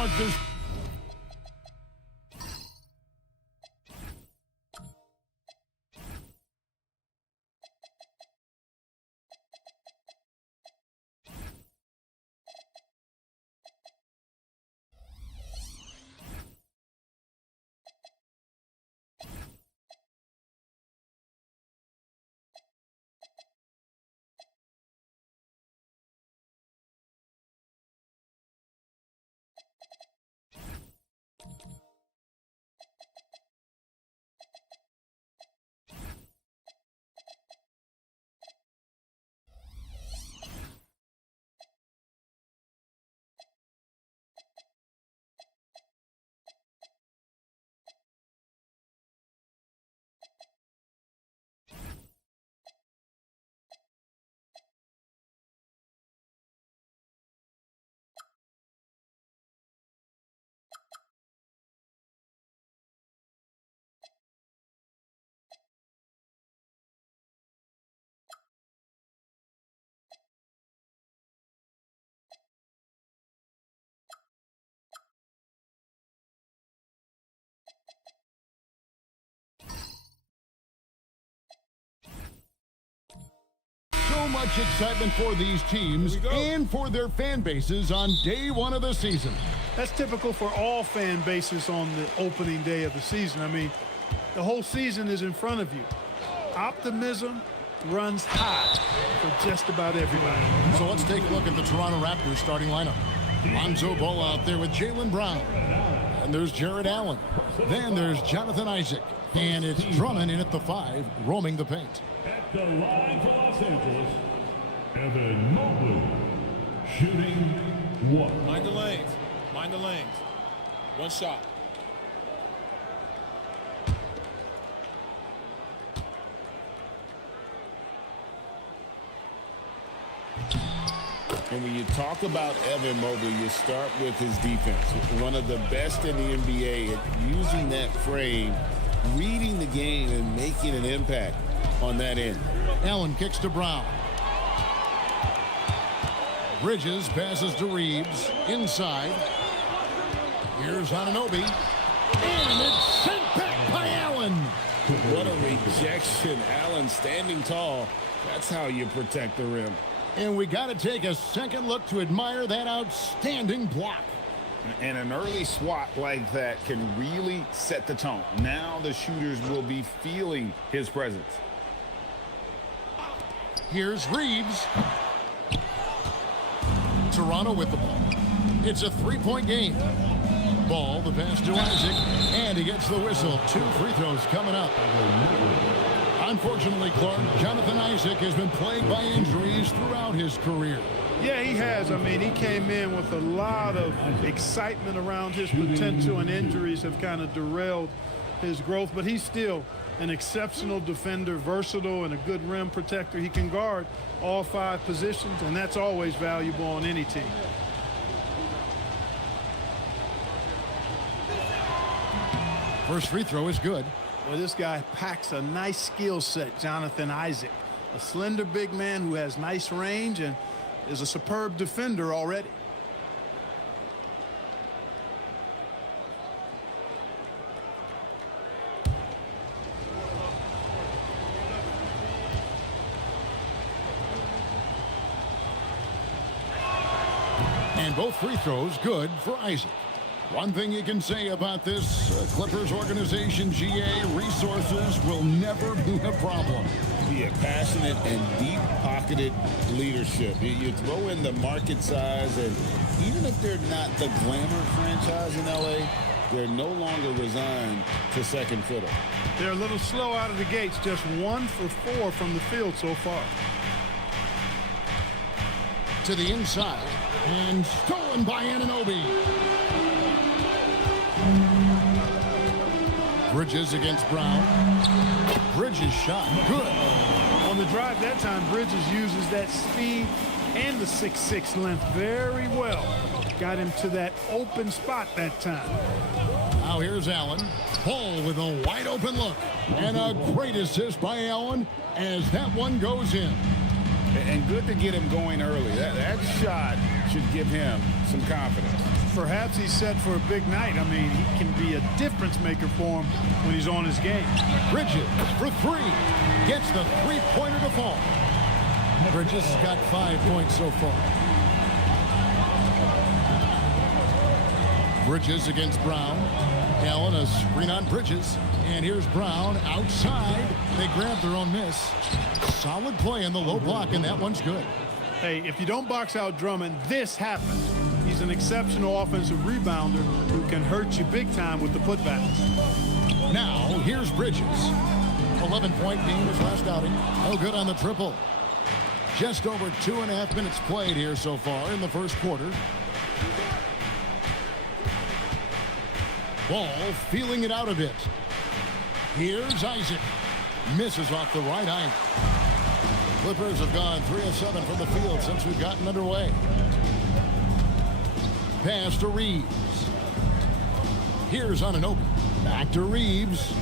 start this. So much excitement for these teams and for their fan bases on day one of the season. That's typical for all fan bases on the opening day of the season. I mean, the whole season is in front of you. Optimism runs high for just about everybody. So let's take a look at the Toronto Raptors starting lineup. Lonzo Ball out there with Jaylen Brown. And there's Jared Allen. Then there's Jonathan Isaac. And it's Drummond in at the 5, roaming the paint. At the line for Los Angeles, Evan Mobley, shooting 1. Mind the lanes. Mind the lanes. One shot. And when you talk about Evan Mobley, you start with his defense. One of the best in the NBA at using that frame, reading the game, and making an impact on that end. Allen kicks to Brown. Bridges passes to Reeves. Inside. Here's Anunoby. And it's sent back by Allen. What a rejection. Allen standing tall. That's how you protect the rim. And we got to take a second look to admire that outstanding block. And an early swat like that can really set the tone. Now the shooters will be feeling his presence. Here's Reeves. Toronto with the ball. It's a 3-point game. Ball, the pass to Isaac, and he gets the whistle. 2 free throws coming up. Unfortunately, Clark, Jonathan Isaac has been plagued by injuries throughout his career. Yeah, he has. I mean, he came in with a lot of excitement around his potential, and injuries have kind of derailed his growth. But he's still an exceptional defender, versatile, and a good rim protector. He can guard all 5 positions, and that's always valuable on any team. First free throw is good. Well, this guy packs a nice skill set, Jonathan Isaac. A slender big man who has nice range and is a superb defender already. And both free throws good for Isaac. One thing you can say about this Clippers organization, GA, resources will never be a problem. Yeah, passionate and deep-pocketed leadership. You throw in the market size, and even if they're not the glamour franchise in LA, they're no longer resigned to second fiddle. They're a little slow out of the gates, just 1 for 4 from the field so far. To the inside, and stolen by Anunoby. Bridges against Brown. Bridges shot good. On the drive that time, Bridges uses that speed and the 6'6" length very well. Got him to that open spot that time. Now here's Allen. Paul with a wide open look. And a great assist by Allen as that one goes in. And good to get him going early. That shot should give him some confidence. Perhaps he's set for a big night. I mean, he can be a difference maker for him when he's on his game. Bridges for three. Gets the three-pointer to fall. Bridges got 5 points so far. Bridges against Brown. Allen, a screen on Bridges. And here's Brown outside. They grab their own miss. Solid play in the low block, and that one's good. Hey, if you don't box out Drummond, this happens. He's an exceptional offensive rebounder who can hurt you big time with the putbacks. Now, here's Bridges. 11-point game his last outing. No good on the triple. Just over 2.5 minutes played here so far in the first quarter. Ball feeling it out a bit. Here's Isaac. Misses off the right eye. Clippers have gone 3 of 7 from the field since we've gotten underway. Pass to Reeves. Here's Anunoby. Back to Reeves.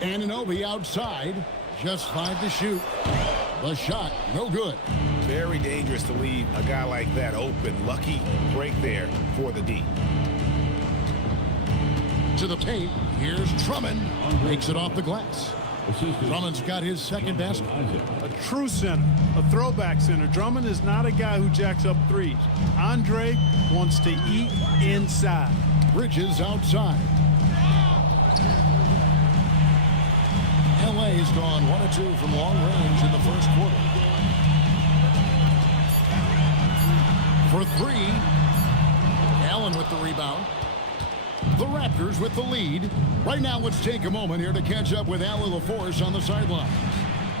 Anunoby outside. Just 5 to shoot. The shot, no good. Very dangerous to leave a guy like that open. Lucky break there for the D. To the paint. Here's Drummond. Makes it off the glass. Drummond's got his second basket. A true center, a throwback center. Drummond is not a guy who jacks up threes. Andre wants to eat inside. Bridges outside. LA's gone 1 of 2 from long range in the first quarter. For three. Allen with the rebound. The Raptors with the lead. Right now, let's take a moment here to catch up with Allie LaForce on the sideline.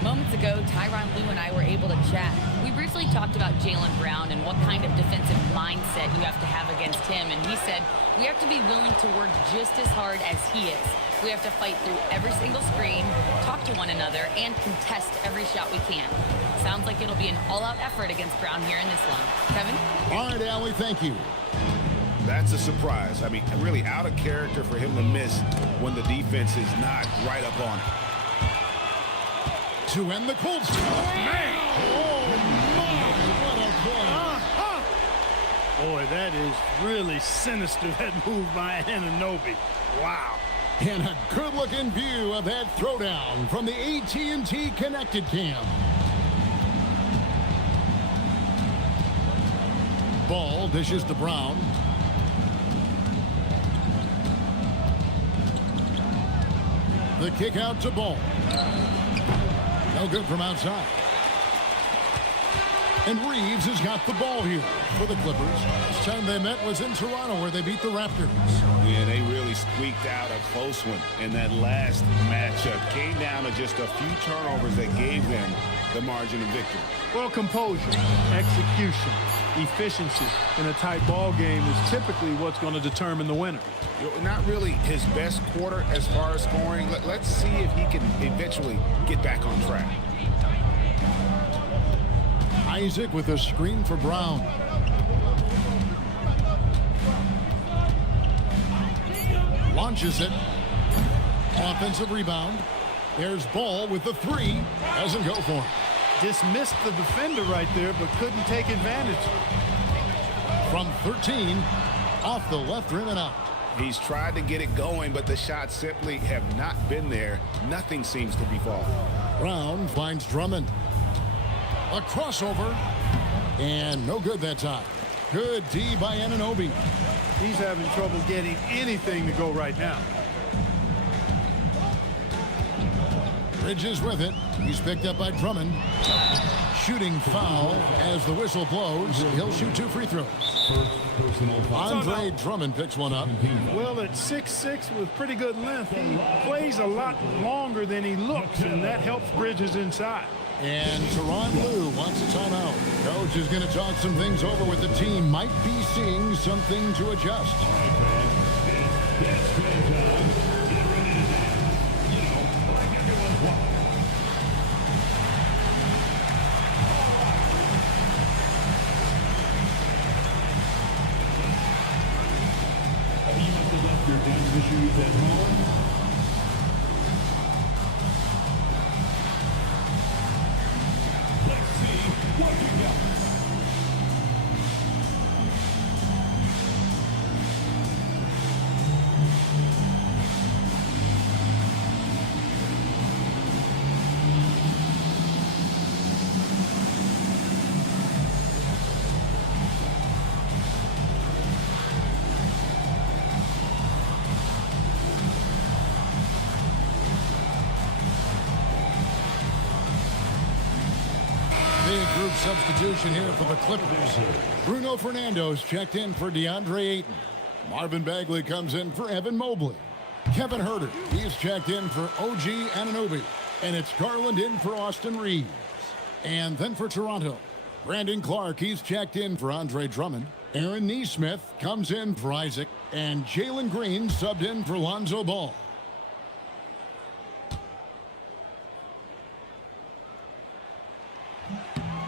Moments ago, Tyronn Lue and I were able to chat. We briefly talked about Jaylen Brown and what kind of defensive mindset you have to have against him. And he said, we have to be willing to work just as hard as he is. We have to fight through every single screen, talk to one another, and contest every shot we can. Sounds like it'll be an all-out effort against Brown here in this one. Kevin? All right, Allie, thank you. That's a surprise. I mean, really out of character for him to miss when the defense is not right up on him. To end the cold streak. Oh, man! Oh, my! What a play! Boy, that is really sinister, that move by Anunoby. Wow. And a good-looking view of that throwdown from the AT&T Connected Cam. Ball dishes to Brown. The kick out to Ball. No good from outside. And Reeves has got the ball here for the Clippers. Last time they met was in Toronto where they beat the Raptors. Yeah, they really squeaked out a close one in that last matchup. Came down to just a few turnovers that gave them the margin of victory. Well, composure, execution, efficiency in a tight ball game is typically what's going to determine the winner. Not really his best quarter as far as scoring. Let's see if he can eventually get back on track. Isaac with a screen for Brown. Launches it. Offensive rebound. There's Ball with the three. Doesn't go for him. Dismissed the defender right there, but couldn't take advantage. From 13, off the left rim and out. He's tried to get it going, but the shots simply have not been there. Nothing seems to be falling. Brown finds Drummond. A crossover. And no good that time. Good D by Anunoby. He's having trouble getting anything to go right now. Bridges with it. He's picked up by Drummond. Shooting foul as the whistle blows. He'll shoot 2 free throws. Andre Drummond picks one up. Well, at 6'6" with pretty good length, he plays a lot longer than he looks, and that helps Bridges inside. And Tyronn Lue wants a timeout. Coach is going to talk some things over with the team. Might be seeing something to adjust. Issues at home. working out. Big group substitution here for the Clippers. Bruno Fernando's checked in for DeAndre Ayton. Marvin Bagley comes in for Evan Mobley. Kevin Huerter, he's checked in for OG Anunoby. And it's Garland in for Austin Reeves. And then for Toronto, Brandon Clark, he's checked in for Andre Drummond. Aaron Nesmith comes in for Isaac. And Jalen Green subbed in for Lonzo Ball.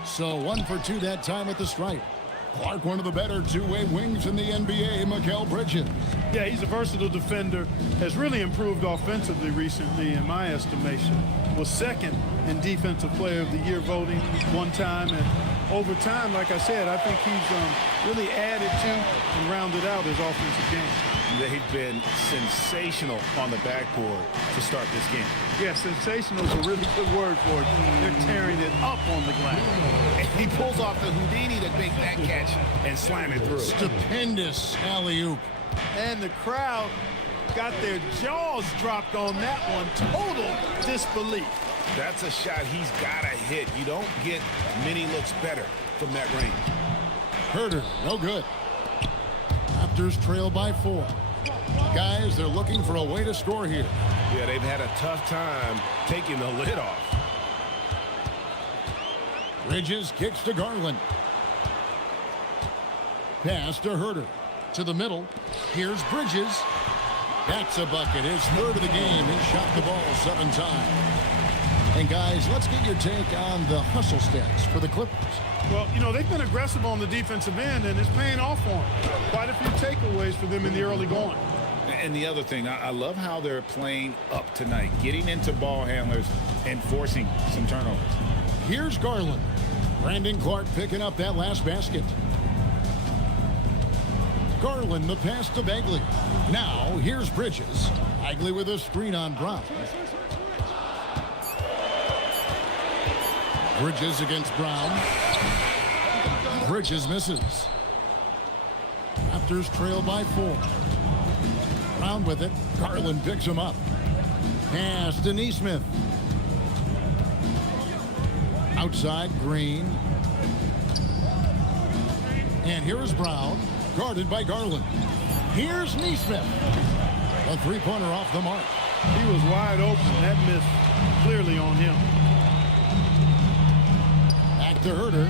So 1 for 2 that time at the stripe. Clark, one of the better two-way wings in the NBA, Mikal Bridges. Yeah, he's a versatile defender, has really improved offensively recently in my estimation. Was second in Defensive Player of the Year voting one time, and over time, like I said, I think he's really added to and rounded out his offensive game. They've been sensational on the backboard to start this game. Yeah, sensational is a really good word for it. They're tearing it up on the glass. And he pulls off the Houdini to make that catch and slam it through. Stupendous alley-oop. And the crowd got their jaws dropped on that one. Total disbelief. That's a shot he's got to hit. You don't get many looks better from that range. Huerter, no good. Raptors trail by 4. Guys, they're looking for a way to score here. Yeah, they've had a tough time taking the lid off. Bridges kicks to Garland. Pass to Huerter. To the middle. Here's Bridges. That's a bucket. His third of the game. He shot the ball 7 times. And guys, let's get your take on the hustle stats for the Clippers. Well, you know, they've been aggressive on the defensive end, and it's paying off for them. Quite a few takeaways for them in the early going. And the other thing, I love how they're playing up tonight, getting into ball handlers and forcing some turnovers. Here's Garland. Brandon Clark picking up that last basket. Garland, the pass to Bagley. Now, here's Bridges. Bagley with a screen on Brown. Bridges against Brown. Bridges misses. Raptors trail by 4. Brown with it. Garland picks him up. Pass to Nesmith. Outside, Green. And here is Brown, guarded by Garland. Here's Nesmith. A three-pointer off the mark. He was wide open. That miss clearly on him. Back to Huerter.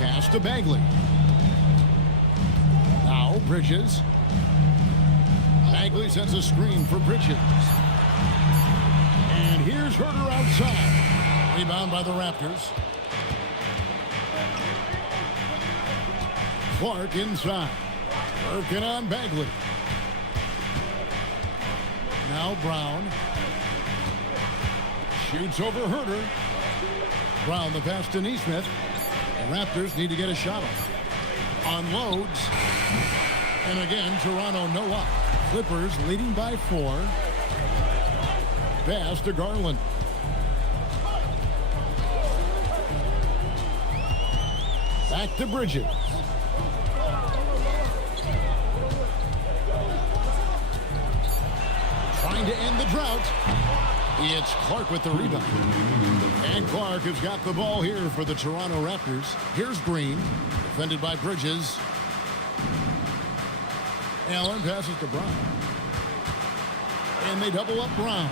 Pass to Bagley. Now Bridges. Bagley sends a screen for Bridges. And here's Huerter outside. Rebound by the Raptors. Clark inside. Working on Bagley. Now Brown. Shoots over Huerter. Brown the pass to Nesmith. The Raptors need to get a shot off. Unloads. And again, Toronto no up. Clippers leading by 4. Pass to Garland. Back to Bridges. Trying to end the drought. It's Clark with the rebound. And Clark has got the ball here for the Toronto Raptors. Here's Green, defended by Bridges. Allen passes to Brown. And they double up Brown.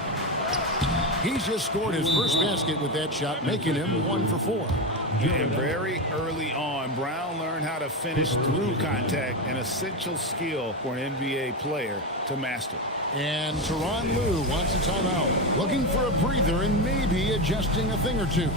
He's just scored his first basket with that shot, making him 1 for 4. And very early on, Brown learned how to finish through contact, an essential skill for an NBA player to master. And Tyronn Lue wants a timeout, looking for a breather and maybe adjusting a thing or two.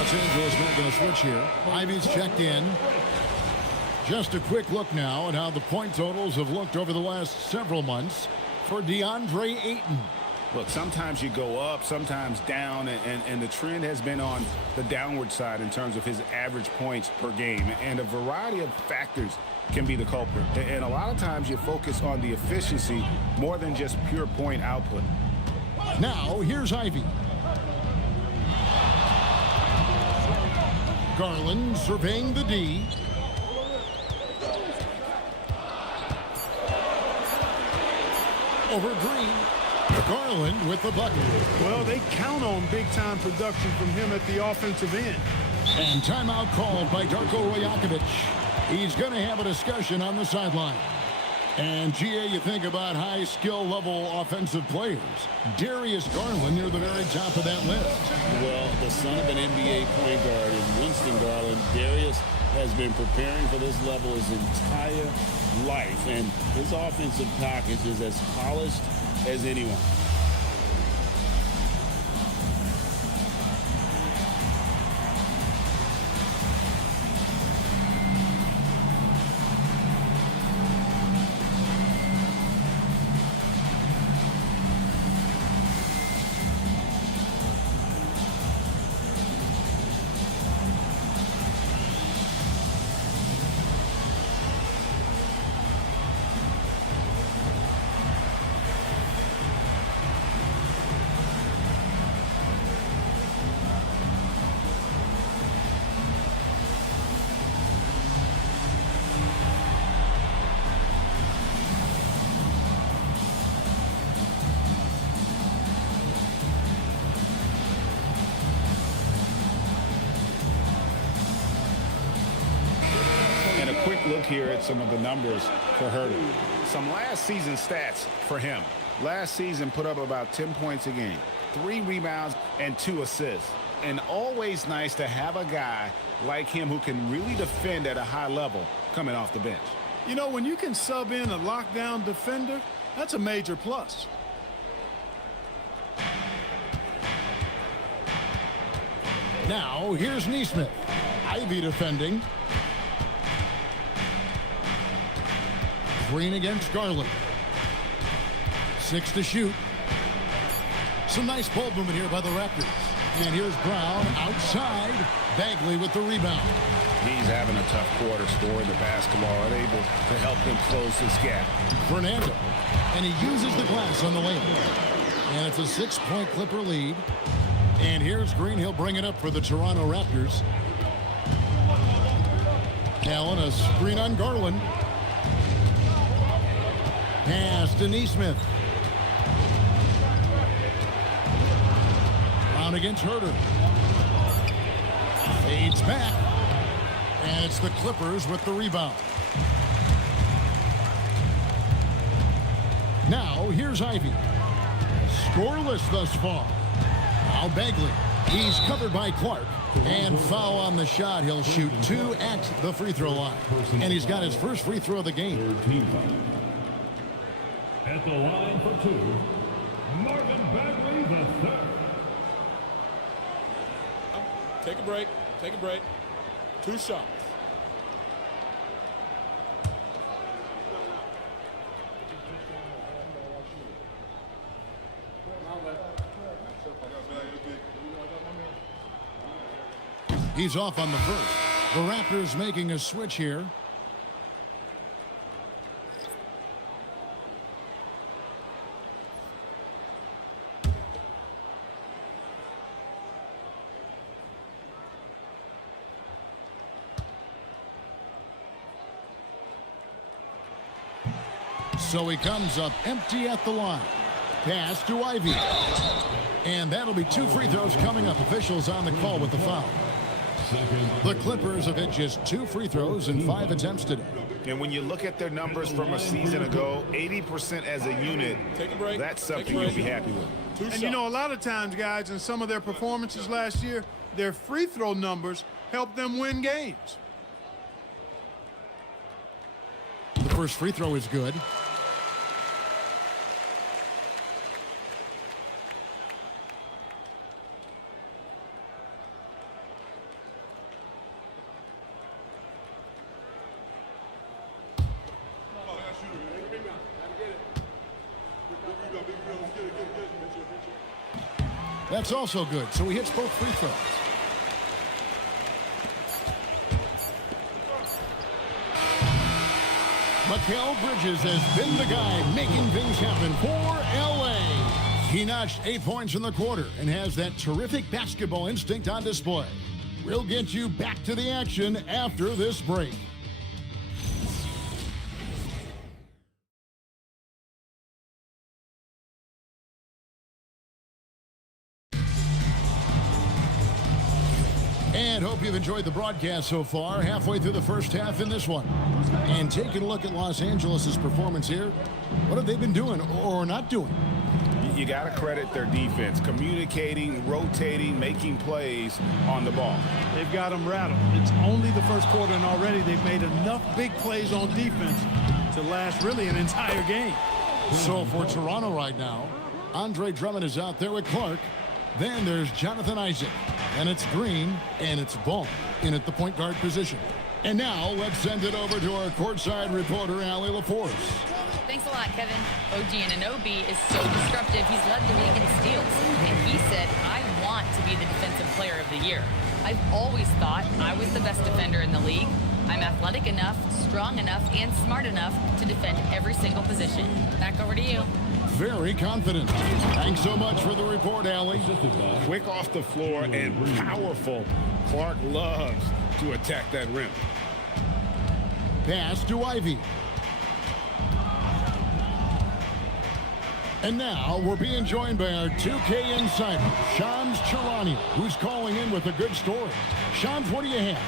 Los Angeles making a switch here. Ivy's checked in. Just a quick look now at how the point totals have looked over the last several months for DeAndre Ayton. Look, sometimes you go up, sometimes down, and the trend has been on the downward side in terms of his average points per game. And a variety of factors can be the culprit. And a lot of times you focus on the efficiency more than just pure point output. Now, here's Ivy. Garland surveying the D. Over Green. Garland with the bucket. Well, they count on big-time production from him at the offensive end. And timeout called by Darko Rajakovic. He's going to have a discussion on the sideline. And, GA, you think about high skill level offensive players. Darius Garland near the very top of that list. Well, the son of an NBA point guard in Winston Garland, Darius has been preparing for this level his entire life. And his offensive package is as polished as anyone. Look here at some of the numbers for Herter. Some last season stats for him. Last season put up about 10 points a game, 3 rebounds, and 2 assists. And always nice to have a guy like him who can really defend at a high level coming off the bench. You know, when you can sub in a lockdown defender, that's a major plus. Now, here's Neesmith. Ivy defending. Green against Garland. 6 to shoot. Some nice ball movement here by the Raptors. And here's Brown outside. Bagley with the rebound. He's having a tough quarter, scoring the basketball, and able to help them close this gap. Fernando. And he uses the glass on the layup. And it's a 6-point Clipper lead. And here's Green. He'll bring it up for the Toronto Raptors. Allen, a screen on Garland. Pass to Neesmith. Brown against Herter. Fades back. And it's the Clippers with the rebound. Now, here's Ivy. Scoreless thus far. Now Bagley. He's covered by Clark. And foul on the shot. He'll shoot 2 at the free throw line. And he's got his first free throw of the game. At the line for 2, Marvin Bagley III. Take a break. Take a break. 2 shots. He's off on the first. The Raptors making a switch here. So he comes up empty at the line. Pass to Ivy. And that'll be 2 free throws coming up. Officials on the call with the foul. The Clippers have hit just 2 free throws in 5 attempts today. And when you look at their numbers from a season ago, 80% as a unit, that's something you'll be happy with. And you know, a lot of times, guys, in some of their performances last year, their free throw numbers helped them win games. The first free throw is good. That's also good, so he hits both free throws. Mikal Bridges has been the guy making things happen for L.A. He notched 8 points in the quarter and has that terrific basketball instinct on display. We'll get you back to the action after this break. And hope you've enjoyed the broadcast so far. Halfway through the first half in this one. And taking a look at Los Angeles' performance here. What have they been doing or not doing? You got to credit their defense, communicating, rotating, making plays on the ball. They've got them rattled. It's only the first quarter, and already they've made enough big plays on defense to last really an entire game. So for Toronto right now, Andre Drummond is out there with Clark. Then there's Jonathan Isaac. And it's Green, and it's Ball in at the point guard position. And now let's send it over to our courtside reporter, Allie LaForce. Thanks a lot, Kevin. OG Anunoby is so disruptive. He's led the league in steals. And he said, I want to be the defensive player of the year. I've always thought I was the best defender in the league. I'm athletic enough, strong enough, and smart enough to defend every single position. Back over to you. Very confident. Thanks so much for the report, Allie. Quick off the floor and powerful. Clark loves to attack that rim. Pass to Ivy. And now we're being joined by our 2K insider, Shams Charania, who's calling in with a good story. Shams, what do you have?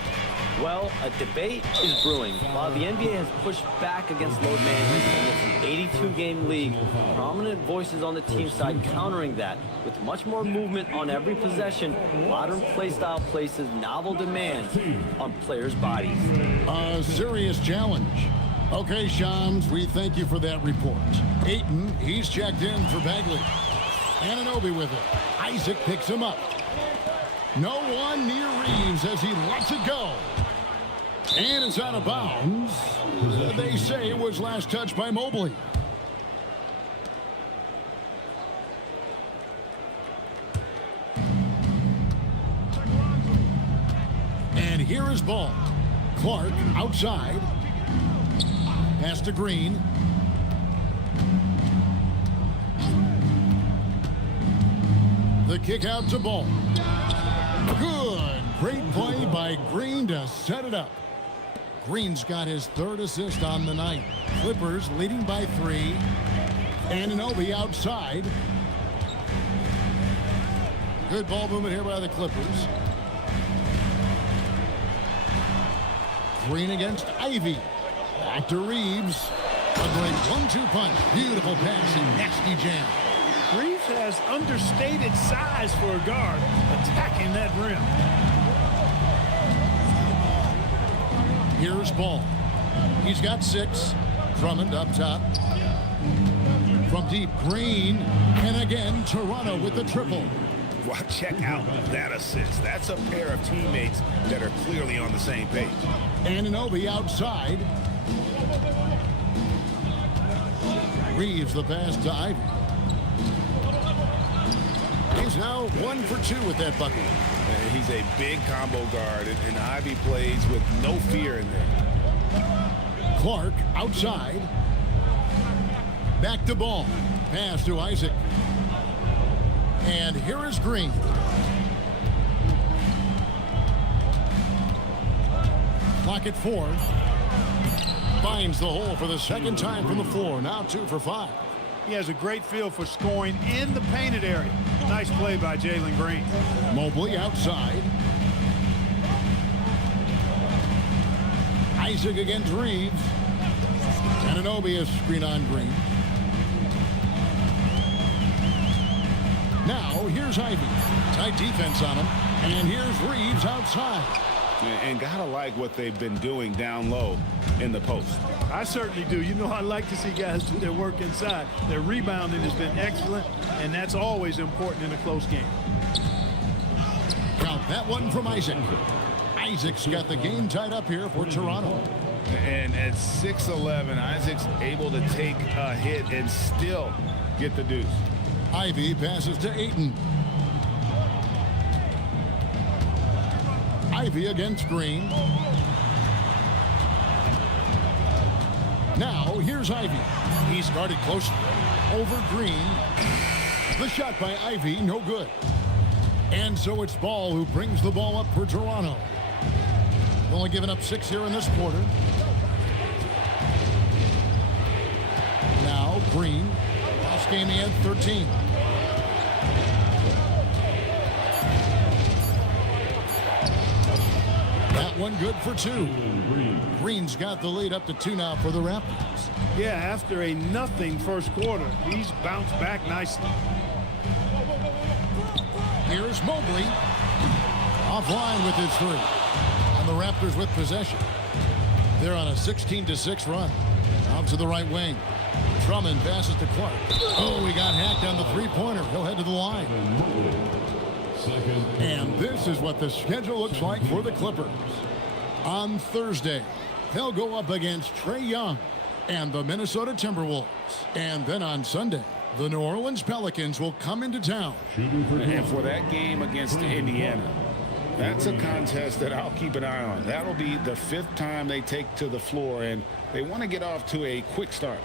Well, a debate is brewing. While the NBA has pushed back against load management in this 82-game league, prominent voices on the team side countering that with much more movement on every possession, modern play style places novel demands on players' bodies. A serious challenge. Okay, Shams, we thank you for that report. Ayton, he's checked in for Bagley. Anunoby with it. Isaac picks him up. No one near Reeves as he lets it go. And it's out of bounds. They say it was last touched by Mobley. And here is Ball. Clark outside. Pass to Green. The kick out to Ball. Good. Great play by Green to set it up. Green's got his third assist on the night. Clippers leading by 3. Anunoby outside. Good ball movement here by the Clippers. Green against Ivy. Back to Reeves. A great 1-2 punch. Beautiful pass and nasty jam. Reeves has understated size for a guard attacking that rim. Here's Ball. He's got 6. Drummond up top. From deep, Green. And again, Toronto with the triple. Well, check out that assist. That's a pair of teammates that are clearly on the same page. Anunoby outside. Reeves the pass to Ivy. He's now 1 for 2 with that bucket. He's a big combo guard, and Ivy plays with no fear in there. Clark outside. Back to Ball. Pass to Isaac. And here is Green. Clock at 4. Finds the hole for the second time from the floor. Now 2 for 5. He has a great feel for scoring in the painted area. Nice play by Jalen Green. Mobley outside. Isaac against Reeves. Anunoby is screen on Green. Now here's Ivy. Tight defense on him. And here's Reeves outside. And gotta like what they've been doing down low in the post. I certainly do. You know, I like to see guys do their work inside. Their rebounding has been excellent, and that's always important in a close game. Count that one from Isaac. Isaac's got the game tied up here for Toronto. And at 6'11", Isaac's able to take a hit and still get the deuce. Ivy passes to Ayton. Ivy against Green. Now, here's Ivy. He's guarded closely. Over Green. The shot by Ivy, no good. And so it's Ball who brings the ball up for Toronto. Only given up 6 here in this quarter. Now, Green. Last game he had 13. That one good for 2. Green's got the lead up to 2 now for the Raptors. Yeah, after a nothing first quarter, he's bounced back nicely. Here's Mobley. Offline with his 3. And the Raptors with possession. They're on a 16-6 run. Out to the right wing. Drummond passes to Clark. Oh, he got hacked on the three-pointer. He'll head to the line. And this is what the schedule looks like for the Clippers. On Thursday, they'll go up against Trae Young and the Minnesota Timberwolves. And then on Sunday, the New Orleans Pelicans will come into town. And for that game against Indiana, that's a contest that I'll keep an eye on. That'll be the 5th time they take to the floor, and they want to get off to a quick start.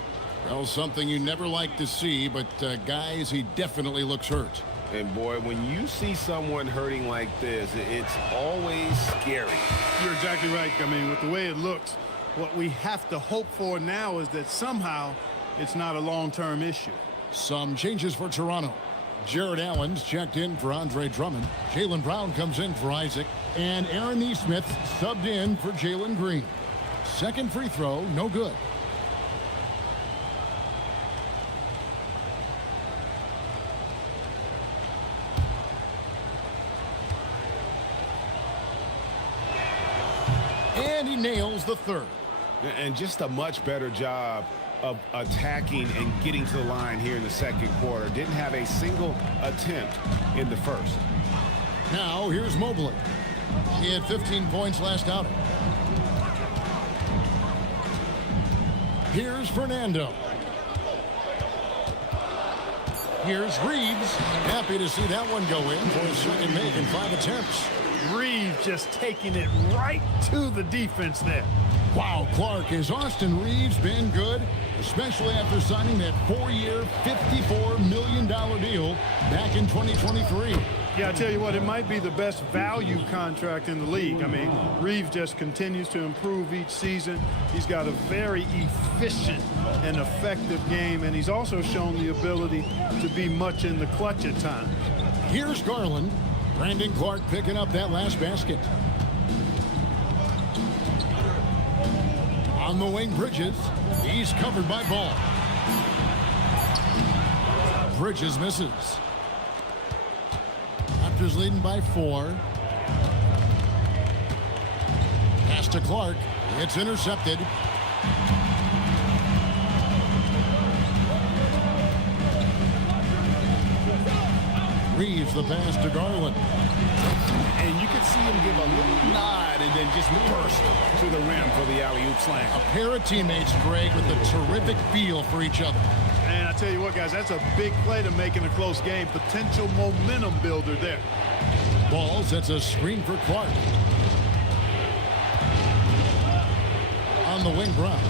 Well, something you never like to see, but guys, he definitely looks hurt. And boy, when you see someone hurting like this, it's always scary. You're exactly right. I mean, with the way it looks, what we have to hope for now is that somehow it's not a long-term issue. Some changes for Toronto. Jared Allen's checked in for Andre Drummond. Jaylen Brown comes in for Isaac. And Aaron Nesmith subbed in for Jalen Green. Second free throw, no good. And he nails the 3rd. And just a much better job of attacking and getting to the line here in the second quarter. Didn't have a single attempt in the first. Now here's Mobley. He had 15 points last outing. Here's Fernando. Here's Reeves. Happy to see that one go in for his second make in 5 attempts. Reeves just taking it right to the defense there. Wow, Clark, has Austin Reeves been good? Especially after signing that 4-year, $54 million deal back in 2023. Yeah, I tell you what, it might be the best value contract in the league. I mean, Reeves just continues to improve each season. He's got a very efficient and effective game, and he's also shown the ability to be much in the clutch at times. Here's Garland. Brandon Clark picking up that last basket. On the wing, Bridges. He's covered by Ball. Bridges misses. Raptors leading by 4. Pass to Clark. It's intercepted. Reeves the pass to Garland. And you could see him give a little nod and then just burst to the rim for the alley-oop slam. A pair of teammates, Greg, with a terrific feel for each other. And I tell you what, guys, that's a big play to make in a close game. Potential momentum builder there. Ball sets a screen for Clark. On the wing, Brown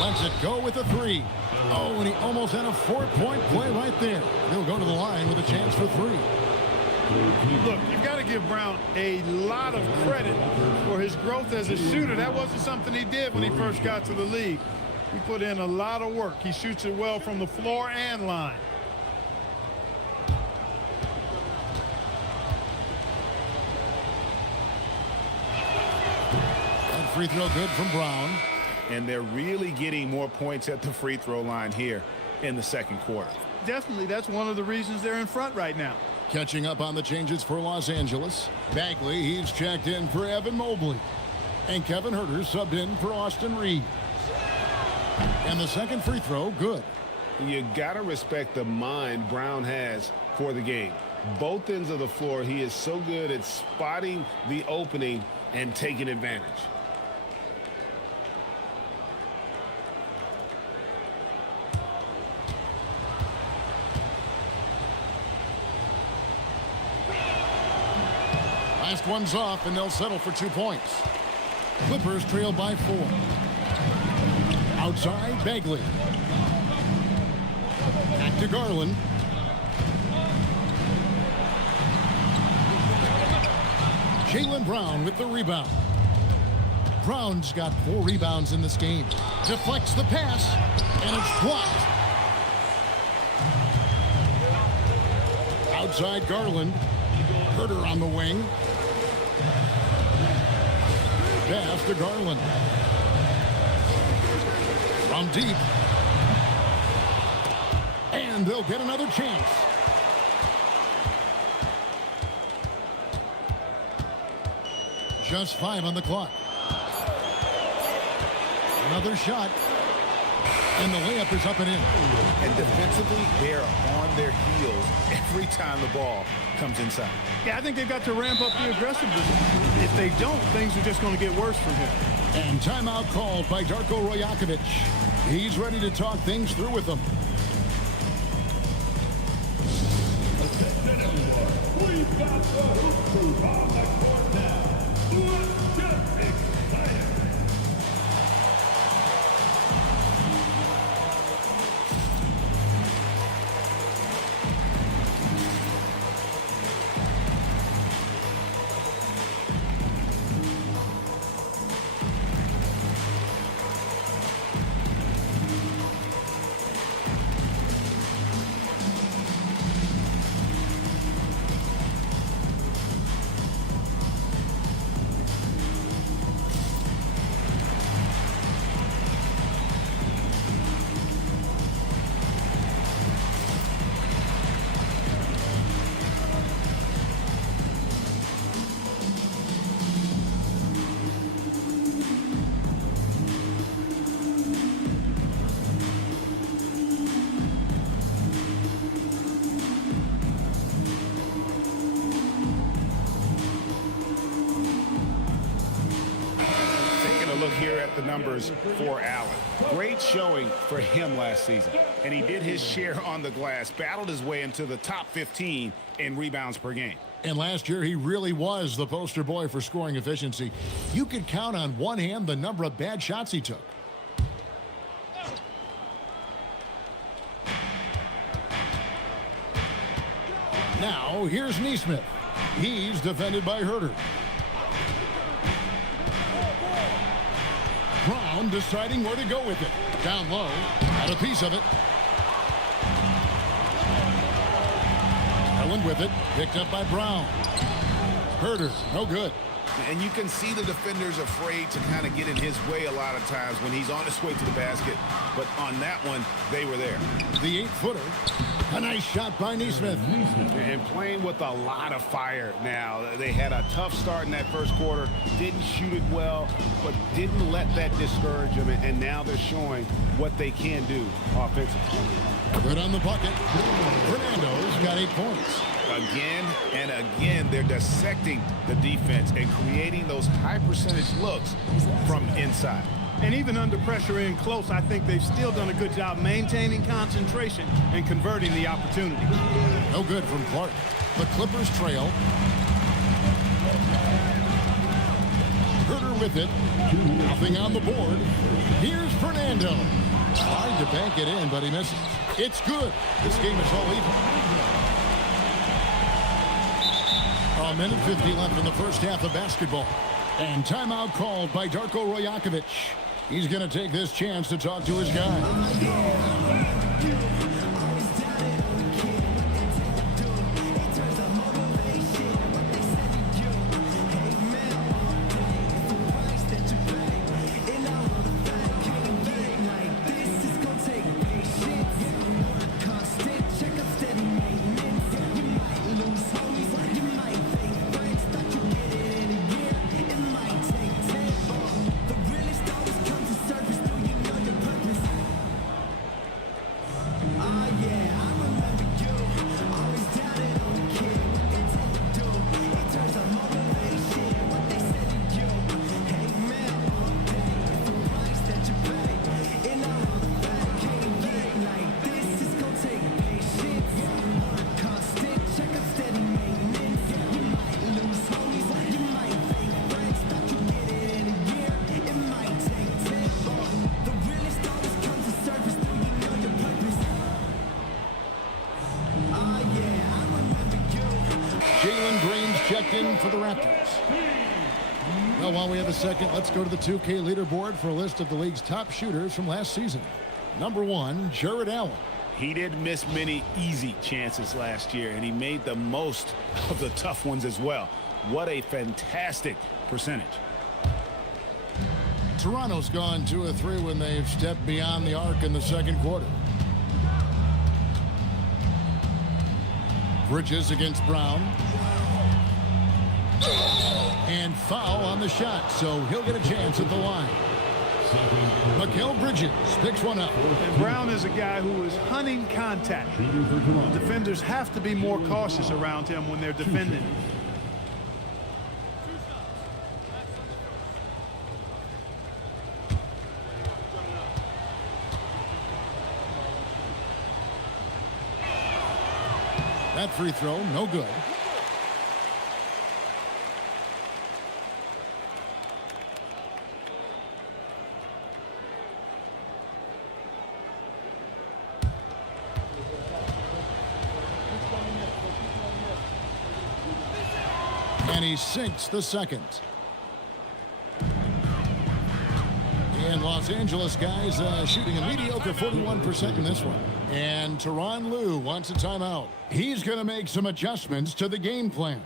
lets it go with a 3. Oh, and he almost had a 4-point play right there. He'll go to the line with a chance for 3. Look, you've got to give Brown a lot of credit for his growth as a shooter. That wasn't something he did when he first got to the league. He put in a lot of work. He shoots it well from the floor and line. That free throw good from Brown. And they're really getting more points at the free throw line here in the second quarter. Definitely, that's one of the reasons they're in front right now. Catching up on the changes for Los Angeles. Bagley, he's checked in for Evan Mobley. And Kevin Huerter subbed in for Austin Reeves. And the second free throw, good. You got to respect the mind Brown has for the game. Both ends of the floor, he is so good at spotting the opening and taking advantage. Last one's off, and they'll settle for 2 points. Clippers trail by 4. Outside, Bagley. Back to Garland. Jaylen Brown with the rebound. Brown's got 4 rebounds in this game. Deflects the pass, and it's blocked. Outside Garland. Herter on the wing. Pass to Garland. From deep. And they'll get another chance. Just 5 on the clock. Another shot. And the layup is up and in. And defensively, they're on their heels every time the ball comes inside. Yeah, I think they've got to ramp up the aggressiveness. If they don't, things are just going to get worse from here. And timeout called by Darko Rajakovic. He's ready to talk things through with them. Attention everyone. We've got the hoop crew on the court now. Let's get excited. Look here at the numbers for Allen. Great showing for him last season. And he did his share on the glass, battled his way into the top 15 in rebounds per game. And last year, he really was the poster boy for scoring efficiency. You could count on one hand the number of bad shots he took. Now, here's Nesmith. He's defended by Herter. Brown deciding where to go with it. Down low, got a piece of it. Garland with it, picked up by Brown. Herter, no good. And you can see the defenders afraid to kind of get in his way a lot of times when he's on his way to the basket. But on that one, they were there. The 8-footer. A nice shot by Nesmith. And playing with a lot of fire now. They had a tough start in that first quarter. Didn't shoot it well, but didn't let that discourage them. And now they're showing what they can do offensively. Good on the bucket. Fernando's got 8 points. Again and again, they're dissecting the defense and creating those high percentage looks from inside. And even under pressure in close, I think they've still done a good job maintaining concentration and converting the opportunity. No good from Clark. The Clippers trail. Herter with it. Nothing on the board. Here's Fernando. Tried to bank it in, but he misses. It's good. This game is all even. A minute 50 left in the first half of basketball. And timeout called by Darko Rajakovic. He's going to take this chance to talk to his guy. checked in for the Raptors. Well, while we have a second, let's go to the 2K leaderboard for a list of the league's top shooters from last season. Number 1, Jared Allen. He didn't miss many easy chances last year, and he made the most of the tough ones as well. What a fantastic percentage. Toronto's gone 2 of 3 when they've stepped beyond the arc in the second quarter. Bridges against Brown. And foul on the shot, so he'll get a chance at the line. Mikal Bridges picks one up. And Brown is a guy who is hunting contact. Defenders have to be more cautious around him when they're defending. That free throw, no good. And he sinks the second. And Los Angeles guys shooting a mediocre 41% in this one. And Tyronn Lue wants a timeout. He's going to make some adjustments to the game plan.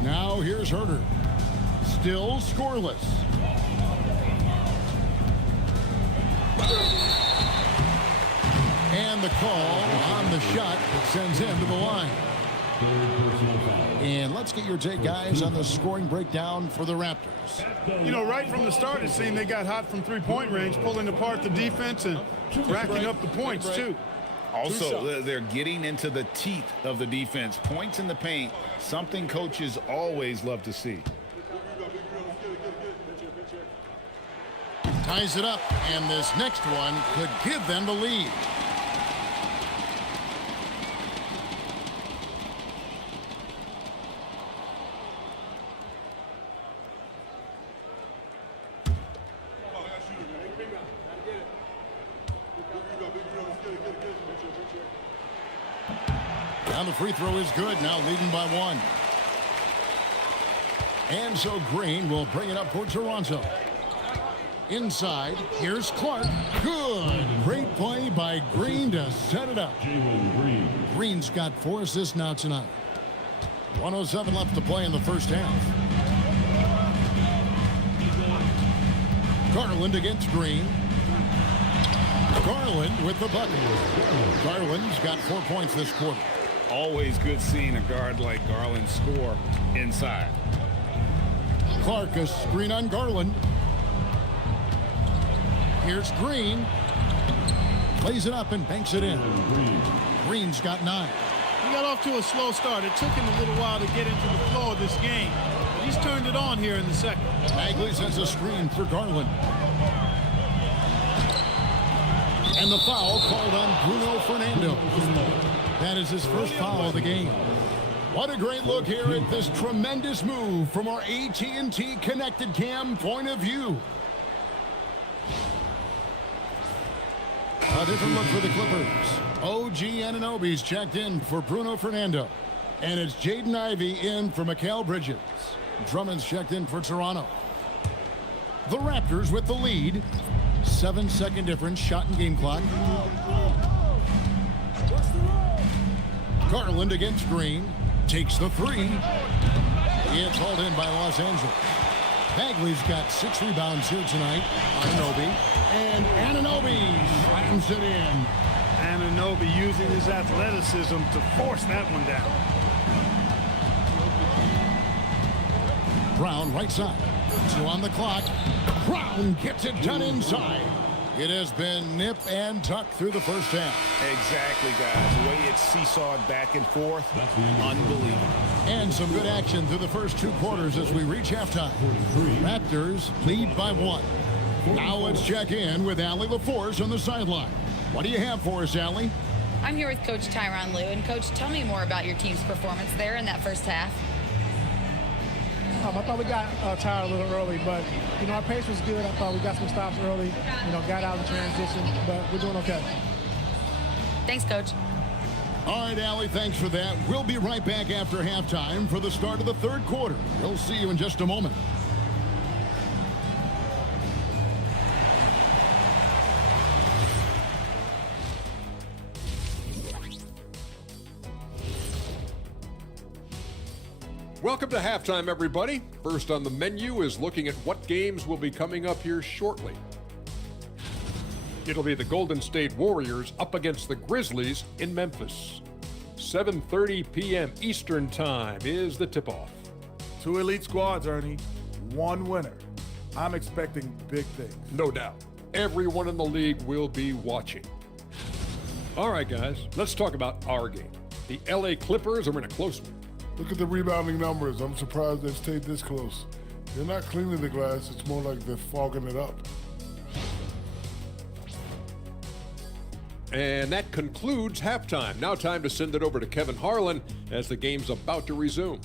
Now here's Herter. Still scoreless. And the call on the shot that sends him to the line. And let's get your take, guys, on the scoring breakdown for the Raptors. You know, right from the start, it seemed they got hot from three-point range, pulling apart the defense and racking up the points, too. Also, they're getting into the teeth of the defense. Points in the paint, something coaches always love to see. Ties it up, and this next one could give them the lead. Now the free throw is good, now leading by 1. And so Green will bring it up for Toronto. Inside, here's Clark. Good. Great play by Green to set it up. Green's got 4 assists now tonight. 1:07 left to play in the first half. Garland against Green. Garland with the bucket. Garland's got 4 points this quarter. Always good seeing a guard like Garland score inside. Clark, a screen on Garland. Here's Green. Plays it up and banks it in. Green's got 9. He got off to a slow start. It took him a little while to get into the flow of this game. But he's turned it on here in the second. Bagley sends a screen for Garland. And the foul called on Bruno Fernando. That is his first foul of the game. What a great look here at this tremendous move from our AT&T Connected Cam point of view. A different look for the Clippers. OG Anunoby's checked in for Bruno Fernando. And it's Jaden Ivey in for Mikal Bridges. Drummond's checked in for Toronto. The Raptors with the lead. 7-second difference, shot and game clock. Garland against Green. Takes the three. It's hauled in by Los Angeles. Bagley's got 6 rebounds here tonight. Anunoby. And Anunoby slams it in. Anunoby using his athleticism to force that one down. Brown right side. 2 on the clock. Brown gets it done inside. It has been nip and tuck through the first half. Exactly, guys. The way it's seesawed back and forth, unbelievable. And some good action through the first 2 quarters as we reach halftime. Raptors lead by 1. Now let's check in with Allie LaForce on the sideline. What do you have for us, Allie? I'm here with Coach Tyronn Lue. And, Coach, tell me more about your team's performance there in that first half. I thought we got tired a little early, but, our pace was good. I thought we got some stops early, got out in transition, but we're doing okay. Thanks, Coach. All right, Allie, thanks for that. We'll be right back after halftime for the start of the third quarter. We'll see you in just a moment. Welcome to halftime, everybody. First on the menu is looking at what games will be coming up here shortly. It'll be the Golden State Warriors up against the Grizzlies in Memphis. 7:30 p.m. Eastern Time is the tip-off. 2 elite squads, Ernie. 1 winner. I'm expecting big things. No doubt. Everyone in the league will be watching. All right, guys, let's talk about our game. The LA Clippers are in a close one. Look at the rebounding numbers. I'm surprised they've stayed this close. They're not cleaning the glass. It's more like they're fogging it up. And that concludes halftime. Now time to send it over to Kevin Harlan as the game's about to resume.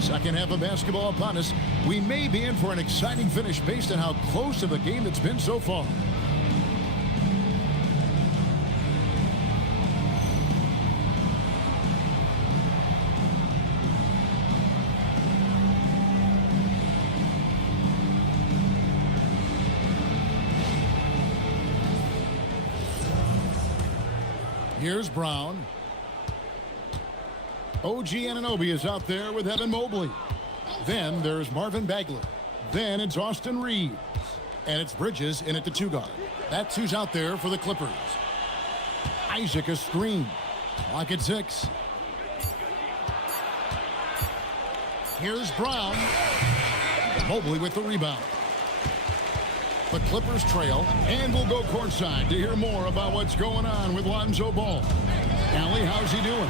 Second half of basketball upon us. We may be in for an exciting finish based on how close of a game it's been so far. Here's Brown. OG Anunoby is out there with Evan Mobley. Then there's Marvin Bagley. Then it's Austin Reeves. And it's Bridges in at the 2 guard. That's who's out there for the Clippers. Isaac a screen. Clock at 6. Here's Brown. Mobley with the rebound. The Clippers trail, and we'll go courtside to hear more about what's going on with Lonzo Ball. Allie, how's he doing?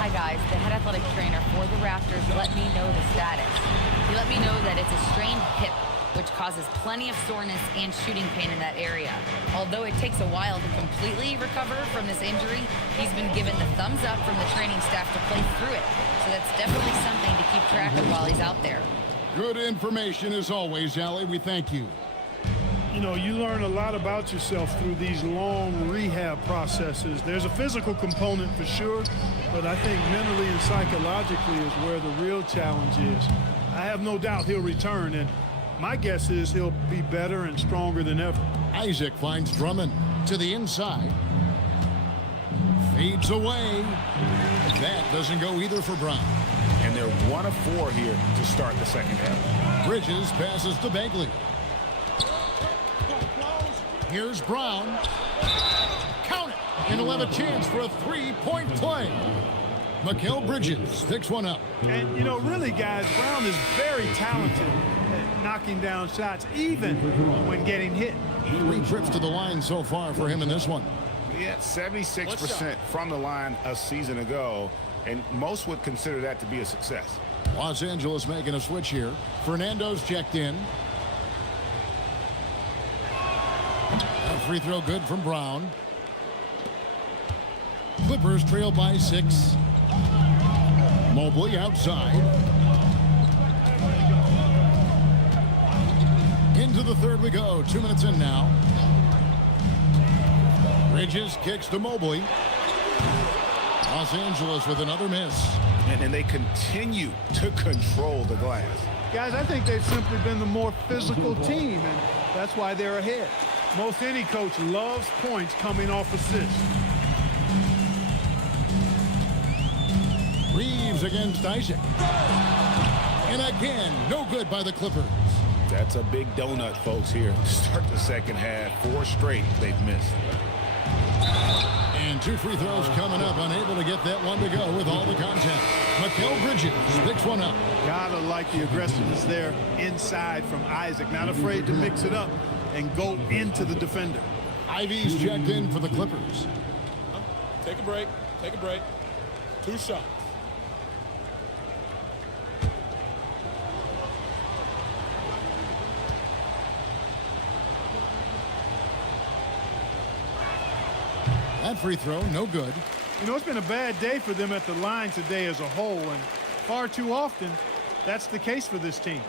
Hi, guys. The head athletic trainer for the Raptors let me know the status. He let me know that it's a strained hip, which causes plenty of soreness and shooting pain in that area. Although it takes a while to completely recover from this injury, he's been given the thumbs up from the training staff to play through it. So that's definitely something to keep track of while he's out there. Good information as always, Allie. We thank you. You learn a lot about yourself through these long rehab processes. There's a physical component for sure, but I think mentally and psychologically is where the real challenge is. I have no doubt he'll return, and my guess is he'll be better and stronger than ever. Isaac finds Drummond to the inside. Fades away. That doesn't go either for Brown. And they're 1 of 4 here to start the second half. Bridges passes to Bagley. Here's Brown. Count it. And he'll have a chance for a 3-point play. Mikal Bridges picks one up. And, really, guys, Brown is very talented at knocking down shots, even when getting hit. 3 trips to the line so far for him in this one. Yeah, 76% from the line a season ago, and most would consider that to be a success. Los Angeles making a switch here. Fernando's checked in. A free throw good from Brown. Clippers trail by 6. Mobley outside. Into the third we go. 2 minutes in now. Bridges kicks to Mobley. Los Angeles with another miss. And they continue to control the glass. Guys, I think they've simply been the more physical team, and that's why they're ahead. Most any coach loves points coming off assists. Reeves against Isaac. And again, no good by the Clippers. That's a big donut, folks, here. Start the second half. 4 straight they've missed. And 2 free throws coming up. Unable to get that one to go with all the contact. Mikal Bridges picks one up. Gotta like the aggressiveness there inside from Isaac. Not afraid to mix it up and go into the defender. Ivy's checked in for the Clippers. Take a break. Take a break. 2 shots. That free throw, no good. You know, it's been a bad day for them at the line today as a whole, and far too often, that's the case for this team.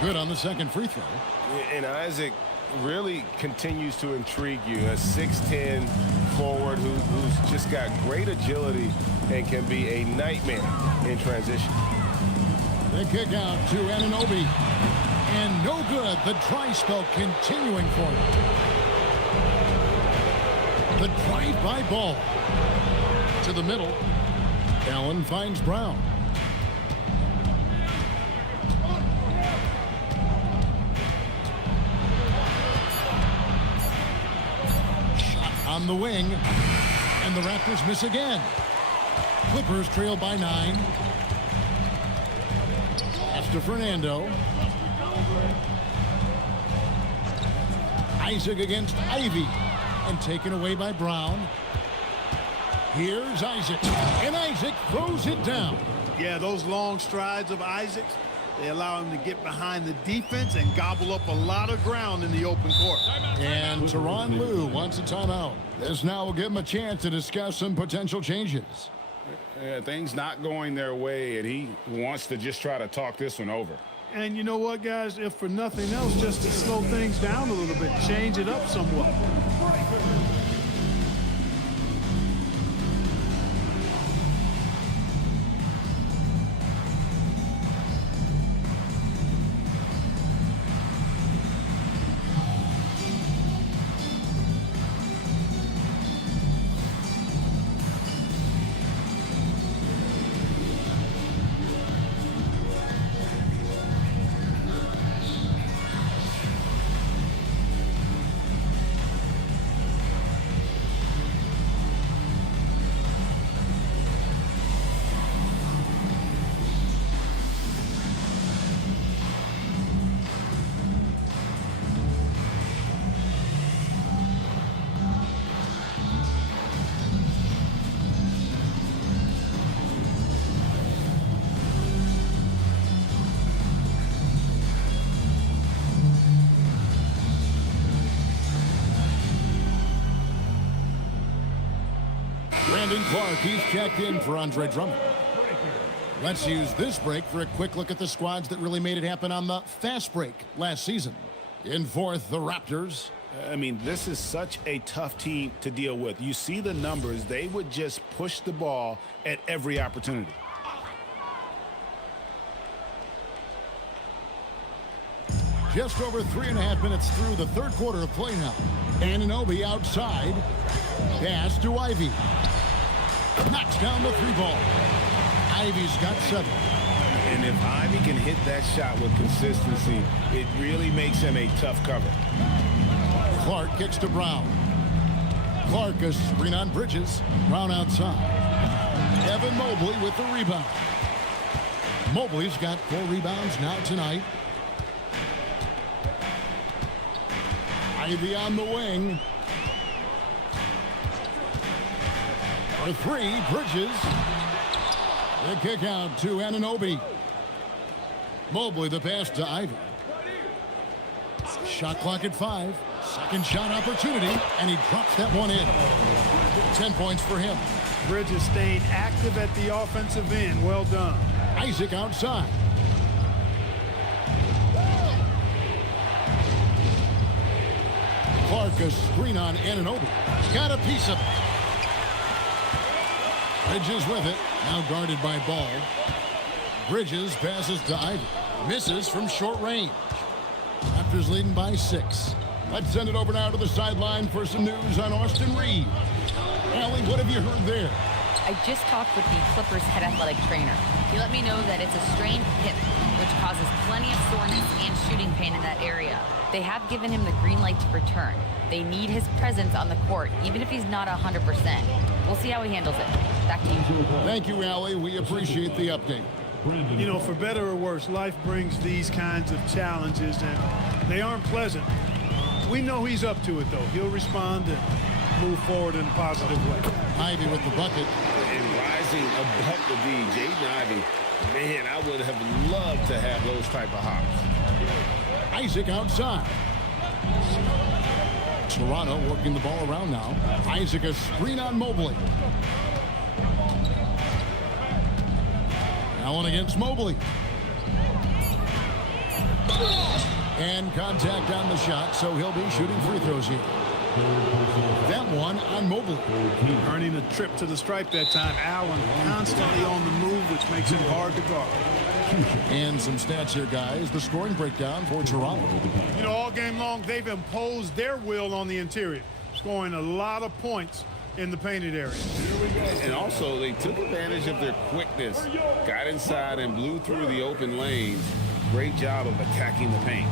Good on the second free throw. And Isaac really continues to intrigue you. A 6'10" forward who's just got great agility and can be a nightmare in transition. The kick out to Anunoby. And no good. The dry spell continuing for him. The drive-by ball. To the middle. Allen finds Brown. On the wing, and the Raptors miss again. Clippers trail by 9. Pass to Fernando. Isaac against Ivy, and taken away by Brown. Here's Isaac, and Isaac throws it down. Yeah, those long strides of Isaac's, they allow him to get behind the defense and gobble up a lot of ground in the open court. And Tyronn Lue wants a timeout. This now will give him a chance to discuss some potential changes. Things not going their way, and he wants to just try to talk this one over. And you know what, guys? If for nothing else, just to slow things down a little bit, change it up somewhat. Brandon Clark, he's checked in for Andre Drummond. Let's use this break for a quick look at the squads that really made it happen on the fast break last season. In fourth, the Raptors. I mean, this is such a tough team to deal with. You see the numbers. They would just push the ball at every opportunity. Just over 3.5 minutes through the third quarter of play now. Anunoby outside. Pass to Ivy. Knocks down the 3-ball. Ivy's got 7. And if Ivy can hit that shot with consistency, it really makes him a tough cover. Clark kicks to Brown. Clark a screen on Bridges. Brown outside. Evan Mobley with the rebound. Mobley's got 4 rebounds now tonight. Ivy on the wing. For 3, Bridges. The kick out to Anunoby. Mobley the pass to Ivy. Shot clock at 5. Second shot opportunity, and he drops that one in. 10 points for him. Bridges staying active at the offensive end. Well done. Isaac outside. Clark a screen on Anunoby. Got a piece of it. Bridges with it. Now guarded by Ball. Bridges passes to Ivy. Misses from short range. Raptors leading by 6. Let's send it over now to the sideline for some news on Austin Reed. Allie, what have you heard there? I just talked with the Clippers head athletic trainer. He let me know that it's a strained hip, which causes plenty of soreness and shooting pain in that area. They have given him the green light to return. They need his presence on the court, even if he's not 100%. We'll see how he handles it. Back to you. Thank you, Allie. We appreciate the update. You know, for better or worse, life brings these kinds of challenges, and they aren't pleasant. We know he's up to it, though. He'll respond and move forward in a positive way. Ivy with the bucket. And rising above the D, Jaden Ivey. Man, I would have loved to have those type of hops. Isaac outside. Toronto working the ball around now. Isaac a screen on Mobley. Allen against Mobley. And contact on the shot, so he'll be shooting free throws here. That one on Mobley. Earning a trip to the stripe that time. Allen constantly on the move, which makes him hard to guard. And some stats here, guys. The scoring breakdown for Toronto. You know, all game long, they've imposed their will on the interior, scoring a lot of points in the painted area. And also, they took advantage of their quickness, got inside and blew through the open lanes. Great job of attacking the paint.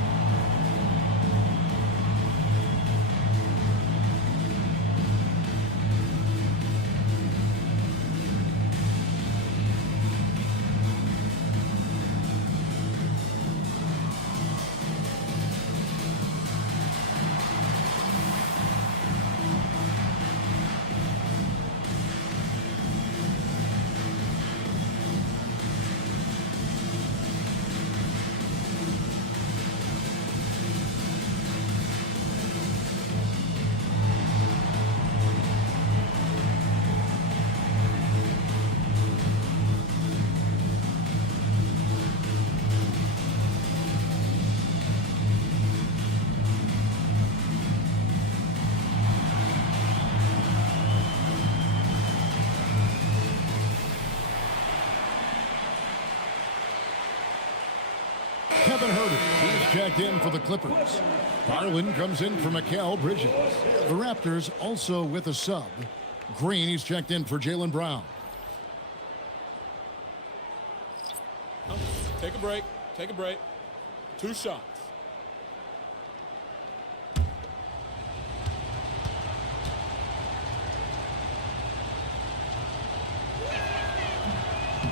Kevin Herter, he's checked in for the Clippers. Garland comes in for Mikal Bridges. The Raptors also with a sub. Green, he's checked in for Jaylen Brown. Take a break. Take a break. 2 shots.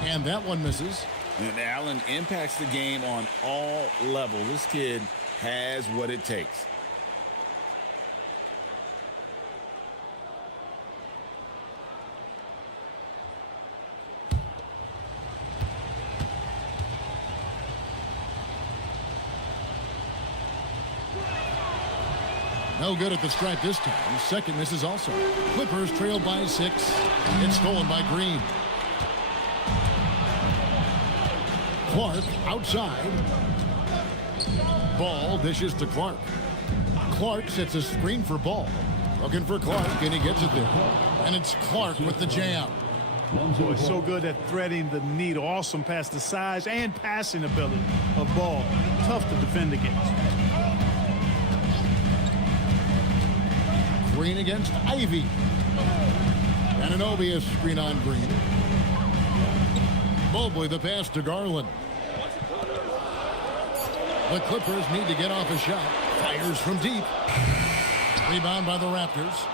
And that one misses. And Allen impacts the game on all levels. This kid has what it takes. No good at the stripe this time. Second misses also. Clippers trail by 6. It's stolen by Green. Clark outside. Ball dishes to Clark. Clark sets a screen for Ball. Looking for Clark, and he gets it there. And it's Clark with the jam. Boy, so good at threading the needle. Awesome past the size and passing ability of Ball. Tough to defend against. Green against Ivy. Anunoby a screen on Green. Mobley the pass to Garland. The Clippers need to get off a shot. Fires from deep. Rebound by the Raptors.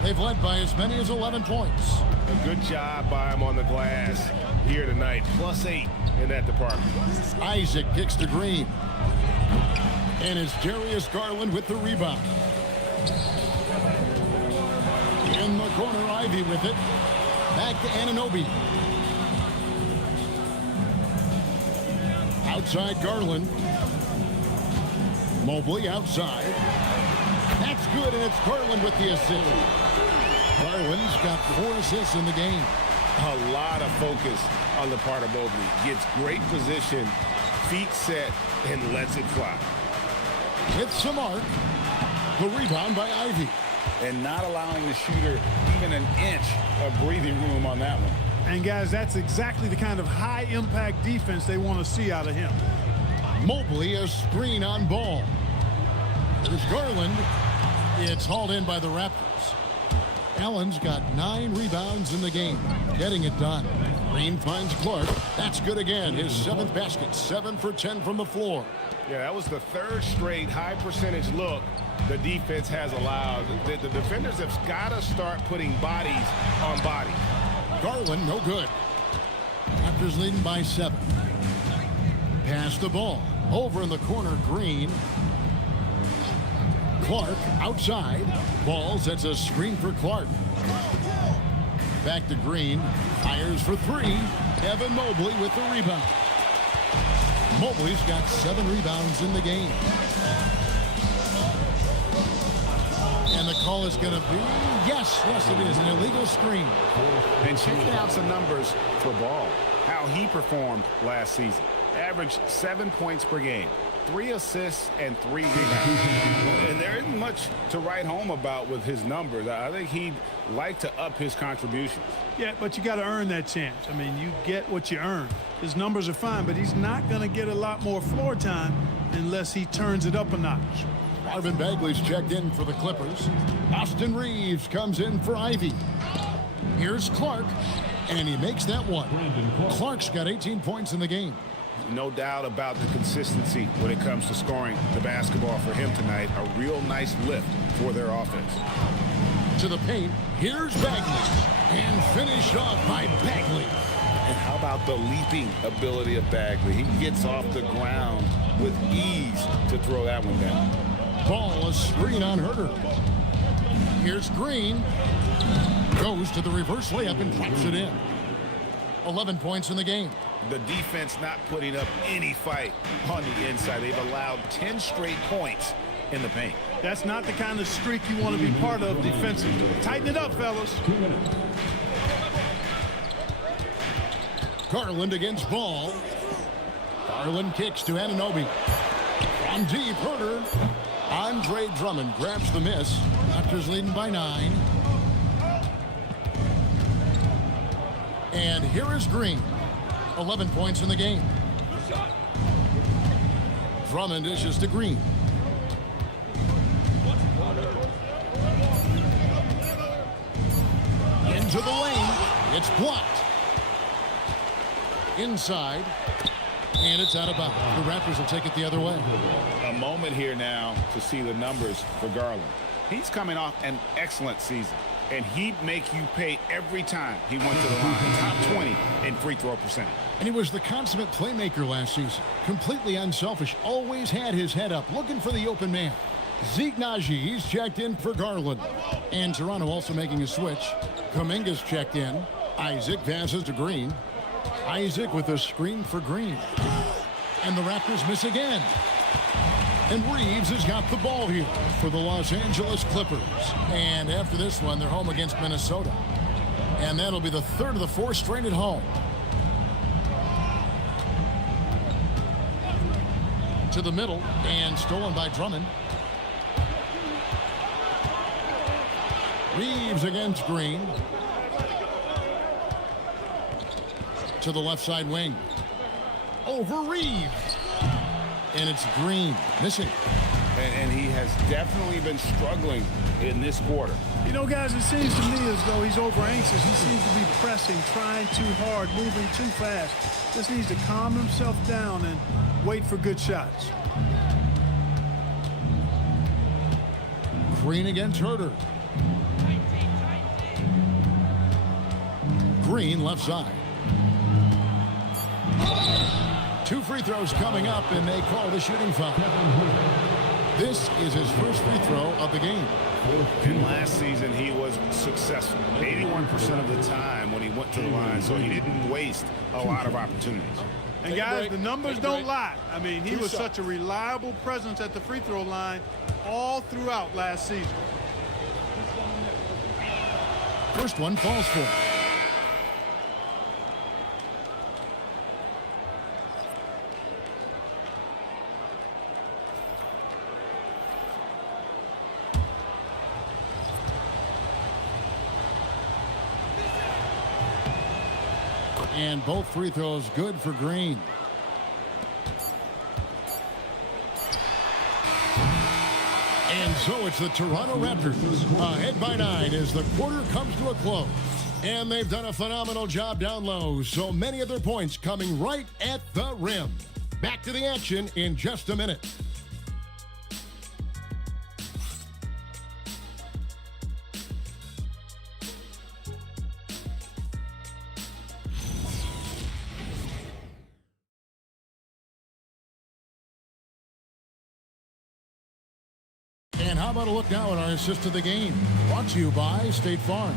They've led by as many as 11 points. A good job by him on the glass here tonight. +8 in that department. Isaac kicks to Green. And it's Darius Garland with the rebound. In the corner, Ivy with it. Back to Anunoby. Outside Garland. Mobley outside. That's good, and it's Garland with the assist. Garland's got 4 assists in the game. A lot of focus on the part of Mobley. Gets great position, feet set, and lets it fly. Hits the mark. The rebound by Ivy. And not allowing the shooter even an inch of breathing room on that one. And guys, that's exactly the kind of high-impact defense they want to see out of him. Mobley, a screen on Ball. There's Garland. It's hauled in by the Raptors. Allen's got 9 rebounds in the game, getting it done. Green finds Clark. That's good again. His 7th basket, 7 for 10 from the floor. Yeah, that was the 3rd straight high-percentage look the defense has allowed. The defenders have got to start putting bodies on bodies. Garland, no good. Raptors leading by 7. Pass the ball. Over in the corner, Green. Clark outside. Ball sets a screen for Clark. Back to Green. Fires for 3. Evan Mobley with the rebound. Mobley's got 7 rebounds in the game. And the call is going to be, yes, it is, an illegal screen. And checking out some numbers for Ball. How he performed last season. Averaged 7 points per game. 3 assists and 3 rebounds. And there isn't much to write home about with his numbers. I think he'd like to up his contributions. Yeah, but you got to earn that chance. I mean, you get what you earn. His numbers are fine, but he's not going to get a lot more floor time unless he turns it up a notch. Marvin Bagley's checked in for the Clippers. Austin Reeves comes in for Ivy. Here's Clark, and he makes that one. Clark's got 18 points in the game. No doubt about the consistency when it comes to scoring the basketball for him tonight. A real nice lift for their offense. To the paint, here's Bagley. And finished off by Bagley. And how about the leaping ability of Bagley? He gets off the ground with ease to throw that one down. Ball, a screen on Herter. Here's Green. Goes to the reverse layup and drops it in. 11 points in the game. The defense not putting up any fight on the inside. They've allowed 10 straight points in the paint. That's not the kind of streak you want to be part of defensively. Tighten it up, fellas. Garland against Ball. Garland kicks to Anunoby. From deep, Herter. Andre Drummond grabs the miss. Raptors leading by 9. And here is Green. 11 points in the game. Drummond dishes to Green. Into the lane. It's blocked. Inside. And it's out of bounds. The Raptors will take it the other way. A moment here now to see the numbers for Garland. He's coming off an excellent season, and he'd make you pay every time he went to the line. Top 20 in free throw percentage. And he was the consummate playmaker last season. Completely unselfish. Always had his head up, looking for the open man. Zeke Naji, he's checked in for Garland. And Toronto also making a switch. Kuminga's checked in. Isaac passes to Green. Isaac with a screen for Green. And the Raptors miss again. And Reeves has got the ball here for the Los Angeles Clippers. And after this one, they're home against Minnesota. And that'll be the 3rd of the 4 straight at home. To the middle, and stolen by Drummond. Reeves against Green. To the left side wing. Over Reeves. And it's Green missing. And he has definitely been struggling in this quarter. You know, guys, it seems to me as though he's over anxious. He seems to be pressing, trying too hard, moving too fast. Just needs to calm himself down and wait for good shots. Green against Herder. Green left side. 2 free throws coming up, and they call the shooting foul. This is his first free throw of the game. And last season, he was successful 81% of the time when he went to the line, so he didn't waste a lot of opportunities. And guys, the numbers don't lie. I mean, he was such a reliable presence at the free throw line all throughout last season. First one falls for. And both free throws good for Green. And so it's the Toronto Raptors ahead by 9 as the quarter comes to a close. And they've done a phenomenal job down low. So many of their points coming right at the rim. Back to the action in just a minute. And how about a look now at our assist of the game? Brought to you by State Farm.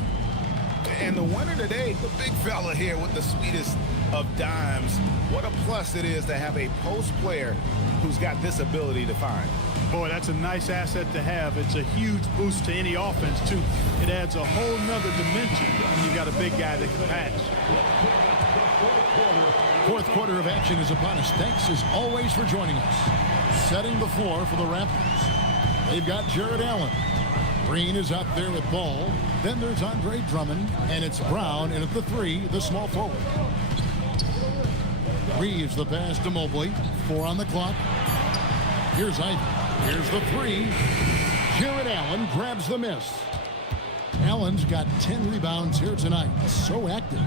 And the winner today, the big fella here with the sweetest of dimes. What a plus it is to have a post player who's got this ability to find. Boy, that's a nice asset to have. It's a huge boost to any offense, too. It adds a whole nother dimension when you got a big guy that can pass. Fourth quarter of action is upon us. Thanks as always for joining us. Setting the floor for the Raptors. They've got Jared Allen. Green is out there with ball. Then there's Andre Drummond, and it's Brown in at the 3, the small forward. Reeves the pass to Mobley. 4 on the clock. Here's Ivy. Here's the 3. Jared Allen grabs the miss. Allen's got 10 rebounds here tonight. So active.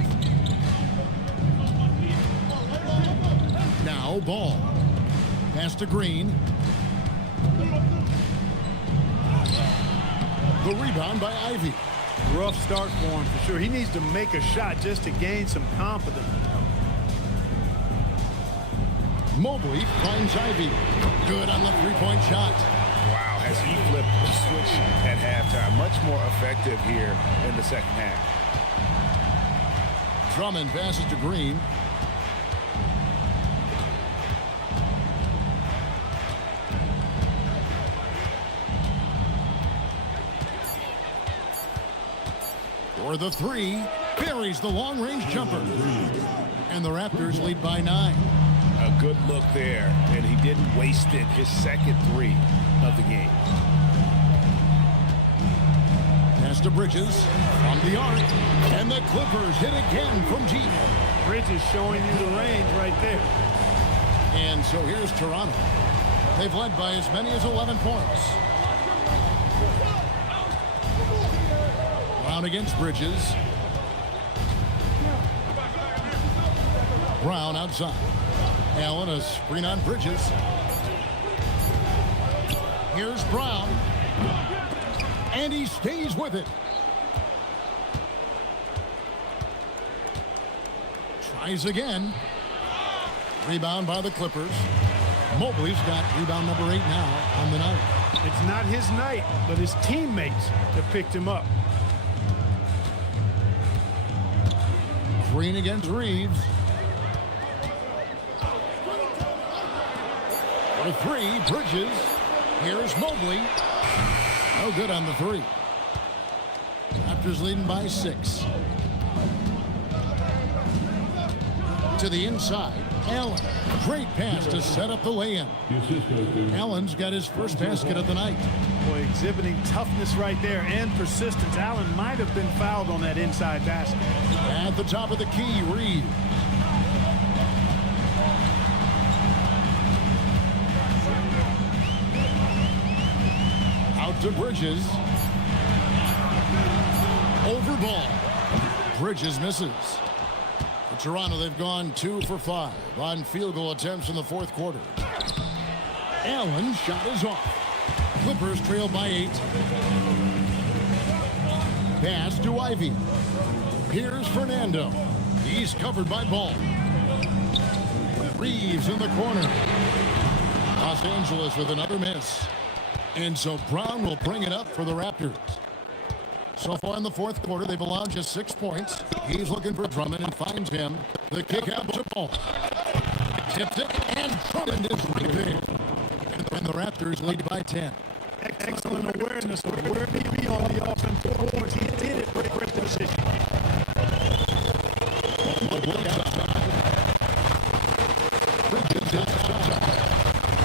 Now Ball. Pass to Green. The rebound by Ivy. Rough start for him for sure. He needs to make a shot just to gain some confidence. Mobley finds Ivy. Good on the three-point shot. Wow, has he flipped the switch at halftime. Much more effective here in the second half. Drummond passes to Green. For the 3, buries the long-range jumper. And the Raptors lead by 9. A good look there, and he didn't waste it. His second 3 of the game. Pass to Bridges from the arc. And the Clippers hit again from deep. Bridges showing you the range right there. And so here's Toronto. They've led by as many as 11 points. Brown against Bridges. Brown outside. Allen a screen on Bridges. Here's Brown. And he stays with it. Tries again. Rebound by the Clippers. Mobley's got rebound number 8 now on the night. It's not his night, but his teammates have picked him up. Green against Reeves. For 3, Bridges. Here's Mobley. No good on the 3. Raptors leading by 6. To the inside. Allen. Great pass to set up the lay-in. Allen's got his first basket of the night. Boy, exhibiting toughness right there and persistence. Allen might have been fouled on that inside basket. At the top of the key, Reed. Out to Bridges. Over ball. Bridges misses. For Toronto, they've gone 2 for 5 on field goal attempts in the fourth quarter. Allen's shot is off. Clippers trail by 8. Pass to Ivy. Here's Fernando. He's covered by Ball. Reeves in the corner. Los Angeles with another miss. And so Brown will bring it up for the Raptors. So far in the fourth quarter, they've allowed just 6 points. He's looking for Drummond and finds him. The kick out to Ball. Tipped it, and Drummond is right there. And the Raptors lead by 10. Excellent awareness of where he be on the offensive boards. He did it. Great position.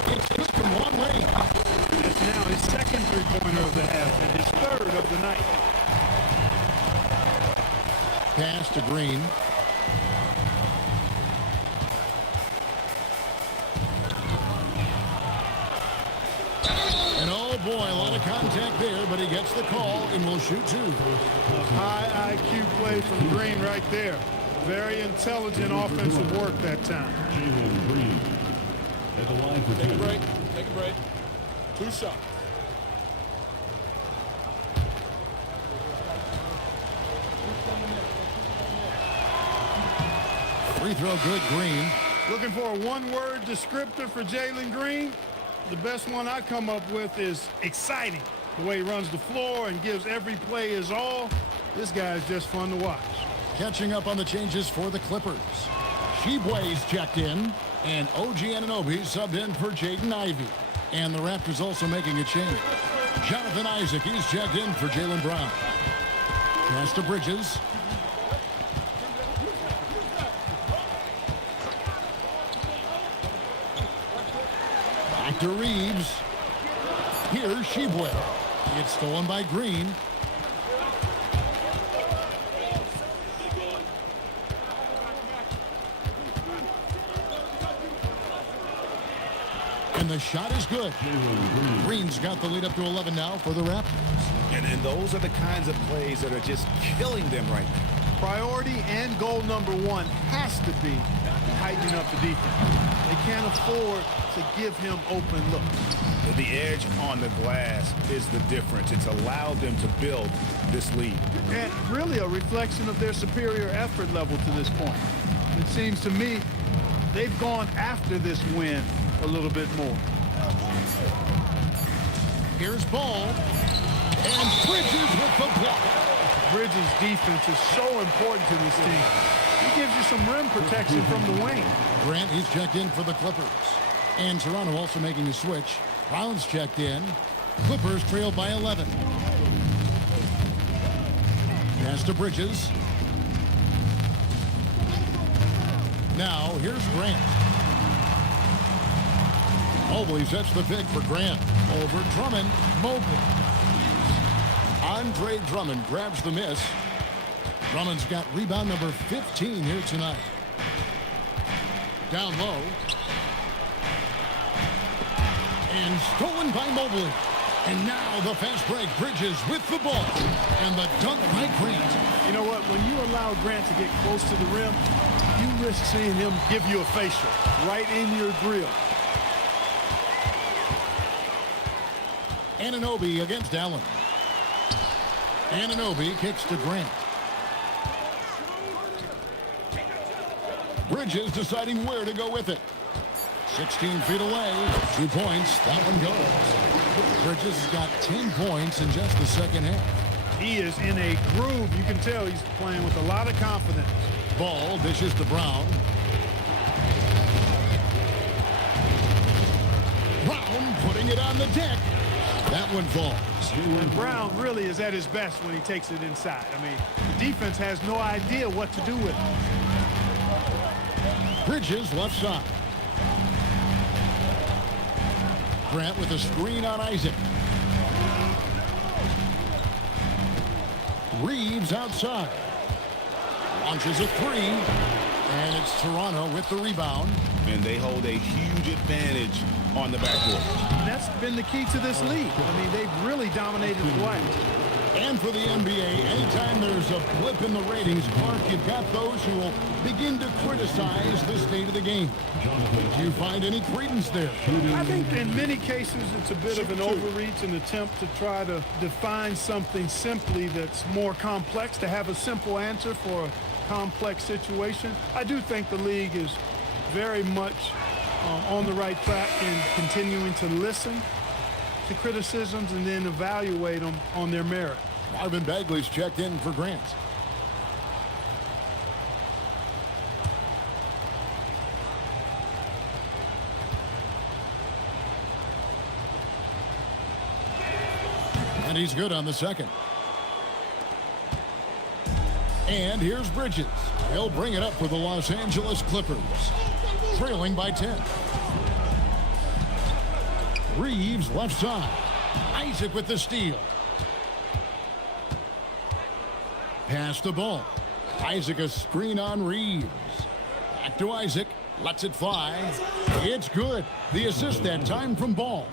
It's good from one way. It's now his second three-pointer of the half and his third of the night. Pass to Green. And oh boy, a lot of contact there, but he gets the call and will shoot 2. A high IQ play from Green right there. Very intelligent offensive work that time. Jalen Green at the line for Take a 2. break. Take a break. 2 shots. Free throw good, Green. Looking for a one-word descriptor for Jalen Green? The best one I come up with is exciting. The way he runs the floor and gives every play his all. This guy is just fun to watch. Catching up on the changes for the Clippers. Sheboy's checked in, and OG Anunoby subbed in for Jaden Ivey. And the Raptors also making a change. Jonathan Isaac, he's checked in for Jaylen Brown. Pass to Bridges. Back to Reeves. Here's Sheboy. It's stolen by Green. And the shot is good. Green's got the lead up to 11 now for the Raptors. And those are the kinds of plays that are just killing them right now. Priority and goal number 1 has to be tightening up the defense. They can't afford to give him open looks. The edge on the glass is the difference. It's allowed them to build this lead. And really a reflection of their superior effort level to this point. It seems to me they've gone after this win a little bit more. Here's Ball. And Bridges with the block. Bridges' defense is so important to this team. He gives you some rim protection from the wing. Grant, he's checked in for the Clippers. And Toronto also making a switch. Brown's checked in. Clippers trail by 11. Pass to Bridges. Now, here's Grant. Mobley sets the pick for Grant. Over Drummond. Mobley. Andre Drummond grabs the miss. Drummond's got rebound number 15 here tonight. Down low. And stolen by Mobley. And now the fast break. Bridges with the ball. And the dunk by Grant. You know what? When you allow Grant to get close to the rim, you risk seeing him give you a facial right in your grill. Anunoby against Allen. Anunoby kicks to Grant. Bridges deciding where to go with it. 16 feet away. 2 points. That one goes. Bridges has got 10 points in just the second half. He is in a groove. You can tell he's playing with a lot of confidence. Ball dishes to Brown. Brown putting it on the deck. That one falls. And Brown really is at his best when he takes it inside. I mean, the defense has no idea what to do with it. Bridges left side. Grant with a screen on Isaac. Reeves outside. Launches a 3. And it's Toronto with the rebound. And they hold a huge advantage on the backcourt. And that's been the key to this league. I mean, they've really dominated the glass. And for the NBA, anytime there's a blip in the ratings, Clark, you've got those who will begin to criticize the state of the game. Do you find any credence there? I think in many cases it's a bit of an overreach, an attempt to try to define something simply that's more complex, to have a simple answer for a complex situation. I do think the league is very much on the right track in continuing to listen to criticisms and then evaluate them on their merit. Marvin Bagley's checked in for Grant. And he's good on the second. And here's Bridges. He'll bring it up for the Los Angeles Clippers, trailing by 10. Reeves left side. Isaac with the steal. Pass the ball. Isaac a screen on Reeves. Back to Isaac. Lets it fly. It's good. The assist that time from Ball.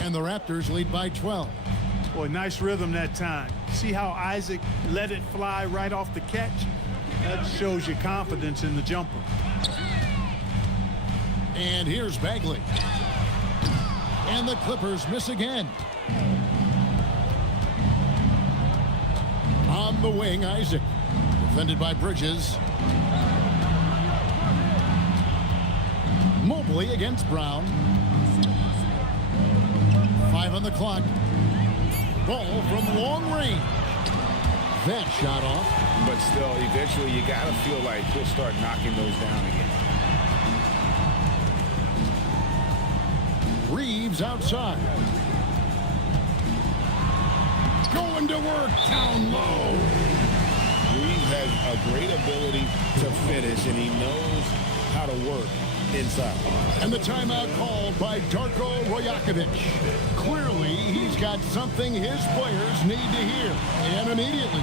And the Raptors lead by 12. Boy, nice rhythm that time. See how Isaac let it fly right off the catch? That shows you confidence in the jumper. And here's Bagley. And the Clippers miss again. On the wing, Isaac. Defended by Bridges. Mobley against Brown. 5 on the clock. Ball from long range. That shot off. But still, eventually you got to feel like he'll start knocking those down again. Reeves outside. Going to work down low. Reeves has a great ability to finish, and he knows how to work inside. And the timeout called by Darko Rajakovic. Clearly, he's got something his players need to hear, and immediately.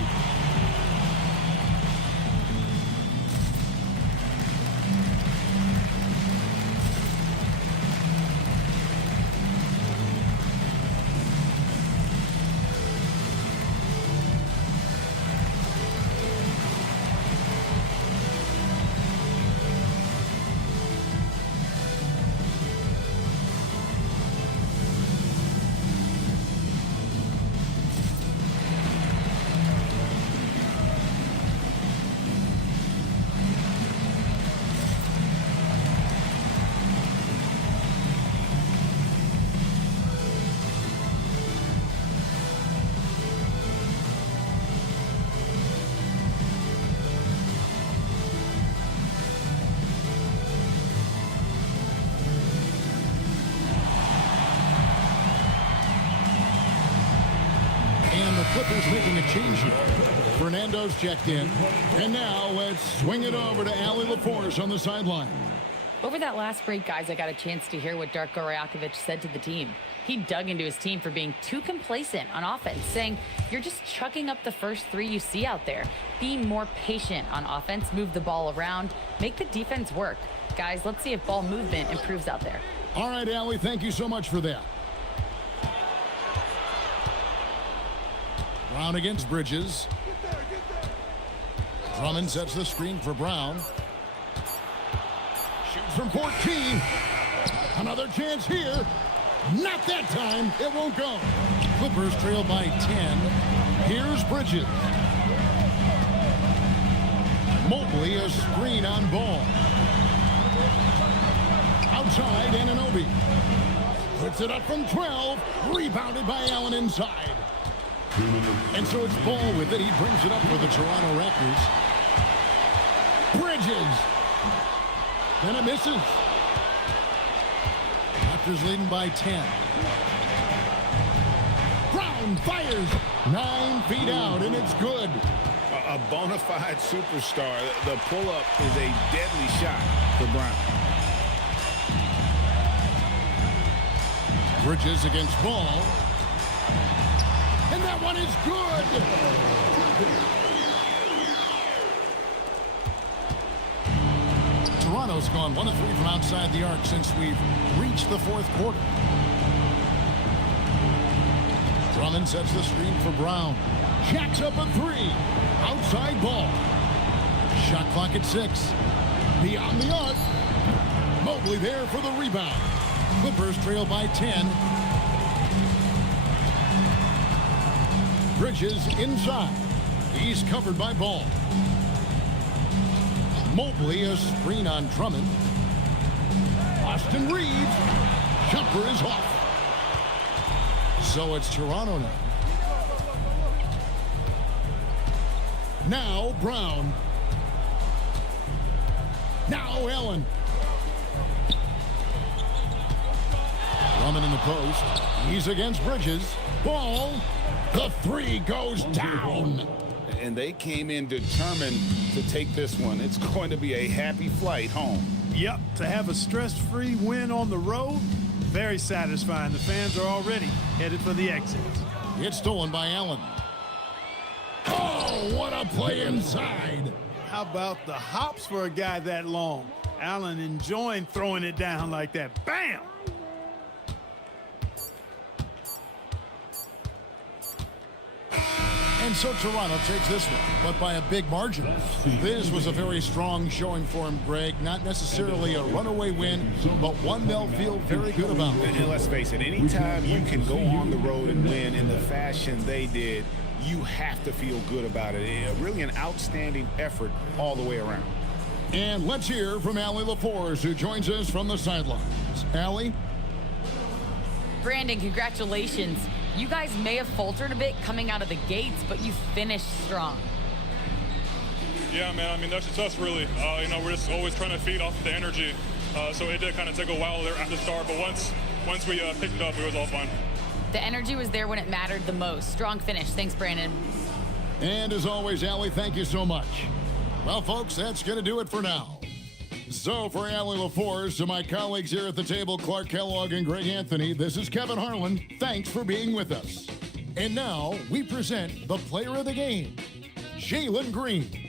Clippers making a change here. Fernando's checked in. And now let's swing it over to Allie LaForce on the sideline. Over that last break, guys, I got a chance to hear what Darko Rajakovic said to the team. He dug into his team for being too complacent on offense, saying, you're just chucking up the first three you see out there. Be more patient on offense, move the ball around, make the defense work. Guys, let's see if ball movement improves out there. All right, Allie, thank you so much for that. Brown against Bridges. Drummond sets the screen for Brown. Shoots from 14. Another chance here. Not that time. It won't go. Clippers trail by 10. Here's Bridges. Mobley a screen on Ball. Outside, Anunoby. Puts it up from 12. Rebounded by Allen inside. And so it's Ball with it. He brings it up for the Toronto Raptors. Bridges. And it misses. Raptors leading by 10. Brown fires 9 feet out, and it's good. A bona fide superstar. The pull-up is a deadly shot for Brown. Bridges against Ball. And that one is good. Toronto's gone 1 of 3 from outside the arc since we've reached the fourth quarter. Drummond sets the screen for Brown. Jacks up a three. Outside ball. Shot clock at 6. Beyond the arc. Mobley there for the rebound. Clippers trail by 10. Bridges inside. He's covered by Ball. Mobley a screen on Drummond. Austin Reeves. Jumper is off. So it's Toronto now. Now Brown. Now Allen. Drummond in the post. He's against Bridges. Ball. The three goes down. And they came in determined to take this one. It's going to be a happy flight home. Yep, to have a stress-free win on the road, very satisfying. The fans are already headed for the exits. It's stolen by Allen. Oh, what a play inside. How about the hops for a guy that long? Allen enjoying throwing it down like that. Bam! And so Toronto takes this one, but by a big margin. This was a very strong showing for him, Greg. Not necessarily a runaway win, but one they'll feel very good about. And let's face it, anytime you can go on the road and win in the fashion they did, you have to feel good about it. Really an outstanding effort all the way around. And let's hear from Allie LaForce, who joins us from the sidelines. Allie? Brandon, congratulations. You guys may have faltered a bit coming out of the gates, but you finished strong. Yeah, man, I mean, that's just us, really. We're just always trying to feed off the energy. So it did kind of take a while there after the start, but once we picked it up, it was all fun. The energy was there when it mattered the most. Strong finish. Thanks, Brandon. And as always, Allie, thank you so much. Well, folks, that's going to do it for now. So for Allie LaForce, to my colleagues here at the table, Clark Kellogg and Greg Anthony, this is Kevin Harlan. Thanks for being with us. And now we present the player of the game, Jalen Green.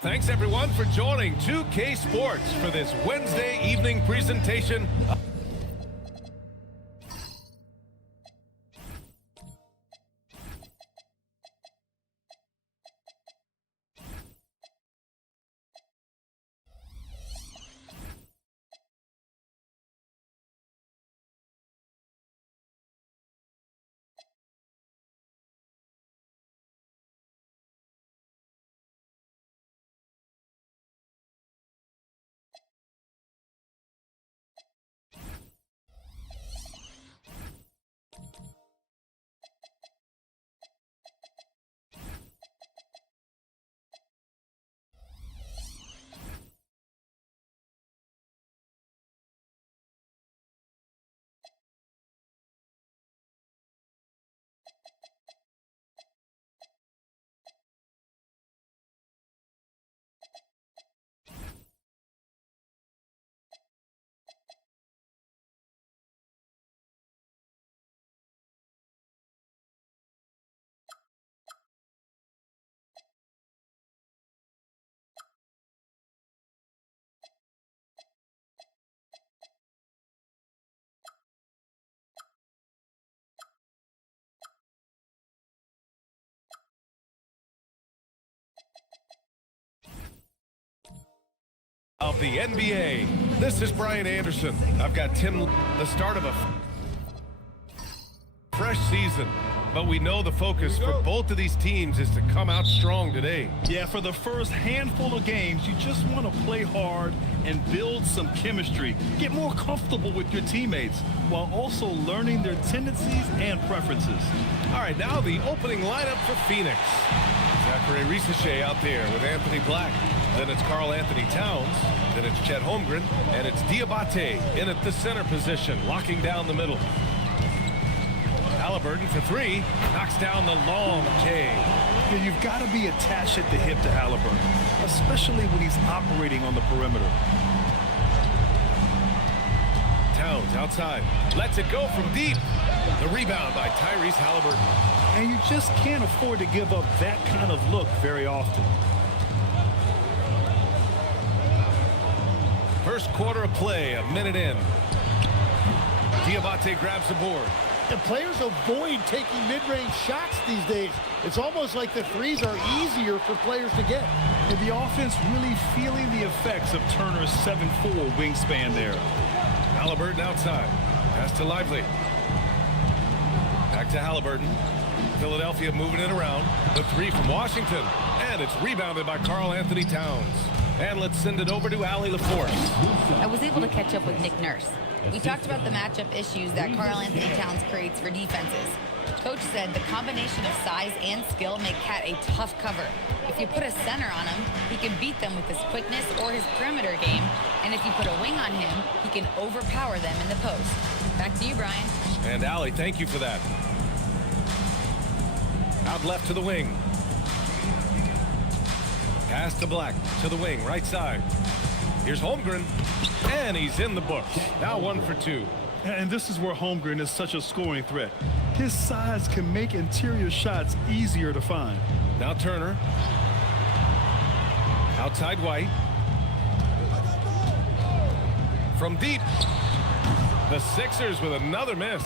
Thanks, everyone, for joining 2K Sports for this Wednesday evening presentation. Of the NBA. This is Brian Anderson. I've got the start of a fresh season, but we know the focus for both of these teams is to come out strong today. Yeah, for the first handful of games, you just want to play hard and build some chemistry. Get more comfortable with your teammates while also learning their tendencies and preferences. All right, now the opening lineup for Phoenix. Zachary Risache out there with Anthony Black. Then it's Karl Anthony Towns. Then it's Chet Holmgren. And it's Diabate in at the center position, locking down the middle. Halliburton for three. Knocks down the long J. Yeah, you've got to be attached at the hip to Halliburton, especially when he's operating on the perimeter. Towns outside. Lets it go from deep. The rebound by Tyrese Halliburton. And you just can't afford to give up that kind of look very often. First quarter of play, a minute in. Diabate grabs the board. The players avoid taking mid-range shots these days. It's almost like the threes are easier for players to get. And the offense really feeling the effects of Turner's 7'4" wingspan there. Halliburton outside. Pass to Lively. Back to Halliburton. Philadelphia moving it around. The three from Washington. And it's rebounded by Karl Anthony Towns. And let's send it over to Allie LaForce. I was able to catch up with Nick Nurse. We talked about the matchup issues that Karl Anthony Towns creates for defenses. Coach said the combination of size and skill make Cat a tough cover. If you put a center on him, he can beat them with his quickness or his perimeter game. And if you put a wing on him, he can overpower them in the post. Back to you, Brian. And Allie, thank you for that. Out left to the wing. Pass to Black to the wing, right side. Here's Holmgren, and he's in the books. Now 1 for 2. And this is where Holmgren is such a scoring threat. His size can make interior shots easier to find. Now Turner. Outside White. From deep. The Sixers with another miss.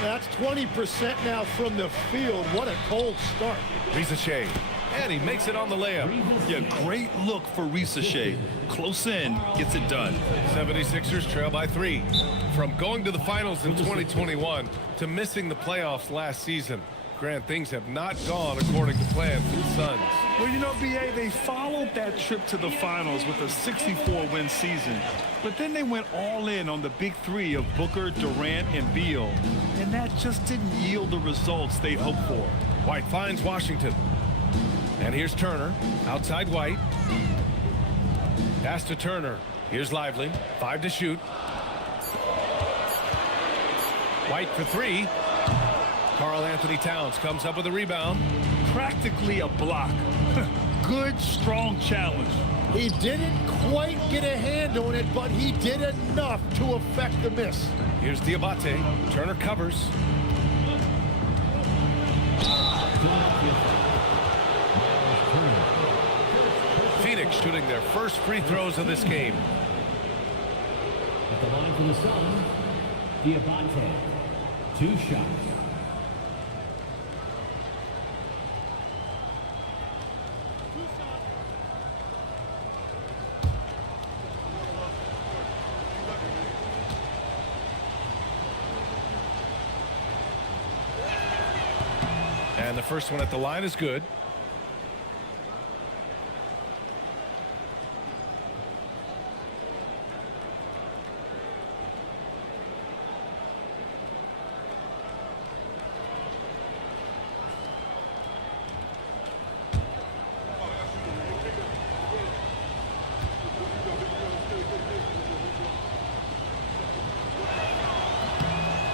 That's 20% now from the field. What a cold start. Risache. And he makes it on the layup. Yeah, great look for Risache. Close in, gets it done. 76ers trail by 3. From going to the finals in 2021 to missing the playoffs last season, Grant, things have not gone according to plan for the Suns. Well, you know, B.A., they followed that trip to the finals with a 64-win season. But then they went all in on the big three of Booker, Durant, and Beal. And that just didn't yield the results they'd hoped for. White finds Washington. And here's Turner. Outside White. Pass to Turner. Here's Lively. 5 to shoot. White for 3. Karl Anthony Towns comes up with a rebound. Practically a block. Good, strong challenge. He didn't quite get a hand on it, but he did enough to affect the miss. Here's Diabate. Turner covers. Phoenix shooting their first free throws of this game. At the line for the Suns, Diabate. 2 shots. And the first one at the line is good.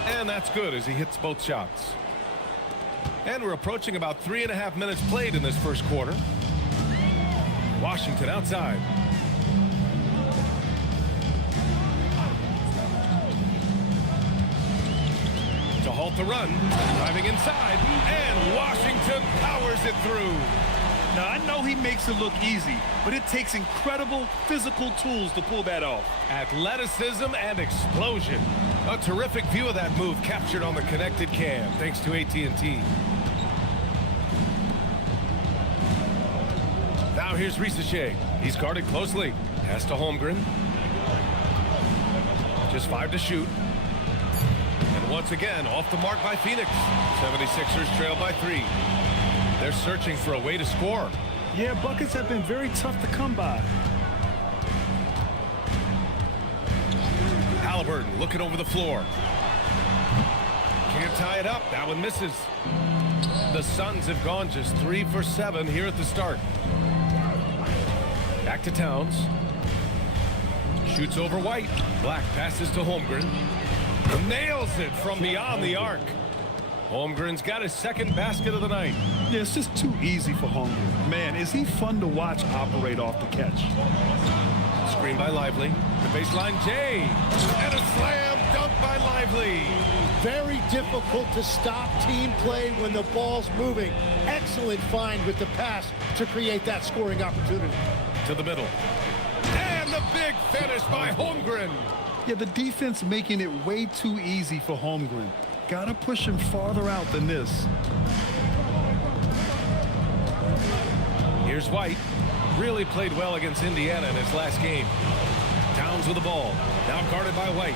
And that's good as he hits both shots. And we're approaching about 3.5 minutes played in this first quarter. Washington outside. To halt the run, driving inside, and Washington powers it through. Now, I know he makes it look easy, but it takes incredible physical tools to pull that off. Athleticism and explosion. A terrific view of that move captured on the connected cam, thanks to AT&T. Now here's Risache. He's guarded closely. Pass to Holmgren. Just 5 to shoot. And once again, off the mark by Phoenix. 76ers trail by 3. They're searching for a way to score. Yeah, buckets have been very tough to come by. Halliburton looking over the floor. Can't tie it up. That one misses. The Suns have gone just 3 for 7 here at the start. Back to Towns. Shoots over White. Black passes to Holmgren. Nails it from beyond the arc. Holmgren's got his second basket of the night. Yeah, it's just too easy for Holmgren. Man, is he fun to watch operate off the catch. Screen by Lively. The baseline J. And a slam dunk by Lively. Very difficult to stop team play when the ball's moving. Excellent find with the pass to create that scoring opportunity. To the middle. And the big finish by Holmgren. Yeah, the defense making it way too easy for Holmgren. Gotta push him farther out than this. Here's White. Really played well against Indiana in his last game. Towns with the ball. Now guarded by White.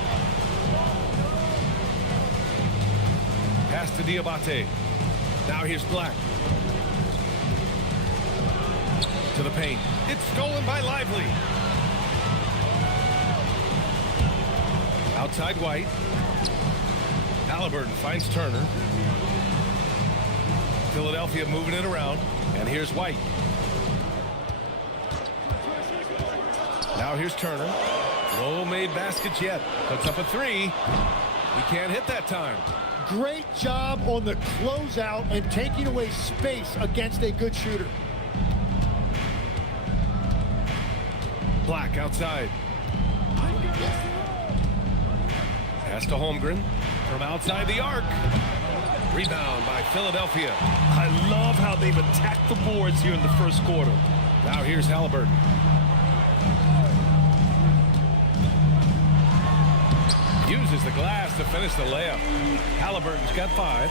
Pass to Diabate. Now here's Black. To the paint. It's stolen by Lively. Outside White. Halliburton finds Turner. Philadelphia moving it around. And here's White. Now here's Turner. No made baskets yet. Puts up a 3. He can't hit that time. Great job on the closeout and taking away space against a good shooter. Black outside. Pass to Holmgren from outside the arc. Rebound by Philadelphia. I love how they've attacked the boards here in the first quarter. Now here's Halliburton. Uses the glass to finish the layup. Halliburton's got 5.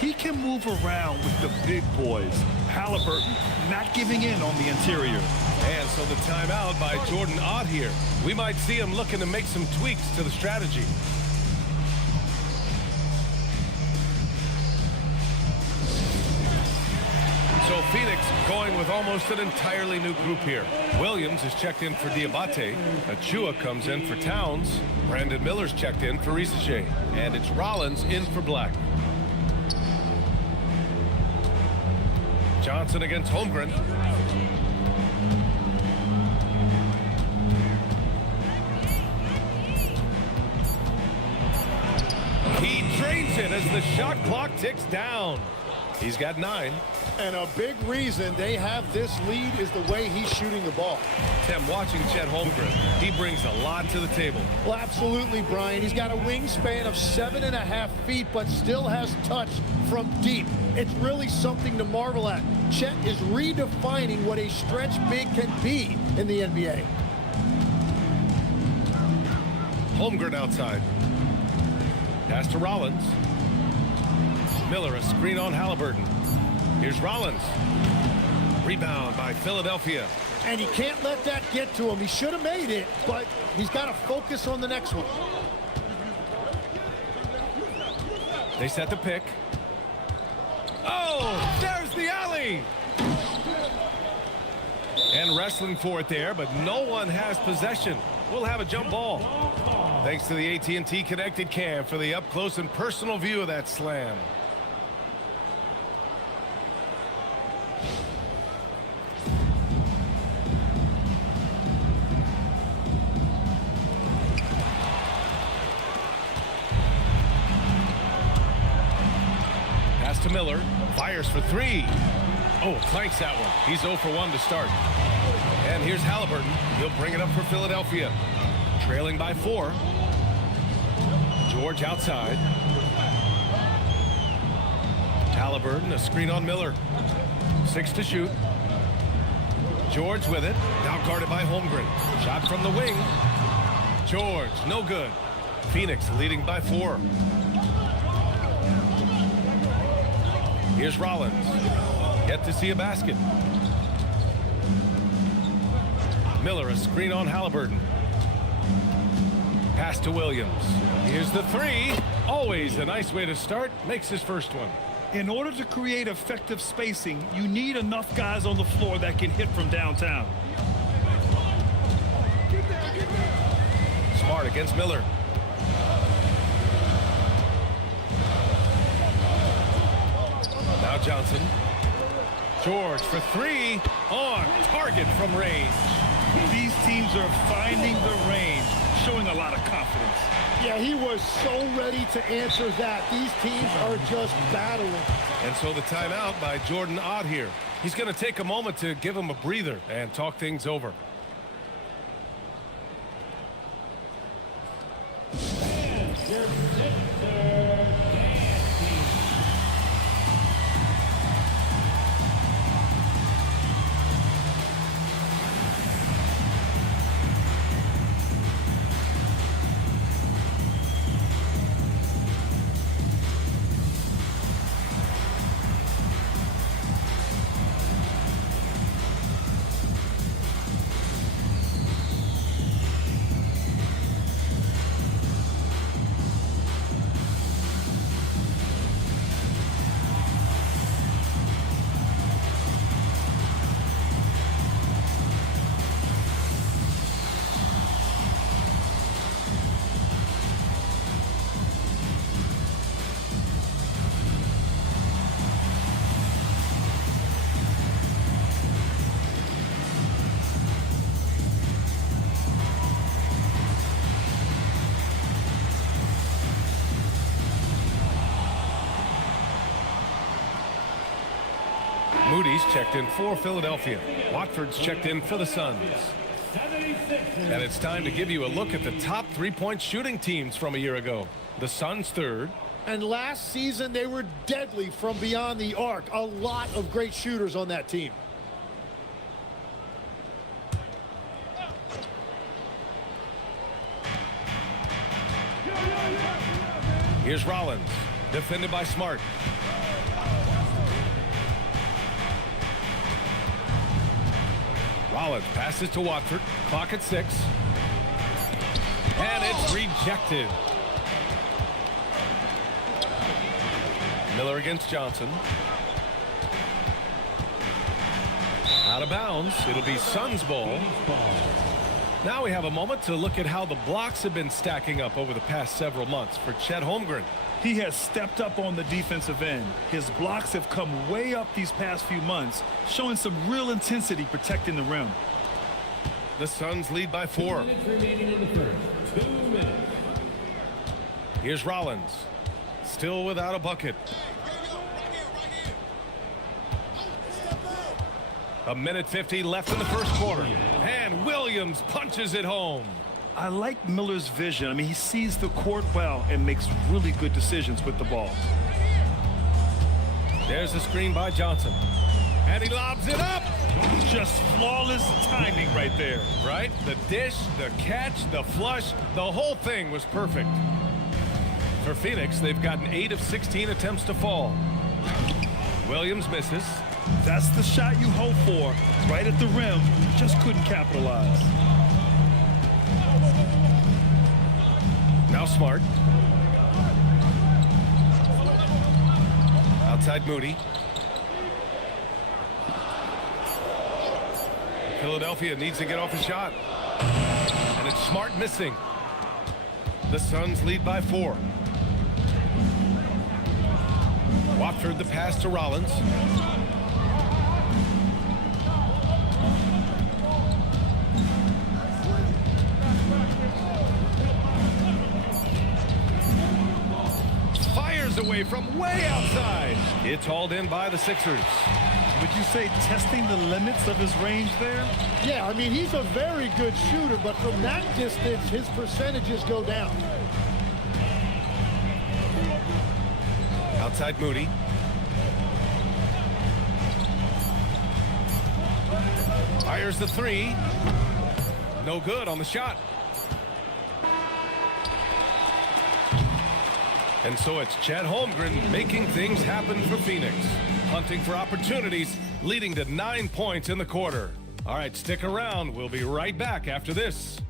He can move around with the big boys. Halliburton not giving in on the interior. And so the timeout by Jordan Ott here. We might see him looking to make some tweaks to the strategy. So Phoenix going with almost an entirely new group here. Williams is checked in for Diabate. Achua comes in for Towns. Brandon Miller's checked in for Risache. And it's Rollins in for Black. Johnson against Holmgren. He drains it as the shot clock ticks down. He's got 9. And a big reason they have this lead is the way he's shooting the ball. Tim, watching Chet Holmgren, he brings a lot to the table. Well, absolutely, Brian. He's got a wingspan of 7.5 feet, but still has touch from deep. It's really something to marvel at. Chet is redefining what a stretch big can be in the NBA. Holmgren outside. Pass to Rollins. Miller, a screen on Halliburton. Here's Rollins. Rebound by Philadelphia. And he can't let that get to him. He should have made it, but he's got to focus on the next one. They set the pick. Oh, there's the alley. And wrestling for it there, but no one has possession. We'll have a jump ball. Thanks to the AT&T Connected Cam for the up-close and personal view of that slam. Pass to Miller. Fires for three. Oh, clanks that one. He's 0 for 1 to start. And here's Halliburton. He'll bring it up for Philadelphia. Trailing by 4. George outside. Halliburton, a screen on Miller. 6 to shoot. George with it. Now guarded by Holmgren. Shot from the wing. George, no good. Phoenix leading by 4. Here's Rollins. Yet to see a basket. Miller, a screen on Halliburton. Pass to Williams. Here's the 3. Always a nice way to start. Makes his first one. In order to create effective spacing, you need enough guys on the floor that can hit from downtown. Smart against Miller. Now Johnson. George for 3. On target from range. These teams are finding the range, showing a lot of confidence. Yeah, he was so ready to answer that. These teams are just battling. And so the timeout by Jordan Ott here. He's going to take a moment to give him a breather and talk things over. Moody's checked in for Philadelphia. Watford's checked in for the Suns. And it's time to give you a look at the top three-point shooting teams from a year ago. The Suns 3rd. And last season, they were deadly from beyond the arc. A lot of great shooters on that team. Here's Rollins, defended by Smart. Rollins passes to Watford. Clock at 6. And it's rejected. Miller against Johnson. Out of bounds. It'll be Suns ball. Now we have a moment to look at how the blocks have been stacking up over the past several months for Chet Holmgren. He has stepped up on the defensive end. His blocks have come way up these past few months, showing some real intensity protecting the rim. The Suns lead by 4. Here's Rollins. Still without a bucket. 1:50 left in the first quarter. And Williams punches it home. I like Miller's vision. I mean, he sees the court well and makes really good decisions with the ball. There's a screen by Johnson. And he lobs it up. Just flawless timing right there. Right? The dish, the catch, the flush, the whole thing was perfect. For Phoenix, they've gotten 8 of 16 attempts to fall. Williams misses. That's the shot you hope for. Right at the rim. Just couldn't capitalize. Now Smart. Outside Moody. Philadelphia needs to get off a shot. And it's Smart missing. The Suns lead by 4. Watford the pass to Rollins. Fires away from way outside. It's hauled in by the Sixers. Would you say testing the limits of his range there? Yeah, I mean, he's a very good shooter, but from that distance, his percentages go down. Outside Moody. Fires the 3. No good on the shot. And so it's Chet Holmgren making things happen for Phoenix. Hunting for opportunities, leading to 9 points in the quarter. All right, stick around. We'll be right back after this.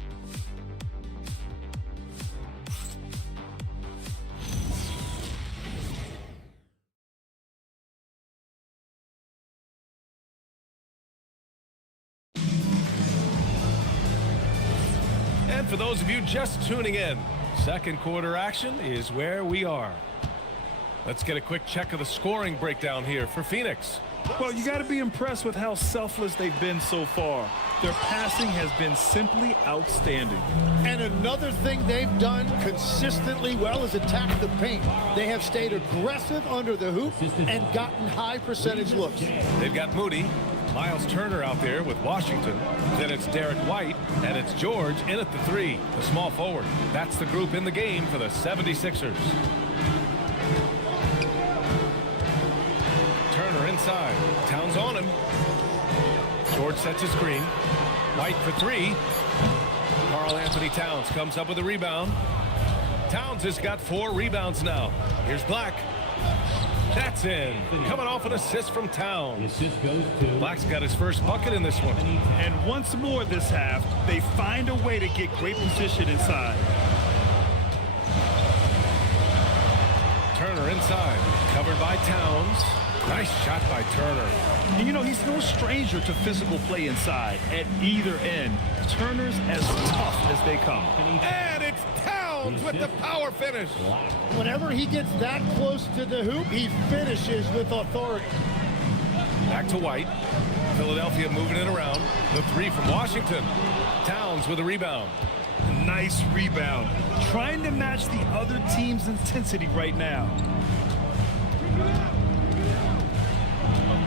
And for those of you just tuning in, second quarter action is where we are. Let's get a quick check of the scoring breakdown here for Phoenix. Well, you got to be impressed with how selfless they've been so far. Their passing has been simply outstanding. And another thing they've done consistently well is attack the paint. They have stayed aggressive under the hoop and gotten high percentage looks. They've got Moody, Miles Turner out there with Washington. Then it's Derek White, and it's George in at the 3, the small forward. That's the group in the game for the 76ers. Turner inside. Towns on him. George sets a screen. White for 3. Karl Anthony Towns comes up with a rebound. Towns has got 4 rebounds now. Here's Black. That's in. Coming off an assist from Towns. Black's got his first bucket in this one. And once more this half, they find a way to get great position inside. Turner inside. Covered by Towns. Nice shot by Turner. And you know, he's no stranger to physical play inside at either end. Turner's as tough as they come. And it's Towns with the power finish. Whenever he gets that close to the hoop, he finishes with authority. Back to White. Philadelphia moving it around. The 3 from Washington. Towns with a rebound. Nice rebound. Trying to match the other team's intensity right now.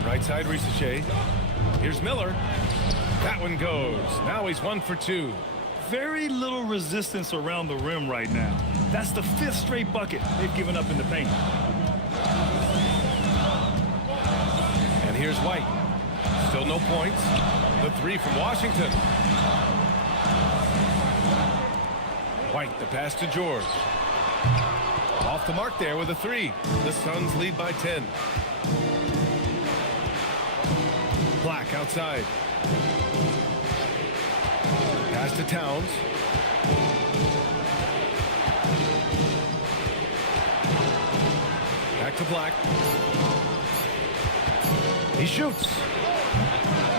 Right side Ricochet. Here's Miller. That one goes. Now he's 1 for 2. Very little resistance around the rim right now. That's the 5th straight bucket they've given up in the paint. And here's White. Still no points. The 3 from Washington. White, the pass to George. Off the mark there with a 3. The Suns lead by 10. Black outside. Pass to Towns. Back to Black. He shoots.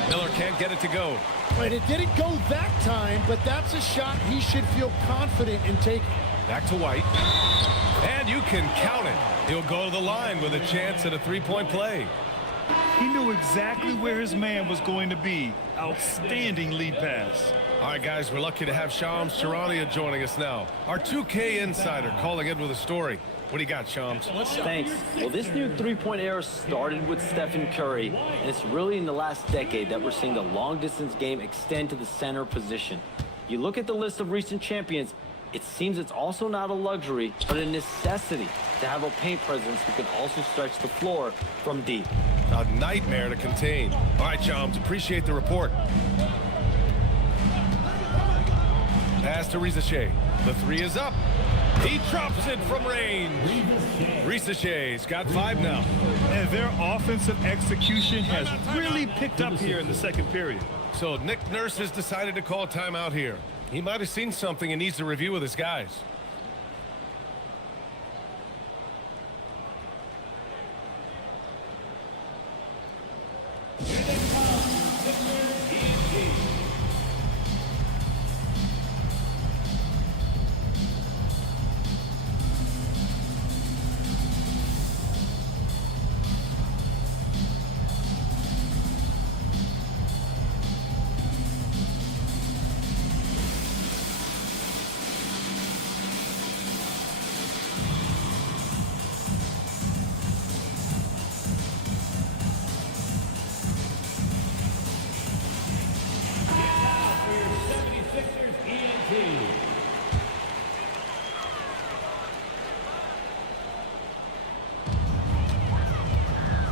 Miller can't get it to go. And it didn't go that time, but that's a shot he should feel confident in taking. Back to White. And you can count it. He'll go to the line with a chance at a 3-point play. He knew exactly where his man was going to be. Outstanding lead pass. All right, guys, we're lucky to have Shams Charania joining us now. Our 2K insider calling in with a story. What do you got, Shams? Thanks. Well, this new three-point era started with Stephen Curry, and it's really in the last decade that we're seeing the long-distance game extend to the center position. You look at the list of recent champions, it seems it's also not a luxury, but a necessity to have a paint presence who can also stretch the floor from deep. A nightmare to contain. All right, Shams, appreciate the report. Pass to Risache. The three is up. He drops it from range. Risache's got 5 now. And their offensive execution has really picked up here in the second period. So Nick Nurse has decided to call timeout here. He might have seen something and needs to review with his guys.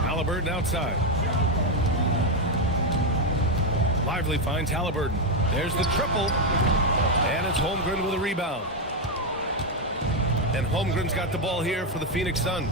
Halliburton outside. Lively finds Halliburton. There's the triple. And it's Holmgren with a rebound. And Holmgren's got the ball here for the Phoenix Suns.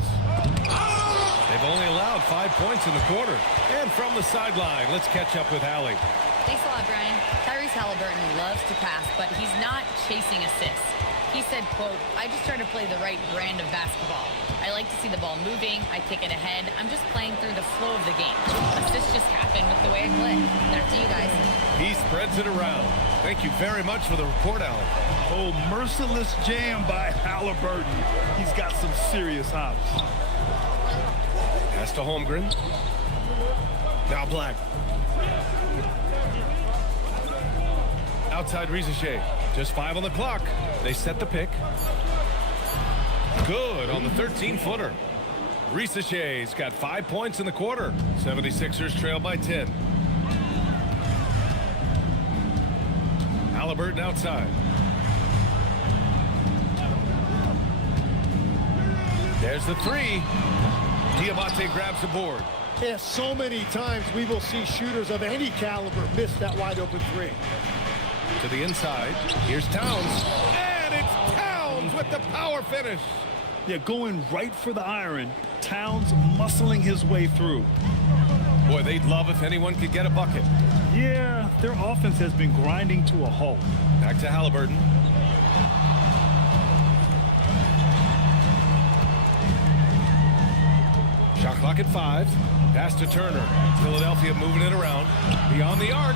They've only allowed 5 points in the quarter. And from the sideline, let's catch up with Hallie. Thanks a lot, Brian. Tyrese Halliburton loves to pass, but he's not chasing assists. He said, quote, "I just try to play the right brand of basketball. I like to see the ball moving. I take it ahead. I'm just playing through the flow of the game. Assists just happen with the way I play." Back to you guys. He spreads it around. Thank you very much for the report, Alec. Oh, merciless jam by Halliburton. He's got some serious hops. Pass to Holmgren. Now Black. Outside Risache. Just 5 on the clock. They set the pick. Good on the 13-footer. Risache's got 5 points in the quarter. 76ers trail by 10. Halliburton outside. There's the three. Diabate grabs the board. Yeah, so many times we will see shooters of any caliber miss that wide open three. To the inside. Here's Towns. And it's Towns with the power finish. Yeah, going right for the iron. Towns muscling his way through. Boy, they'd love if anyone could get a bucket. Yeah, their offense has been grinding to a halt. Back to Halliburton. Shot clock at 5. Pass to Turner. Philadelphia moving it around. Beyond the arc.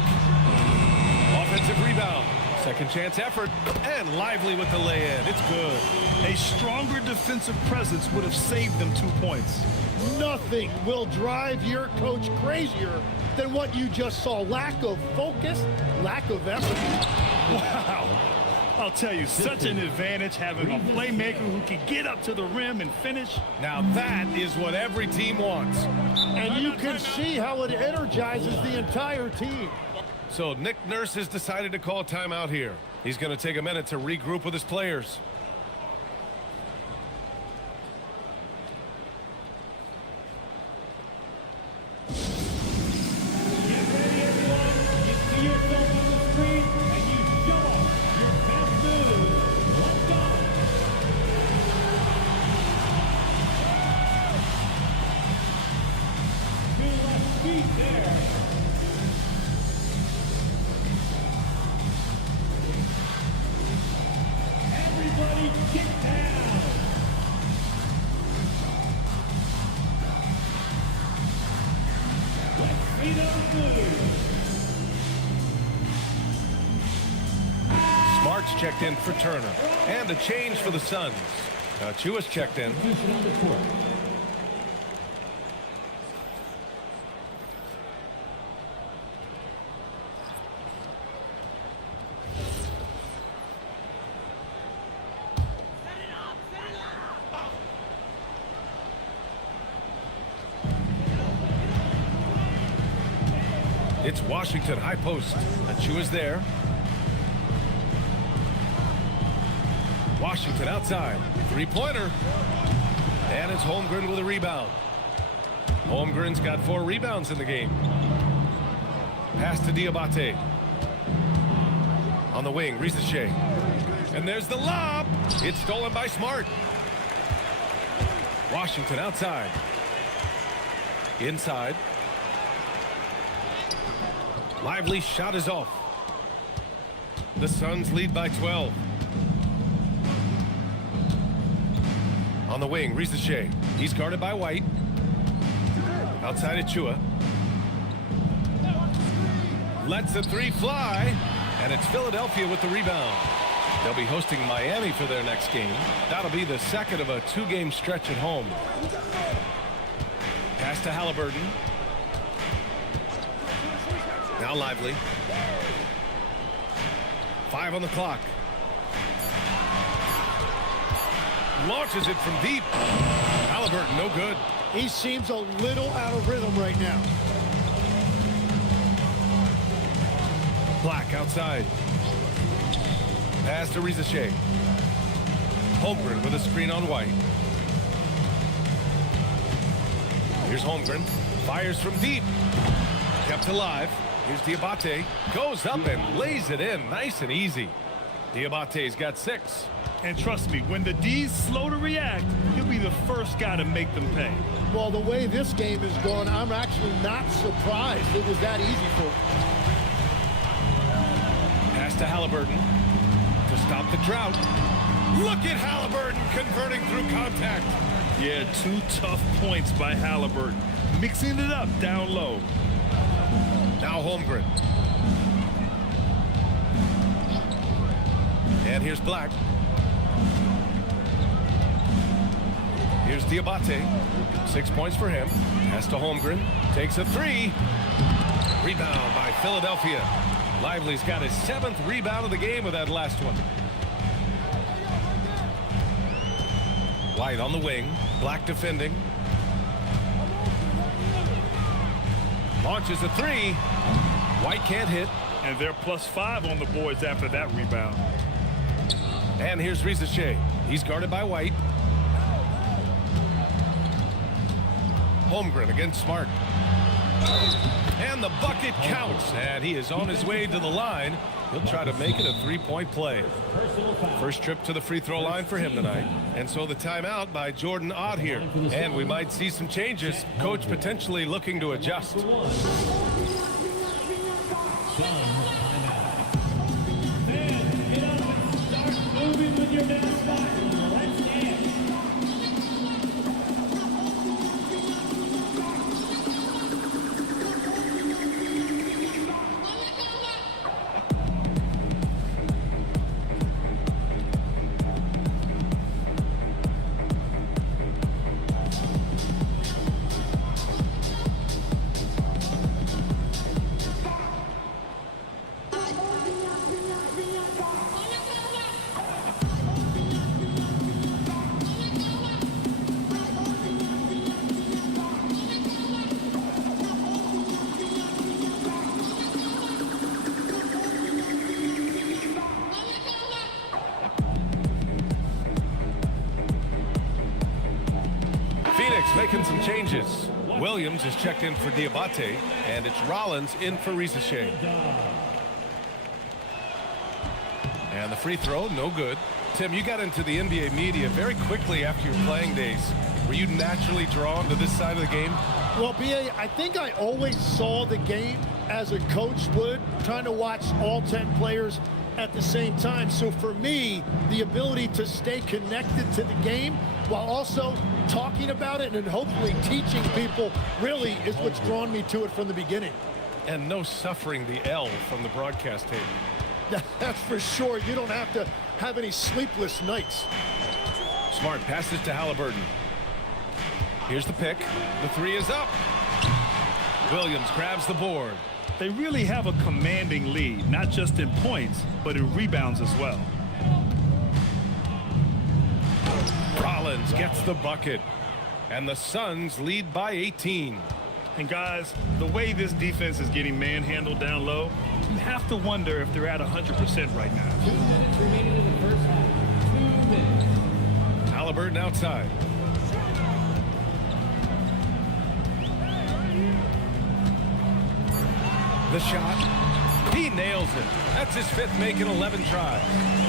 Offensive rebound. Second chance effort. And Lively with the lay-in. It's good. A stronger defensive presence would have saved them 2 points. Nothing will drive your coach crazier than what you just saw. Lack of focus, lack of effort. Wow. I'll tell you, such an advantage having a playmaker who can get up to the rim and finish. Now that is what every team wants. And you can see how it energizes the entire team. So Nick Nurse has decided to call timeout here. He's going to take a minute to regroup with his players. Smart's checked in for Turner. And a change for the Suns. Chua's checked in. It's Washington, high post. Achua's there. Washington outside. Three-pointer. And it's Holmgren with a rebound. Holmgren's got 4 rebounds in the game. Pass to Diabate. On the wing, Risache. And there's the lob. It's stolen by Smart. Washington outside. Inside. Lively shot is off. The Suns lead by 12. On the wing, Risache. He's guarded by White. Outside Achua. Lets the 3 fly. And it's Philadelphia with the rebound. They'll be hosting Miami for their next game. That'll be the second of a 2-game stretch at home. Pass to Halliburton. Now Lively. 5 on the clock. Launches it from deep. Halliburton, no good. He seems a little out of rhythm right now. Black outside. Pass to Risache. Holmgren with a screen on White. Here's Holmgren. Fires from deep. Kept alive. Here's Diabate. Goes up and lays it in. Nice and easy. Diabate's got 6. And trust me, when the D's slow to react, he'll be the first guy to make them pay. Well, the way this game is going, I'm actually not surprised it was that easy for him. Pass to Halliburton to stop the drought. Look at Halliburton converting through contact. Yeah, 2 tough points by Halliburton. Mixing it up down low. Now Holmgren. And here's Black. Here's Diabate. 6 points for him. Pass to Holmgren. Takes a 3. Rebound by Philadelphia. Lively's got his 7th rebound of the game with that last one. White on the wing. Black defending. Launches a 3. White can't hit. And they're +5 on the boards after that rebound. And here's Risache. He's guarded by White. Holmgren against Smart. And the bucket counts. And he is on his way to the line. He'll try to make it a 3-point play. First trip to the free throw line for him tonight. And so the timeout by Jordan Ott here. And we might see some changes. Coach potentially looking to adjust. Making some changes. Williams is checked in for Diabate, and it's Rollins in for Risache. And the free throw, no good. Tim, you got into the NBA media very quickly after your playing days. Were you naturally drawn to this side of the game? Well, B.A., I think I always saw the game as a coach would, trying to watch all 10 players at the same time. So for me, the ability to stay connected to the game while also talking about it and hopefully teaching people really is what's drawn me to it from the beginning. And no suffering the L from the broadcast table. That's for sure. You don't have to have any sleepless nights. Smart passes to Halliburton. Here's the pick. The 3 is up. Williams grabs the board. They really have a commanding lead, not just in points, but in rebounds as well. Rollins gets the bucket, and the Suns lead by 18. And guys, the way this defense is getting manhandled down low, you have to wonder if they're at 100% right now. 2 minutes remaining in the first half. 2 minutes. Halliburton outside. The shot. He nails it. That's his 5th make in 11 tries.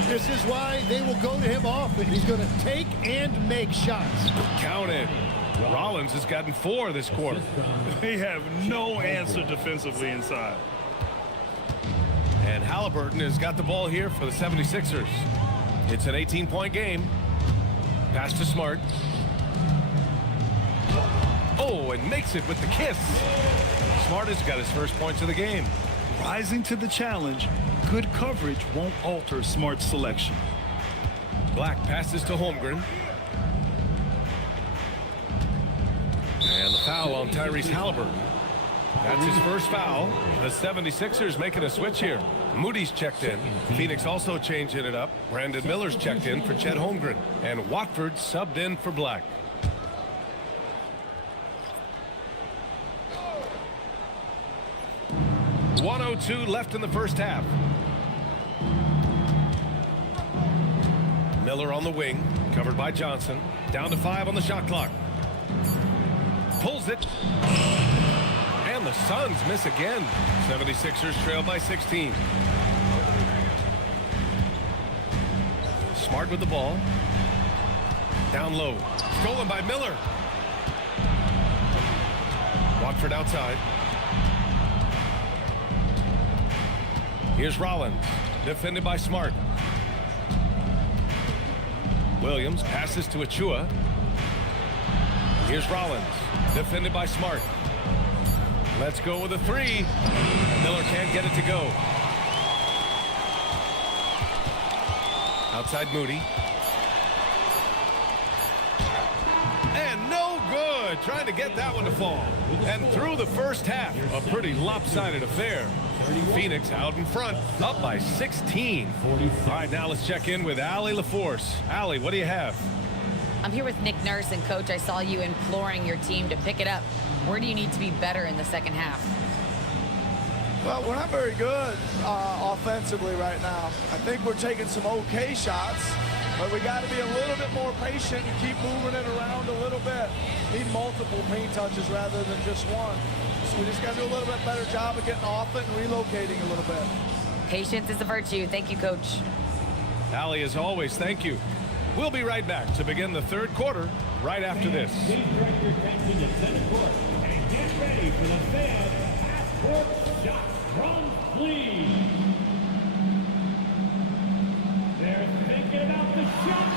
This is why they will go to him often. He's going to take and make shots. Counted. Rollins has gotten 4 this quarter. They have no answer defensively inside. And Halliburton has got the ball here for the 76ers. It's an 18-point game. Pass to Smart. Oh, and makes it with the kiss. Smart has got his first points of the game. Rising to the challenge, good coverage won't alter Smart's selection. Black passes to Holmgren. And the foul on Tyrese Halliburton. That's his first foul. The 76ers making a switch here. Moody's checked in. Phoenix also changing it up. Brandon Miller's checked in for Chet Holmgren. And Watford subbed in for Black. .102 left in the first half. Miller on the wing, covered by Johnson. Down to 5 on the shot clock. Pulls it. And the Suns miss again. 76ers trail by 16. Smart with the ball. Down low. Stolen by Miller. Watford outside. Here's Rollins. Defended by Smart. Williams passes to Achua. Here's Rollins. Defended by Smart. Let's go with a 3. Miller can't get it to go. Outside Moody. And no good. Trying to get that one to fall. And through the first half, a pretty lopsided affair. Phoenix out in front, up by 16. All right, now let's check in with Allie LaForce. Allie, what do you have? I'm here with Nick Nurse, and Coach, I saw you imploring your team to pick it up. Where do you need to be better in the second half? Well, we're not very good offensively right now. I think we're taking some okay shots, but we got to be a little bit more patient and keep moving it around a little bit. Need multiple paint touches rather than just one. So we just got to do a little bit better job of getting off it and relocating a little bit. Patience is a virtue. Thank you, Coach. Allie, as always, thank you. We'll be right back to begin the third quarter right after this. Please direct your attention to center court and get ready for the fan half-court shot from Fleet. They're thinking about the shot.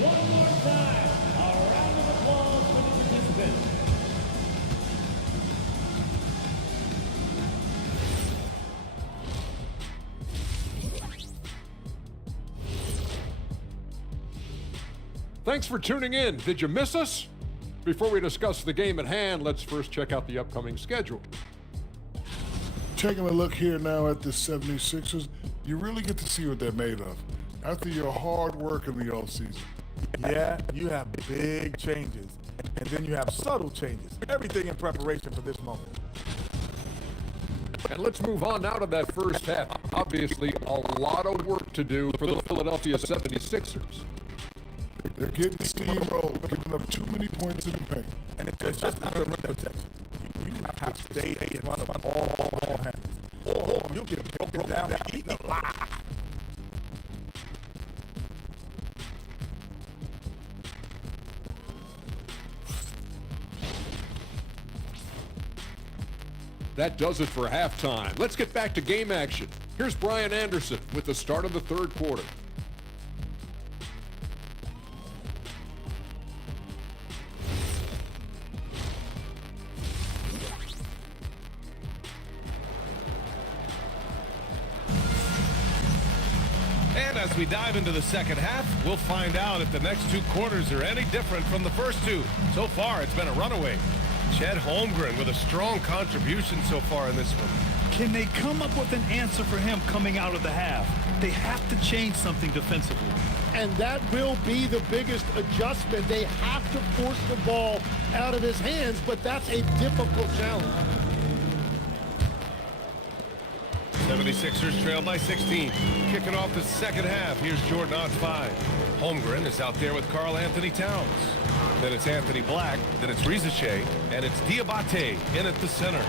One more time, a round of applause for the participants. Thanks for tuning in. Did you miss us? Before we discuss the game at hand, let's first check out the upcoming schedule. Taking a look here now at the 76ers, you really get to see what they're made of. After your hard work in the offseason. Yeah, you have big changes, and then you have subtle changes. Everything in preparation for this moment. And let's move on now to that first half. Obviously, a lot of work to do for the Philadelphia 76ers. They're getting steamrolled, giving up too many points in the paint. And it's just not a rim protection. You have to stay in front of all hands. Or you get broken down and eaten alive. That does it for halftime. Let's get back to game action. Here's Brian Anderson with the start of the third quarter. And as we dive into the second half, we'll find out if the next 2 quarters are any different from the first 2. So far, it's been a runaway. Chet Holmgren with a strong contribution so far in this one. Can they come up with an answer for him coming out of the half? They have to change something defensively. and that will be the biggest adjustment. They have to force the ball out of his hands, but that's a difficult challenge. 76ers trail by 16. Kicking off the second half. Here's Jordan on 5. Holmgren is out there with Karl Anthony Towns. Then it's Anthony Black. Then it's Rizachet. And it's Diabate in at the center.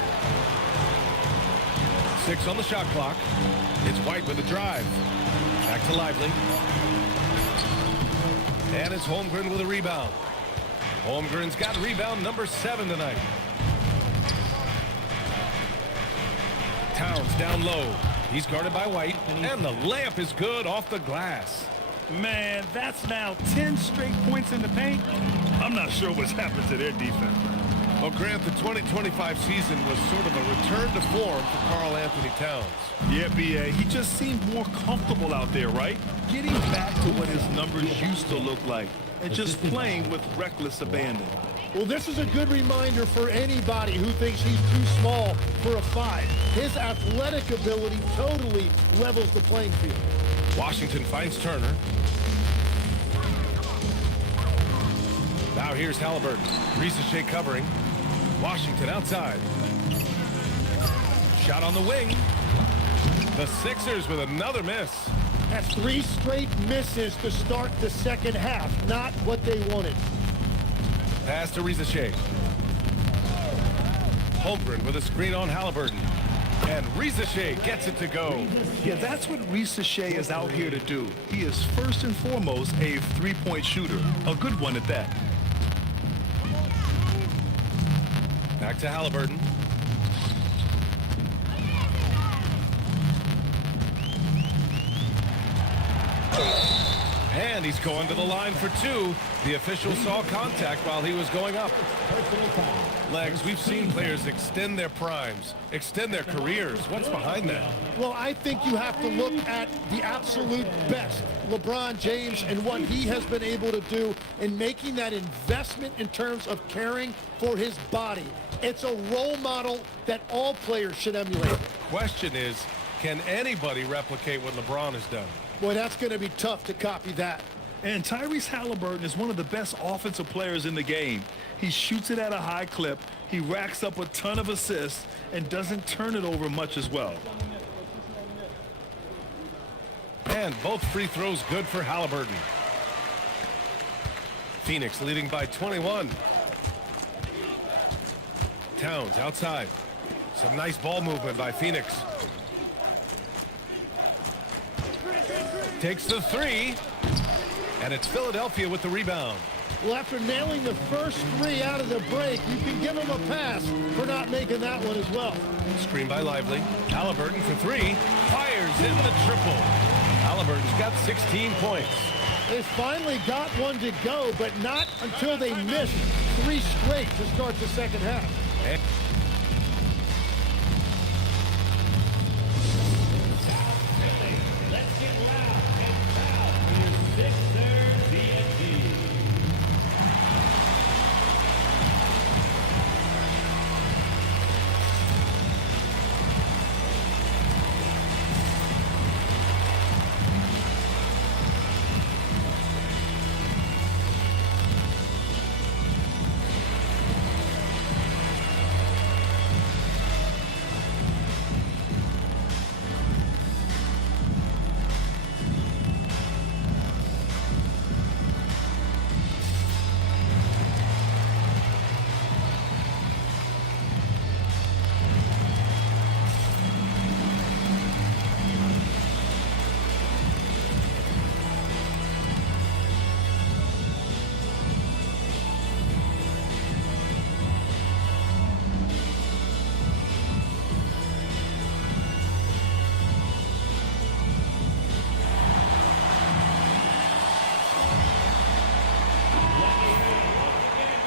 6 on the shot clock. It's White with a drive. Back to Lively. And it's Holmgren with a rebound. Holmgren's got rebound number 7 tonight. Towns down low. He's guarded by White. And the layup is good off the glass. Man, that's now 10 straight points in the paint. I'm not sure what's happened to their defense. Well, Grant, the 2025 season was sort of a return to form for Karl Anthony Towns. Yeah, B.A. He just seemed more comfortable out there, right? Getting back to what his numbers used to look like and just playing with reckless abandon. Well, this is a good reminder for anybody who thinks he's too small for a 5. His athletic ability totally levels the playing field. Washington finds Turner. Now here's Halliburton. Rizachet covering. Washington outside. Shot on the wing. The Sixers with another miss. That's 3 straight misses to start the second half. Not what they wanted. Pass to Rizachet. Holmgren with a screen on Halliburton. And Rizachet gets it to go. Yeah, that's what Rizachet is out here to do. He is first and foremost a three-point shooter. A good one at that. Back to Halliburton. And he's going to the line for 2. The official saw contact while he was going up. Legs, we've seen players extend their primes, extend their careers. What's behind that? Well, I think you have to look at the absolute best, LeBron James, and what he has been able to do in making that investment in terms of caring for his body. It's a role model that all players should emulate. Question is, can anybody replicate what LeBron has done? Boy, that's going to be tough to copy that. And Tyrese Halliburton is one of the best offensive players in the game. He shoots it at a high clip. He racks up a ton of assists and doesn't turn it over much as well. And both free throws good for Halliburton. Phoenix leading by 21. Towns outside. Some nice ball movement by Phoenix. Takes the 3. And it's Philadelphia with the rebound. Well, after nailing the first 3 out of the break, you can give him a pass for not making that one as well. Screen by Lively. Halliburton for 3. Fires in the triple. Halliburton's got 16 points. They finally got one to go, but not until they missed 3 straight to start the second half.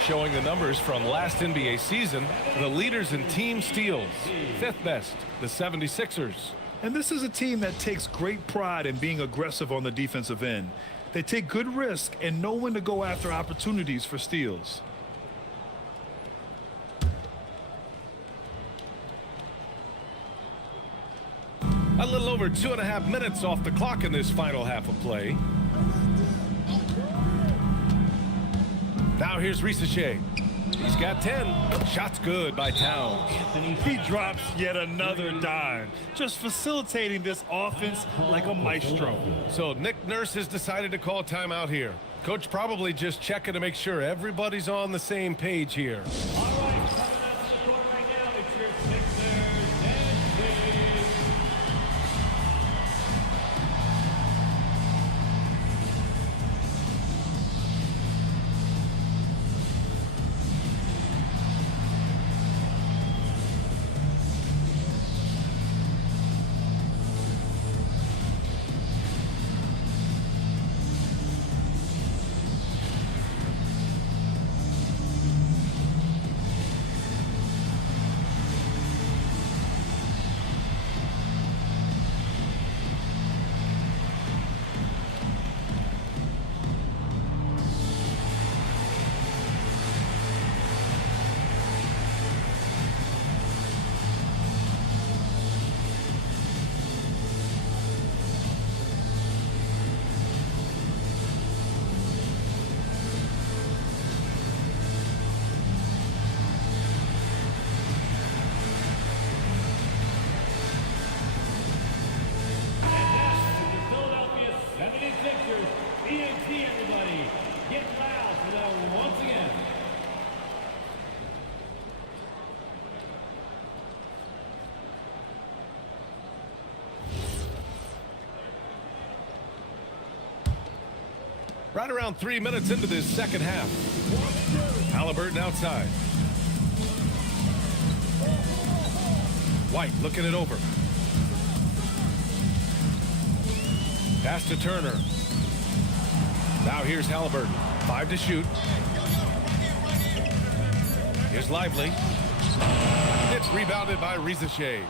Showing the numbers from last NBA season, the leaders in team steals. 5th best, the 76ers. And this is a team that takes great pride in being aggressive on the defensive end. They take good risk and know when to go after opportunities for steals. A little over 2.5 minutes off the clock in this final half of play. Now here's Risache. He's got 10. Shots good by Towns. He drops yet another dime, just facilitating this offense like a maestro. So Nick Nurse has decided to call timeout here. Coach probably just checking to make sure everybody's on the same page here. All right, coming up to the court right now, it's your Sixers and Kings. Right around 3 minutes into this second half. Halliburton outside. White looking it over. Pass to Turner. Now here's Halliburton. 5 to shoot. Here's Lively. It's rebounded by Risache.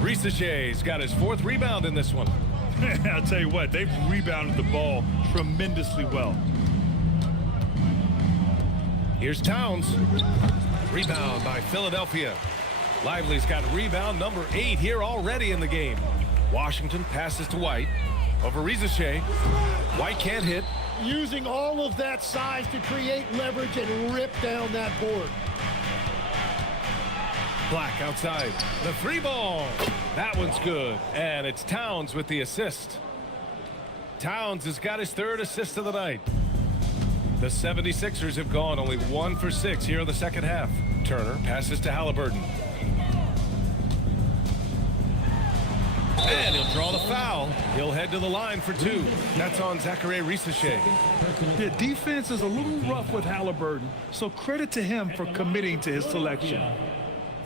Risache's got his 4th rebound in this one. I'll tell you what, they've rebounded the ball tremendously well. Here's Towns. Rebound by Philadelphia. Lively's got rebound number 8 here already in the game. Washington passes to White. Over Risache. White can't hit. Using all of that size to create leverage and rip down that board. Black outside. The 3-ball. That one's good. And it's Towns with the assist. Towns has got his 3rd assist of the night. The 76ers have gone only 1 for 6 here in the second half. Turner passes to Halliburton. And he'll draw the foul. He'll head to the line for 2. That's on Zachary Risache. The defense is a little rough with Halliburton, so credit to him for committing to his selection.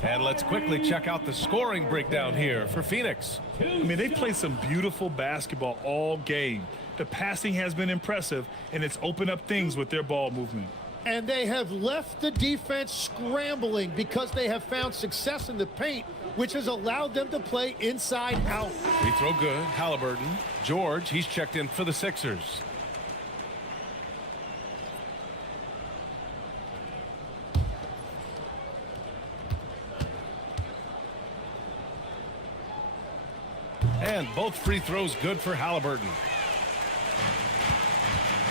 And let's quickly check out the scoring breakdown here for Phoenix. I mean, they played some beautiful basketball all game. The passing has been impressive, and it's opened up things with their ball movement. And they have left the defense scrambling because they have found success in the paint, which has allowed them to play inside out. Free throw good. Halliburton. George, he's checked in for the Sixers. And both free throws good for Halliburton.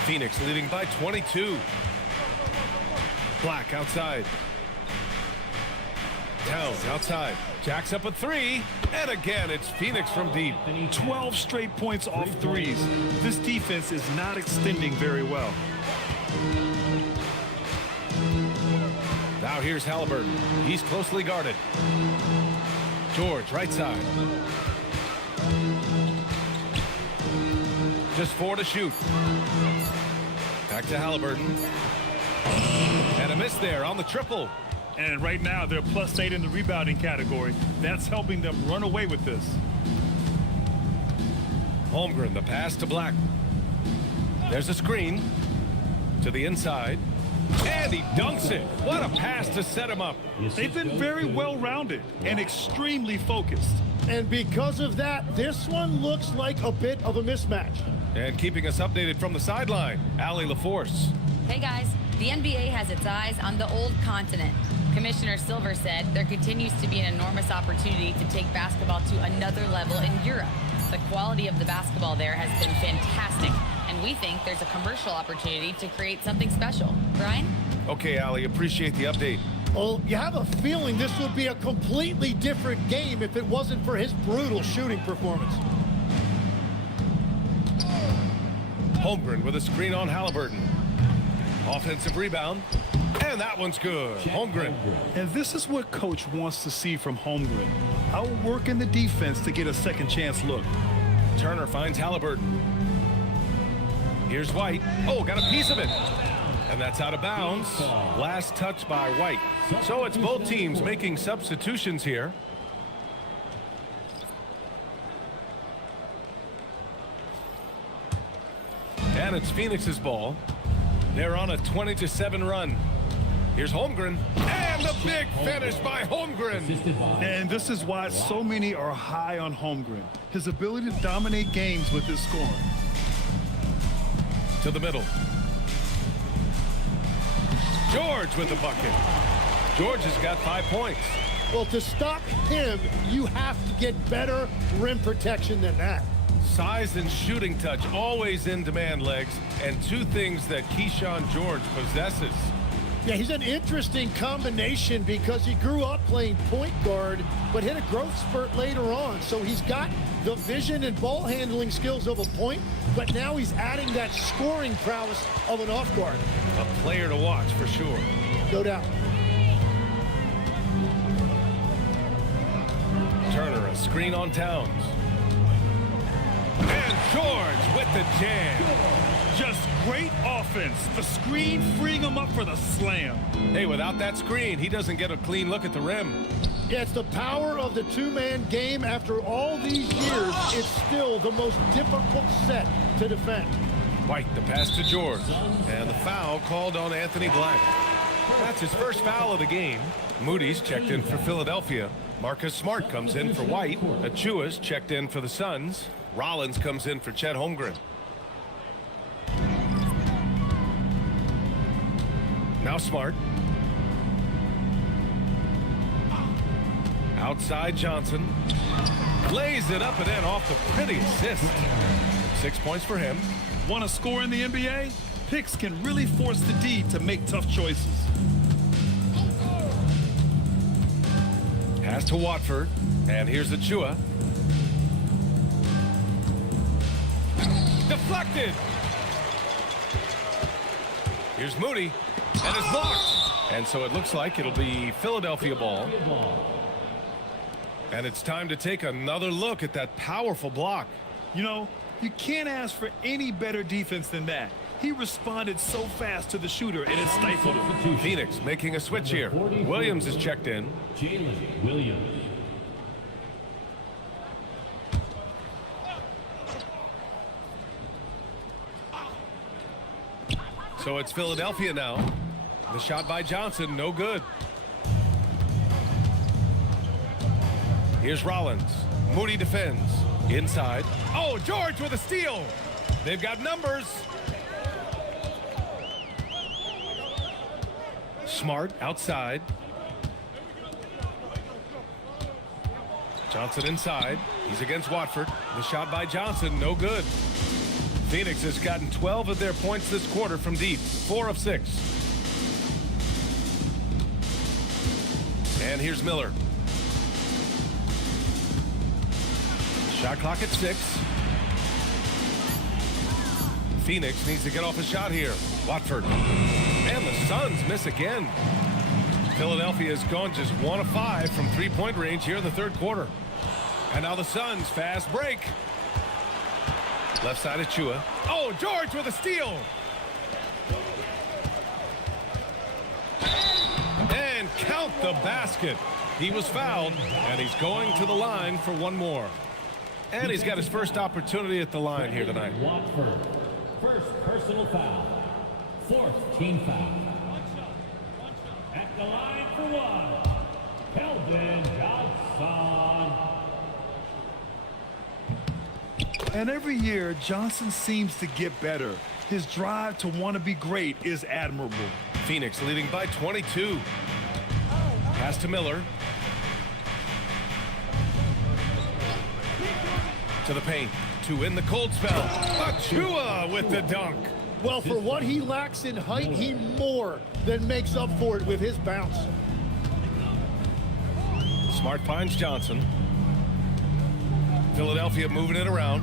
Phoenix leading by 22. Black outside. Towns outside. Jacks up a 3. And again, it's Phoenix from deep. 12 straight points off threes. This defense is not extending very well. Now here's Halliburton. He's closely guarded. George, right side. Just 4 to shoot. Back to Halliburton. And a miss there on the triple. And right now, they're +8 in the rebounding category. That's helping them run away with this. Holmgren, the pass to Black. There's a screen to the inside. And he dunks it. What a pass to set him up. They've been very well-rounded and extremely focused. And because of that, this one looks like a bit of a mismatch. And keeping us updated from the sideline, Allie LaForce. Hey guys, the NBA has its eyes on the old continent. Commissioner Silver said there continues to be an enormous opportunity to take basketball to another level in Europe. The quality of the basketball there has been fantastic, and we think there's a commercial opportunity to create something special. Brian? Okay, Ali, appreciate the update. Well, you have a feeling this would be a completely different game if it wasn't for his brutal shooting performance. Holmgren with a screen on Halliburton. Offensive rebound. And that one's good. Holmgren. And this is what coach wants to see from Holmgren. Outworking the defense to get a second chance look. Turner finds Halliburton. Here's White. Oh, got a piece of it. And that's out of bounds. Last touch by White. So it's both teams making substitutions here. And it's Phoenix's ball. They're on a 20-7 run. Here's Holmgren. And the big finish by Holmgren. And this is why so many are high on Holmgren. His ability to dominate games with his scoring. To the middle. George with the bucket. George has got 5 points. Well, to stop him, you have to get better rim protection than that. Size and shooting touch always in demand, Legs, and two things that Keyshawn George possesses. Yeah, he's an interesting combination because he grew up playing point guard, but hit a growth spurt later on. So he's got the vision and ball handling skills of a point, but now he's adding that scoring prowess of an off guard. A player to watch for sure. No doubt. Turner, a screen on Towns. And George with the jam. Just great offense. The screen freeing him up for the slam. Hey, without that screen, he doesn't get a clean look at the rim. Yeah, it's the power of the two-man game. After all these years, it's still the most difficult set to defend. White, the pass to George. And the foul called on Anthony Black. That's his first foul of the game. Moody's checked in for Philadelphia. Marcus Smart comes in for White. Achua's checked in for the Suns. Rollins comes in for Chet Holmgren. Now Smart. Outside Johnson. Lays it up and in off the pretty assist. 6 points for him. Want to score in the NBA? Picks can really force the D to make tough choices. Pass to Watford. And here's Achua. Deflected. Here's Moody. And it's blocked. And so it looks like it'll be Philadelphia ball. And it's time to take another look at that powerful block. You know, you can't ask for any better defense than that. He responded so fast to the shooter, and it stifled him. Phoenix making a switch here. Williams is checked in. Jalen Williams. So it's Philadelphia now. The shot by Johnson, no good. Here's Rollins. Moody defends. Inside. Oh, George with a steal. They've got numbers. Smart outside. Johnson inside. He's against Watford. The shot by Johnson, no good. Phoenix has gotten 12 of their points this quarter from deep. 4 of 6. And here's Miller. Shot clock at 6. Phoenix needs to get off a shot here. Watford. And the Suns miss again. Philadelphia has gone just 1 of 5 from three-point range here in the third quarter. And now the Suns fast break. Left side of Chua. Oh, George with a steal. And count the basket. He was fouled, and he's going to the line for one more. And he's got his first opportunity at the line here tonight. Watford. First personal foul. 4th team foul. At the line for one, Keldon Johnson. And every year, Johnson seems to get better. His drive to want to be great is admirable. Phoenix leading by 22. Pass to Miller. To the paint. to win the cold spell. Achua with the dunk. Well, for what he lacks in height, he more than makes up for it with his bounce. Smart finds Johnson. Philadelphia moving it around.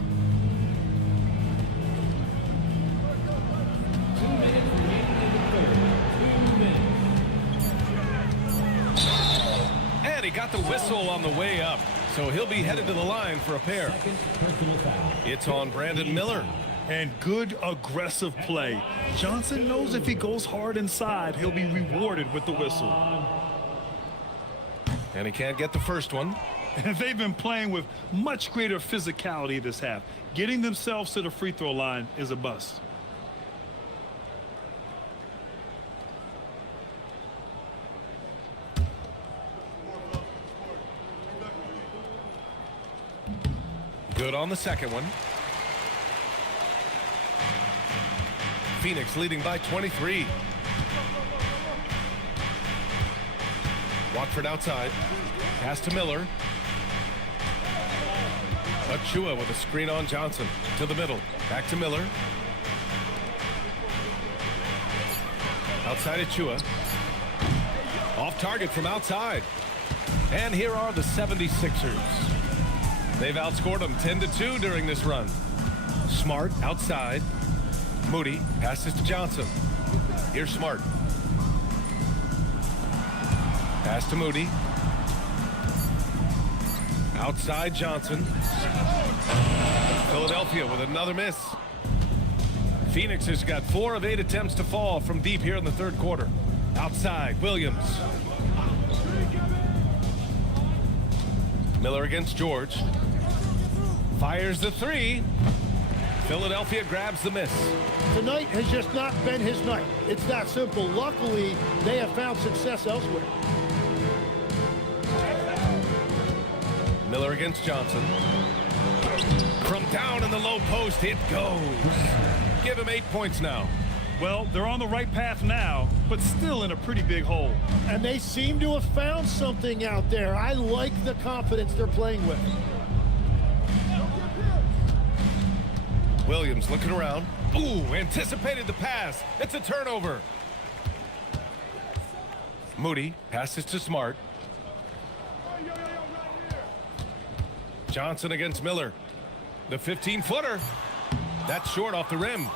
And he got the whistle on the way up, so he'll be headed to the line for a pair. It's on Brandon Miller. And good aggressive play. Johnson knows if he goes hard inside, he'll be rewarded with the whistle. And he can't get the first one. And they've been playing with much greater physicality this half. Getting themselves to the free throw line is a bust. Good on the second one. Phoenix leading by 23. Watford outside. Pass to Miller. Achua with a screen on Johnson. To the middle. Back to Miller. Outside Achua. Off target from outside. And here are the 76ers. They've outscored them 10-2 during this run. Smart outside. Moody passes to Johnson. Here's Smart. Pass to Moody. Outside Johnson. Philadelphia with another miss. Phoenix has got 4 of 8 attempts to fall from deep here in the third quarter. Outside Williams. Miller against George. Fires the three. Philadelphia grabs the miss. Tonight has just not been his night. It's that simple. Luckily, they have found success elsewhere. Miller against Johnson. From down in the low post, it goes. Give him 8 points now. Well, they're on the right path now, but still in a pretty big hole. And they seem to have found something out there. I like the confidence they're playing with. Williams looking around. Ooh, anticipated the pass. It's a turnover. Moody passes to Smart. Johnson against Miller. The 15-footer. That's short off the rim.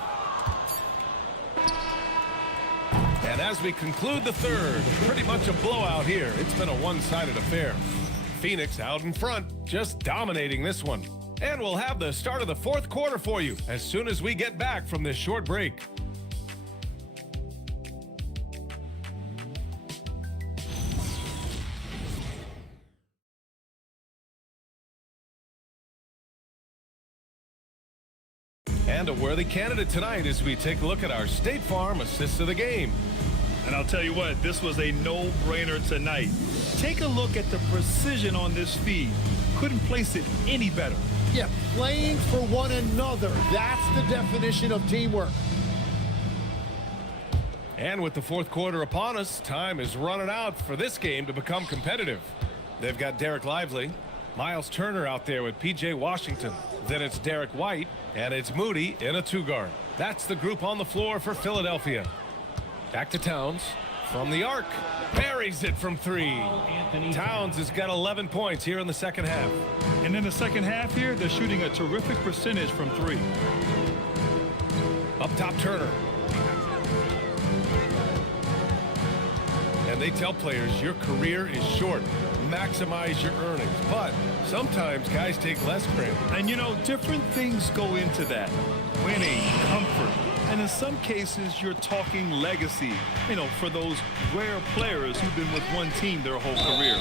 And as we conclude the third, pretty much a blowout here. It's been a one-sided affair. Phoenix out in front, just dominating this one. And we'll have the start of the fourth quarter for you as soon as we get back from this short break. And a worthy candidate tonight as we take a look at our State Farm assists of the game. And I'll tell you what, this was a no-brainer tonight. Take a look at the precision on this feed. Couldn't place it any better. Yeah, playing for one another. That's the definition of teamwork. And with the fourth quarter upon us, time is running out for this game to become competitive. They've got Derek Lively, Miles Turner out there with P.J. Washington. Then it's Derek White, and it's Moody in a two-guard. That's the group on the floor for Philadelphia. Back to Towns from the arc. Buries it from three. Towns has got 11 points here in the second half. And in the second half here, they're shooting a terrific percentage from three. Up top, Turner. And they tell players your career is short. Maximize your earnings. But sometimes guys take less credit. And you know, different things go into that. Winning, comfort. And in some cases, you're talking legacy, you know, for those rare players who've been with one team their whole career.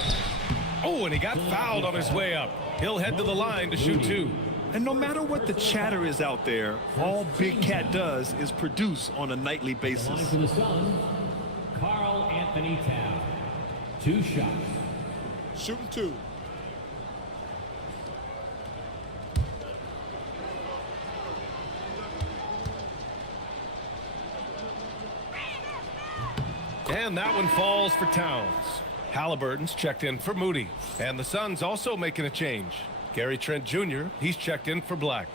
Oh, and he got fouled on his way up. He'll head to the line to shoot two. And no matter what the chatter is out there, all Big Cat does is produce on a nightly basis. For the Suns, Karl Anthony Towns. 2 shots. Shooting 2. And that one falls for Towns. Halliburton's checked in for Moody. And the Suns also making a change. Gary Trent Jr., he's checked in for Black.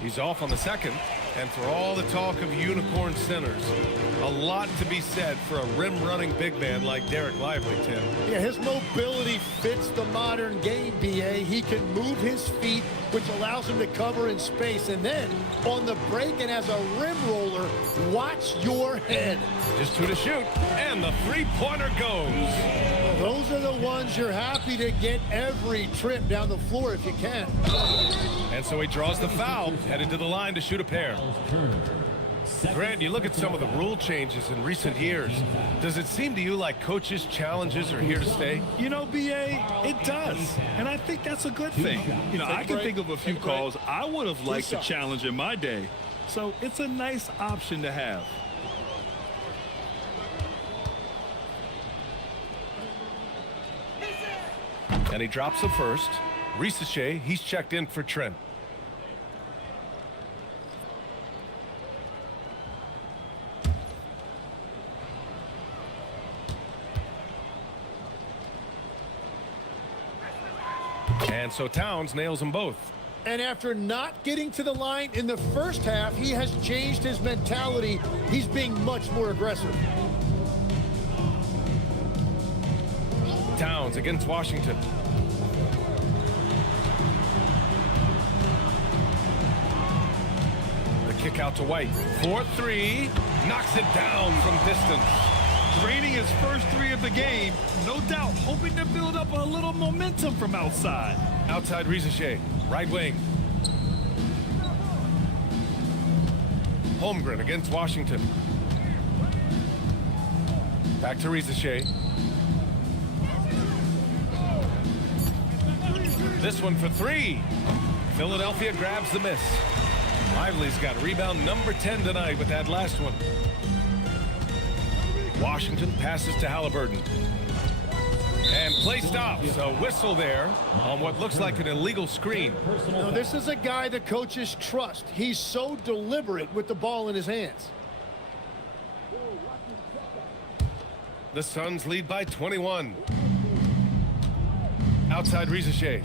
He's off on the second. And for all the talk of unicorn centers, a lot to be said for a rim-running big man like Derek Lively, Tim. Yeah, his mobility fits the modern game, B.A. He can move his feet, which allows him to cover in space. And then on the break and as a rim roller, watch your head. Just two to shoot, and the three-pointer goes. Well, those are the ones you're happy to get every trip down the floor if you can. And so he draws the foul, headed to the line to shoot a pair. Grant, you look at some of the rule changes in recent years. Does it seem to you like coaches' challenges are here to stay? You know, B.A., it does. And I think that's a good thing. You know, I can think of a few calls I would have liked to challenge in my day. So it's a nice option to have. And he drops the first. Risache, he's checked in for Trent. And so Towns nails them both. And after not getting to the line in the first half, he has changed his mentality. He's being much more aggressive. Towns against Washington. The kick out to White. 4-3. Knocks it down from distance. Draining his first three of the game, no doubt hoping to build up a little momentum from outside. Outside Risache, right wing. Holmgren against Washington. Back to Risache. This one for three. Philadelphia grabs the miss. Lively's got rebound number 10 tonight with that last one. Washington passes to Halliburton. And play stops. A whistle there on what looks like an illegal screen. No, this is a guy the coaches trust. He's so deliberate with the ball in his hands. The Suns lead by 21. Outside Risache.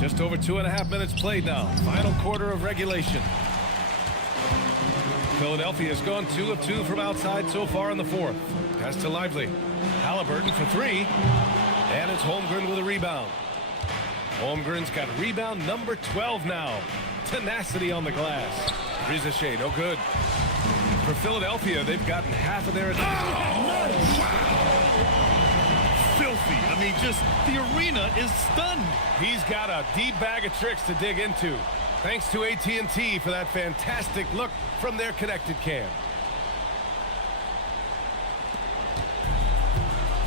Just over 2.5 minutes played now. Final quarter of regulation. Philadelphia has gone 2 of 2 from outside so far in the fourth. Pass to Lively. Halliburton for three. And it's Holmgren with a rebound. Holmgren's got rebound number 12 now. Tenacity on the glass. Risache, no good. For Philadelphia, they've gotten half of their attention. Oh, wow. Filthy. I mean, just the arena is stunned. He's got a deep bag of tricks to dig into. Thanks to AT&T for that fantastic look from their connected cam.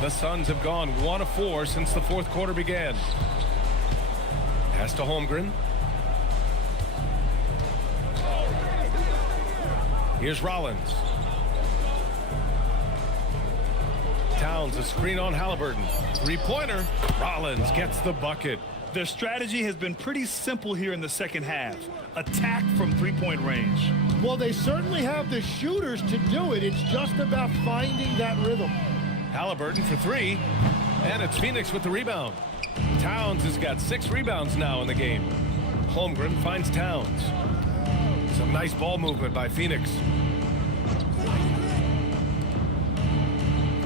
The Suns have gone 1 of 4 since the fourth quarter began. Pass to Holmgren. Here's Rollins. Towns a screen on Halliburton. Three-pointer. Rollins gets the bucket. Their strategy has been pretty simple here in the second half. Attack from three-point range. Well, they certainly have the shooters to do it. It's just about finding that rhythm. Halliburton for three. And it's Phoenix with the rebound. Towns has got 6 rebounds now in the game. Holmgren finds Towns. Some nice ball movement by Phoenix.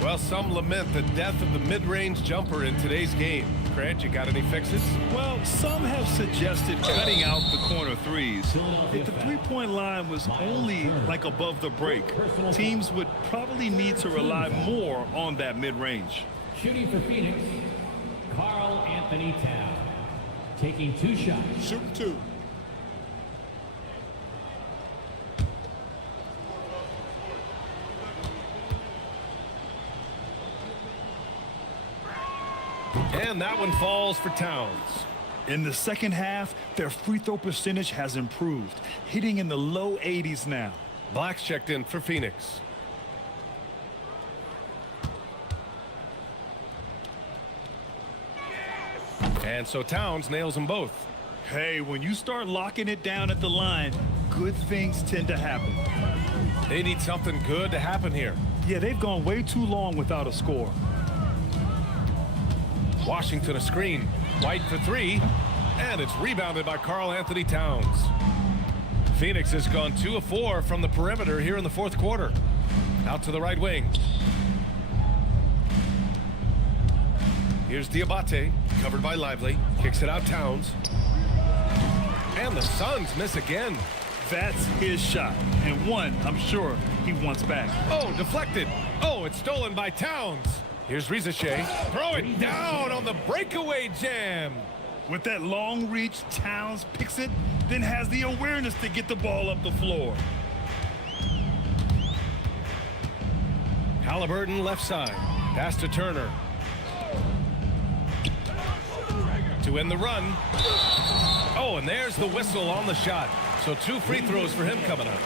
Well, some lament the death of the mid-range jumper in today's game. Grant, you got any fixes? Well, some have suggested cutting out the corner threes. If the three-point line was only like above the break, teams would probably need to rely more on that mid-range. Shooting for Phoenix, Karl Anthony Towns. Taking 2 shots. Shooting 2. And that one falls for Towns. In the second half, their free throw percentage has improved, hitting in the low 80s now. Black's checked in for Phoenix. And so Towns nails them both. Hey, when you start locking it down at the line, good things tend to happen. They need something good to happen here. Yeah, they've gone way too long without a score. Washington a screen. White for three. And it's rebounded by Karl Anthony Towns. Phoenix has gone 2 of 4 from the perimeter here in the fourth quarter. Out to the right wing. Here's Diabate, covered by Lively. Kicks it out, Towns. And the Suns miss again. That's his shot, and one I'm sure he wants back. Oh, deflected. Oh, it's stolen by Towns. Here's Rizachet. Throw it down on the breakaway jam. With that long reach, Towns picks it, then has the awareness to get the ball up the floor. Halliburton left side. Pass to Turner. To end the run. Oh, and there's the whistle on the shot. So 2 free throws for him coming up.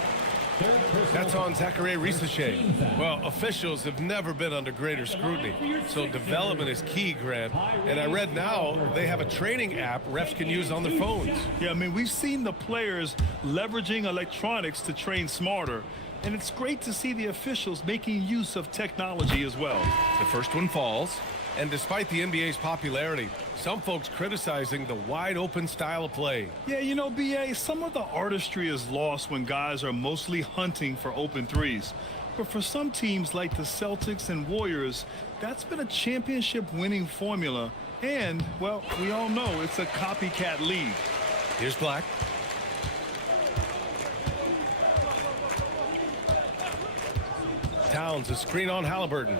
That's on Zachary Rizachet. Well, officials have never been under greater scrutiny. So development is key, Grant. And I read now they have a training app refs can use on their phones. Yeah, I mean, we've seen the players leveraging electronics to train smarter. And it's great to see the officials making use of technology as well. The first one falls. And despite the NBA's popularity, some folks criticizing the wide-open style of play. Yeah, you know, B.A., some of the artistry is lost when guys are mostly hunting for open threes. But for some teams like the Celtics and Warriors, that's been a championship-winning formula. And, well, we all know it's a copycat league. Here's Black. Towns, a screen on Halliburton.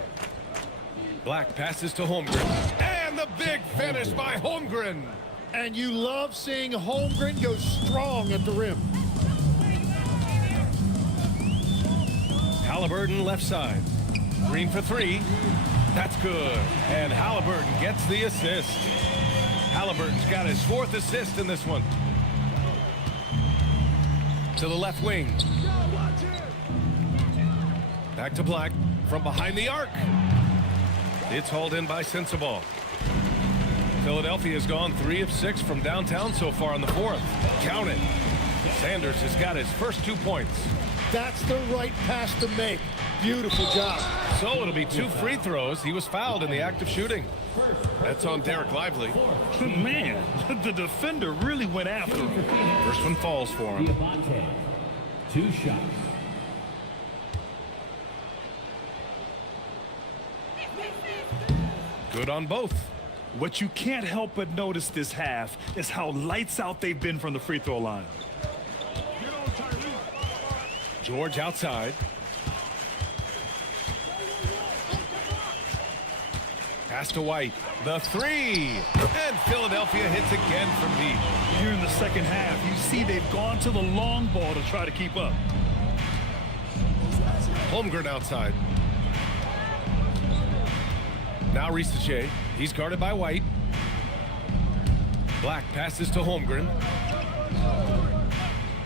Black passes to Holmgren. And the big finish by Holmgren. And you love seeing Holmgren go strong at the rim. Halliburton left side. Green for 3. That's good. And Halliburton gets the assist. Halliburton's got his 4th assist in this one. To the left wing. Back to Black from behind the arc. It's hauled in by Sensabaugh. Philadelphia's gone 3 of 6 from downtown so far in the 4th. Count it. Sanders has got his first 2 points. That's the right pass to make. Beautiful job. So it'll be 2 free throws. He was fouled in the act of shooting. That's on Derek Lively. Man, the defender really went after him. First one falls for him. 2 shots. Good on both. What you can't help but notice this half is how lights out they've been from the free throw line. George outside. Pass to White. The 3. And Philadelphia hits again from deep. Here in the second half, you see they've gone to the long ball to try to keep up. Holmgren outside. Now Rizachet. He's guarded by White. Black passes to Holmgren.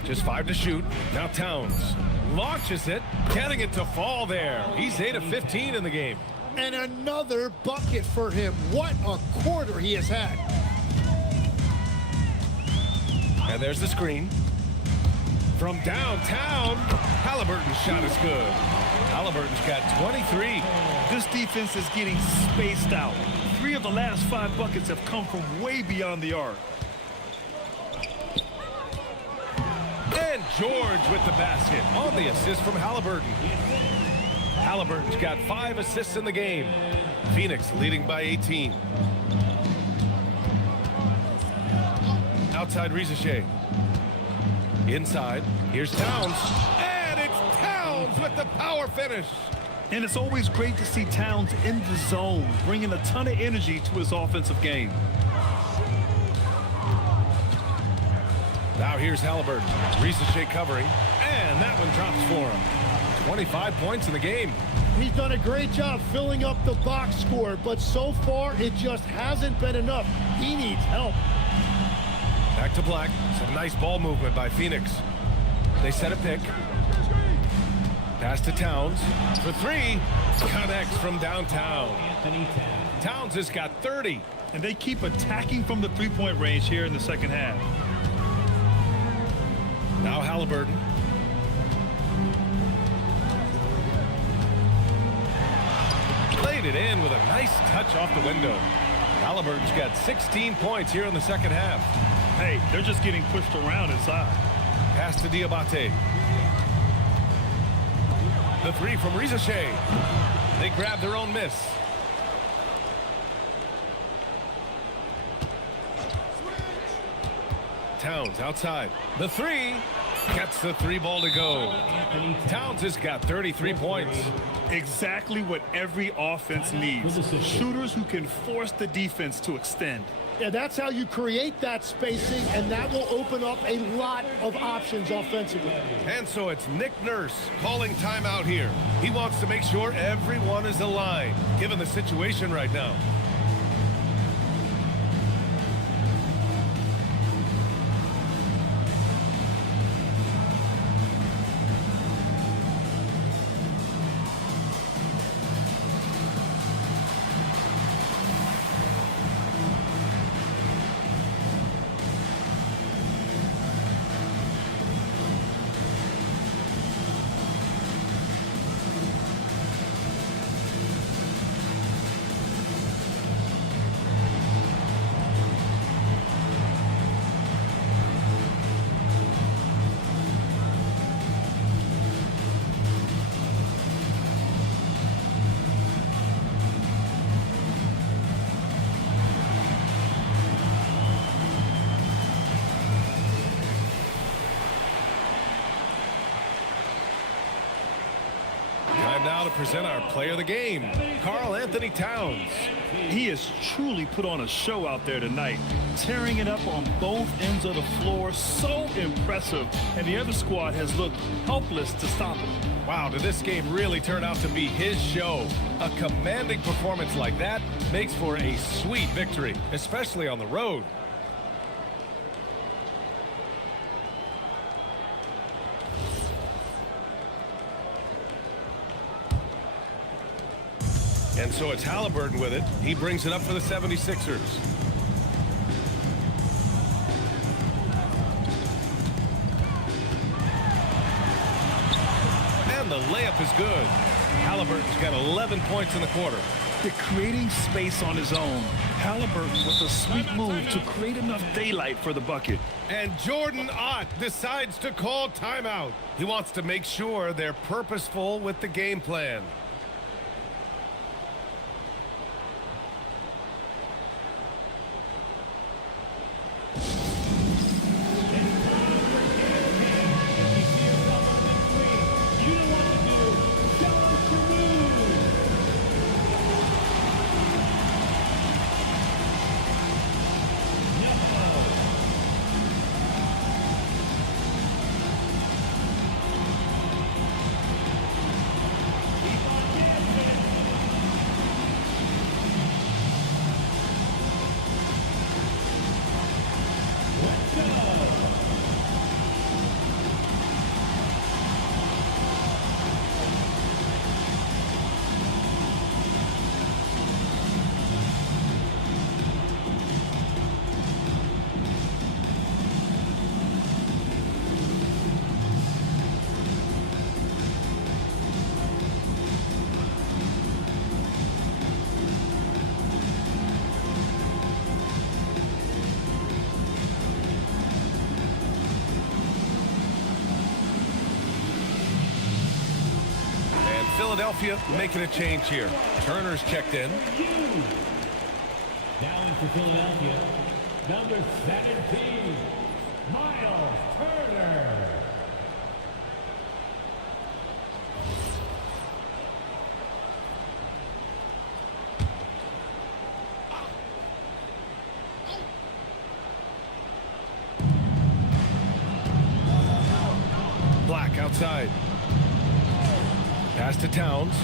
Just 5 to shoot. Now Towns launches it, getting it to fall there. He's 8 of 15 in the game. And another bucket for him. What a quarter he has had. And there's the screen. From downtown, Halliburton's shot is good. Halliburton's got 23. This defense is getting spaced out. 3 of the last 5 buckets have come from way beyond the arc. And George with the basket on the assist from Halliburton. Halliburton's got 5 assists in the game. Phoenix leading by 18. Outside Rizachet. Inside, here's Towns. And it's Towns with the power finish. And it's always great to see Towns in the zone, bringing a ton of energy to his offensive game. Now here's Halliburton. Rizachet covering. And that one drops for him. 25 points in the game. He's done a great job filling up the box score, but so far it just hasn't been enough. He needs help. Back to Black. Some nice ball movement by Phoenix. They set a pick. Pass to Towns for 3. Connects from downtown. Towns has got 30. And they keep attacking from the three-point range here in the second half. Now Halliburton. Played it in with a nice touch off the window. Halliburton's got 16 points here in the second half. Hey, they're just getting pushed around inside. Pass to Diabate. The three from Rizachet. They grab their own miss. Towns outside. The three. Gets the three ball to go. Towns has got 33 points. Exactly what every offense needs. Shooters who can force the defense to extend. Yeah, that's how you create that spacing, and that will open up a lot of options offensively. And so it's Nick Nurse calling timeout here. He wants to make sure everyone is aligned, given the situation right now. Time now to present our player of the game, Karl Anthony Towns. He has truly put on a show out there tonight, tearing it up on both ends of the floor. So impressive, and the other squad has looked helpless to stop him. Wow, did this game really turn out to be his show? A commanding performance like that makes for a sweet victory, especially on the road. And so it's Halliburton with it. He brings it up for the 76ers. And the layup is good. Halliburton's got 11 points in the quarter. They're creating space on his own. Halliburton with a sweet move to create enough daylight for the bucket. And Jordan Ott decides to call timeout. He wants to make sure they're purposeful with the game plan. Philadelphia making a change here. Turner's checked in. Now in for Philadelphia, number 17, Miles Turner. Black outside. Pass to Towns.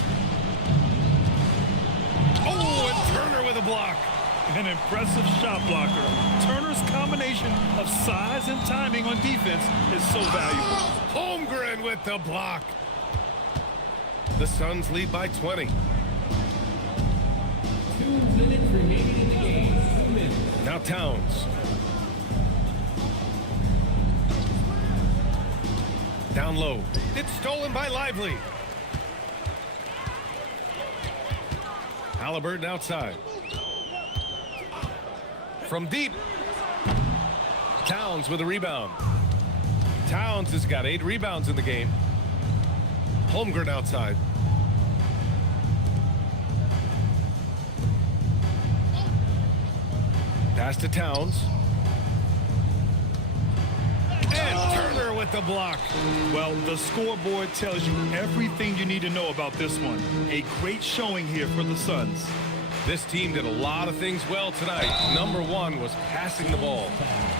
Oh, and Turner with a block. An impressive shot blocker. Turner's combination of size and timing on defense is so valuable. Holmgren with the block. The Suns lead by 20. 2 minutes remaining in the game. 2 minutes. Now Towns. Down low. It's stolen by Lively. Halliburton outside. From deep. Towns with a rebound. Towns has got 8 rebounds in the game. Holmgren outside. Pass to Towns. And Turner with the block. Well, the scoreboard tells you everything you need to know about this one. A great showing here for the Suns. This team did a lot of things well tonight. Number one was passing the ball.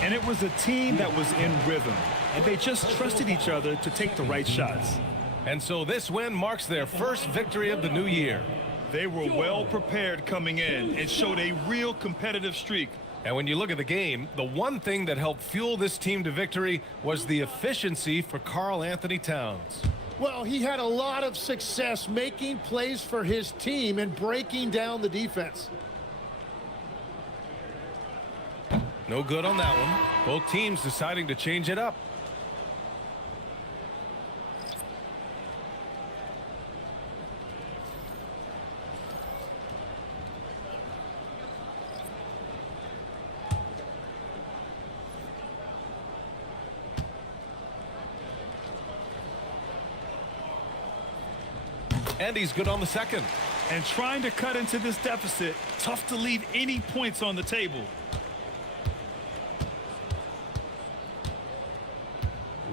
And it was a team that was in rhythm. And they just trusted each other to take the right shots. And so this win marks their first victory of the new year. They were well prepared coming in and showed a real competitive streak. And when you look at the game, the one thing that helped fuel this team to victory was the efficiency for Karl Anthony Towns. Well, he had a lot of success making plays for his team and breaking down the defense. No good on that one. Both teams deciding to change it up. And he's good on the second. And trying to cut into this deficit, tough to leave any points on the table.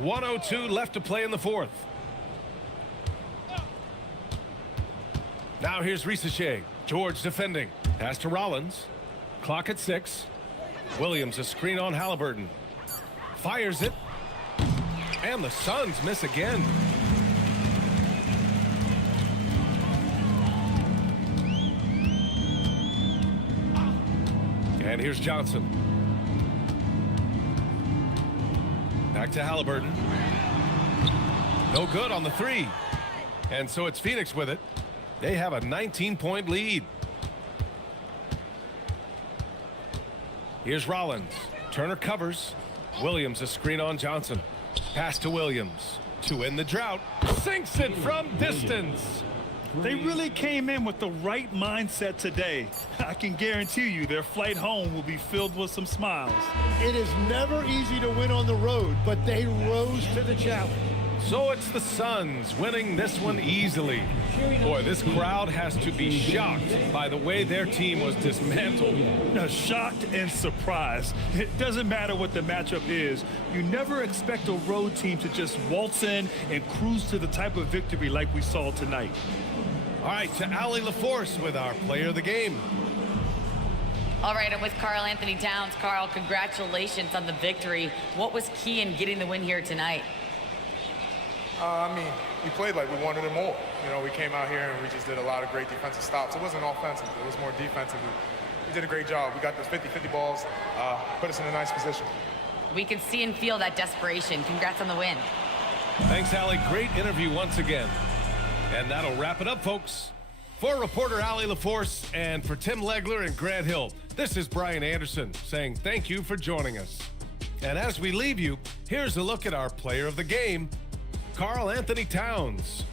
.102 left to play in the fourth. Now here's Risacher. George defending. Pass to Rollins. Clock at 6. Williams a screen on Halliburton. Fires it. And the Suns miss again. And here's Johnson. Back to Halliburton. No good on the 3. And so it's Phoenix with it. They have a 19-point lead. Here's Rollins. Turner covers. Williams a screen on Johnson. Pass to Williams. To end the drought. Sinks it from distance. They really came in with the right mindset today. I can guarantee you their flight home will be filled with some smiles. It is never easy to win on the road, but they rose to the challenge. So it's the Suns winning this one easily. Boy, this crowd has to be shocked by the way their team was dismantled. Now, shocked and surprised. It doesn't matter what the matchup is. You never expect a road team to just waltz in and cruise to the type of victory like we saw tonight. All right, to Allie LaForce with our player of the game. All right, I'm with Karl Anthony Towns. Karl, congratulations on the victory. What was key in getting the win here tonight? I mean, we played like we wanted it more. You know, we came out here and we just did a lot of great defensive stops. It wasn't offensive. It was more defensive. We did a great job. We got those 50-50 balls, put us in a nice position. We can see and feel that desperation. Congrats on the win. Thanks, Allie. Great interview once again. And that'll wrap it up, folks. For reporter Allie LaForce and for Tim Legler and Grant Hill, this is Brian Anderson saying thank you for joining us. And as we leave you, here's a look at our player of the game, Karl Anthony Towns.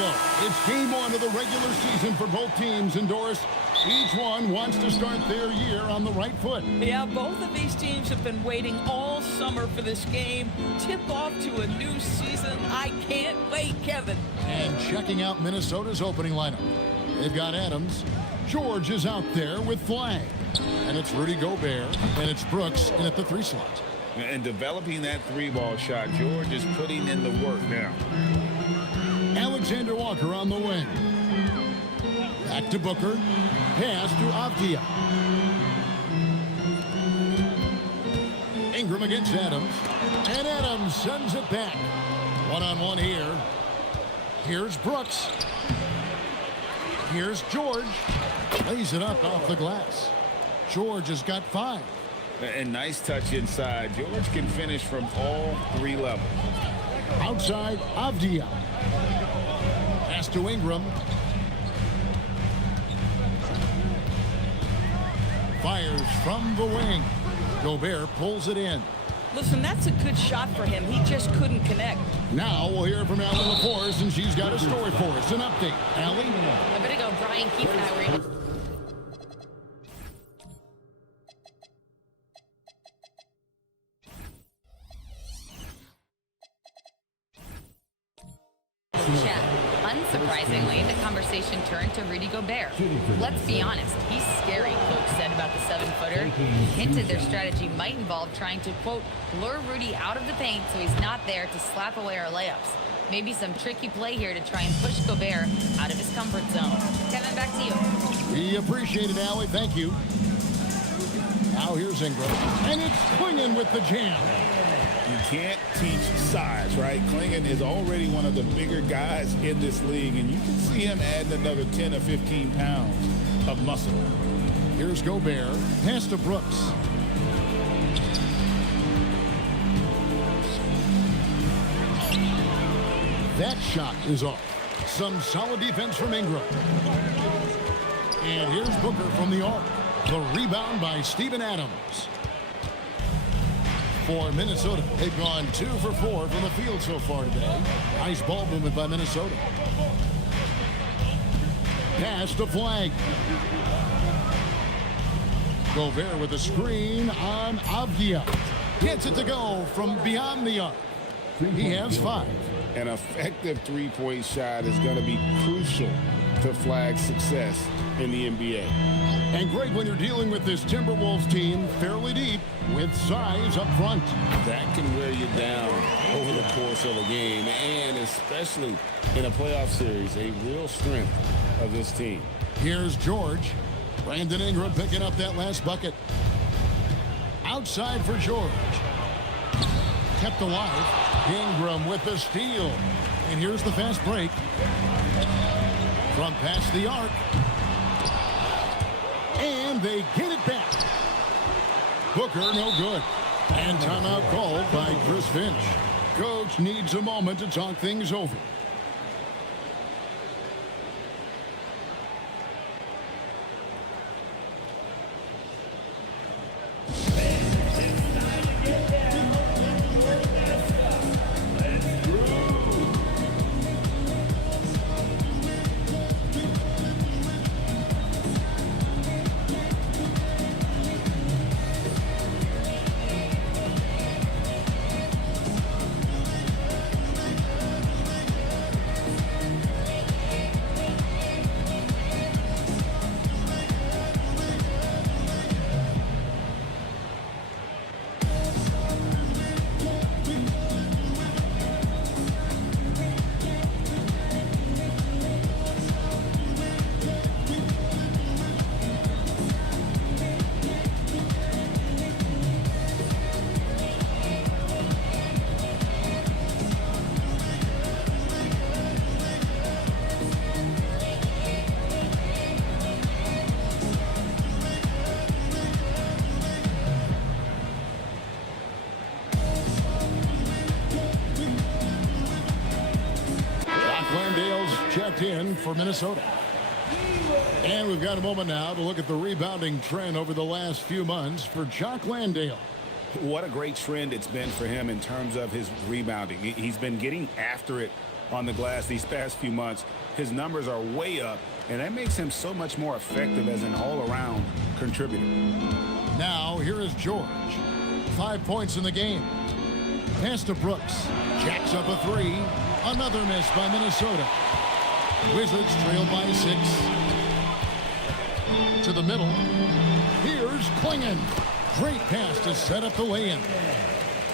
go. It's game one of the regular season for both teams, and Doris, each one wants to start their year on the right foot. Yeah, both of these teams have been waiting all summer for this game. Tip off to a new season. I can't wait, Kevin. And checking out Minnesota's opening lineup. They've got Adams. George is out there with Flag. And it's Rudy Gobert. And it's Brooks in at the 3 slot. And developing that 3-ball shot, George is putting in the work now. Alexander Walker on the wing. Back to Booker. Pass to Avdia. Ingram against Adams. And Adams sends it back. One-on-one here. Here's Brooks. Here's George. Lays it up off the glass. George has got 5. And nice touch inside. George can finish from all 3 levels. Outside, Avdia. Pass to Ingram. Fires from the wing. Gobert pulls it in. Listen, that's a good shot for him. He just couldn't connect. Now we'll hear from Allie LaForce, and she's got a story for us. An update. Allie? A bit ago, Brian Keefe and I were able chat. Unsurprisingly, the conversation turned to Rudy Gobert. Let's be honest, he's scary, Coach said about the 7-footer. He hinted their strategy might involve trying to, quote, lure Rudy out of the paint so he's not there to slap away our layups. Maybe some tricky play here to try and push Gobert out of his comfort zone. Kevin, back to you. We appreciate it, Allie. Thank you. Now here's Ingram. And it's Klingon with the jam. You can't teach size, right? Klingon is already one of the bigger guys in this league, and you can see him adding another 10 or 15 pounds of muscle. Here's Gobert. Pass to Brooks. That shot is off. Some solid defense from Ingram. And here's Booker from the arc. The rebound by Steven Adams. For Minnesota, they've gone 2 for 4 from the field so far today. Nice ball movement by Minnesota. Pass to Flag. Gobert with a screen on Avdia. Gets it to go from beyond the arc. He has 5. An effective 3-point shot is going to be crucial to Flag's success in the NBA. And great when you're dealing with this Timberwolves team fairly deep with size up front. That can wear you down over the course of a game, and especially in a playoff series, a real strength of this team. Here's George. Brandon Ingram picking up that last bucket. Outside for George. Kept alive. Ingram with the steal. And here's the fast break. From past the arc. And they get it back. Booker, no good. And timeout called by Chris Finch. Coach needs a moment to talk things over. Checked in for Minnesota. And we've got a moment now to look at the rebounding trend over the last few months for Jock Landale. What a great trend it's been for him in terms of his rebounding. He's been getting after it on the glass these past few months. His numbers are way up, and that makes him so much more effective as an all-around contributor. Now, here is George. 5 points in the game. Pass to Brooks. Jacks up a three. Another miss by Minnesota. Wizards trail by 6. To the middle. Here's Klingon. Great pass to set up the lay-in.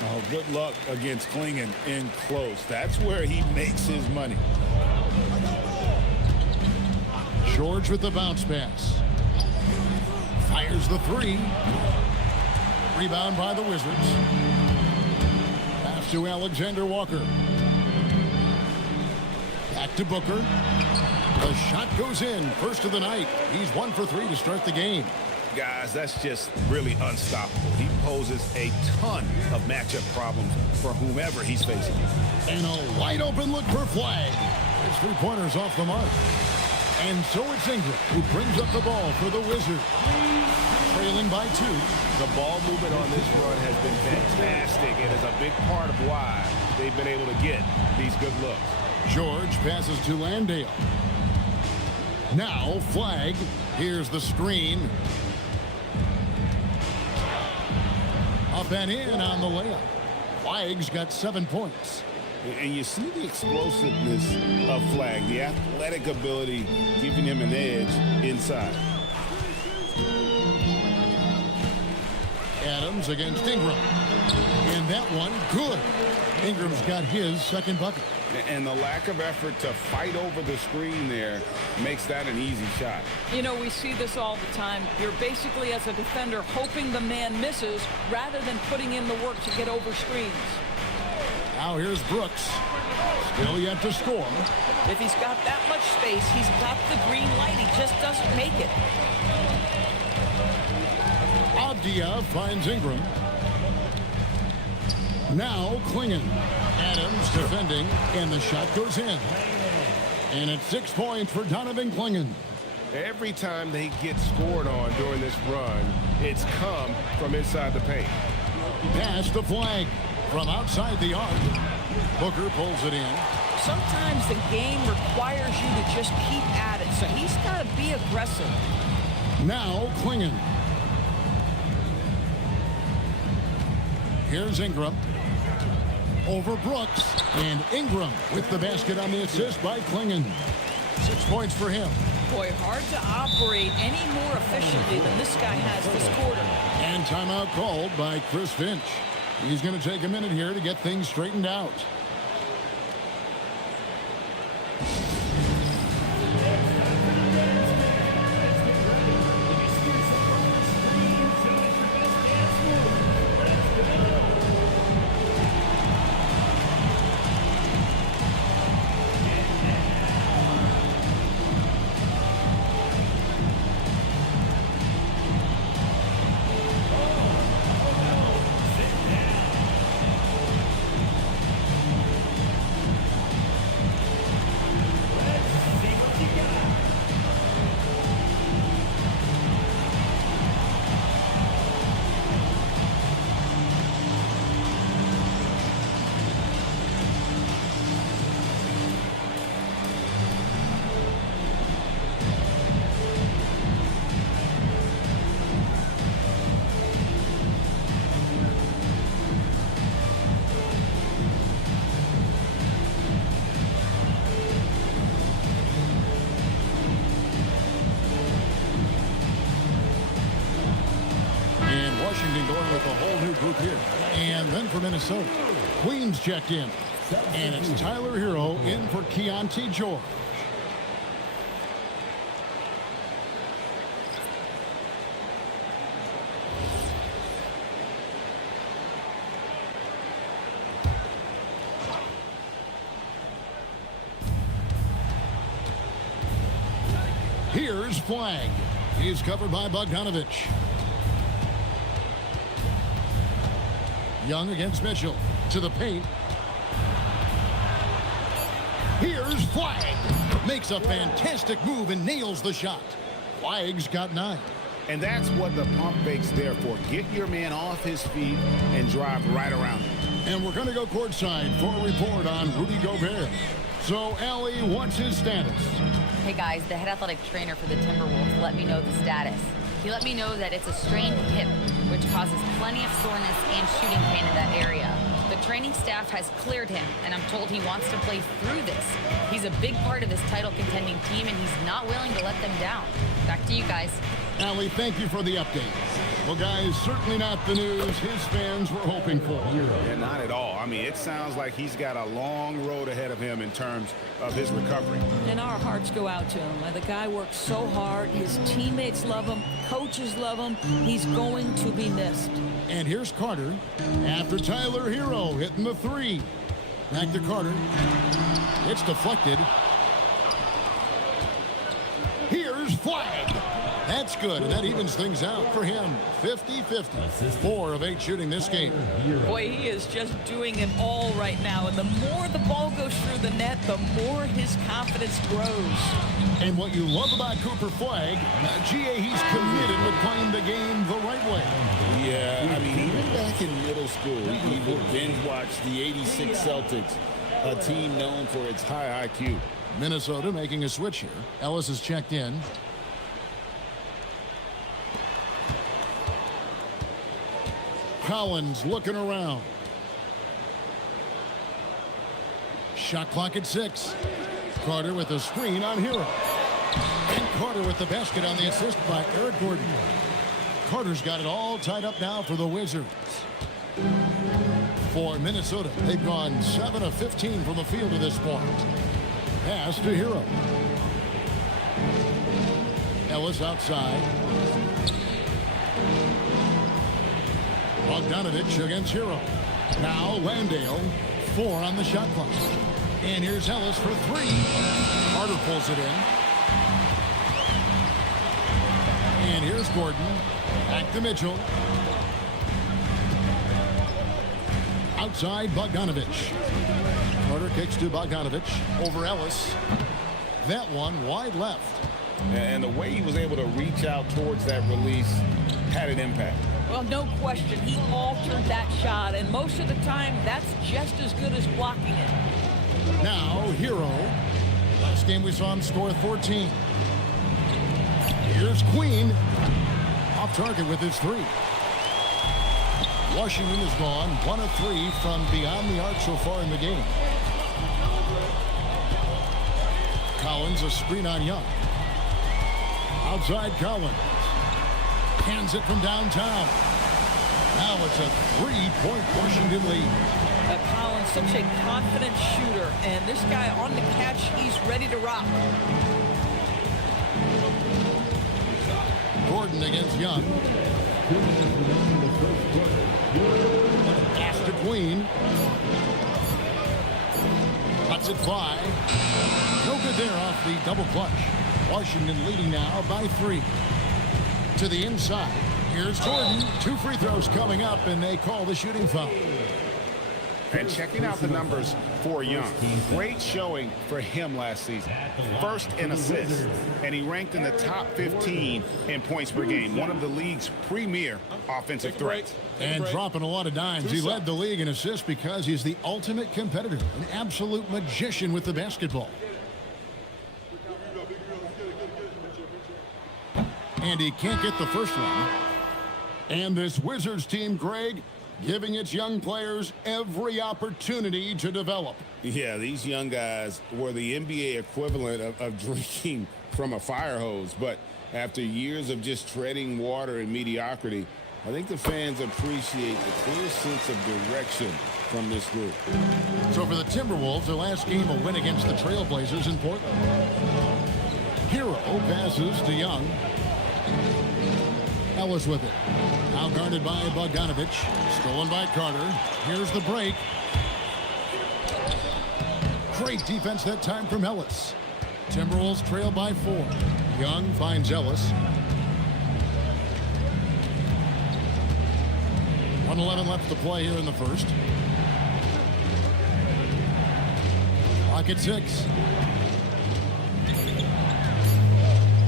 Oh, good luck against Klingon in close. That's where he makes his money. George with the bounce pass. Fires the three. Rebound by the Wizards. Pass to Alexander Walker. Back to Booker. The shot goes in. First of the night. He's 1 for 3 to start the game. Guys, that's just really unstoppable. He poses a ton of matchup problems for whomever he's facing. And a wide open look for Flag. His three-pointer's off the mark. And so it's Ingram who brings up the ball for the Wizards. Trailing by 2. The ball movement on this run has been fantastic and is a big part of why they've been able to get these good looks. George passes to Landale. Now Flag. Here's the screen. Up and in on the layup. Flag's got 7 points. And you see the explosiveness of Flag, the athletic ability giving him an edge inside. Adams against Ingram. And that one, good. Ingram's got his second bucket. And the lack of effort to fight over the screen there makes that an easy shot. You know, we see this all the time. You're basically, as a defender, hoping the man misses rather than putting in the work to get over screens. Now here's Brooks. Still yet to score. If he's got that much space, he's got the green light. He just doesn't make it. Abdia finds Ingram. Now Klingon. Adams defending, and the shot goes in. And it's 6 points for Donovan Klingon. Every time they get scored on during this run, it's come from inside the paint. Pass the Flag from outside the arc. Booker pulls it in. Sometimes the game requires you to just keep at it, so he's got to be aggressive. Now Klingon. Here's Ingram. Over Brooks. And Ingram with the basket on the assist by Klingon. 6 points for him. Boy, hard to operate any more efficiently than this guy has this quarter. And timeout called by Chris Finch. He's going to take a minute here to get things straightened out. Going with a whole new group here. And then for Minnesota, Queens checked in. And it's Tyler Hero in for Keontae George. Here's Flag. He's covered by Bogdanovich. Young against Mitchell. To the paint. Here's Flag. Makes a fantastic move and nails the shot. Flag's got 9. And that's what the pump fake's there for. Get your man off his feet and drive right around him. And we're going to go courtside for a report on Rudy Gobert. So, Allie, what's his status? Hey guys, the head athletic trainer for the Timberwolves let me know the status. He let me know that it's a strained hip, which causes plenty of soreness and shooting pain in that area. The training staff has cleared him, and I'm told he wants to play through this. He's a big part of this title-contending team, and he's not willing to let them down. Back to you guys. Allie, thank you for the update. Well, guys, certainly not the news his fans were hoping for. Yeah, not at all. I mean, it sounds like he's got a long road ahead of him in terms of his recovery. And our hearts go out to him. The guy works so hard. His teammates love him. Coaches love him. He's going to be missed. And here's Carter after Tyler Hero hitting the three. Back to Carter. It's deflected. Here's Flag. That's good, and that evens things out for him. 50-50. 4 of 8 shooting this game. Boy, he is just doing it all right now. And the more the ball goes through the net, the more his confidence grows. And what you love about Cooper Flag, GA, he's committed with playing the game the right way. Yeah, I mean, even back in middle school, he would binge watch the '86 Celtics, a team known for its high IQ. Minnesota making a switch here. Ellis is checked in. Collins looking around. Shot clock at 6. Carter with a screen on Hero. And Carter with the basket on the assist by Eric Gordon. Carter's got it all tied up now for the Wizards. For Minnesota, they've gone 7 of 15 from the field to this point. Pass to Hero. Ellis outside. Bogdanovich against Hero. Now Landale, 4 on the shot clock. And here's Ellis for 3. Carter pulls it in. And here's Gordon. Back to Mitchell. Outside Bogdanovich. Carter kicks to Bogdanovich over Ellis. That one wide left. And the way he was able to reach out towards that release had an impact. Well, no question, he altered that shot, and most of the time, that's just as good as blocking it. Now, Hero. Last game we saw him score 14. Here's Queen. Off target with his 3. Washington has gone 1 of 3 from beyond the arc so far in the game. Collins, a screen on Young. Outside Collins. Hands it from downtown. Now it's a 3-point Washington lead. Collins, such a confident shooter, and this guy on the catch, he's ready to rock. Gordon against Young. Pass to Queen. Cuts it fly. No good there off the double clutch. Washington leading now by 3. To the inside. Here's Gordon. 2 free throws coming up, and they call the shooting foul. And checking out the numbers for Young. Great showing for him last season. First in assists, and he ranked in the top 15 in points per game. One of the league's premier offensive threats. And dropping a lot of dimes. He led the league in assists because he's the ultimate competitor. An absolute magician with the basketball. And he can't get the first one. And this Wizards team, Greg, giving its young players every opportunity to develop. Yeah, these young guys were the NBA equivalent of drinking from a fire hose. But after years of just treading water and mediocrity, I think the fans appreciate the clear sense of direction from this group. So for the Timberwolves, their last game, a win against the Trailblazers in Portland. Hero passes to Young. Ellis with it. Now guarded by Bogdanovich. Stolen by Carter. Here's the break. Great defense that time from Ellis. Timberwolves trail by 4. Young finds Ellis. 1:11 left to play here in the first. Clock at 6.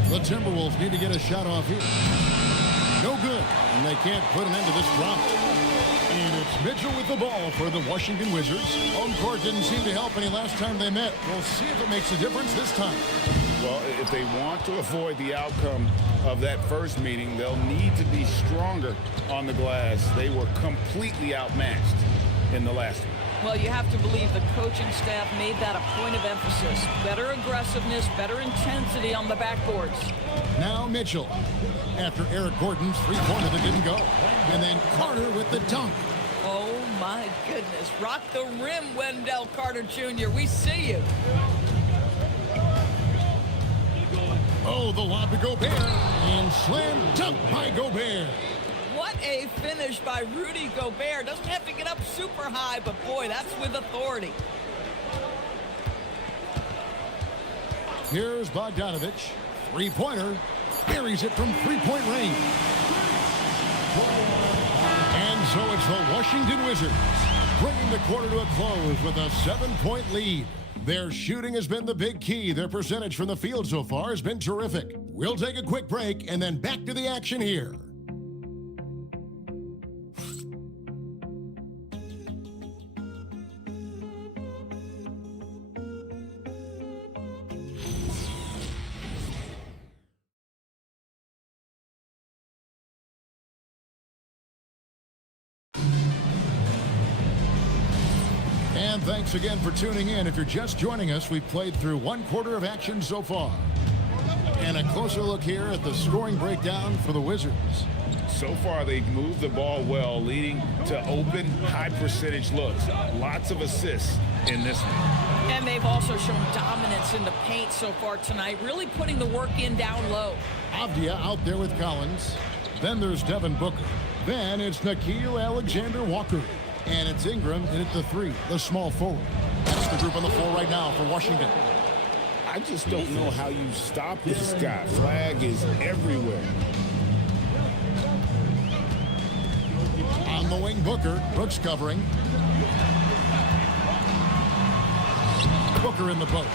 The Timberwolves need to get a shot off here. No good, and they can't put an end to this drama. And it's Mitchell with the ball for the Washington Wizards. Home court didn't seem to help any last time they met. We'll see if it makes a difference this time. Well, if they want to avoid the outcome of that first meeting, they'll need to be stronger on the glass. They were completely outmatched in the last one. Well, you have to believe the coaching staff made that a point of emphasis. Better aggressiveness, better intensity on the backboards. Now Mitchell, after Eric Gordon's three-pointer that didn't go. And then Carter with the dunk. Oh, my goodness. Rock the rim, Wendell Carter Jr. We see you. Oh, the lob to Gobert. And slam dunk by Gobert. What a finish by Rudy Gobert. Doesn't have to get up super high, but boy, that's with authority. Here's Bogdanovich. Three-pointer. Buries it from three-point range. And so it's the Washington Wizards bringing the quarter to a close with a 7-point lead. Their shooting has been the big key. Their percentage from the field so far has been terrific. We'll take a quick break and then back to the action here. And thanks again for tuning in. If you're just joining us, we've played through one quarter of action so far. And a closer look here at the scoring breakdown for the Wizards. So far, they've moved the ball well, leading to open, high-percentage looks. Lots of assists in this one. And they've also shown dominance in the paint so far tonight, really putting the work in down low. Avdia out there with Collins. Then there's Devin Booker. Then it's Nickeil Alexander-Walker. And it's Ingram in at the three, the small forward. That's the group on the floor right now for Washington. I just don't know how you stop this guy. Flag is everywhere. On the wing, Booker. Brooks covering. Booker in the post.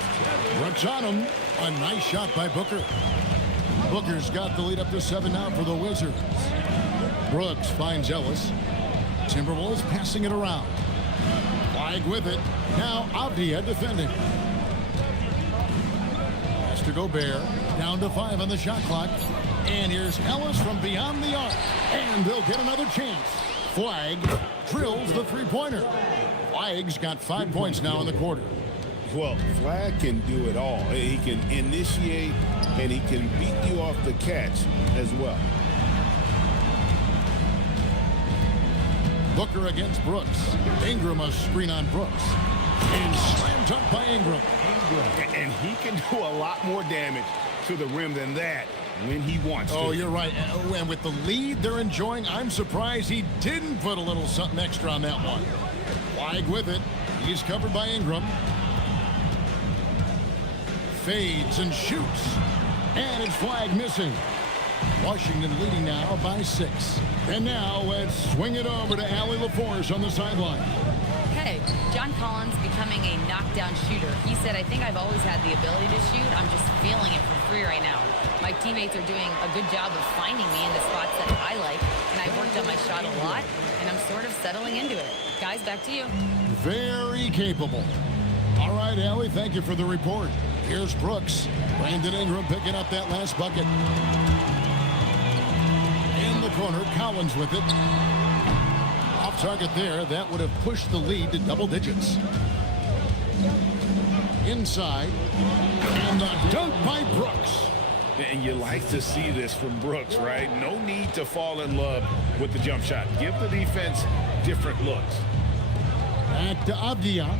Brooks on him. A nice shot by Booker. Booker's got the lead up to 7 now for the Wizards. Brooks finds Ellis. Timberwolves passing it around. Flag with it. Now Avdia defending. Has to Gobert. Down to 5 on the shot clock. And here's Ellis from beyond the arc. And they'll get another chance. Flag drills the three-pointer. Flag's got 5 points now in the quarter. Well, Flag can do it all. He can initiate and he can beat you off the catch as well. Booker against Brooks. Ingram a screen on Brooks. And slam dunk by Ingram. And he can do a lot more damage to the rim than that when he wants to. Oh, you're right. And with the lead they're enjoying, I'm surprised he didn't put a little something extra on that one. Flag with it. He's covered by Ingram. Fades and shoots. And it's Flag missing. Washington leading now by 6. And now let's swing it over to Allie LaForce on the sideline. Hey, John Collins becoming a knockdown shooter. He said, I think I've always had the ability to shoot. I'm just feeling it for free right now. My teammates are doing a good job of finding me in the spots that I like. And I've worked on my shot a lot. And I'm sort of settling into it. Guys, back to you. Very capable. All right, Allie, thank you for the report. Here's Brooks. Brandon Ingram picking up that last bucket. In the corner, Collins with it. Off target there. That would have pushed the lead to double digits. Inside. And the dunk by Brooks. And you like to see this from Brooks, right? No need to fall in love with the jump shot. Give the defense different looks. Back to Avdia.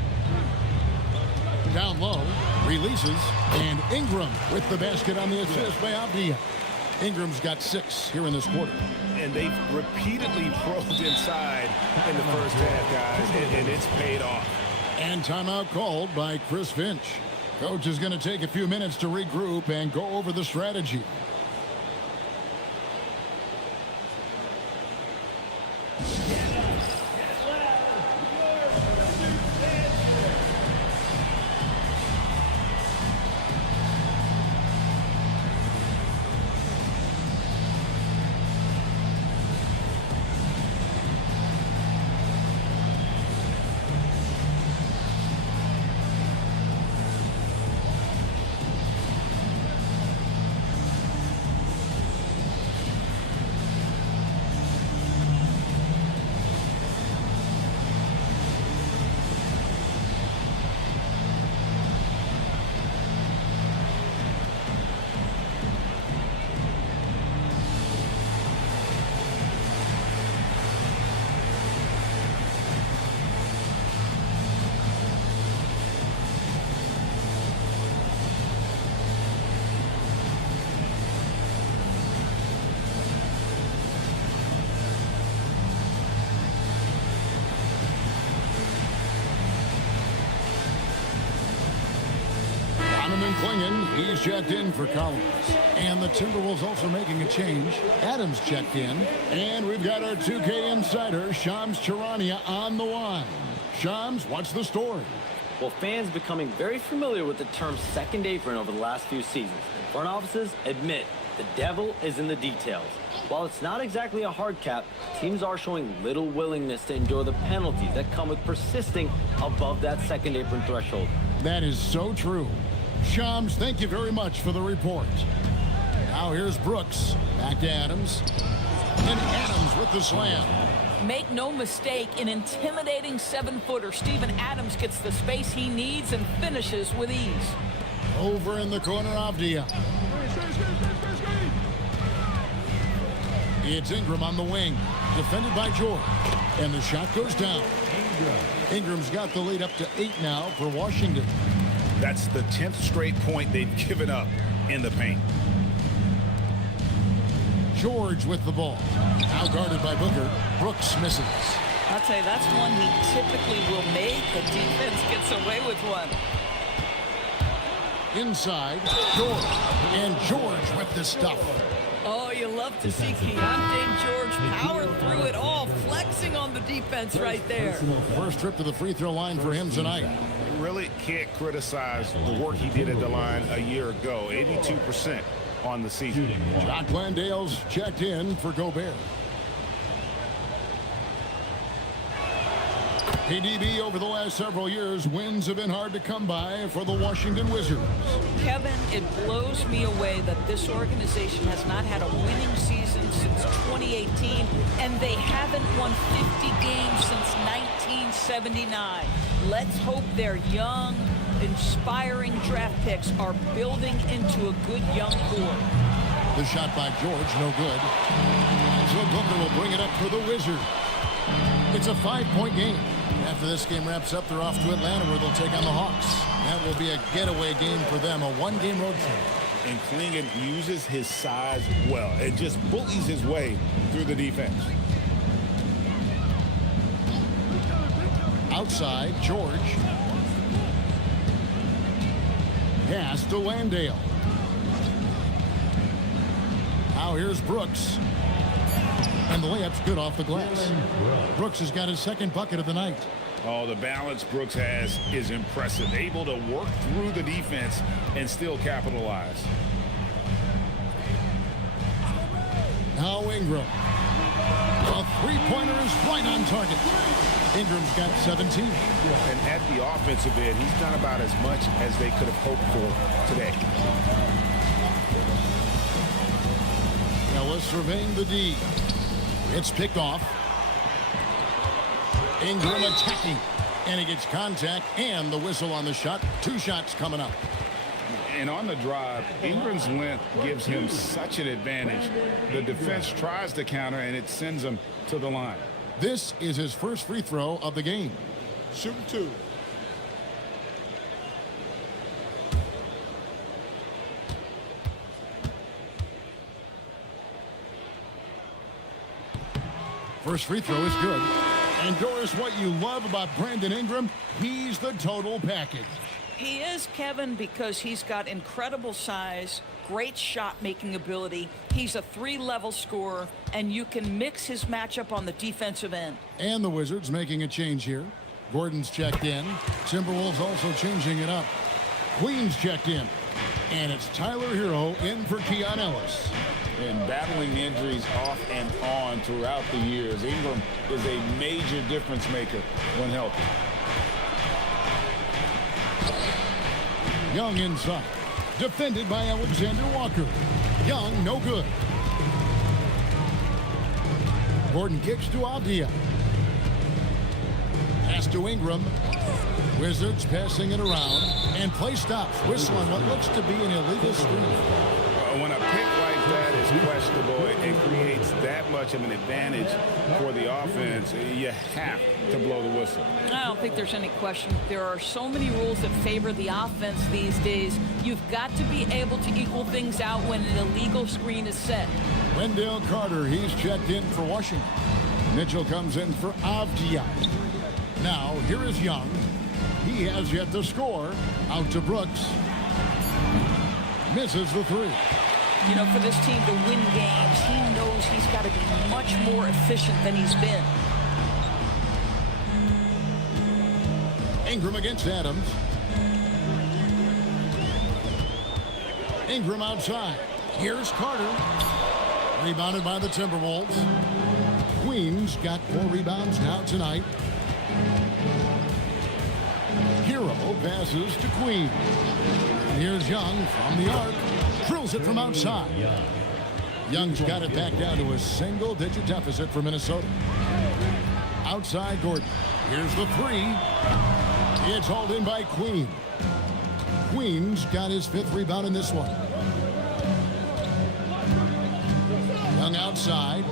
Down low. Releases. And Ingram with the basket on the assist by Avdia. Ingram's got 6 here in this quarter. And they've repeatedly probed inside in the first half, guys, and it's paid off. And timeout called by Chris Finch. Coach is going to take a few minutes to regroup and go over the strategy. Brendan Klingon, he's checked in for Collins. And the Timberwolves also making a change. Adams checked in. And we've got our 2K insider, Shams Charania, on the line. Shams, what's the story? Well, fans becoming very familiar with the term second apron over the last few seasons. Front offices admit the devil is in the details. While it's not exactly a hard cap, teams are showing little willingness to endure the penalties that come with persisting above that second apron threshold. That is so true. Shams, thank you very much for the report. Now here's Brooks. Back to Adams. And Adams with the slam. Make no mistake, an intimidating 7-footer. Steven Adams gets the space he needs and finishes with ease. Over in the corner, Avdia. It's Ingram on the wing, defended by George. And the shot goes down. Ingram's got the lead up to 8 now for Washington. That's the 10th straight point they've given up in the paint. George with the ball. Now guarded by Booker. Brooks misses. I'll tell you, that's one he typically will make. The defense gets away with one. Inside, George. And George with the stuff. Oh, you love to see Keontae George power through it all, flexing on the defense right there. First trip to the free throw line for him tonight. You really can't criticize the work he did at the line a year ago. 82% on the season. Jock Landale's checked in for Gobert. KDB over the last several years, wins have been hard to come by for the Washington Wizards. Kevin, it blows me away that this organization has not had a winning season since 2018, and they haven't won 50 games since 1979. Let's hope their young, inspiring draft picks are building into a good young core. The shot by George, no good. So Booker will bring it up for the Wizards. It's a 5-point game. After this game wraps up, they're off to Atlanta where they'll take on the Hawks. That will be a getaway game for them, a one-game road trip. And Klingon uses his size well and just bullies his way through the defense. Outside, George. Pass to Landale. Now here's Brooks. And the layup's good off the glass. Brooks has got his second bucket of the night. Oh, the balance Brooks has is impressive. Able to work through the defense and still capitalize. Now Ingram. A three-pointer is right on target. Ingram's got 17. And at the offensive end, he's done about as much as they could have hoped for today. Ellis surveying the D. It's picked off. Ingram attacking. And he gets contact and the whistle on the shot. 2 shots coming up. And on the drive, Ingram's length gives him such an advantage. The defense tries to counter, and it sends him to the line. This is his first free throw of the game. Shooting 2. First free throw is good. And Doris, what you love about Brandon Ingram, he's the total package. He is, Kevin, because he's got incredible size, great shot-making ability. He's a 3-level scorer, and you can mix his matchup on the defensive end. And the Wizards making a change here. Gordon's checked in. Timberwolves also changing it up. Queens checked in. And it's Tyler Hero in for Keon Ellis. And battling injuries off and on throughout the years, Ingram is a major difference maker when healthy. Young inside. Defended by Alexander Walker. Young, no good. Gordon kicks to Avdia. Pass to Ingram. Wizards passing it around. And play stops. Whistle on what looks to be an illegal screen. When a pick like that is questionable, it creates that much of an advantage for the offense. You have to blow the whistle. I don't think there's any question. There are so many rules that favor the offense these days. You've got to be able to equal things out when an illegal screen is set. Wendell Carter, he's checked in for Washington. Mitchell comes in for Avdia. Now, here is Young. He has yet to score. Out to Brooks. Misses the three. You know, for this team to win games, he knows he's got to be much more efficient than he's been. Ingram against Adams. Ingram outside. Here's Carter. Rebounded by the Timberwolves. Queens got 4 rebounds now tonight. Hero passes to Queen. Here's Young from the arc. Drills it from outside. Young's got it back down to a single-digit deficit for Minnesota. Outside Gordon. Here's the three. It's hauled in by Queen. Queen's got his 5th rebound in this one. Young outside.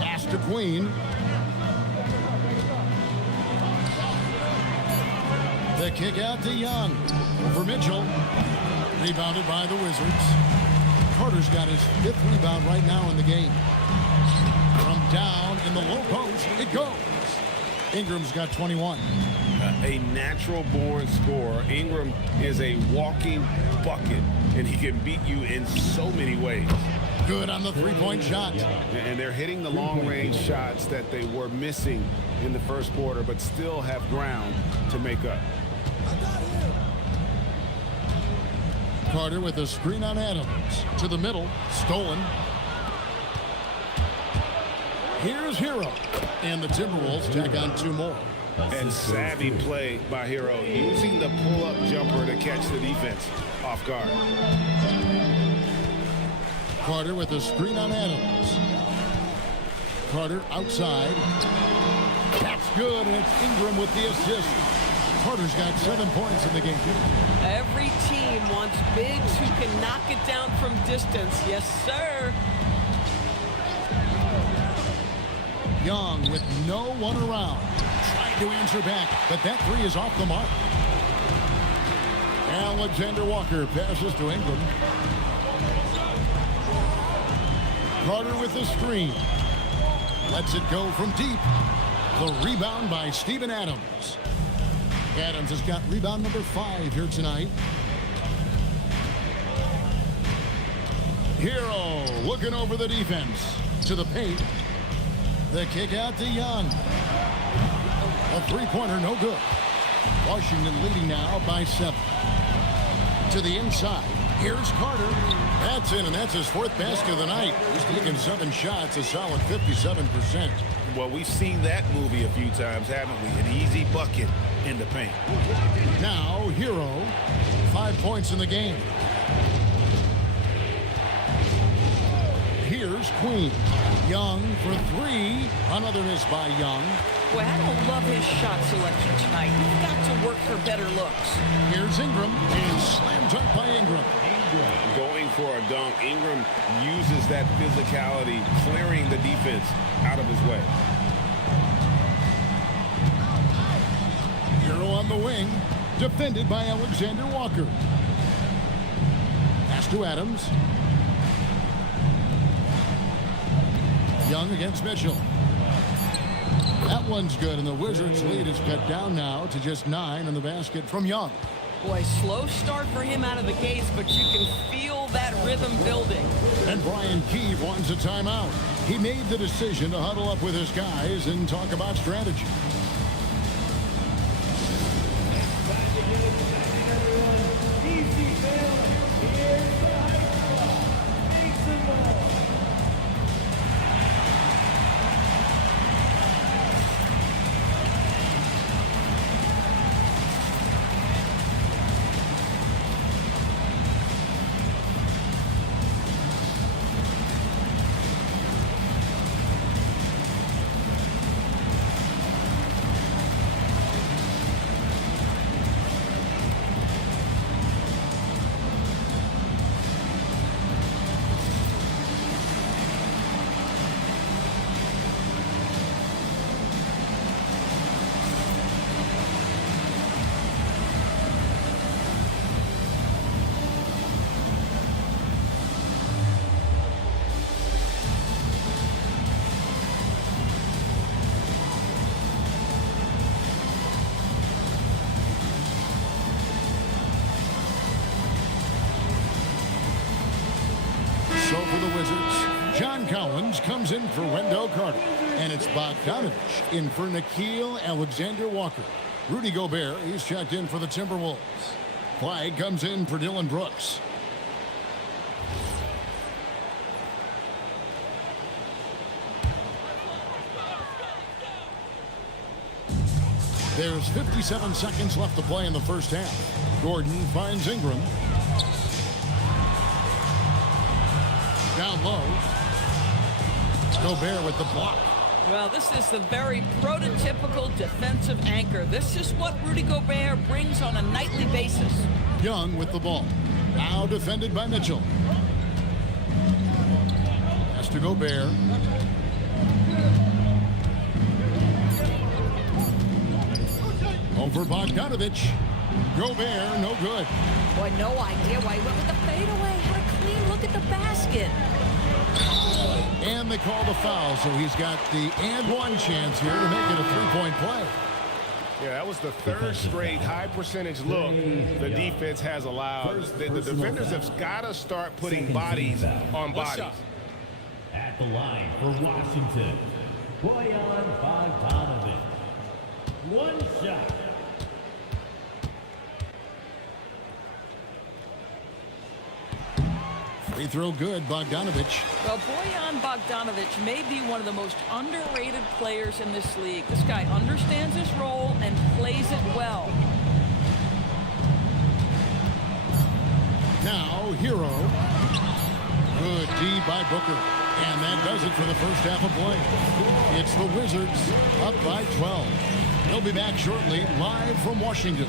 Pass to Queen. The kick out to Young. Over Mitchell. Rebounded by the Wizards. Carter's got his 5th rebound right now in the game. From down in the low post, it goes. Ingram's got 21. A natural-born scorer. Ingram is a walking bucket, and he can beat you in so many ways. Good on the three-point shot. And they're hitting the long-range shots that they were missing in the first quarter, but still have ground to make up. Carter with a screen on Adams. To the middle. Stolen. Here's Hero. And the Timberwolves tack on 2 more. And savvy play by Hero, using the pull-up jumper to catch the defense off guard. Carter with a screen on Adams. Carter outside. That's good, and it's Ingram with the assist. Carter's got 7 points in the game. Every team wants bigs who can knock it down from distance. Yes, sir. Young with no one around. Trying to answer back, but that three is off the mark. Alexander Walker passes to Ingram. Carter with the screen. Lets it go from deep. The rebound by Steven Adams. Adams has got rebound number 5 here tonight. Hero looking over the defense. To the paint. The kick out to Young. A three-pointer, no good. Washington leading now by 7. To the inside. Here's Carter. That's in, and that's his 4th basket of the night. He's taken 7 shots, a solid 57%. Well, we've seen that movie a few times, haven't we? An easy bucket in the paint. Now, Hero, 5 points in the game. Here's Queen. Young for 3. Another miss by Young. Well, I don't love his shot selection tonight. You've got to work for better looks. Here's Ingram, and slam dunk by Ingram. Going for a dunk, Ingram uses that physicality, clearing the defense out of his way. Hero on the wing, defended by Alexander Walker. Pass to Adams. Young against Mitchell. That one's good, and the Wizards' lead is cut down now to just 9 in the basket from Young. Boy, slow start for him out of the gates, but you can feel that rhythm building. And Brian Keefe wants a timeout. He made the decision to huddle up with his guys and talk about strategy. Cowens comes in for Wendell Carter. And it's Bogdanovich in for Nickeil Alexander-Walker. Rudy Gobert, he's checked in for the Timberwolves. Clyde comes in for Dylan Brooks. There's 57 seconds left to play in the first half. Gordon finds Ingram. Down low. Gobert with the block. Well, this is the very prototypical defensive anchor. This is what Rudy Gobert brings on a nightly basis. Young with the ball. Now defended by Mitchell. Pass to Gobert. Over Bogdanovich. Gobert, no good. Boy, no idea why he went with the fadeaway. Had a clean look at the basket. And they call the foul, so he's got the and one chance here to make it a three-point play. Yeah, that was the third straight high percentage look the defense has allowed. The defenders have got to start putting bodies on bodies. At the line for Washington, Bojan Bogdanovic. One shot. Free throw good, Bogdanovich. Well, Bojan Bogdanovic may be one of the most underrated players in this league. This guy understands his role and plays it well. Now, Hero. Good D by Booker. And that does it for the first half of play. It's the Wizards up by 12. They'll be back shortly, live from Washington.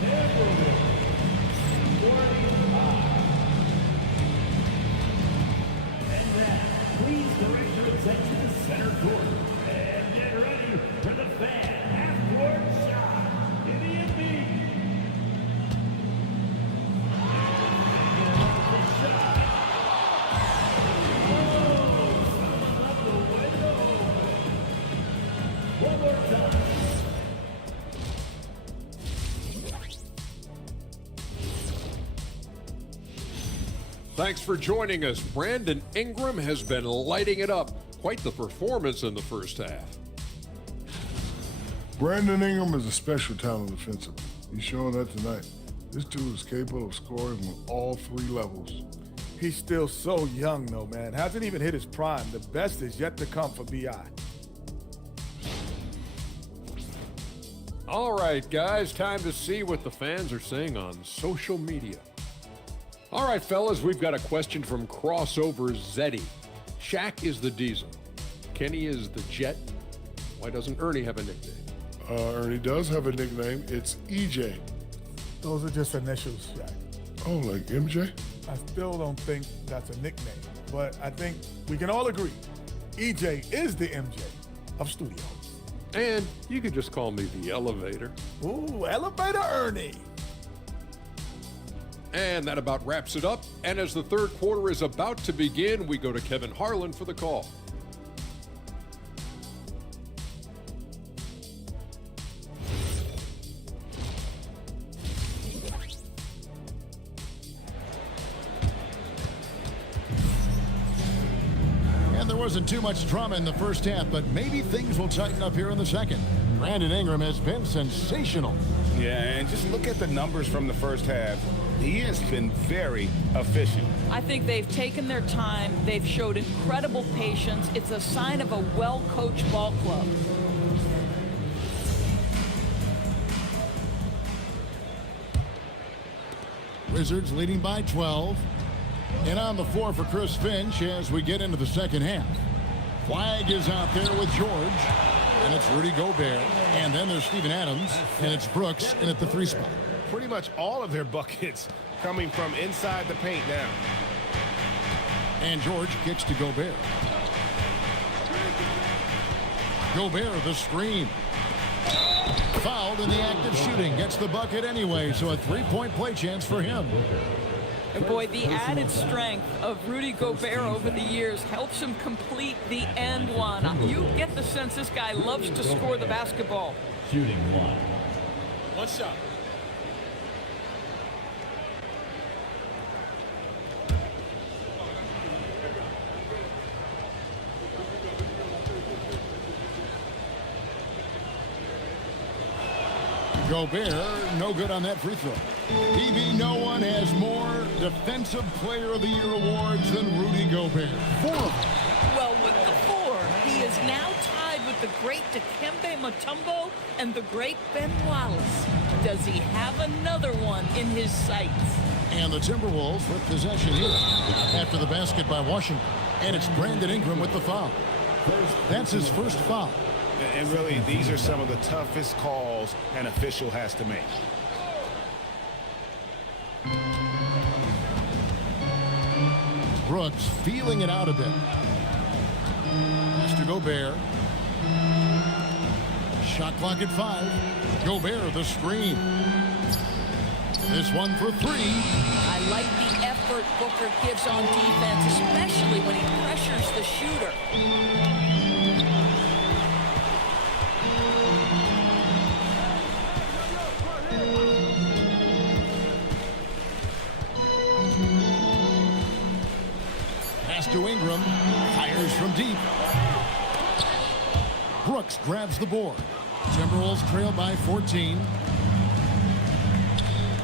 Please direct your attention to center court and get ready for the fan half-court shot in the NBA. One more time. Thanks for joining us. Brandon Ingram has been lighting it up. Quite the performance in the first half. Brandon Ingram is a special talent defensively. He's showing that tonight. This dude is capable of scoring on all three levels. He's still so young, though, man. Hasn't even hit his prime. The best is yet to come for B.I. All right, guys, time to see what the fans are saying on social media. All right, fellas, we've got a question from Crossover Zeddy. Shaq is the Diesel. Kenny is the Jet. Why doesn't Ernie have a nickname? Ernie does have a nickname. It's EJ. Those are just initials, Shaq. Oh, like MJ? I still don't think that's a nickname, but I think we can all agree EJ is the MJ of studios. And you could just call me the Elevator. Ooh, Elevator Ernie. And that about wraps it up. And as the third quarter is about to begin, we go to Kevin Harlan for the call. And there wasn't too much drama in the first half, but maybe things will tighten up here in the second. Brandon Ingram has been sensational. Yeah, and just look at the numbers from the first half. He has been very efficient. I think they've taken their time. They've showed incredible patience. It's a sign of a well-coached ball club. Wizards leading by 12. And on the floor for Chris Finch as we get into the second half. Flag is out there with George. And it's Rudy Gobert. And then there's Steven Adams. And it's Brooks in at the 3 spot. Pretty much all of their buckets coming from inside the paint now. And George kicks to Gobert. Gobert, the screen. Fouled in the act of shooting. Gets the bucket anyway, so a 3-point play chance for him. And boy, the added strength of Rudy Gobert over the years helps him complete the and one. You get the sense this guy loves to score the basketball. Shooting one. One shot. Gobert, no good on that free throw. PB, no one has more Defensive Player of the Year awards than Rudy Gobert. 4 of them. Well, with the 4, he is now tied with the great Dikembe Mutombo and the great Ben Wallace. Does he have another one in his sights? And the Timberwolves with possession here after the basket by Washington. And it's Brandon Ingram with the foul. That's his first foul. And really, these are some of the toughest calls an official has to make. Brooks feeling it out a bit. Pass to Gobert. Shot clock at 5. Gobert, the screen. This one for 3. I like the effort Booker gives on defense, especially when he pressures the shooter. Pass to Ingram. Fires from deep. Brooks grabs the board. Timberwolves trail by 14.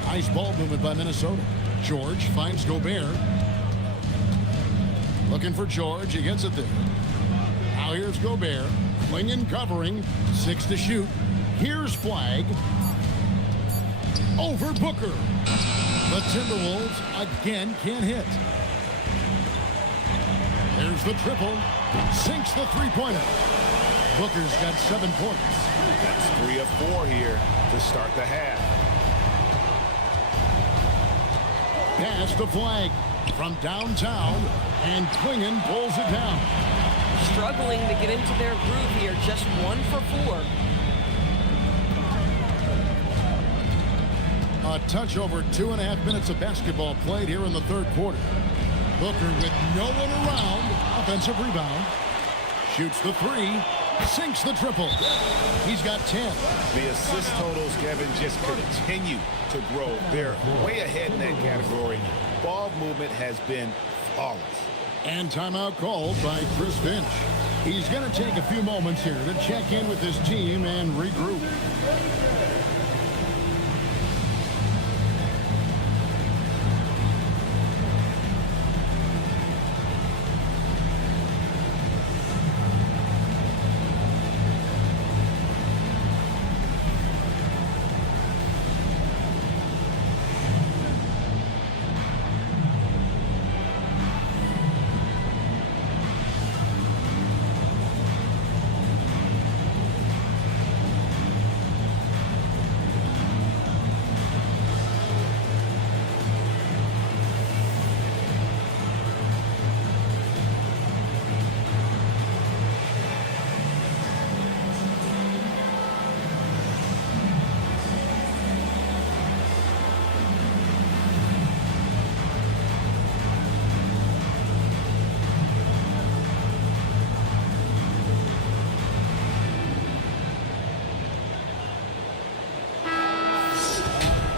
Nice ball movement by Minnesota. George finds Gobert. Looking for George. He gets it there. Now here's Gobert. Clinging, covering. 6 to shoot. Here's Flag. Over Booker. The Timberwolves again can't hit. There's the triple. Sinks the three-pointer. Booker's got 7 points. That's 3 of 4 here to start the half. Pass to Flag from downtown, and Klingon pulls it down. Struggling to get into their groove here, just 1 for 4. A touch over 2.5 minutes of basketball played here in the third quarter. Booker with no one around, offensive rebound, shoots the 3, sinks the triple. He's got 10. The assist totals, Kevin, just continue to grow. They're way ahead in that category. Ball movement has been flawless. And timeout called by Chris Finch. He's going to take a few moments here to check in with his team and regroup.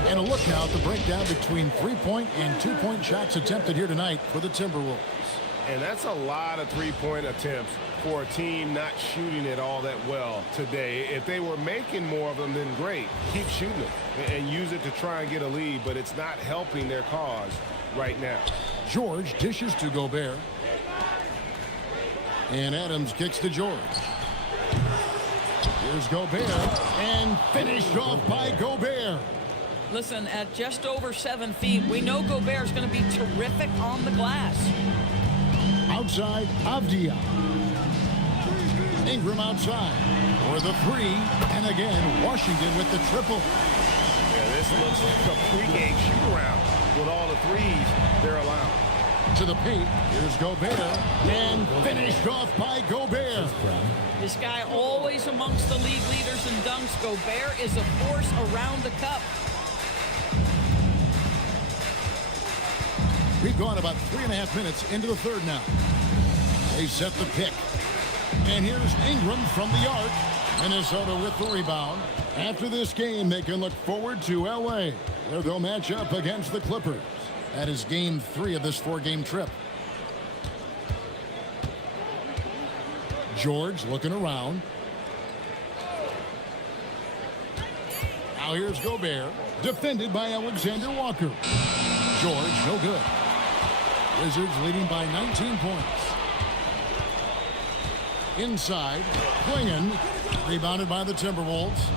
And a look now at the breakdown between 3-point and 2-point shots attempted here tonight for the Timberwolves. And that's a lot of 3-point attempts for a team not shooting it all that well today. If they were making more of them, then great. Keep shooting them and use it to try and get a lead, but it's not helping their cause right now. George dishes to Gobert. And Adams kicks to George. Here's Gobert. And finished off by Gobert. Listen, at just over 7 feet, we know Gobert's going to be terrific on the glass. Outside, Avdia. Ingram outside for the 3. And again, Washington with the triple. Yeah, this looks like a pregame shoot-around with all the threes they're allowing. To the paint, here's Gobert. And finished off by Gobert. This guy always amongst the league leaders in dunks. Gobert is a force around the cup. We've gone about 3.5 minutes into the third now. They set the pick. And here's Ingram from the arc. Minnesota with the rebound. After this game, they can look forward to L.A., where they'll match up against the Clippers. That is game 3 of this 4-game trip. George looking around. Now here's Gobert, defended by Alexander Walker. George, no good. Wizards leading by 19 points. Inside, Klingon, rebounded by the Timberwolves.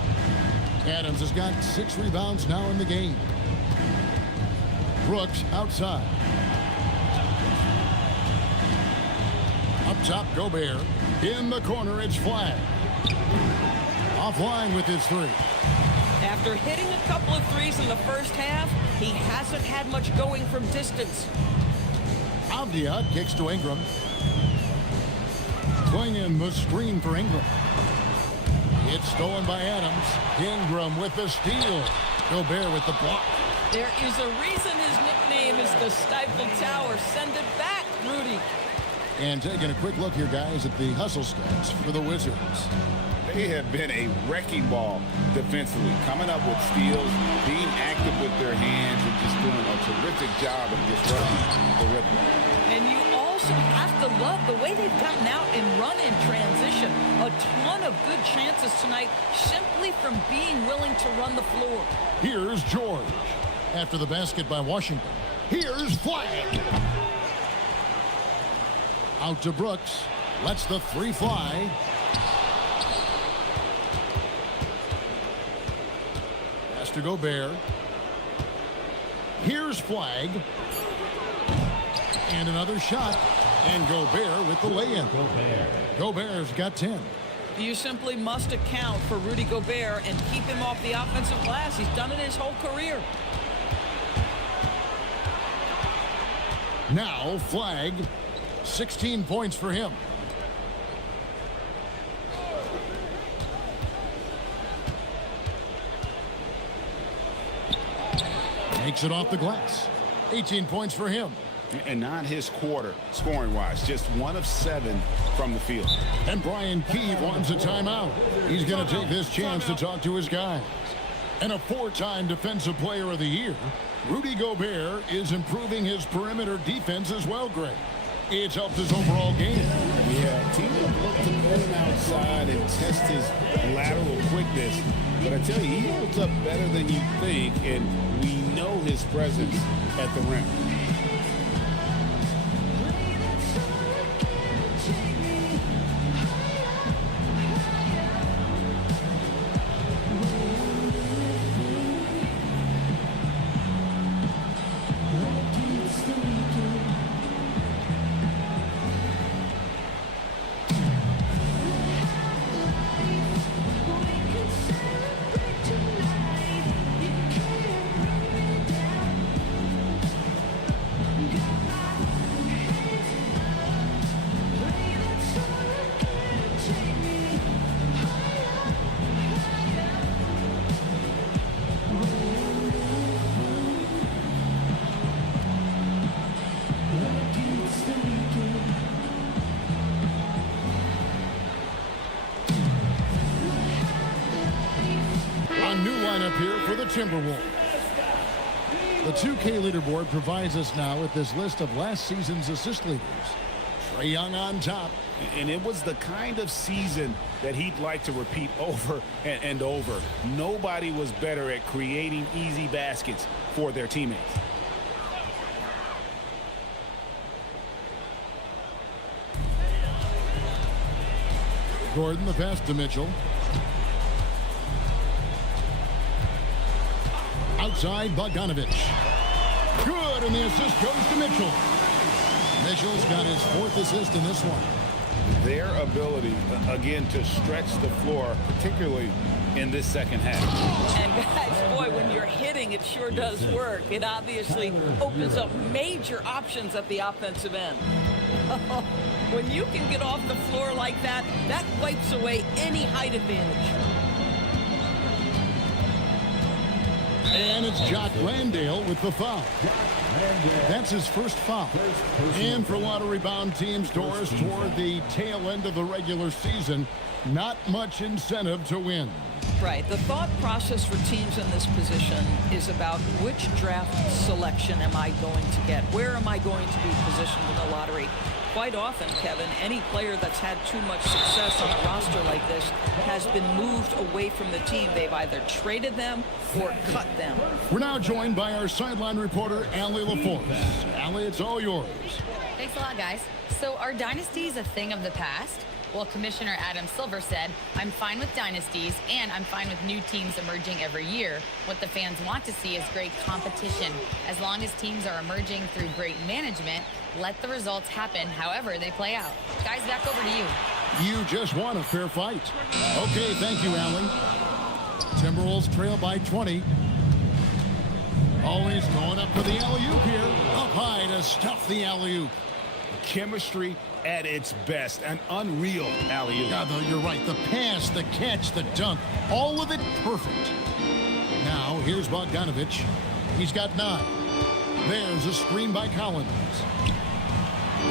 Adams has got 6 rebounds now in the game. Brooks outside. Up top, Gobert. In the corner, it's Flag. Offline with his 3. After hitting a couple of threes in the first half, he hasn't had much going from distance. Avdia kicks to Ingram. Klingon the screen for Ingram. It's stolen by Adams. Ingram with the steal. Gobert with the block. There is a reason his nickname is the Stifle Tower. Send it back, Rudy. And taking a quick look here, guys, at the hustle stats for the Wizards. They have been a wrecking ball defensively, coming up with steals, being active with their hands, and just doing a terrific job of disrupting the rhythm. And you also have to love the way they've gotten out and run in transition. A ton of good chances tonight simply from being willing to run the floor. Here's George. After the basket by Washington. Here's Flag. Out to Brooks. Lets the 3 fly. Pass to Gobert. Here's Flag. And another shot. And Gobert with the lay-in. Gobert's got 10. You simply must account for Rudy Gobert and keep him off the offensive glass. He's done it his whole career. Now Flag. 16 points for him. Makes it off the glass. 18 points for him. And not his quarter, scoring-wise. Just 1 of 7 from the field. And Brian Keefe wants a timeout. He's going to take this chance to talk to his guys. And a 4-time Defensive Player of the Year, Rudy Gobert is improving his perimeter defense as well, Greg. It's helped his overall game. Yeah, teams have looked to pull him outside and test his lateral quickness. But I tell you, he holds up better than you think, and we know his presence at the rim. Here for the Timberwolves. The 2K leaderboard provides us now with this list of last season's assist leaders. Trae Young on top. And it was the kind of season that he'd like to repeat over and over. Nobody was better at creating easy baskets for their teammates. Gordon, the pass to Mitchell. Outside, Bogdanovich. Good, and the assist goes to Mitchell. Mitchell's got his 4th assist in this one. Their ability, again, to stretch the floor, particularly in this second half. And guys, boy, when you're hitting, it sure does work. It obviously opens up major options at the offensive end. When you can get off the floor like that, that wipes away any height advantage. And it's Jock Landale with the foul. That's his first foul. And for a lot of rebound teams, Doris, toward the tail end of the regular season, not much incentive to win. Right. The thought process for teams in this position is about which draft selection am I going to get? Where am I going to be positioned in the lottery? Quite often, Kevin, any player that's had too much success on a roster like this has been moved away from the team. They've either traded them or cut them. We're now joined by our sideline reporter, Allie LaForce. Allie, it's all yours. Thanks a lot, guys. So are dynasties a thing of the past? Well, Commissioner Adam Silver said, I'm fine with dynasties and I'm fine with new teams emerging every year. What the fans want to see is great competition. As long as teams are emerging through great management, let the results happen however they play out. Guys, back over to you. You just won a fair fight. Okay, thank you, Allie. Timberwolves trail by 20. Always going up for the alley-oop here. Up high to stuff the alley-oop. Chemistry at its best. An unreal alley-oop. Yeah, though, you're right. The pass, the catch, the dunk, all of it perfect. Now, here's Bogdanovich. He's got 9. There's a screen by Collins.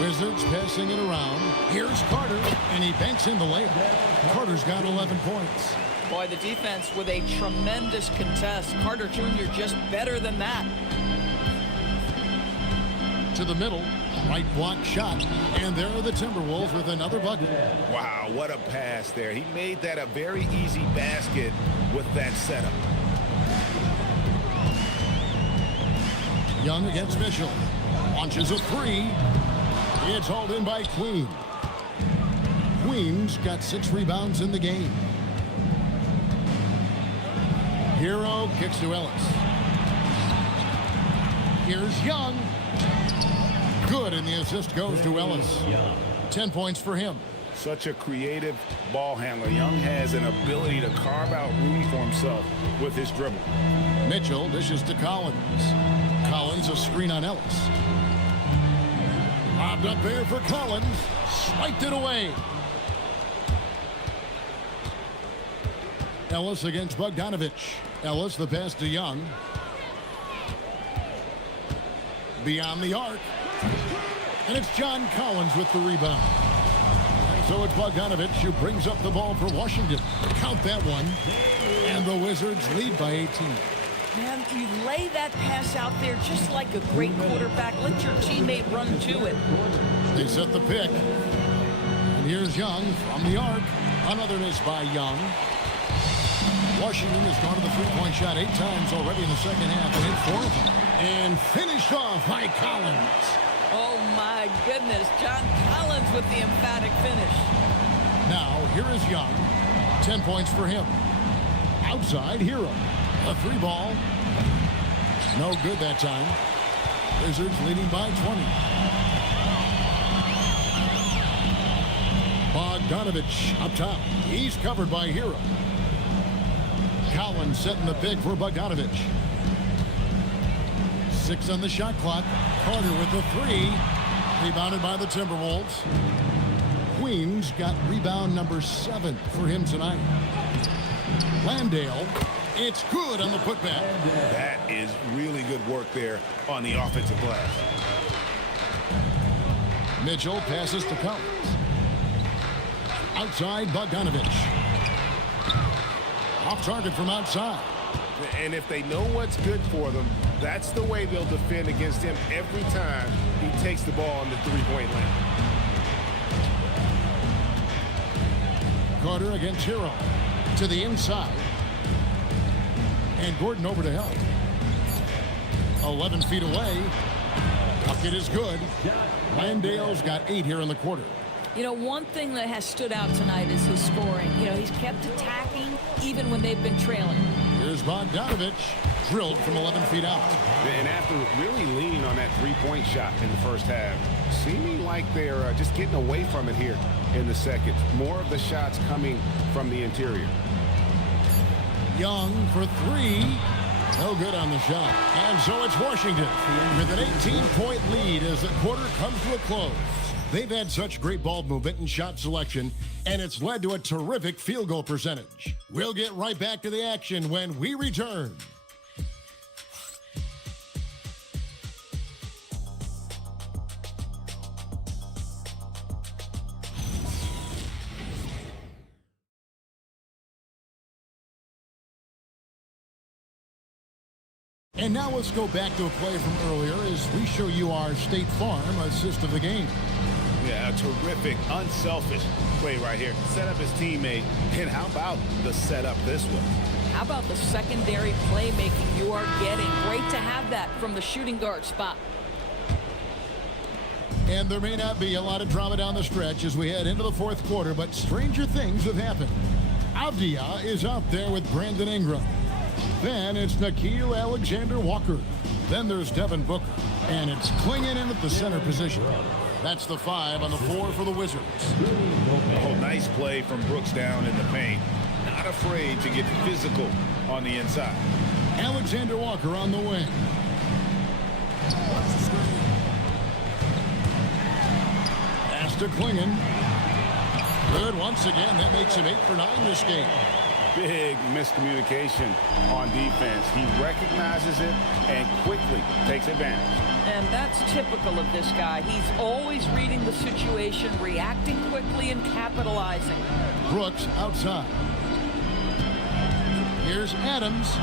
Wizards passing it around. Here's Carter, and he banks in the layup. Carter's got 11 points. Boy, the defense with a tremendous contest. Carter Jr. just better than that. To the middle, right block shot, and there are the Timberwolves with another bucket. Wow, what a pass there. He made that a very easy basket with that setup. Young against Mitchell. Launches a 3. It's hauled in by Queen. Queen's got 6 rebounds in the game. Hero kicks to Ellis. Here's Young. Good, and the assist goes to Ellis. 10 points for him. Such a creative ball handler. Young has an ability to carve out room for himself with his dribble. Mitchell dishes to Collins. Collins a screen on Ellis. Lobbed up there for Collins. Swiped it away. Ellis against Bogdanovich. Ellis the pass to Young. Beyond the arc. And it's John Collins with the rebound. So it's Bogdanovich who brings up the ball for Washington. Count that one. And the Wizards lead by 18. Man, you lay that pass out there just like a great quarterback. Let your teammate run to it. They set the pick. And here's Young from the arc. Another miss by Young. Washington has gone to the three-point shot 8 times already in the second half and hit 4 of them. And finished off by Collins. Oh, my goodness. John Collins with the emphatic finish. Now, here is Young. 10 points for him. Outside, Hero. A 3-ball. No good that time. Wizards leading by 20. Bogdanovich up top. He's covered by Hero. Collins setting the pick for Bogdanovich. 6 on the shot clock. Carter with the 3. Rebounded by the Timberwolves. Queens got rebound number 7 for him tonight. Landale. It's good on the putback. That is really good work there on the offensive glass. Mitchell passes to Collins. Outside, Bogdanovich. Off target from outside. And if they know what's good for them, that's the way they'll defend against him every time he takes the ball in the three-point line. Carter against Hero. To the inside. And Gordon over to help. 11 feet away. Bucket is good. Landale's got 8 here in the quarter. You know, one thing that has stood out tonight is his scoring. You know, he's kept attacking even when they've been trailing. Here's Bogdanovich. Drilled from 11 feet out. And after really leaning on that three-point shot in the first half, seeming like they're just getting away from it here in the second. More of the shots coming from the interior. Young for 3. No good on the shot. And so it's Washington with an 18-point lead as the quarter comes to a close. They've had such great ball movement and shot selection, and it's led to a terrific field goal percentage. We'll get right back to the action when we return. And now let's go back to a play from earlier as we show you our State Farm assist of the game. Yeah, a terrific, unselfish play right here. Set up his teammate. And how about the setup this way? How about the secondary playmaking you are getting? Great to have that from the shooting guard spot. And there may not be a lot of drama down the stretch as we head into the fourth quarter, but stranger things have happened. Avdia is out there with Brandon Ingram. Then it's Nickeil Alexander-Walker. Then there's Devin Booker. And it's Clingan in at the center position. That's the 5 on the 4 for the Wizards. Oh, nice play from Brooks down in the paint. Not afraid to get physical on the inside. Alexander-Walker on the wing. Pass to Clingan. Good once again. That makes him 8 for 9 this game. Big miscommunication on defense. He recognizes it and quickly takes advantage. And that's typical of this guy. He's always reading the situation, reacting quickly, and capitalizing. Brooks outside. Here's Adams.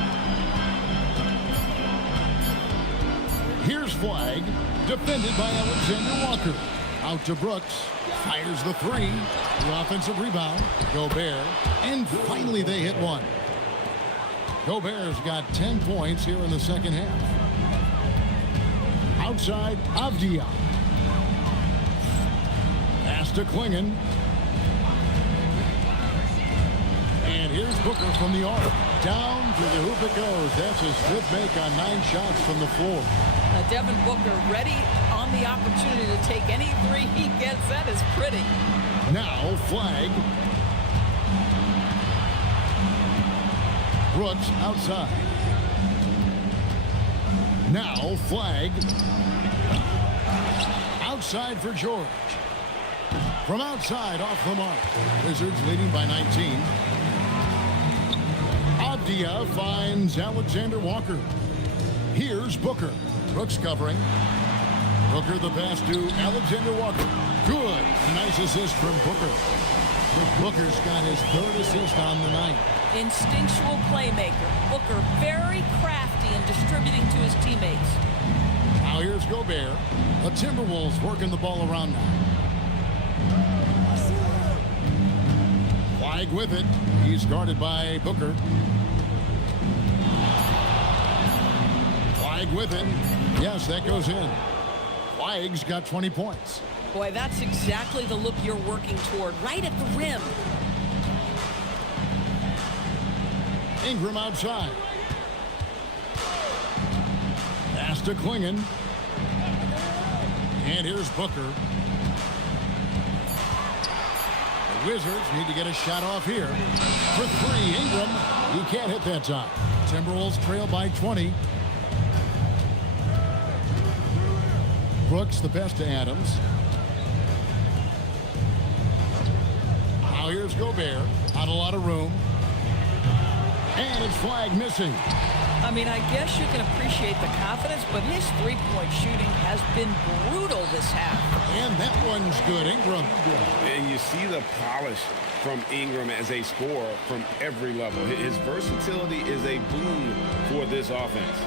Here's Flag, defended by Alexander-Walker. Out to Brooks. Fires the 3. The offensive rebound. Gobert. And finally they hit one. Gobert's got 10 points here in the second half. Outside, Avdia. Pass to Clingan. And here's Booker from the arc. Down to the hoop it goes. That's his 5th make on 9 shots from the floor. Devin Booker ready on the opportunity to take any 3 he gets. That is pretty. Now Flag. Brooks outside. Now Flag. Outside for George. From outside off the mark. Wizards leading by 19. Avdia finds Alexander-Walker. Here's Booker. Brooks covering. Booker the pass to Alexander-Walker. Good. Nice assist from Booker. Booker's got his 3rd assist on the night. Instinctual playmaker. Booker very crafty in distributing to his teammates. Now here's Gobert. The Timberwolves working the ball around now. Flag with it. He's guarded by Booker. Flag with it. Yes, that goes in. Flag's got 20 points. Boy, that's exactly the look you're working toward, right at the rim. Ingram outside. Pass to Clingan. And here's Booker. The Wizards need to get a shot off here. For 3, Ingram. He can't hit that time. Timberwolves trail by 20. Brooks the pass to Adams. Now here's Gobert. Not a lot of room. And it's Flag missing. I mean, I guess you can appreciate the confidence, but his 3-point shooting has been brutal this half. And that one's good. Ingram. And you see the polish from Ingram as a scorer from every level. His versatility is a boon for this offense.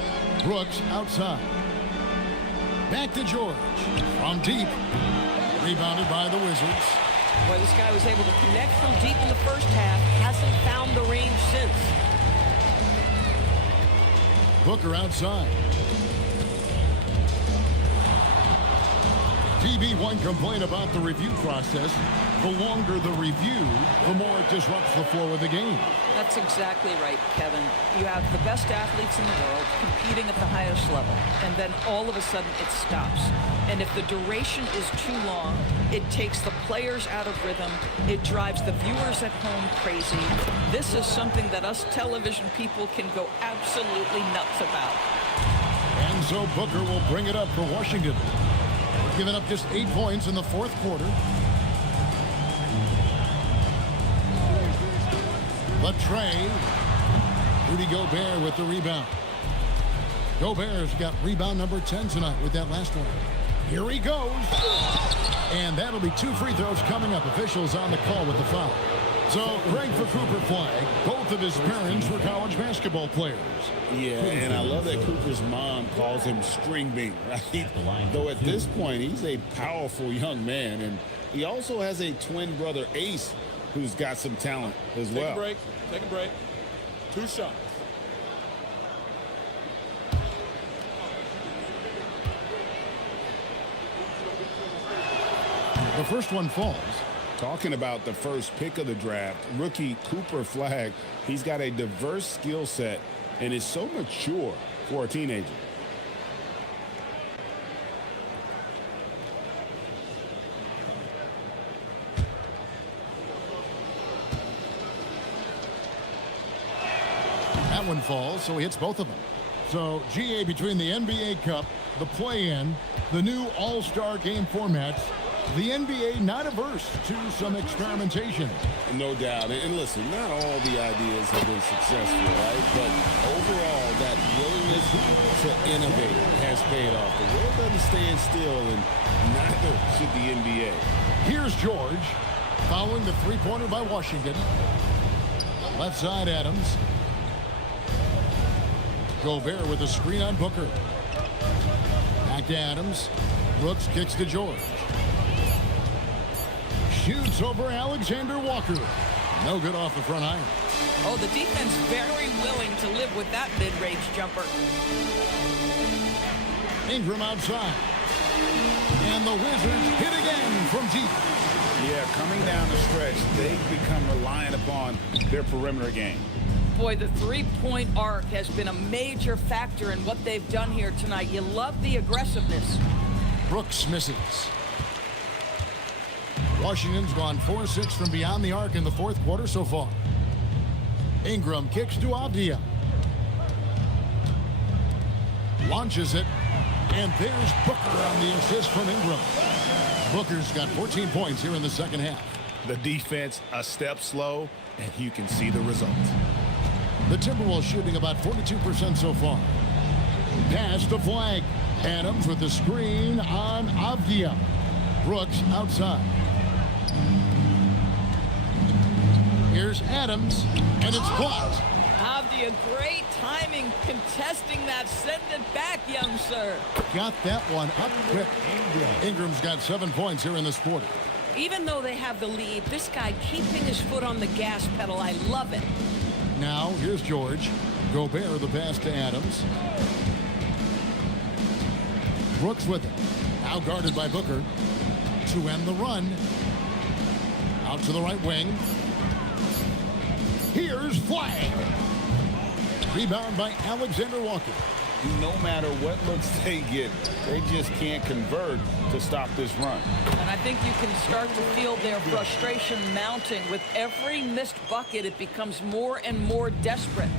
Brooks outside. Back to George. From deep. Rebounded by the Wizards. Boy, this guy was able to connect from deep in the first half. Hasn't found the range since. Booker outside. TB1 complained about the review process. The longer the review, the more it disrupts the flow of the game. That's exactly right, Kevin. You have the best athletes in the world competing at the highest level, and then all of a sudden it stops. And if the duration is too long, it takes the players out of rhythm. It drives the viewers at home crazy. This is something that us television people can go absolutely nuts about. And so Booker will bring it up for Washington. Giving up just 8 points in the fourth quarter. Latrey. Rudy Gobert with the rebound. Gobert's got rebound number 10 tonight with that last one. Here he goes. And that'll be 2 free throws coming up. Officials on the call with the foul. So, great for Cooper Flag. Both of his parents were college basketball players. Yeah, and I love that Cooper's mom calls him String Bean, right? Though at this point, he's a powerful young man, and he also has a twin brother, Ace, who's got some talent as well. Take a break. 2 shots. The first one falls. Talking about the first pick of the draft, rookie Cooper Flag, he's got a diverse skill set and is so mature for a teenager. That one falls, so he hits both of them. So, GA, between the NBA Cup, the play-in, the new All-Star game formats, the NBA not averse to some experimentation. No doubt. And listen, not all the ideas have been successful, right? But overall, that willingness to innovate has paid off. The world doesn't stand still, and neither should the NBA. Here's George, following the three-pointer by Washington. Left side, Adams. Gobert with a screen on Booker. Back to Adams. Brooks kicks to George. Shoots over Alexander Walker. No good off the front iron. Oh, the defense very willing to live with that mid-range jumper. Ingram outside. And the Wizards hit again from deep. Yeah, coming down the stretch, they've become reliant upon their perimeter game. Boy, the three-point arc has been a major factor in what they've done here tonight. You love the aggressiveness. Brooks misses. Washington's gone 4-6 from beyond the arc in the fourth quarter so far. Ingram kicks to Avdia. Launches it. And there's Booker on the assist from Ingram. Booker's got 14 points here in the second half. The defense a step slow, and you can see the result. The Timberwolves shooting about 42% so far. Pass to Flag. Adams with the screen on Avdia. Brooks outside. Here's Adams, and it's blocked. Avdia, great timing, contesting that. Send it back, young sir. Got that one up quick. Ingram's got 7 points here in this quarter. Even though they have the lead, this guy keeping his foot on the gas pedal, I love it. Now, here's George. Gobert, the pass to Adams. Brooks with it. Now guarded by Booker. To end the run. Out to the right wing. Here's Flag. Rebound by Alexander Walker. No matter what looks they get, they just can't convert to stop this run. And I think you can start to feel their frustration mounting. With every missed bucket, it becomes more and more desperate.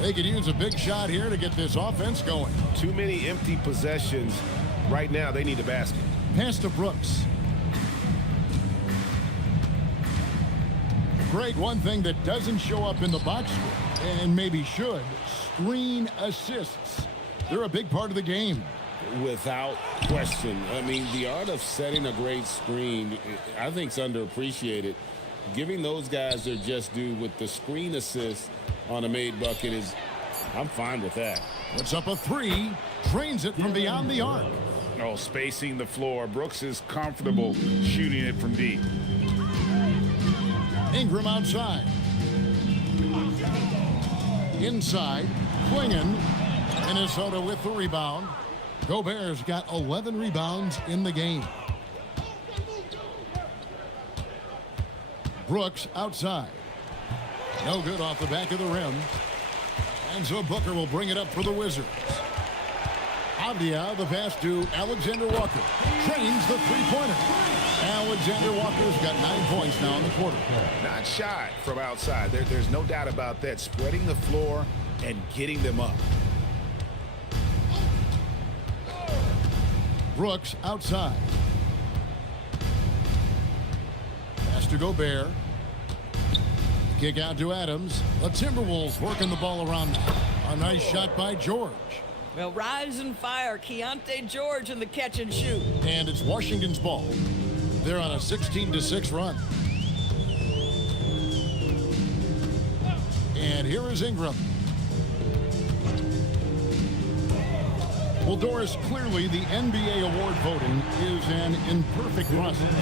They could use a big shot here to get this offense going. Too many empty possessions. Right now, they need a basket. Pass to Brooks. Great, one thing that doesn't show up in the box score, and maybe should, screen assists. They're a big part of the game. Without question. I mean, the art of setting a great screen, I think, is underappreciated. Giving those guys their just due with the screen assist on a made bucket is, I'm fine with that. Puts up a three, drains it from beyond the arc. Oh, spacing the floor. Brooks is comfortable shooting it from deep. Ingram outside. Inside, Klingon. Minnesota with the rebound. Gobert's got 11 rebounds in the game. Brooks outside. No good off the back of the rim. And so Booker will bring it up for the Wizards. Avdia, the pass to Alexander Walker. Trains the three-pointer. Alexander Walker's got 9 points now in the quarter. Not shy from outside. There's no doubt about that. Spreading the floor and getting them up. Brooks outside. Pass to Gobert. Kick out to Adams. The Timberwolves working the ball around now. A nice shot by George. Well, rise and fire. Keontae George in the catch and shoot. And it's Washington's ball. They're on a 16-6 run. And here is Ingram. Well, Doris, clearly the NBA award voting is an imperfect process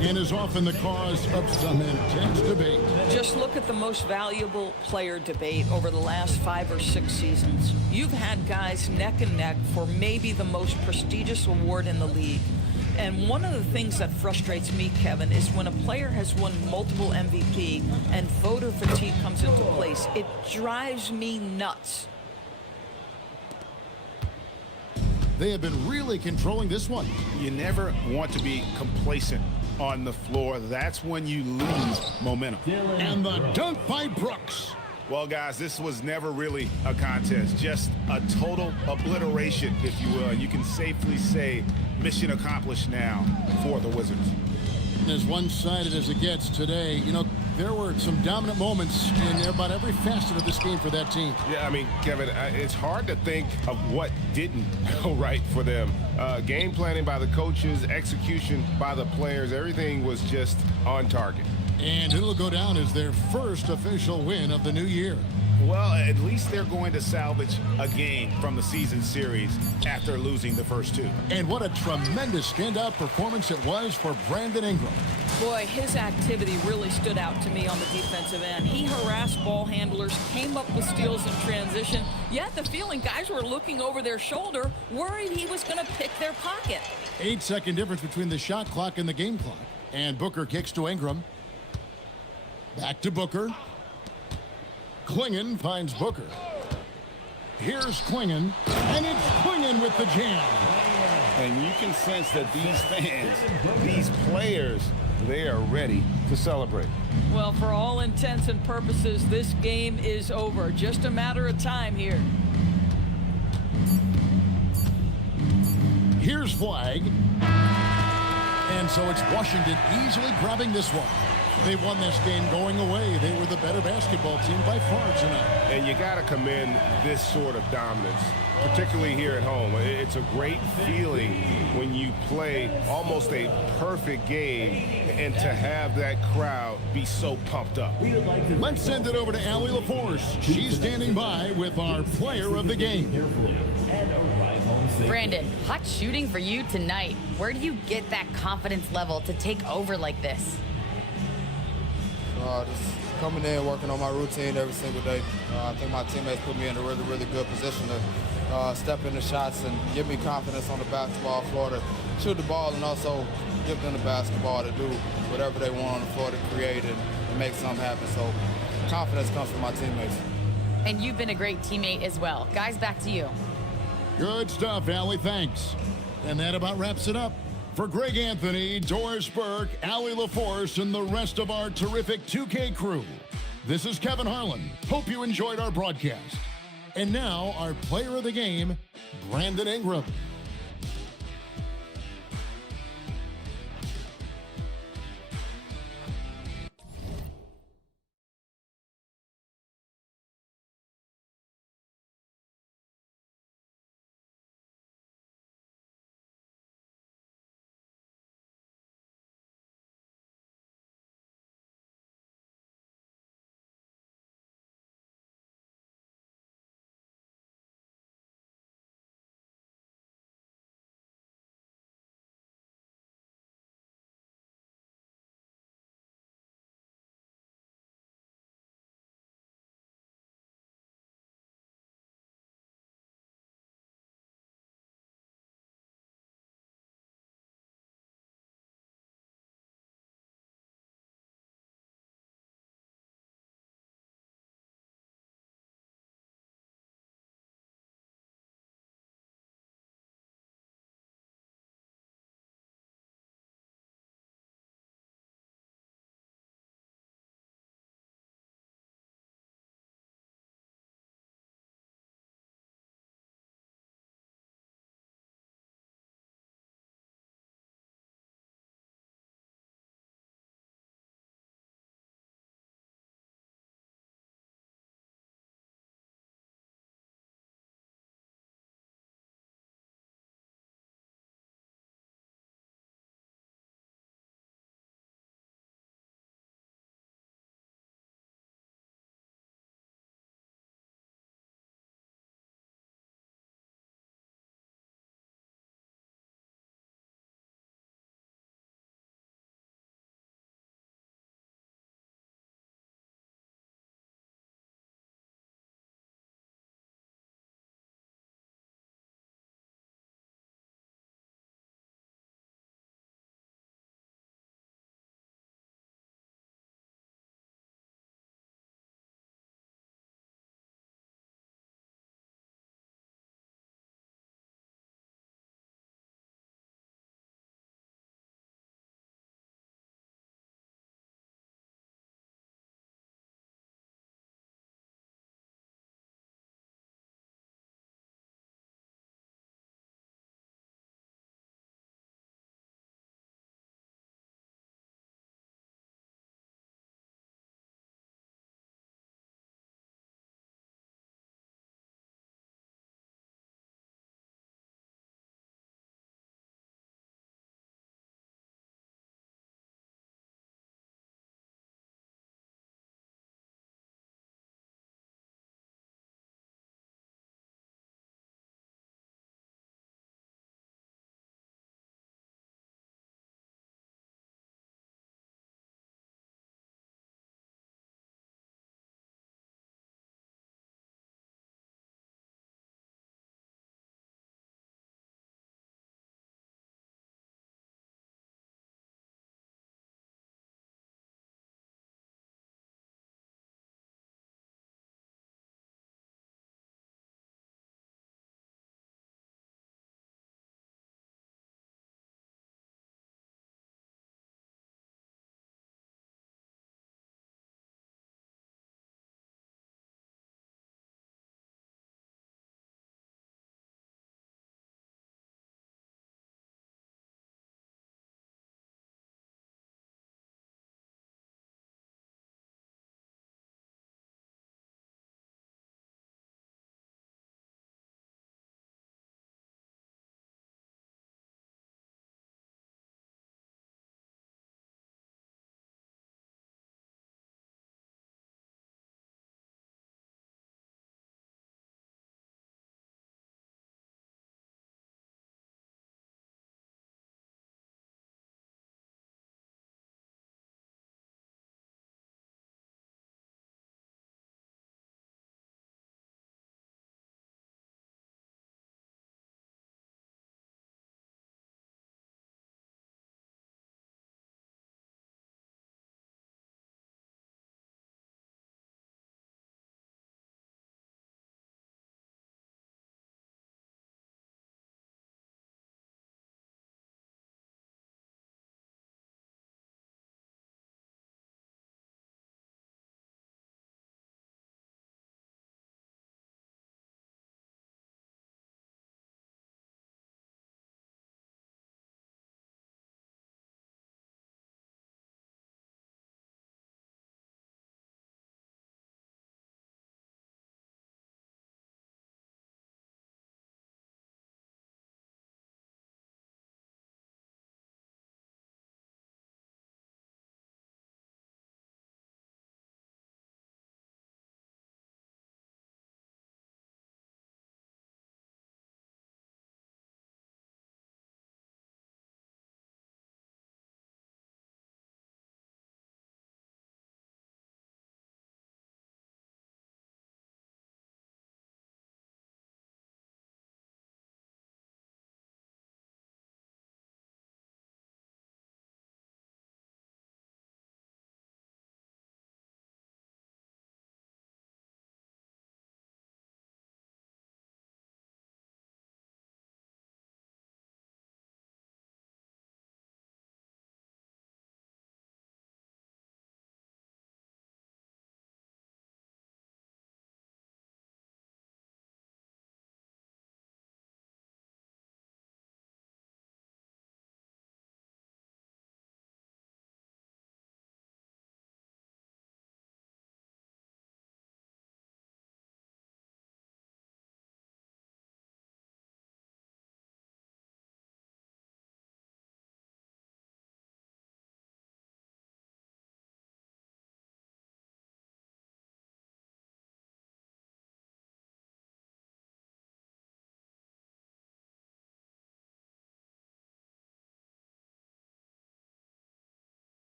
and is often the cause of some intense debate. Just look at the most valuable player debate over the last 5 or 6 seasons. You've had guys neck and neck for maybe the most prestigious award in the league. And one of the things that frustrates me, Kevin, is when a player has won multiple MVP and voter fatigue comes into place. It drives me nuts. They have been really controlling this one. You never want to be complacent on the floor. That's when you lose momentum. And the dunk by Brooks. Well, guys, this was never really a contest, just a total obliteration, if you will. And you can safely say mission accomplished now for the Wizards. As one-sided as it gets today, you know, there were some dominant moments in about every facet of this game for that team. Yeah, I mean, Kevin, it's hard to think of what didn't go right for them. Game planning by the coaches, execution by the players, everything was just on target. And it'll go down as their first official win of the new year. Well, at least they're going to salvage a game from the season series after losing the first 2. And what a tremendous standout performance it was for Brandon Ingram. Boy, his activity really stood out to me on the defensive end. He harassed ball handlers, came up with steals in transition. You had the feeling guys were looking over their shoulder, worried he was going to pick their pocket. 8-second difference between the shot clock and the game clock. And Booker kicks to Ingram. Back to Booker. Klingon finds Booker. Here's Klingon, and it's Klingon with the jam. And you can sense that these fans, these players, they are ready to celebrate. Well, for all intents and purposes, this game is over. Just a matter of time here. Here's flag. And so it's Washington easily grabbing this one. They won this game going away. They were the better basketball team by far tonight. And you got to commend this sort of dominance, particularly here at home. It's a great feeling when you play almost a perfect game and to have that crowd be so pumped up. Let's send it over to Allie LaForce. She's standing by with our player of the game. Brandon, hot shooting for you tonight. Where do you get that confidence level to take over like this? Just coming in, working on my routine every single day. I think my teammates put me in a really, really good position to step into shots and give me confidence on the basketball floor to shoot the ball and also give them the basketball to do whatever they want on the floor to create and make something happen. So confidence comes from my teammates. And you've been a great teammate as well. Guys, back to you. Good stuff, Allie. Thanks. And that about wraps it up. For Greg Anthony, Doris Burke, Allie LaForce, and the rest of our terrific 2K crew, this is Kevin Harlan. Hope you enjoyed our broadcast. And now, our player of the game, Brandon Ingram.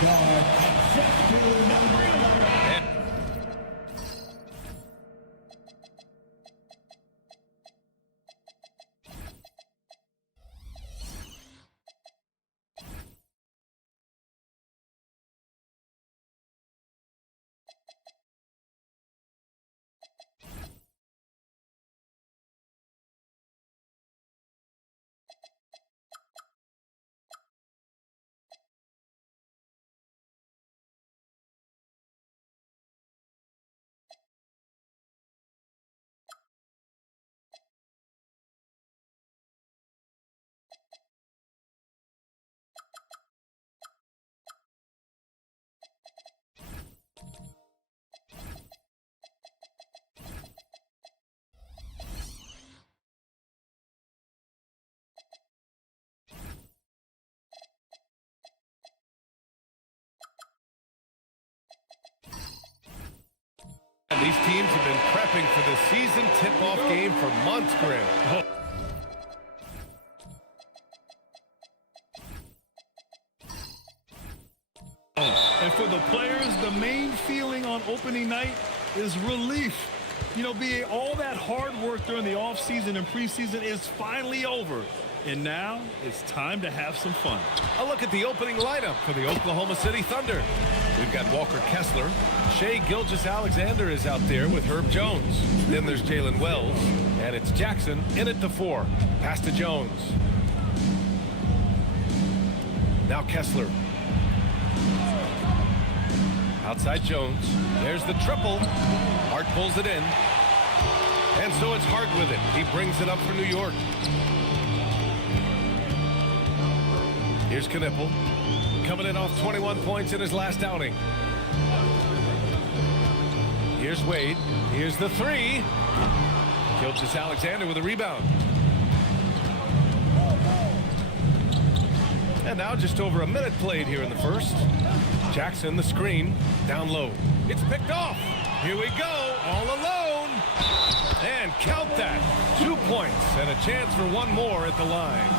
Guard set to number 11. These teams have been prepping for the season tip-off game for months, Graham. And for the players, the main feeling on opening night is relief. You know, being all that hard work during the offseason and preseason is finally over. And now it's time to have some fun. A look at the opening lineup for the Oklahoma City Thunder. We've got Walker Kessler. Shai Gilgeous-Alexander is out there with Herb Jones. Then there's Jalen Wells. And it's Jackson in at the 4. Pass to Jones. Now Kessler. Outside Jones. There's the triple. Hart pulls it in. And so it's Hart with it. He brings it up for New York. Here's Knippel, coming in off 21 points in his last outing. Here's Wade. Here's the 3. Gilgeous-Alexander with a rebound. And now just over a minute played here in the first. Jackson, the screen, down low. It's picked off. Here we go, all alone. And count that. 2 points and a chance for one more at the line.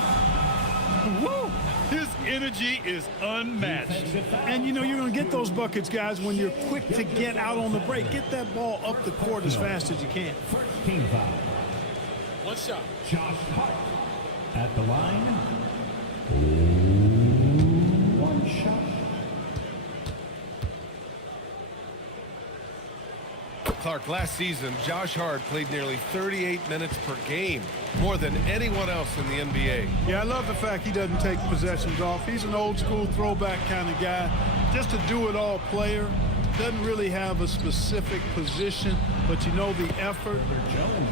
Woo! His energy is unmatched. And, you know, you're going to get those buckets, guys, when you're quick to get out on the break. Get that ball up the court as fast as you can. One shot. Josh Hart at the line. One shot. Clark, last season, Josh Hart played nearly 38 minutes per game, more than anyone else in the NBA. Yeah, I love the fact he doesn't take possessions off. He's an old-school throwback kind of guy. Just a do-it-all player. Doesn't really have a specific position, but you know the effort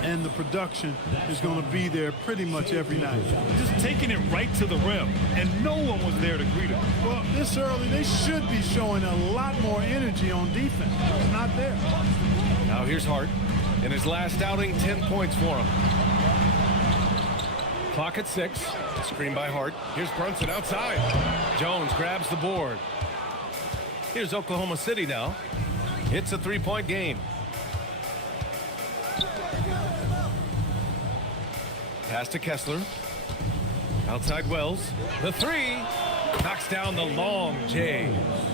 and the production is going to be there pretty much every night. Just taking it right to the rim, and no one was there to greet him. Well, this early, they should be showing a lot more energy on defense. It's not there. Now here's Hart. In his last outing, 10 points for him. Clock at 6. Screen by Hart. Here's Brunson outside. Jones grabs the board. Here's Oklahoma City now. It's a 3-point game. Pass to Kessler. Outside Wells. The 3. Knocks down the long J.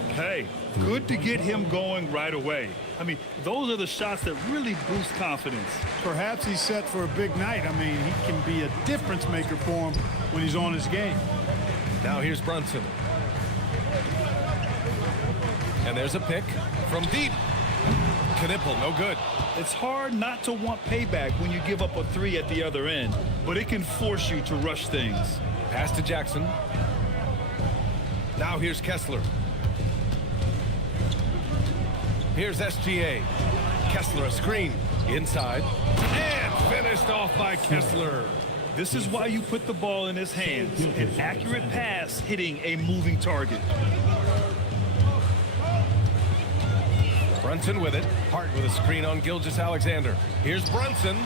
Hey, good to get him going right away. I mean, those are the shots that really boost confidence. Perhaps he's set for a big night. I mean, he can be a difference maker for him when he's on his game. Now here's Brunson. And there's a pick from deep. Knippel, no good. It's hard not to want payback when you give up a 3 at the other end, but it can force you to rush things. Pass to Jackson. Now here's Kessler. Here's SGA. Kessler, a screen. Inside. And finished off by Kessler. This is why you put the ball in his hands. An accurate pass hitting a moving target. Brunson with it. Hart with a screen on Gilgeous-Alexander. Here's Brunson.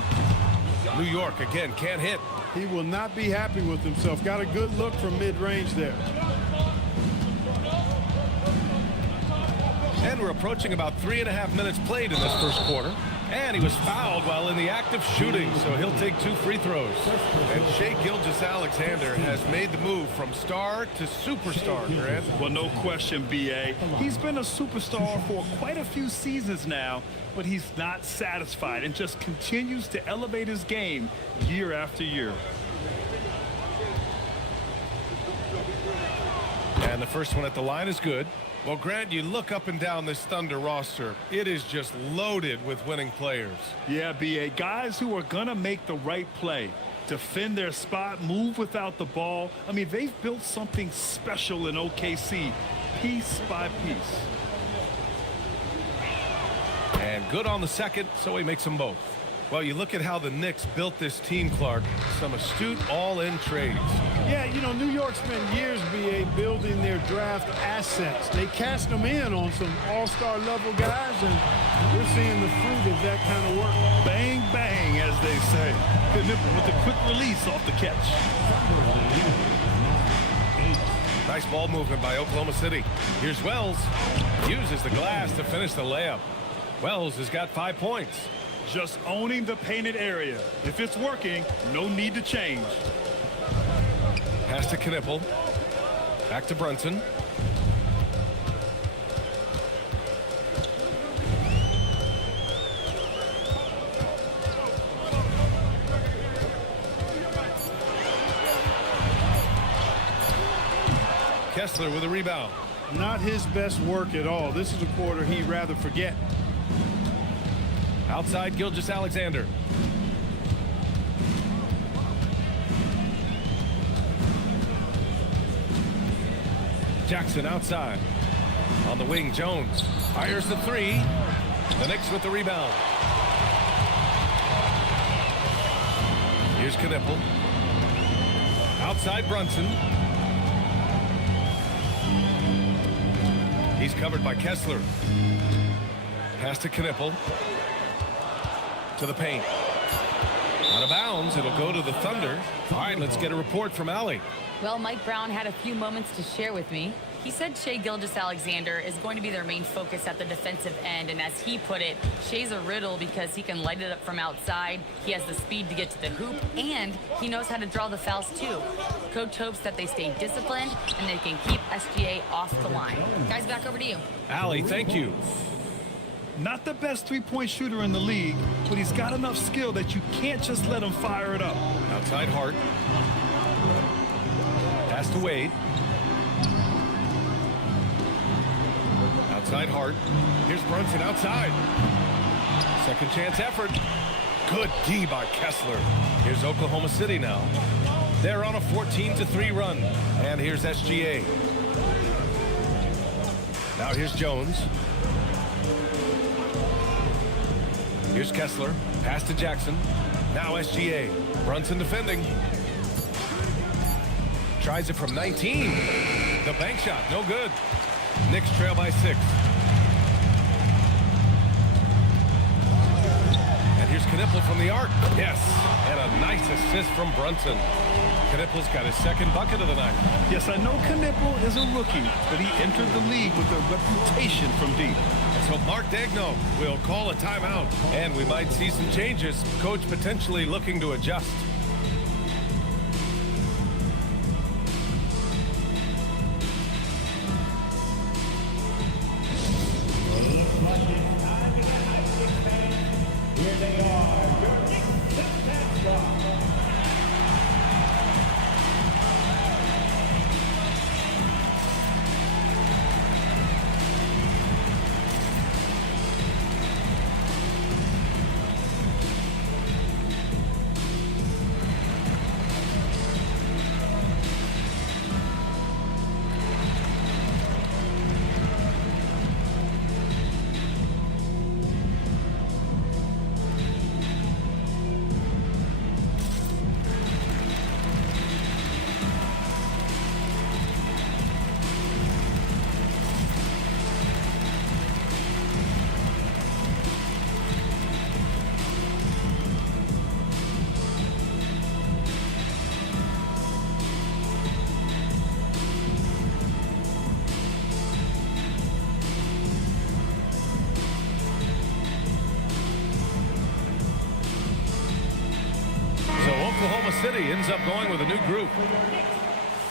New York again can't hit. He will not be happy with himself. Got a good look from mid-range there. And we're approaching about 3.5 minutes played in this first quarter. And he was fouled while in the act of shooting, so he'll take 2 free throws. And Shai Gilgeous-Alexander has made the move from star to superstar, Grant. Well, no question, B.A. He's been a superstar for quite a few seasons now, but he's not satisfied and just continues to elevate his game year after year. And the first one at the line is good. Well, Grant, you look up and down this Thunder roster. It is just loaded with winning players. Yeah, B.A. Guys who are going to make the right play, defend their spot, move without the ball. I mean, they've built something special in OKC, piece by piece. And good on the second, so he makes them both. Well, you look at how the Knicks built this team, Clark. Some astute all-in trades. Yeah, you know, New York spent years, B.A., building their draft assets. They cast them in on some all-star level guys, and we're seeing the fruit of that kind of work. Bang, bang, as they say. Knipple with a quick release off the catch. Nice ball movement by Oklahoma City. Here's Wells. Uses the glass to finish the layup. Wells has got 5 points. Just owning the painted area. If it's working, no need to change. Pass to Knipple. Back to Brunson. Kessler with a rebound. Not his best work at all. This is a quarter he'd rather forget. Outside Gilgeous-Alexander. Jackson outside. On the wing, Jones fires the 3. The Knicks with the rebound. Here's Knipple. Outside Brunson. He's covered by Kessler. Pass to Knipple. To the paint. Out of bounds. It'll go to the Thunder. All right, let's get a report from Allie. Well, Mike Brown had a few moments to share with me. He said Shai Gilgeous-Alexander is going to be their main focus at the defensive end, and as he put it, Shai's a riddle because he can light it up from outside, he has the speed to get to the hoop, and he knows how to draw the fouls too. Coach hopes that they stay disciplined and they can keep SGA off the line. Guys, back over to you. Allie, thank you. Not the best three-point shooter in the league, but he's got enough skill that you can't just let him fire it up. Outside Hart. Pass to Wade. Outside Hart. Here's Brunson outside. Second chance effort. Good D by Kessler. Here's Oklahoma City now. They're on a 14-3 run. And here's SGA. Now here's Jones. Here's Kessler. Pass to Jackson. Now SGA. Brunson defending. Tries it from 19. The bank shot, no good. Knicks trail by 6. And here's Knipple from the arc. Yes, and a nice assist from Brunson. Knipple's got his second bucket of the night. Yes, I know Knipple is a rookie, but he entered the league with a reputation from deep. So Mark Daigneault will call a timeout, and we might see some changes. Coach potentially looking to adjust. Here they are, your Knicks success. City ends up going with a new group.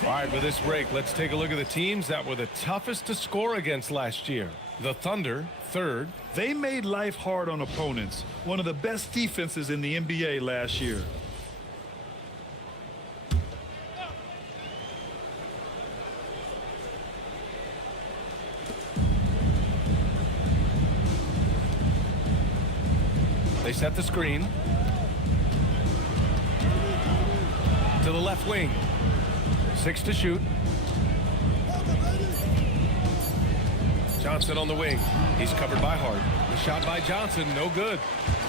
All right, with this break, let's take a look at the teams that were the toughest to score against last year. The Thunder, third. They made life hard on opponents. One of the best defenses in the NBA last year. They set the screen. To the left wing. 6 to shoot. Johnson on the wing. He's covered by Hart. The shot by Johnson, no good.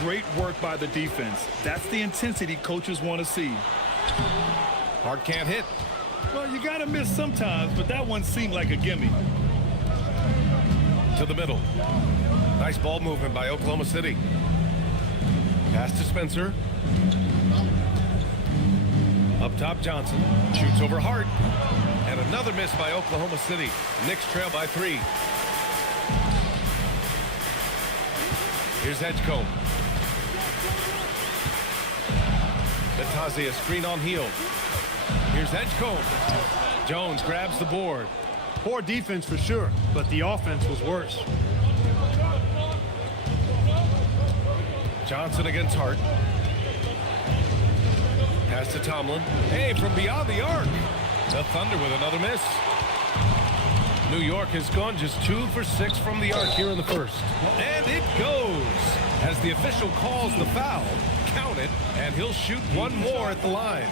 Great work by the defense. That's the intensity coaches want to see. Hart can't hit. Well, you got to miss sometimes, but that one seemed like a gimme. To the middle. Nice ball movement by Oklahoma City. Pass to Spencer. Up top, Johnson. Shoots over Hart. And another miss by Oklahoma City. Knicks trail by 3. Here's Edgecombe. Batazzi, a screen on Hield. Here's Edgecombe. Jones grabs the board. Poor defense for sure, but the offense was worse. Johnson against Hart. Pass to Tomlin. Hey, from beyond the arc. The Thunder with another miss. New York has gone just 2 for 6 from the arc here in the first. And it goes. As the official calls the foul, count it, and he'll shoot one more at the line.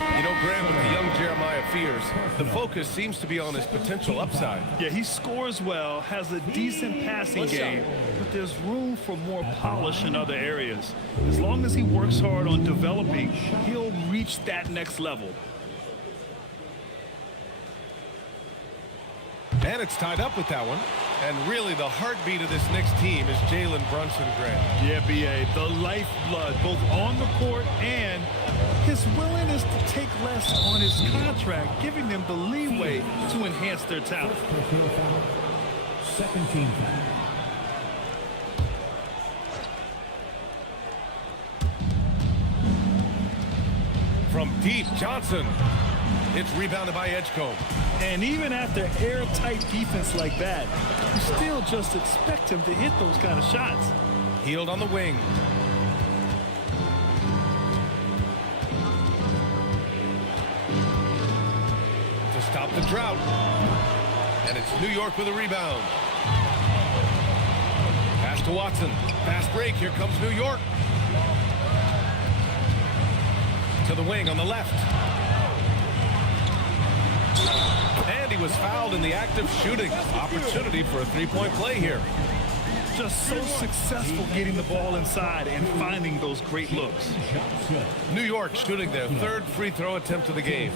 You know, Graham, with the young Jeremiah Fears, the focus seems to be on his potential upside. Yeah, he scores well, has a decent passing game, but there's room for more polish in other areas. As long as he works hard on developing, he'll reach that next level. And it's tied up with that one. And really, the heartbeat of this Knicks team is Jalen Brunson, Graham. Yeah, B.A., the lifeblood, both on the court and his willingness to take less on his contract, giving them the leeway to enhance their talent. Second team foul. From deep, Johnson. It's rebounded by Edgecombe. And even after airtight defense like that, you still just expect him to hit those kind of shots. Hield on the wing. To stop the drought. And it's New York with a rebound. Pass to Watson. Fast break. Here comes New York. To the wing on the left. And he was fouled in the act of shooting. Opportunity for a three-point play here. Just so successful getting the ball inside and finding those great looks. New York shooting their third free throw attempt of the game.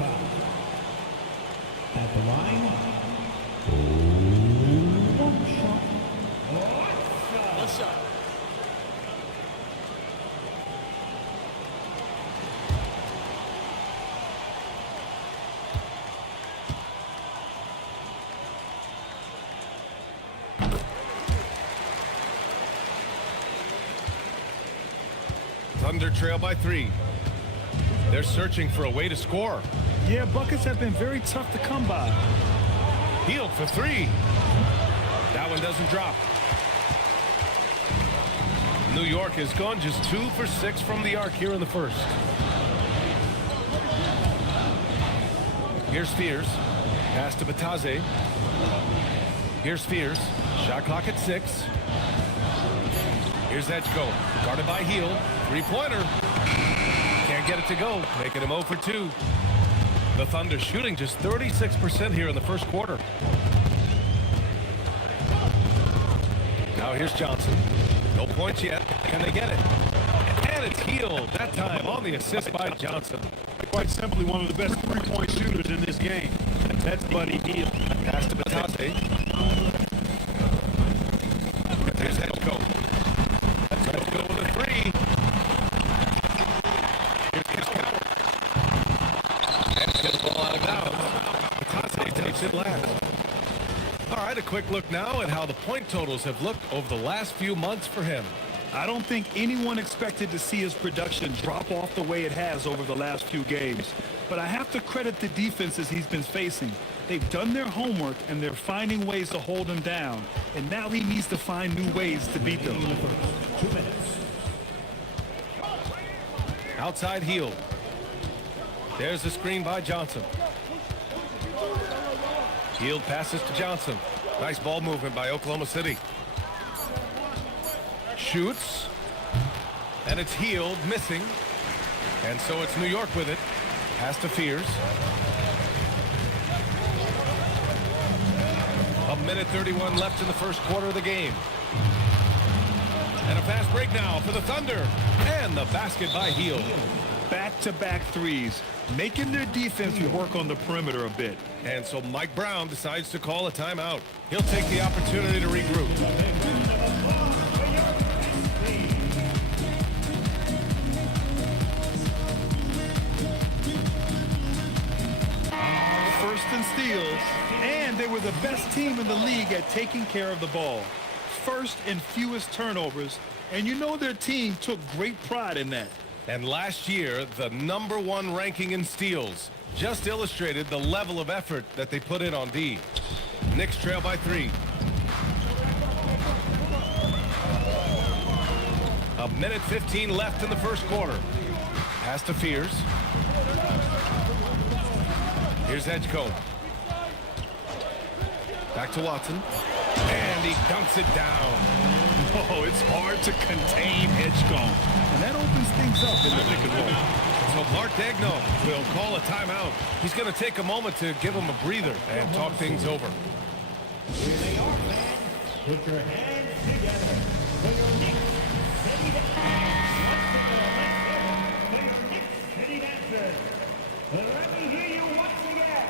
At the line, One shot. Thunder trail by 3. They're searching for a way to score. Yeah, buckets have been very tough to come by. Hield for 3. That one doesn't drop. New York has gone just 2 for 6 from the arc here in the first. Here's Fears. Pass to Batazzi. Here's Fears. Shot clock at 6. Here's Edgecombe. Guarded by Hield. Three-pointer. Can't get it to go. Making him 0 for 2. The Thunder shooting just 36% here in the first quarter. Now here's Johnson. No points yet. Can they get it? And it's Hield. That time on the assist by Johnson. Quite simply one of the best three-point shooters in this game. That's Buddy Hield. Pass to Batazzi. Here's Edgecombe. Let's go with a 3. Here's his counter. And it's going to ball out of bounds. Batazzi takes it last. All right, a quick look now at how the point totals have looked over the last few months for him. I don't think anyone expected to see his production drop off the way it has over the last few games. But I have to credit the defenses he's been facing. They've done their homework, and they're finding ways to hold him down. And now he needs to find new ways to beat them. 2 minutes. Outside heel. There's the screen by Johnson. Hield passes to Johnson. Nice ball movement by Oklahoma City. Shoots. And it's Hield missing. And so it's New York with it. Pass to Fears. A minute 31 left in the first quarter of the game. And a fast break now for the Thunder. And the basket by Hield. Back-to-back threes, making their defense work on the perimeter a bit. And so Mike Brown decides to call a timeout. He'll take the opportunity to regroup. First in steals, and they were the best team in the league at taking care of the ball. First and fewest turnovers, and you know their team took great pride in that. And last year, the #1 ranking in steals just illustrated the level of effort that they put in on D. Knicks trail by 3. A minute 15 left in the first quarter. Pass to Fears. Here's Edgecombe. Back to Watson. And he dunks it down. Oh, it's hard to contain Edgecombe. And that opens things up in the pick and roll. So Mark Daigneault will call a timeout. He's going to take a moment to give him a breather and talk things over. Here they are, fans. Put your hands together for your Knicks City Dancers. For your Knicks City Dancers. Let me hear you once again.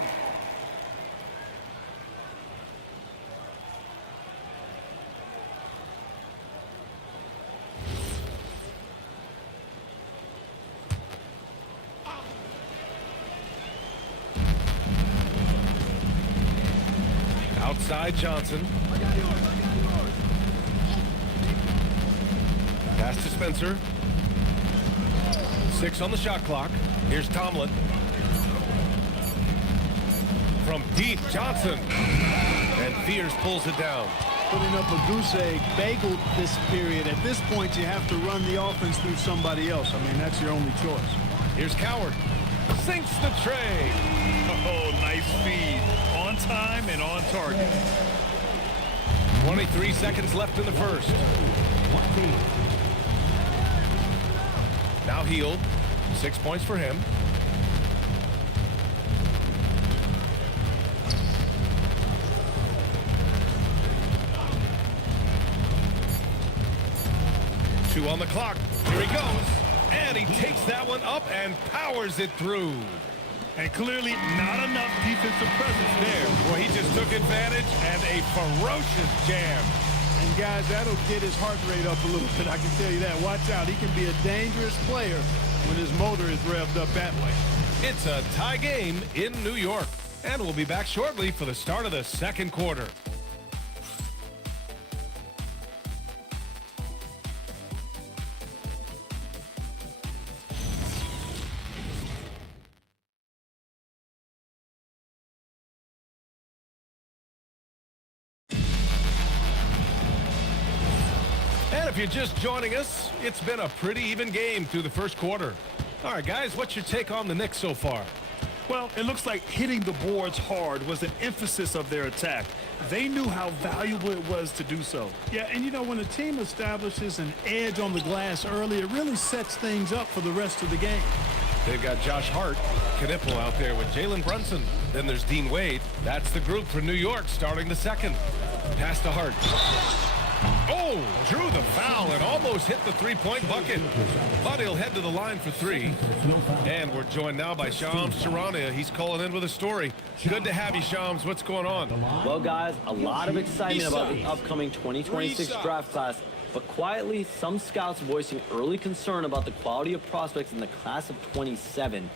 Outside Johnson. Pass to Spencer. 6 on the shot clock. Here's Tomlin. From deep, Johnson. And Fears pulls it down. Putting up a goose egg bagel this period. At this point, you have to run the offense through somebody else. I mean, that's your only choice. Here's Coward. Sinks the tray. Oh, nice feed. On time and on target. 23 seconds left in the first. Now Hield. 6 points for him. Two on the clock. Here he goes. And he takes that one up and powers it through. And clearly not enough defensive presence there. Well, he just took advantage and a ferocious jam. And guys, that'll get his heart rate up a little bit. I can tell you that. Watch out. He can be a dangerous player when his motor is revved up that way. It's a tie game in New York. And we'll be back shortly for the start of the second quarter. If you're just joining us, it's been a pretty even game through the first quarter. All right, guys, what's your take on the Knicks so far? Well, it looks like hitting the boards hard was an emphasis of their attack. They knew how valuable it was to do so. Yeah, and you know, when a team establishes an edge on the glass early, it really sets things up for the rest of the game. They've got Josh Hart, Knipple out there with Jalen Brunson. Then there's Dean Wade. That's the group for New York starting the second. Pass to Hart. Oh, drew the foul and almost hit the three-point bucket. But he'll head to the line for 3. And we're joined now by Shams Charania. He's calling in with a story. Good to have you, Shams. What's going on? Well, guys, a lot of excitement about the upcoming 2026 draft class. But quietly, some scouts voicing early concern about the quality of prospects in the class of 27.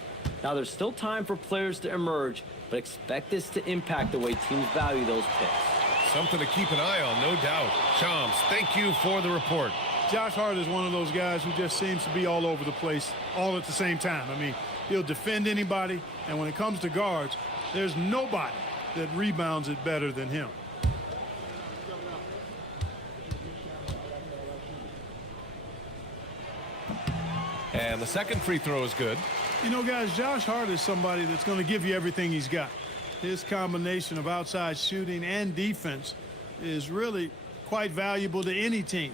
Now, there's still time for players to emerge, but expect this to impact the way teams value those picks. Something to keep an eye on, no doubt. Shams, thank you for the report. Josh Hart is one of those guys who just seems to be all over the place all at the same time. I mean, he'll defend anybody, and when it comes to guards, there's nobody that rebounds it better than him. And the second free throw is good. You know, guys, Josh Hart is somebody that's going to give you everything he's got. His combination of outside shooting and defense is really quite valuable to any team.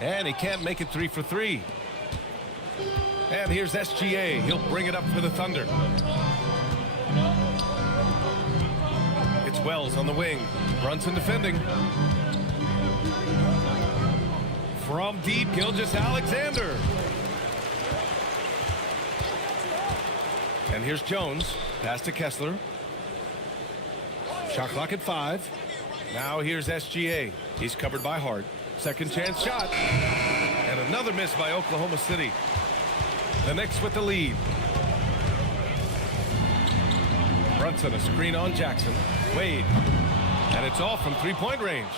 And he can't make it 3 for 3. And here's SGA. He'll bring it up for the Thunder. It's Wells on the wing. Brunson defending. From deep, Gilgeous-Alexander. And here's Jones. Pass to Kessler. Shot clock at 5. Now here's SGA. He's covered by Hart. Second chance shot. And another miss by Oklahoma City. The Knicks with the lead. Brunson, a screen on Jackson. Wade. And it's off from three-point range.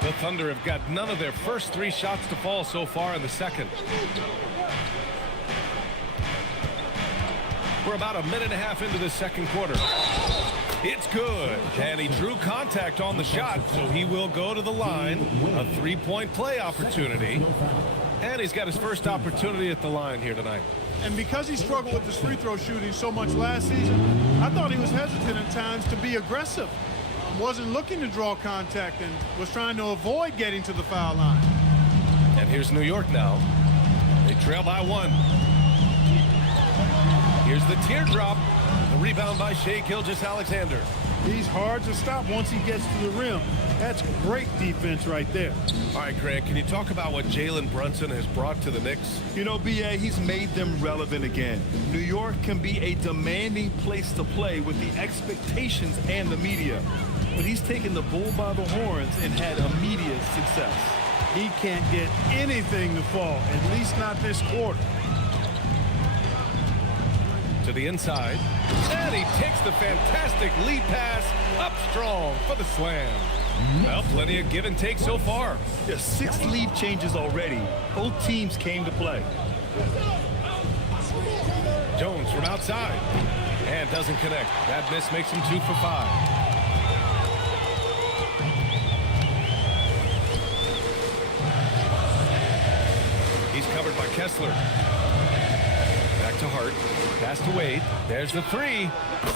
The Thunder have got none of their first 3 shots to fall so far in the second. We're about a minute and a half into the second quarter. It's good. And he drew contact on the shot, so he will go to the line. A 3-point play opportunity. And he's got his first opportunity at the line here tonight. And because he struggled with his free throw shooting so much last season, I thought he was hesitant at times to be aggressive. Wasn't looking to draw contact and was trying to avoid getting to the foul line. And here's New York now. They trail by 1. Here's the teardrop. The rebound by Shai Gilgeous-Alexander. He's hard to stop once he gets to the rim. That's great defense right there. All right, Grant, can you talk about what Jalen Brunson has brought to the Knicks? You know, B.A., he's made them relevant again. New York can be a demanding place to play with the expectations and the media. But he's taken the bull by the horns and had immediate success. He can't get anything to fall, at least not this quarter. To the inside. And he takes the fantastic lead pass up strong for the slam. Well, plenty of give and take so far. There's 6 lead changes already. Both teams came to play. Jones from outside. And doesn't connect. That miss makes him 2 for 5. He's covered by Kessler. Back to Hart. Pass to Wade. There's the 3.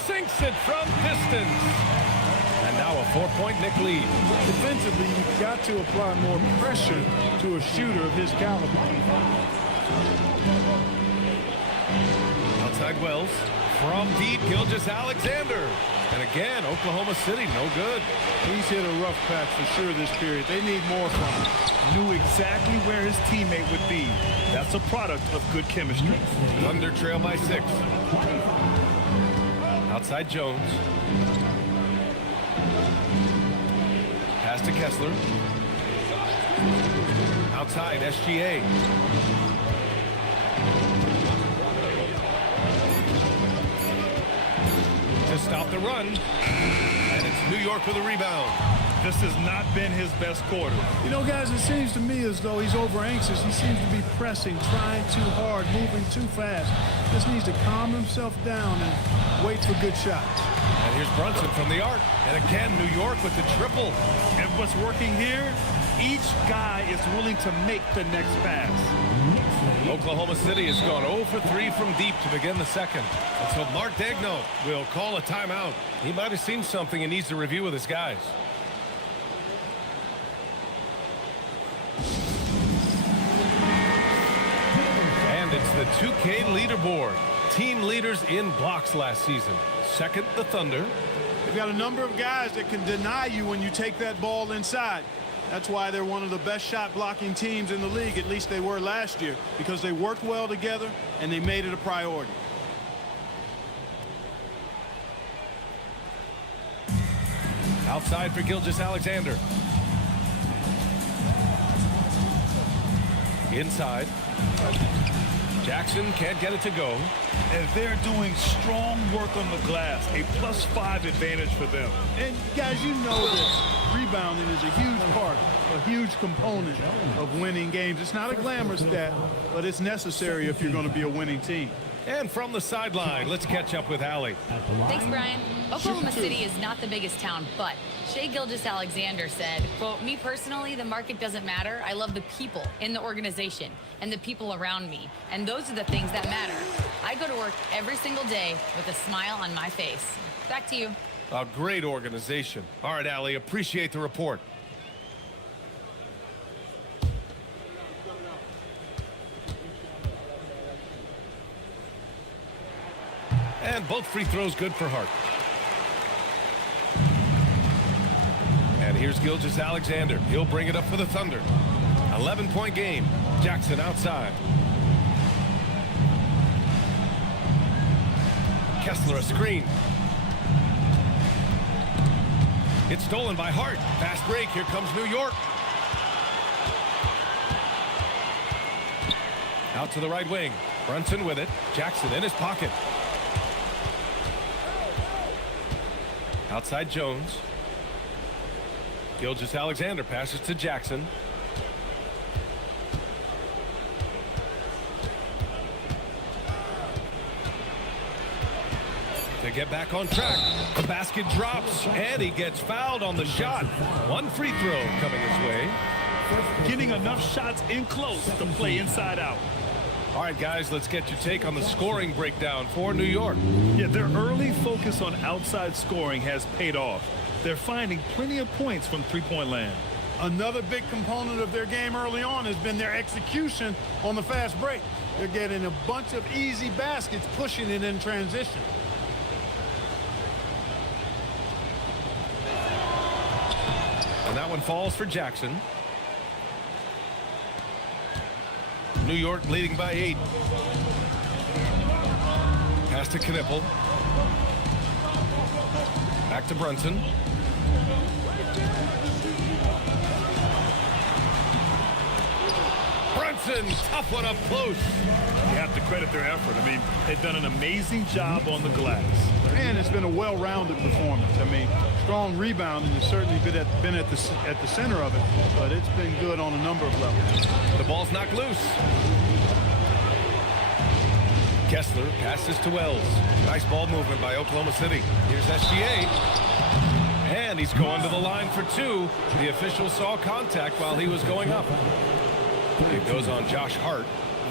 Sinks it from distance. And now a 4-point Knick lead. Defensively, you've got to apply more pressure to a shooter of his caliber. Outside Wells. From deep, Gilgeous-Alexander. And again, Oklahoma City, no good. He's hit a rough patch for sure this period. They need more from him. Knew exactly where his teammate would be. That's a product of good chemistry. Thunder trail by 6. Outside Jones. Pass to Kessler. Outside SGA. To stop the run. And it's New York with a rebound. This has not been his best quarter. You know, guys, it seems to me as though he's over anxious. He seems to be pressing, trying too hard, moving too fast. Just needs to calm himself down and wait for good shots. And here's Brunson from the arc. And again, New York with the triple. And what's working here, each guy is willing to make the next pass. Oklahoma City has gone 0 for 3 from deep to begin the second. And so Mark Daigneault will call a timeout. He might have seen something and needs to review with his guys. And it's the 2K leaderboard. Team leaders in blocks last season. Second, the Thunder. They've got a number of guys that can deny you when you take that ball inside. That's why they're one of the best shot blocking teams in the league. At least they were last year, because they worked well together and they made it a priority. Outside for Gilgeous-Alexander. Inside. Jackson can't get it to go. And they're doing strong work on the glass, a +5 advantage for them. And guys, you know that rebounding is a huge part, a huge component of winning games. It's not a glamour stat, but it's necessary if you're going to be a winning team. And from the sideline, let's catch up with Allie. Thanks, Brian. Oklahoma City is not the biggest town, but Shai Gilgeous-Alexander said, quote, "Me personally, the market doesn't matter. I love the people in the organization and the people around me. And those are the things that matter. I go to work every single day with a smile on my face." Back to you. A great organization. All right, Allie, appreciate the report. And both free throws good for Hart. And here's Gilgeous-Alexander. He'll bring it up for the Thunder. 11-point game. Jackson outside. Kessler a screen. It's stolen by Hart. Fast break. Here comes New York. Out to the right wing. Brunson with it. Jackson in his pocket. Outside Jones. Gilgeous-Alexander passes to Jackson. To get back on track. The basket drops, and he gets fouled on the shot. One free throw coming his way. Getting enough shots in close to play inside out. All right, guys, let's get your take on the scoring breakdown for New York. Yeah, their early focus on outside scoring has paid off. They're finding plenty of points from three-point land. Another big component of their game early on has been their execution on the fast break. They're getting a bunch of easy baskets, pushing it in transition. And that one falls for Jackson. New York leading by 8. Pass to Knippel. Back to Brunson. Brunson, tough one up close. You have to credit their effort. I mean, they've done an amazing job on the glass. And it's been a well-rounded performance. I mean, strong rebounding has certainly been at the center of it, but it's been good on a number of levels. The ball's knocked loose. Kessler passes to Wells. Nice ball movement by Oklahoma City. Here's SGA. And he's going to the line for 2. The official saw contact while he was going up. It goes on Josh Hart.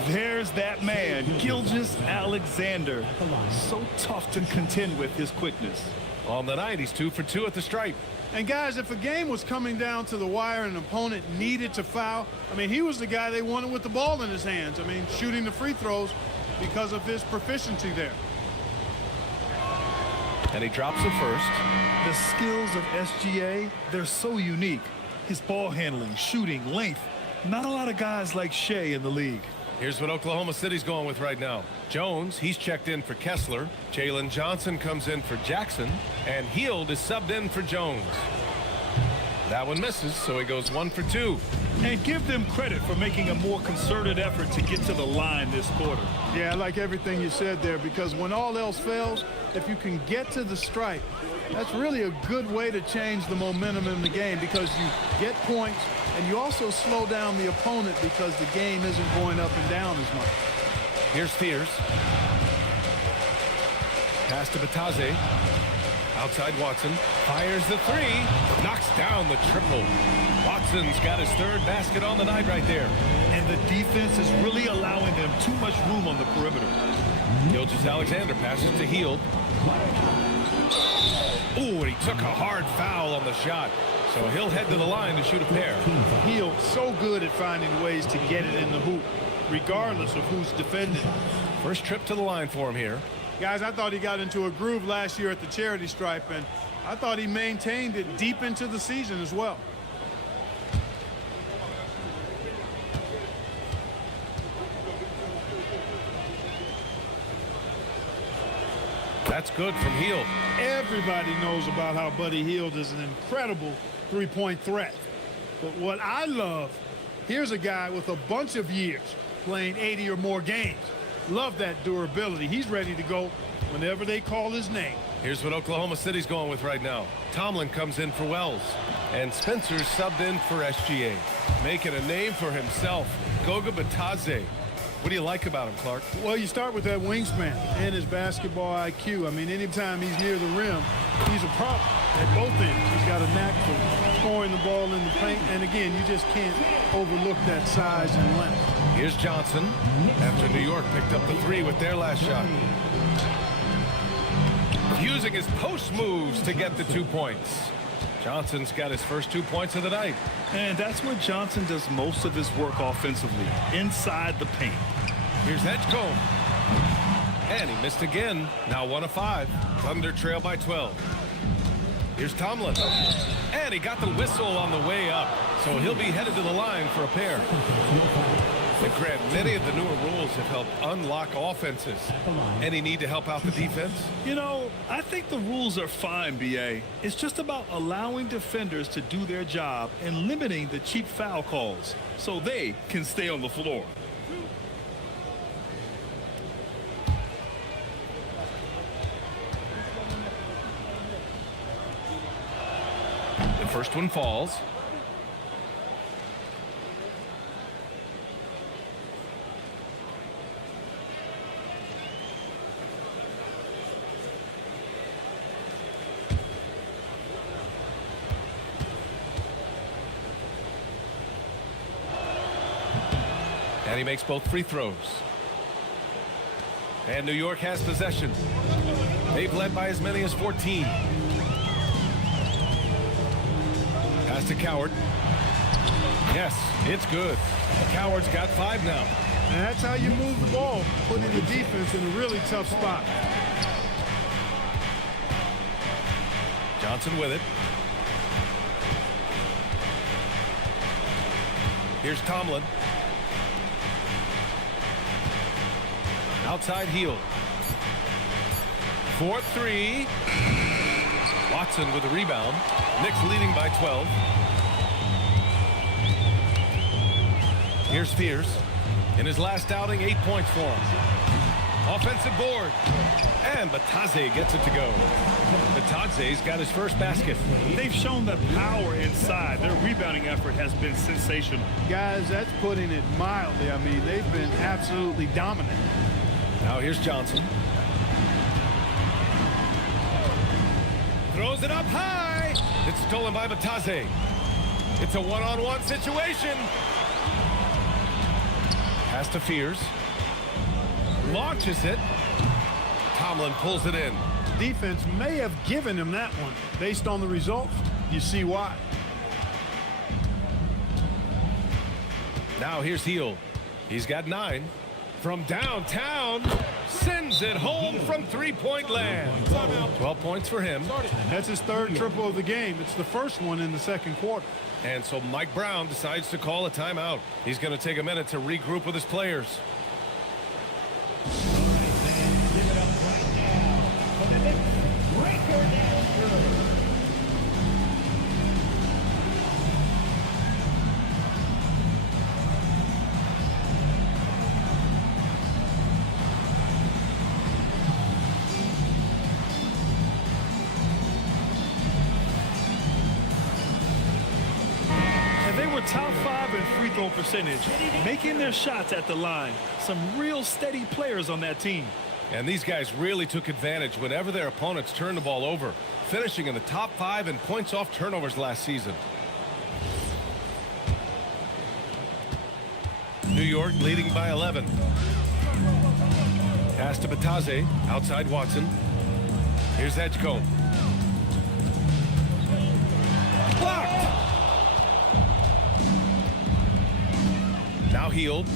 There's that man, Gilgeous-Alexander. So tough to contend with his quickness. On the night, he's 2 for 2 at the stripe. And guys, if a game was coming down to the wire and an opponent needed to foul, I mean, he was the guy they wanted with the ball in his hands. I mean, shooting the free throws because of his proficiency there. And he drops it first. The skills of SGA, they're so unique. His ball handling, shooting, length. Not a lot of guys like Shai in the league. Here's what Oklahoma City's going with right now. Jones, he's checked in for Kessler. Jalen Johnson comes in for Jackson. And Hield is subbed in for Jones. That one misses, so he goes 1 for 2. And give them credit for making a more concerted effort to get to the line this quarter. Yeah, I like everything you said there, because when all else fails, if you can get to the stripe, that's really a good way to change the momentum in the game, because you get points and you also slow down the opponent because the game isn't going up and down as much. Here's Fears. Pass to Batase. Outside Watson. Fires the 3. Knocks down the triple. Watson's got his 3rd basket on the night right there. And the defense is really allowing them too much room on the perimeter. Gilgeous-Alexander passes to Hield. Ooh, and he took a hard foul on the shot. So he'll head to the line to shoot a pair. Hield so good at finding ways to get it in the hoop, regardless of who's defending. First trip to the line for him here. Guys, I thought he got into a groove last year at the charity stripe, and I thought he maintained it deep into the season as well. That's good from Hield. Everybody knows about how Buddy Hield is an incredible three-point threat. But what I love, here's a guy with a bunch of years, playing 80 or more games. Love that durability. He's ready to go whenever they call his name. Here's what Oklahoma City's going with right now. Tomlin comes in for Wells, and Spencer's subbed in for SGA. Making a name for himself, Goga Bitadze. What do you like about him, Clark? Well, you start with that wingspan and his basketball IQ. I mean, anytime he's near the rim, he's a problem at both ends. He's got a knack for scoring the ball in the paint. And again, you just can't overlook that size and length. Here's Johnson after New York picked up the three with their last shot. Using his post moves to get the 2 points. Johnson's got his first 2 points of the night. And that's where Johnson does most of his work offensively, inside the paint. Here's Edgecombe. And he missed again. Now 1 of 5. Thunder trail by 12. Here's Tomlin. And he got the whistle on the way up. So he'll be headed to the line for a pair. And Grant, many of the newer rules have helped unlock offenses. Any need to help out the defense? You know, I think the rules are fine, B.A. It's just about allowing defenders to do their job and limiting the cheap foul calls so they can stay on the floor. The first one falls. And he makes both free throws. And New York has possession. They've led by as many as 14. Pass to Coward. Yes, it's good. Coward's got 5 now. And that's how you move the ball, putting the defense in a really tough spot. Johnson with it. Here's Tomlin. Outside heel. 4-3. Watson with a rebound. Knicks leading by 12. Here's Spears. In his last outing, 8 points for him. Offensive board. And Bitadze gets it to go. Bitadze's got his first basket. They've shown that power inside. Their rebounding effort has been sensational. Guys, that's putting it mildly. I mean, they've been absolutely dominant. Now here's Johnson. Throws it up high. It's stolen by Bitadze. It's a one-on-one situation. Pass to Fears. Launches it. Tomlin pulls it in. Defense may have given him that one. Based on the results, you see why. Now here's Heel. He's got 9. From downtown, sends it home from three-point land. 12 points for him. That's his third triple of the game. It's the first one in the second quarter. And so Mike Brown decides to call a timeout. He's going to take a minute to regroup with his players. Top 5 in free throw percentage, making their shots at the line. Some real steady players on that team. And these guys really took advantage whenever their opponents turned the ball over, finishing in the top 5 in points off turnovers last season. New York leading by 11. Pass to Bitadze, outside Watson. Here's Edgecombe. Blocked! Now Healed.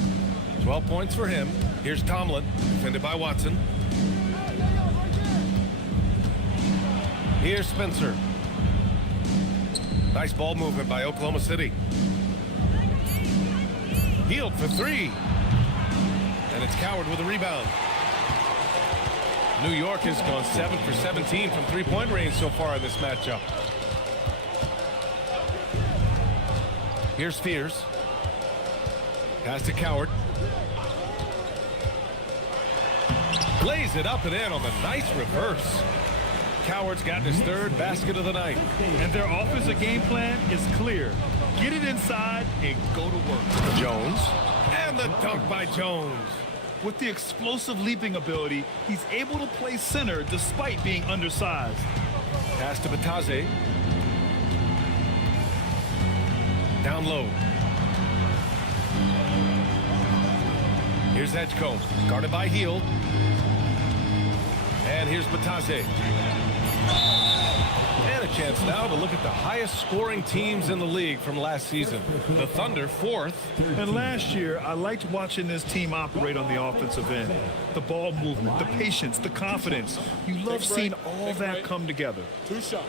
12 points for him. Here's Tomlin, defended by Watson. Here's Spencer. Nice ball movement by Oklahoma City. Healed for 3. And it's Coward with a rebound. New York has gone 7 for 17 from three-point range so far in this matchup. Here's Spears. Pass to Coward. Lays it up and in on the nice reverse. Coward's gotten his third basket of the night. And their offensive game plan is clear. Get it inside and go to work. Jones. And the dunk by Jones. With the explosive leaping ability, he's able to play center despite being undersized. Pass to Bataze. Down low. Here's Edgecombe, guarded by Hield. And here's Bataze. And a chance now to look at the highest scoring teams in the league from last season. The Thunder, 4th. And last year, I liked watching this team operate on the offensive end. The ball movement, the patience, the confidence. You love seeing all that come together. 2 shots.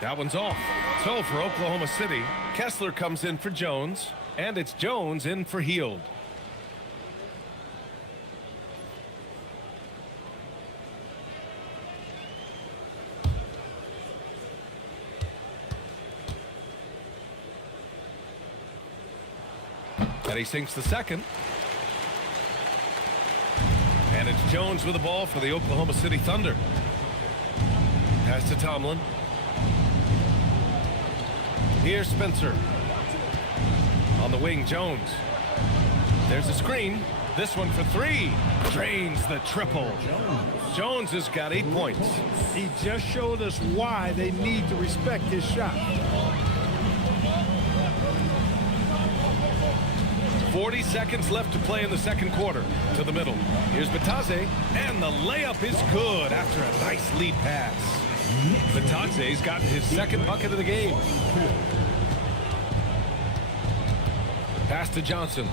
That one's off. So for Oklahoma City, Kessler comes in for Jones, and it's Jones in for Hield. And he sinks the second. And it's Jones with the ball for the Oklahoma City Thunder. Pass to Tomlin. Here's Spencer. On the wing, Jones. There's a screen. This one for 3. Drains the triple. Jones has got 8 points. He just showed us why they need to respect his shot. 40 seconds left to play in the second quarter. To the middle. Here's Bataze. And the layup is good after a nice lead pass. Bataze's gotten his second bucket of the game. Pass to Johnson.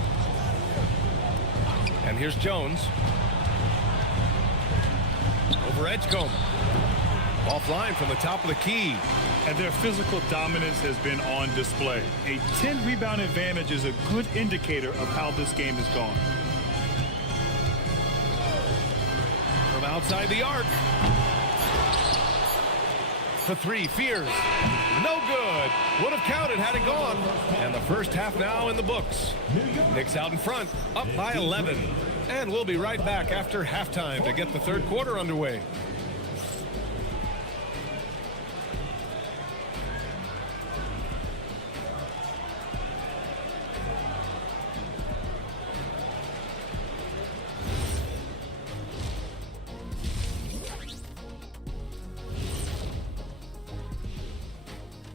And here's Jones. Over Edgecombe. Offline from the top of the key. And their physical dominance has been on display. A 10-rebound advantage is a good indicator of how this game has gone. From outside the arc. For 3, Fears. No good. Would have counted had it gone. And the first half now in the books. Knicks out in front, up by 11. And we'll be right back after halftime to get the third quarter underway.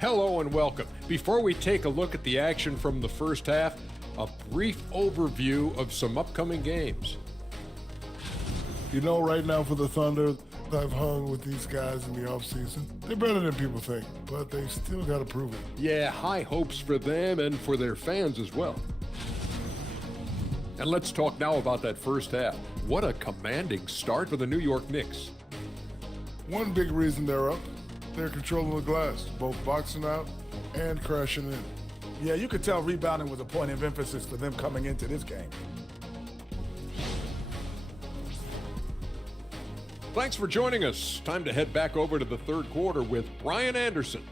Hello and welcome. Before we take a look at the action from the first half, a brief overview of some upcoming games. You know, right now for the Thunder, I've hung with these guys in the offseason. They're better than people think, but they still got to prove it. Yeah, high hopes for them and for their fans as well. And let's talk now about that first half. What a commanding start for the New York Knicks. One big reason they're up, they're controlling the glass, both boxing out and crashing in. Yeah, you could tell rebounding was a point of emphasis for them coming into this game. Thanks for joining us. Time to head back over to the third quarter with Brian Anderson.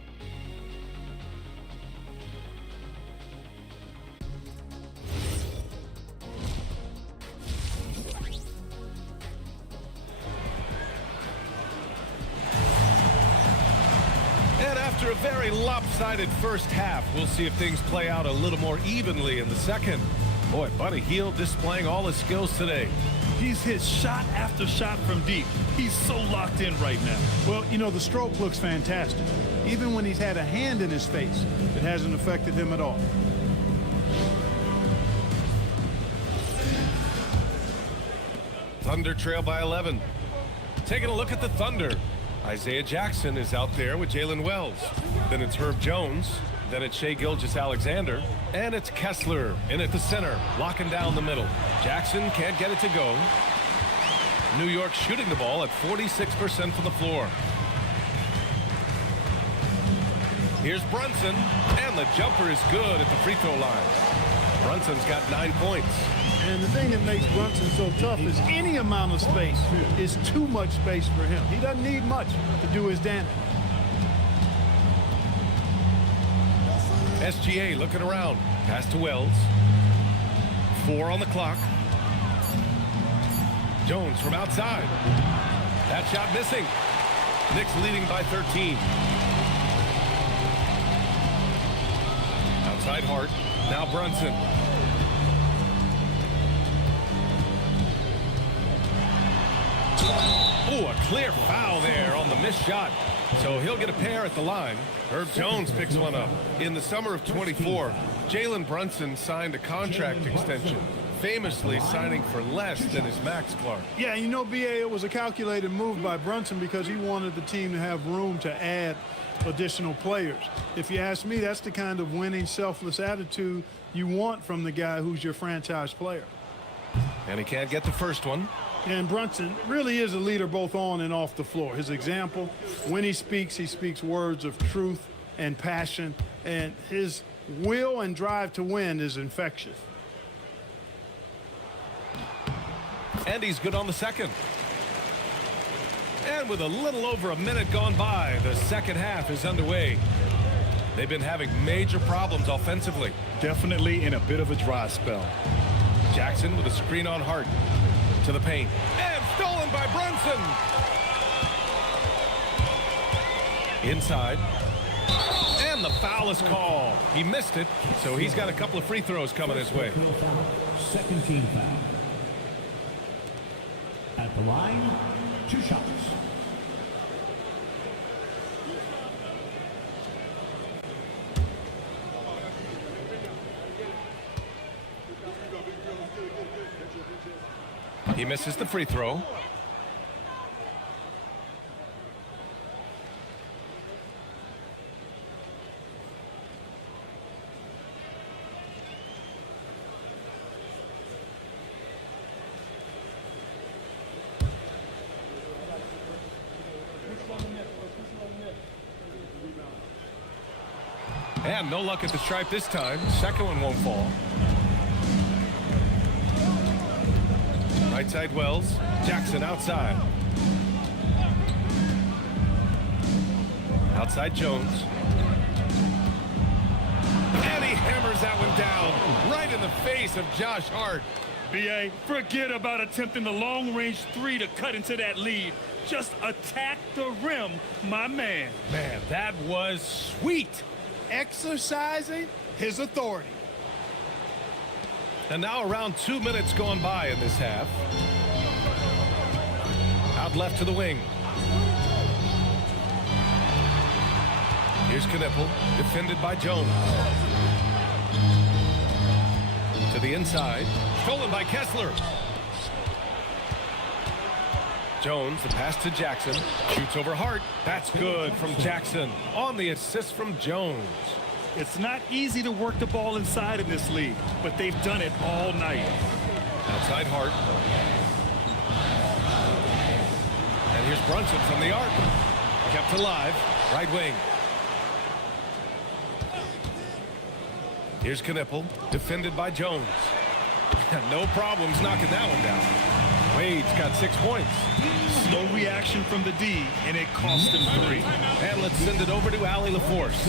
And after a very lopsided first half, we'll see if things play out a little more evenly in the second. Boy, Buddy Hield displaying all his skills today. He's hit shot after shot from deep. He's so locked in right now. Well, you know, the stroke looks fantastic. Even when he's had a hand in his face, it hasn't affected him at all. Thunder trail by 11. Taking a look at the Thunder. Isaiah Jackson is out there with Jalen Wells. Then it's Herb Jones. Then it's Shai Gilgeous-Alexander. And it's Kessler in at the center, locking down the middle. Jackson can't get it to go. New York shooting the ball at 46% from the floor. Here's Brunson, and the jumper is good at the free throw line. Brunson's got 9 points. And the thing that makes Brunson so tough is any amount of space is too much space for him. He doesn't need much to do his damage. SGA looking around. Pass to Wells. 4 on the clock. Jones from outside. That shot missing. Knicks leading by 13. Outside Hart. Now Brunson. Oh, a clear foul there on the missed shot. So he'll get a pair at the line. Herb Jones picks one up. In the summer of 24, Jalen Brunson signed a contract extension, famously signing for less than his max, Clark. Yeah, you know, BA, it was a calculated move by Brunson because he wanted the team to have room to add additional players. If you ask me, that's the kind of winning, selfless attitude you want from the guy who's your franchise player. And he can't get the first one. And Brunson really is a leader both on and off the floor. His example, when he speaks words of truth and passion, and his will and drive to win is infectious. And he's good on the second. And with a little over a minute gone by, the second half is underway. They've been having major problems offensively. Definitely in a bit of a dry spell. Jackson with a screen on Hart. To the paint. And stolen by Brunson. Inside. And the foul is called. He missed it, so he's got a couple of free throws coming his way. Second team foul. At the line, 2 shots. He misses the free throw. And no luck at the stripe this time. Second one won't fall. Right side Wells. Jackson outside. Outside Jones. And he hammers that one down right in the face of Josh Hart. BA, forget about attempting the long-range 3 to cut into that lead. Just attack the rim, my man. Man, that was sweet. Exercising his authority. And now around 2 minutes gone by in this half. Out left to the wing. Here's Knipple, defended by Jones. To the inside, stolen by Kessler. Jones, the pass to Jackson, shoots over Hart. That's good from Jackson on the assist from Jones. It's not easy to work the ball inside in this league, but they've done it all night. Outside Hart. And here's Brunson from the arc. Kept alive, right wing. Here's Knipple, defended by Jones. No problems knocking that one down. Wade's got 6 points. Slow reaction from the D, and it cost him 3. And let's send it over to Allie LaForce.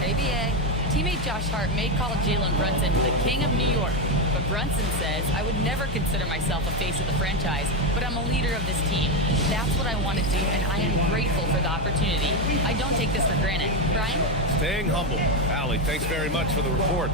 ABA, teammate Josh Hart may call Jalen Brunson the king of New York, but Brunson says, I would never consider myself a face of the franchise, but I'm a leader of this team. That's what I want to do, and I am grateful for the opportunity. I don't take this for granted. Brian? Staying humble. Allie, thanks very much for the report.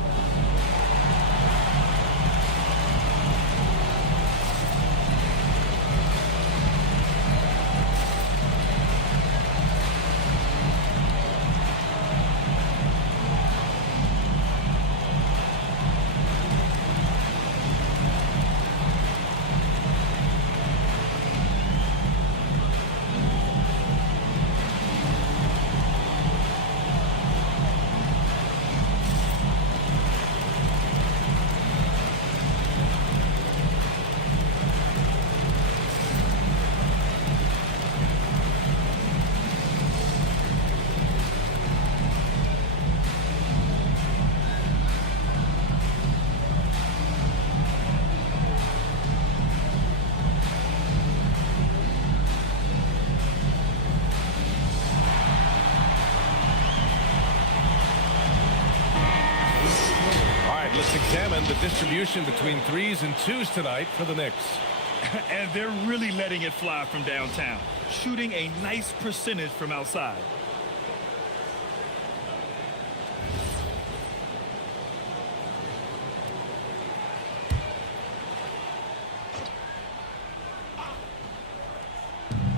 let's examine the distribution between 3s and 2s tonight for the Knicks. And they're really letting it fly from downtown, shooting a nice percentage from outside.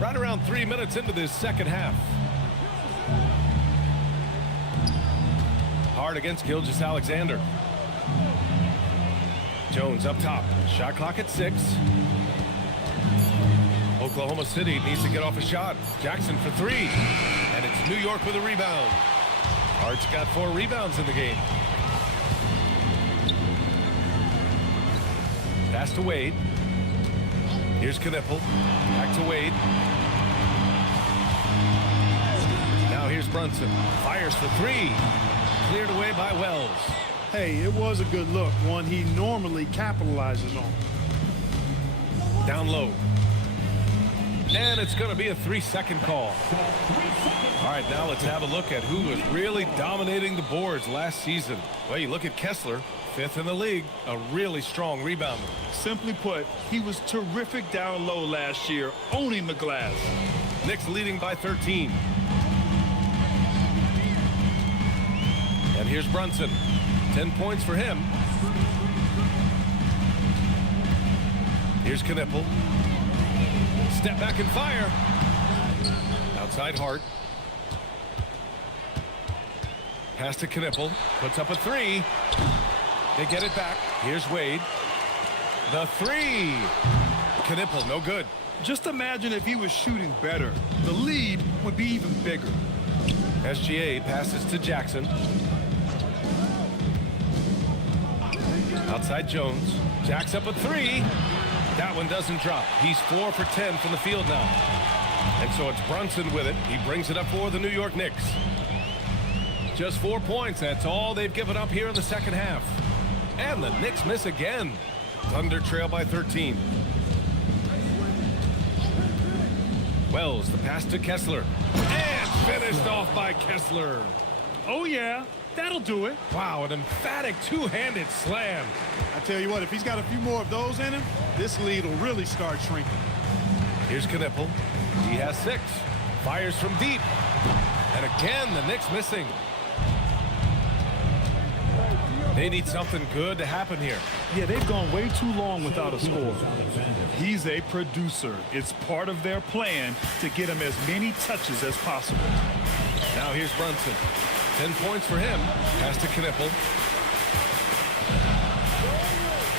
Right around 3 minutes into this second half. Hard against Gilgeous-Alexander. Jones up top. Shot clock at 6. Oklahoma City needs to get off a shot. Jackson for 3. And it's New York with a rebound. Hart's got 4 rebounds in the game. Pass to Wade. Here's Knippel. Back to Wade. Now here's Brunson. Fires for 3. Cleared away by Wells. Hey, it was a good look, one he normally capitalizes on. Down low. And it's going to be a 3-second call. All right, now let's have a look at who was really dominating the boards last season. Well, you look at Kessler, 5th in the league, a really strong rebounder. Simply put, he was terrific down low last year, owning the glass. Knicks leading by 13. And here's Brunson. 10 points for him. Here's Knippel. Step back and fire. Outside Hart. Pass to Knippel. Puts up a 3. They get it back. Here's Wade. The 3. Knippel, no good. Just imagine if he was shooting better. The lead would be even bigger. SGA passes to Jackson. Outside Jones. Jacks up a 3. That one doesn't drop. He's 4 for 10 from the field now. And so it's Brunson with it. He brings it up for the New York Knicks. Just 4 points. That's all they've given up here in the second half. And the Knicks miss again. Thunder trail by 13. Wells, the pass to Kessler. And finished off by Kessler. Oh, yeah. That'll do it. Wow, an emphatic two-handed slam. I tell you what, if he's got a few more of those in him, this lead will really start shrinking. Here's Knippel. He has 6. Fires from deep. And again, the Knicks missing. They need something good to happen here. Yeah, they've gone way too long without a score. He's a producer. It's part of their plan to get him as many touches as possible. Now here's Brunson. 10 points for him. Pass to Knippel.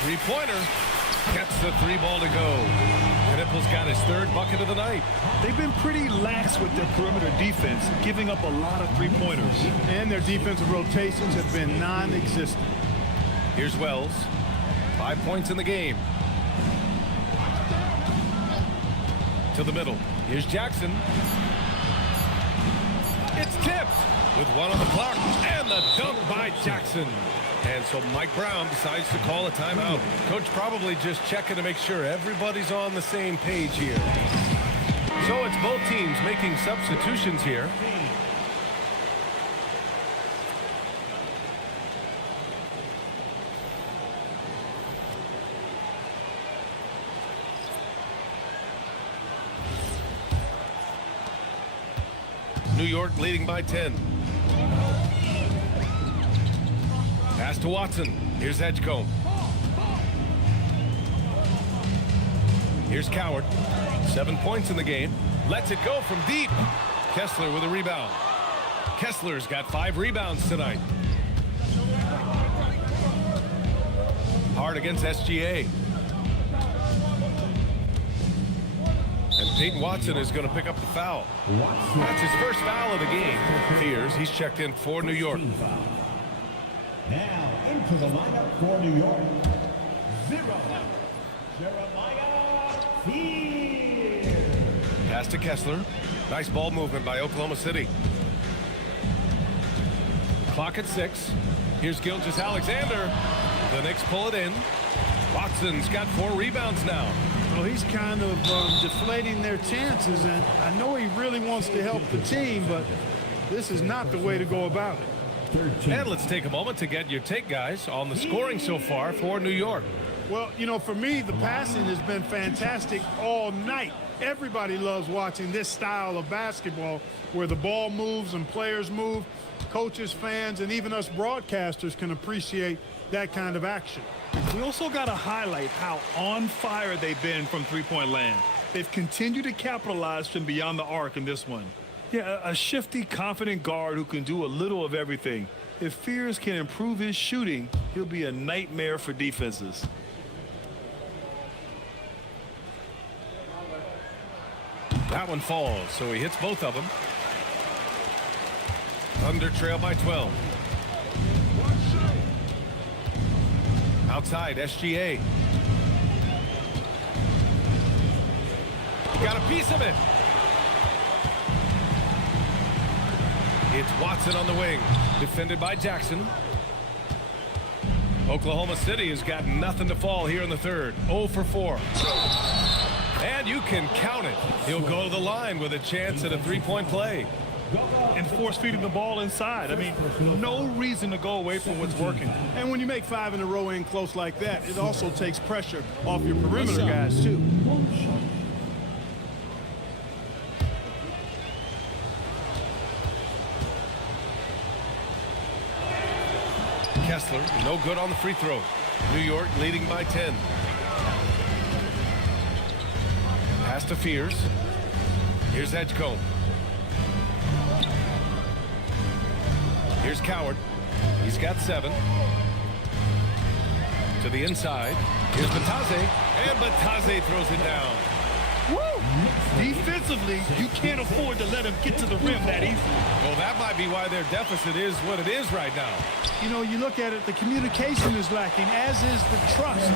3-pointer. Gets the 3 ball to go. Knippel's got his 3rd bucket of the night. They've been pretty lax with their perimeter defense, giving up a lot of 3-pointers. And their defensive rotations have been non-existent. Here's Wells. 5 points in the game. To the middle. Here's Jackson. It's tipped with 1 on the clock. And the dunk by Jackson. And so Mike Brown decides to call a timeout. Coach probably just checking to make sure everybody's on the same page here. So it's both teams making substitutions here. New York leading by 10. Pass to Watson. Here's Edgecombe. Here's Coward. 7 points in the game. Lets it go from deep. Kessler with a rebound. Kessler's got 5 rebounds tonight. Hard against SGA. And Peyton Watson is going to pick up the foul. That's his first foul of the game. Fears he's checked in for New York. Now into the lineup for New York, 0, Jeremiah Fears. Pass to Kessler. Nice ball movement by Oklahoma City. Clock at 6. Here's Gilgeous-Alexander. The Knicks pull it in. Watson's got 4 rebounds now. Well, he's kind of deflating their chances, and I know he really wants to help the team, but this is not the way to go about it. And let's take a moment to get your take, guys, on the scoring so far for New York. Well, you know, for me, the passing has been fantastic all night. Everybody loves watching this style of basketball where the ball moves and players move. Coaches, fans, and even us broadcasters can appreciate that kind of action. We also got to highlight how on fire they've been from three-point land. They've continued to capitalize from beyond the arc in this one. Yeah, a shifty, confident guard who can do a little of everything. If Fears can improve his shooting, he'll be a nightmare for defenses. That one falls, so he hits both of them. Thunder trail by 12. Outside, SGA. Got a piece of it. It's Watson on the wing, defended by Jackson. Oklahoma City has got nothing to fall here in the third. 0 for 4. And you can count it. He'll go to the line with a chance at a three-point play. And force feeding the ball inside. I mean, no reason to go away from what's working. And when you make 5 in a row in close like that, it also takes pressure off your perimeter guys, too. Kessler, no good on the free throw. New York leading by 10. Pass to Fears. Here's Edgecombe. Here's Coward. He's got 7. To the inside. Here's Batase. And Batase throws it down. Woo! Defensively, you can't afford to let him get to the rim that easily. Well, that might be why their deficit is what it is right now. You know, you look at it, the communication is lacking, as is the trust.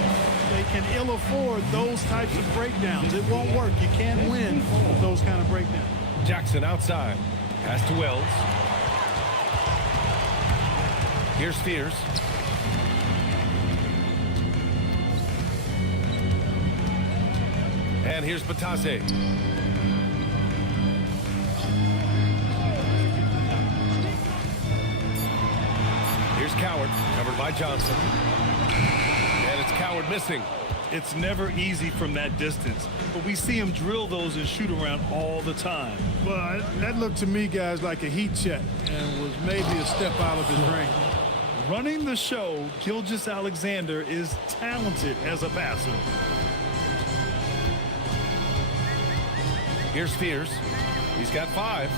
They can ill afford those types of breakdowns. It won't work. You can't win those kind of breakdowns. Jackson outside. Pass to Wells. Here's Fears. And here's Batase. Here's Coward, covered by Johnson. And it's Coward missing. It's never easy from that distance, but we see him drill those and shoot around all the time. Well, that looked to me, guys, like a heat check and was maybe a step out of his range. Running the show, Gilgeous-Alexander is talented as a passer. Here's Fears. He's got 5.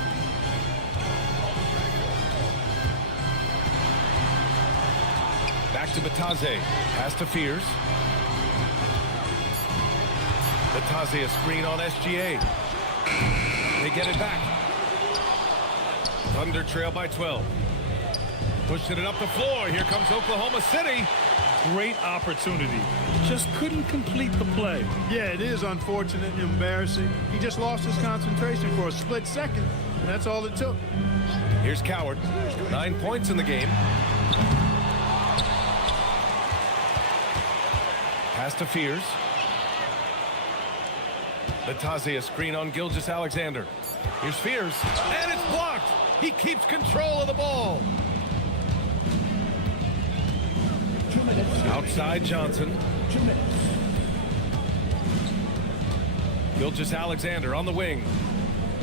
Back to Batase. Pass to Fears. Batase a screen on SGA. They get it back. Thunder trail by 12. Pushing it up the floor. Here comes Oklahoma City. Great opportunity. Just couldn't complete the play. Yeah, it is unfortunate and embarrassing. He just lost his concentration for a split second, and that's all it took. Here's Coward. 9 points in the game. Pass to Fears. Batase a screen on Gilgeous-Alexander. Here's Fears. And it's blocked. He keeps control of the ball. Outside Johnson. Gilgeous-Alexander on the wing.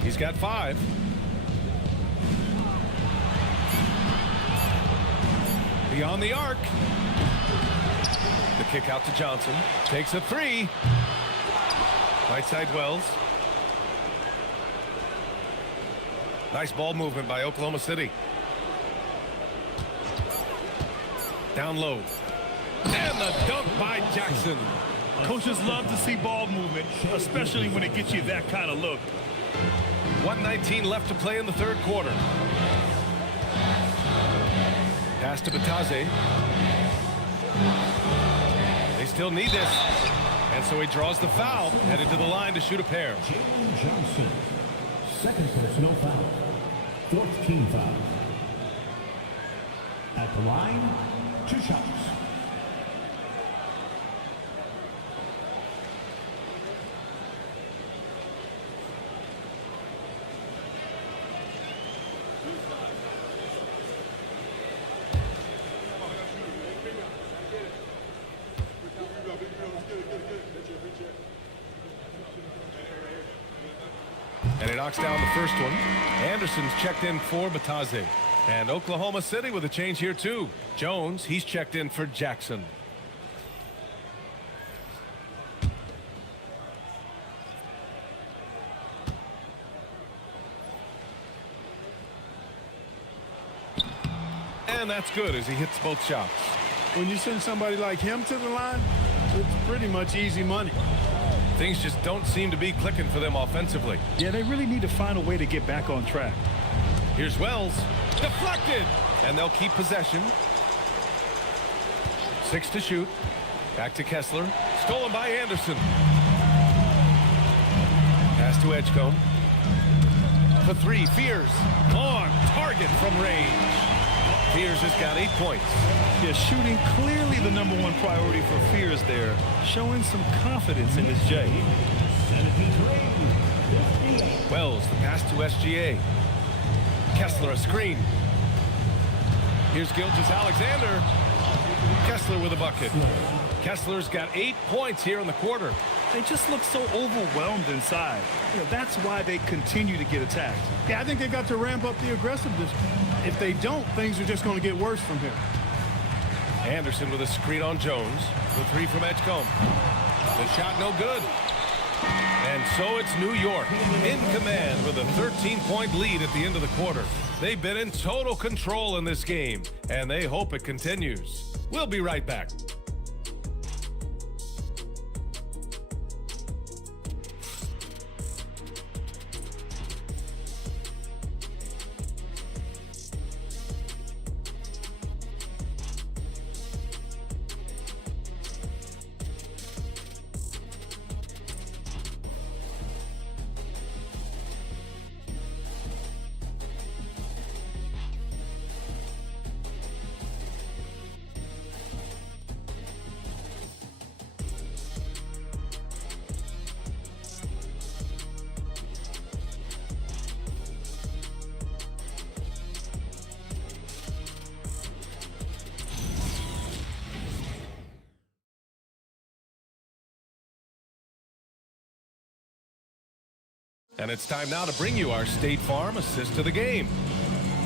He's got 5. Beyond the arc. The kick out to Johnson. Takes a 3. Right side Wells. Nice ball movement by Oklahoma City. Down low. And the dunk by Jackson. Coaches love to see ball movement, especially when it gets you that kind of look. 1:19 left to play in the third quarter. Pass to Batase. They still need this. And so he draws the foul, headed to the line to shoot a pair. Jalen Johnson, second personal foul, 4th team foul. At the line, 2 shots. knocks down the first one. Anderson's checked in for Bataze. And Oklahoma City with a change here too. Jones, he's checked in for Jackson. And that's good as he hits both shots. When you send somebody like him to the line, it's pretty much easy money. Things just don't seem to be clicking for them offensively. Yeah, they really need to find a way to get back on track. Here's Wells. Deflected. And they'll keep possession. 6 to shoot. Back to Kessler. Stolen by Anderson. Pass to Edgecombe. For 3, Fears. On target from range. Fears has got 8 points. Yeah, shooting clearly the #1 priority for Fears there. Showing some confidence in his J. Wells, the pass to SGA. Kessler, a screen. Here's Gilgeous-Alexander. Kessler with a bucket. Kessler's got 8 points here in the quarter. They just look so overwhelmed inside. You know, that's why they continue to get attacked. Yeah, I think they got to ramp up the aggressiveness. If they don't, things are just going to get worse from here. Anderson with a screen on Jones. The 3 from Edgecombe. The shot no good. And so it's New York in command with a 13-point lead at the end of the quarter. They've been in total control in this game, and they hope it continues. We'll be right back. And it's time now to bring you our State Farm assist to the game.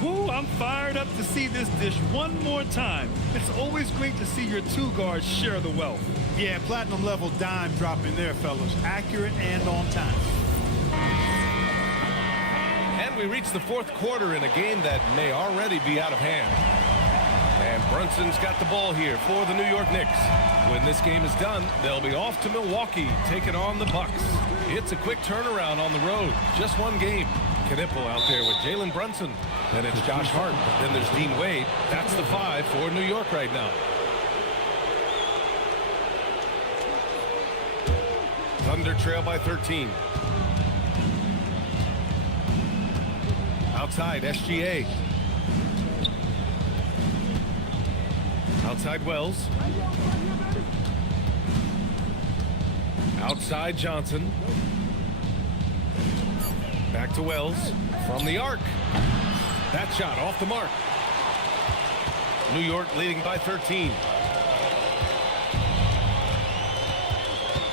Woo, I'm fired up to see this dish one more time. It's always great to see your 2 guards share the wealth. Yeah, platinum level dime drop in there, fellas. Accurate and on time. And we reach the 4th quarter in a game that may already be out of hand. And Brunson's got the ball here for the New York Knicks. When this game is done, they'll be off to Milwaukee, taking on the Bucks. It's a quick turnaround on the road. Just one game. Knipple out there with Jalen Brunson. Then it's Josh Hart. Then there's Dean Wade. That's the 5 for New York right now. Thunder trail by 13. Outside, SGA. Outside Wells. Outside Johnson. Back to Wells from the arc. That shot off the mark. New York leading by 13.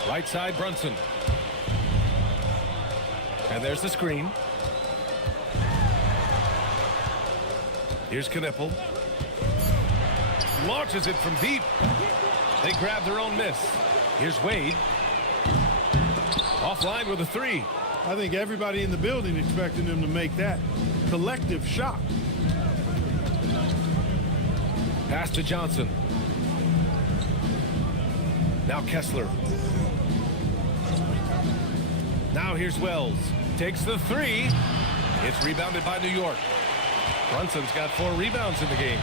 Right side Brunson. And there's the screen. Here's Knipple. Launches it from deep. They grab their own miss. Here's Wade. Offline with a 3. I think everybody in the building expecting them to make that collective shot. Pass to Johnson. Now Kessler. Now here's Wells. Takes the 3. It's rebounded by New York. Brunson's got 4 rebounds in the game.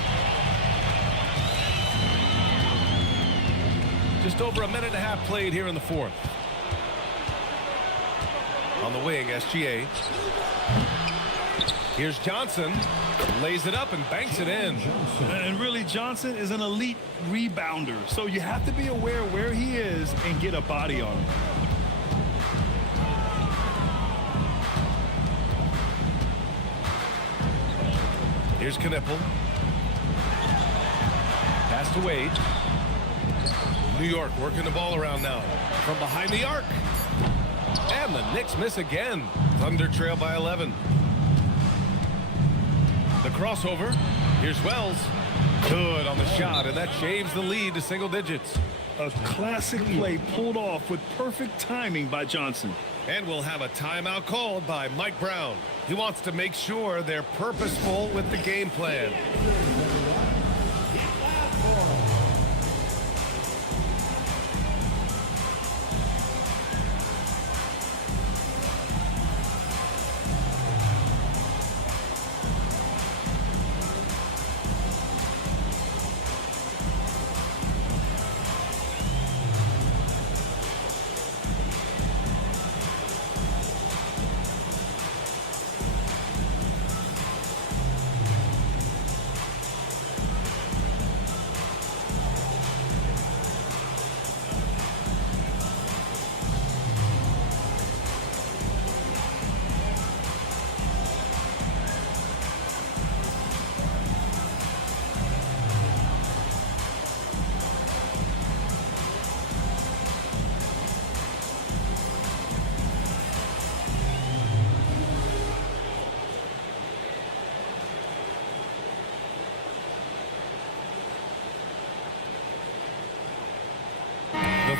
Just over a minute and a half played here in the 4th. On the wing, SGA. Here's Johnson. Lays it up and banks it in. And really, Johnson is an elite rebounder. So you have to be aware where he is and get a body on him. Here's Knipple. Pass to Wade. New York working the ball around now. From behind the arc. And the Knicks miss again. Thunder trail by 11. The crossover. Here's Wells. Good on the shot, and that shaves the lead to single digits. A classic play pulled off with perfect timing by Johnson. And we'll have a timeout called by Mike Brown. He wants to make sure they're purposeful with the game plan.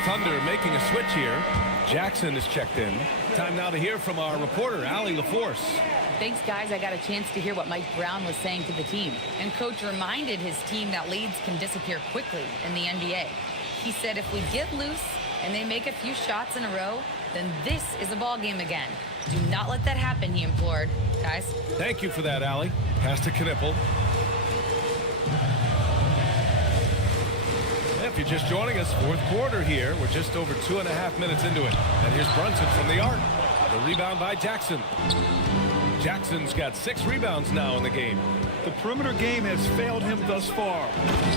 Thunder making a switch here. Jackson is checked in. Time now to hear from our reporter, Allie LaForce. Thanks, guys. I got a chance to hear what Mike Brown was saying to the team. And Coach reminded his team that leads can disappear quickly in the NBA. He said if we get loose and they make a few shots in a row, then this is a ball game again. Do not let that happen, he implored. Guys. Thank you for that, Allie. Pass to Knipple. If you're just joining us, fourth quarter here. We're just over 2.5 minutes into it. And here's Brunson from the arc. The rebound by Jackson. Jackson's got 6 rebounds now in the game. The perimeter game has failed him thus far.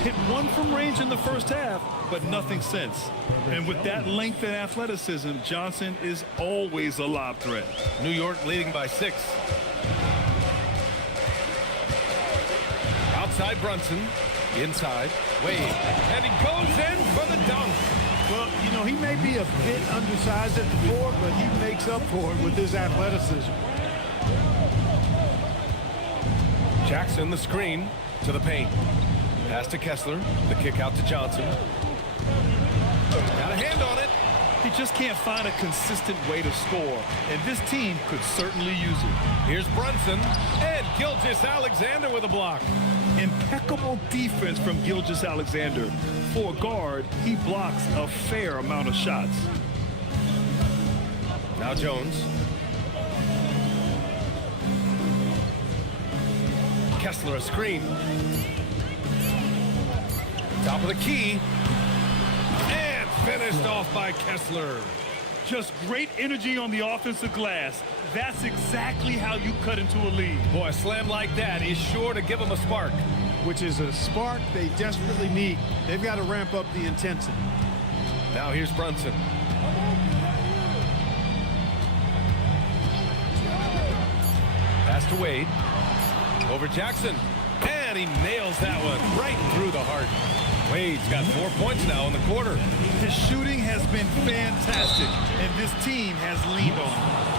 Hit one from range in the first half, but nothing since. And with that length and athleticism, Johnson is always a lob threat. New York leading by 6. Outside Brunson. Inside. Wade. And he goes in for the dunk. Well, you know, he may be a bit undersized at the 4, but he makes up for it with his athleticism. Jackson the screen to the paint. Pass to Kessler. The kick out to Johnson. Got a hand on it. He just can't find a consistent way to score, and this team could certainly use it. Here's Brunson, and Gilgeous-Alexander with a block. Impeccable defense from Gilgeous-Alexander. For a guard, he blocks a fair amount of shots. Now Jones. Kessler a screen. Top of the key. And finished off by Kessler. Just great energy on the offensive glass. That's exactly how you cut into a lead. Boy, a slam like that is sure to give them a spark. Which is a spark they desperately need. They've got to ramp up the intensity. Now here's Brunson. Pass to Wade. Over Jackson. And he nails that one right through the heart. Wade's got 4 points now in the quarter. His shooting has been fantastic, and this team has leaned on him.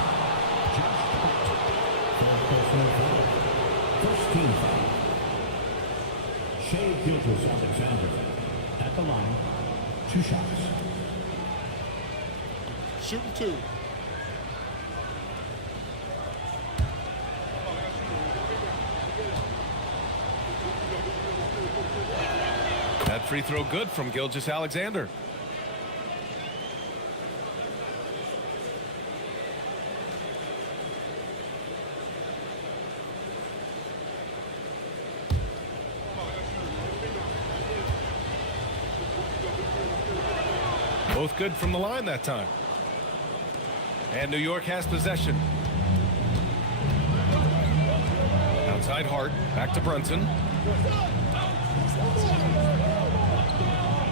First team foul. Shea Gilgeous-Alexander at the line. 2 shots. Shooting 2. That free throw good from Gilgeous-Alexander. Both good from the line that time. And New York has possession. Outside Hart. Back to Brunson.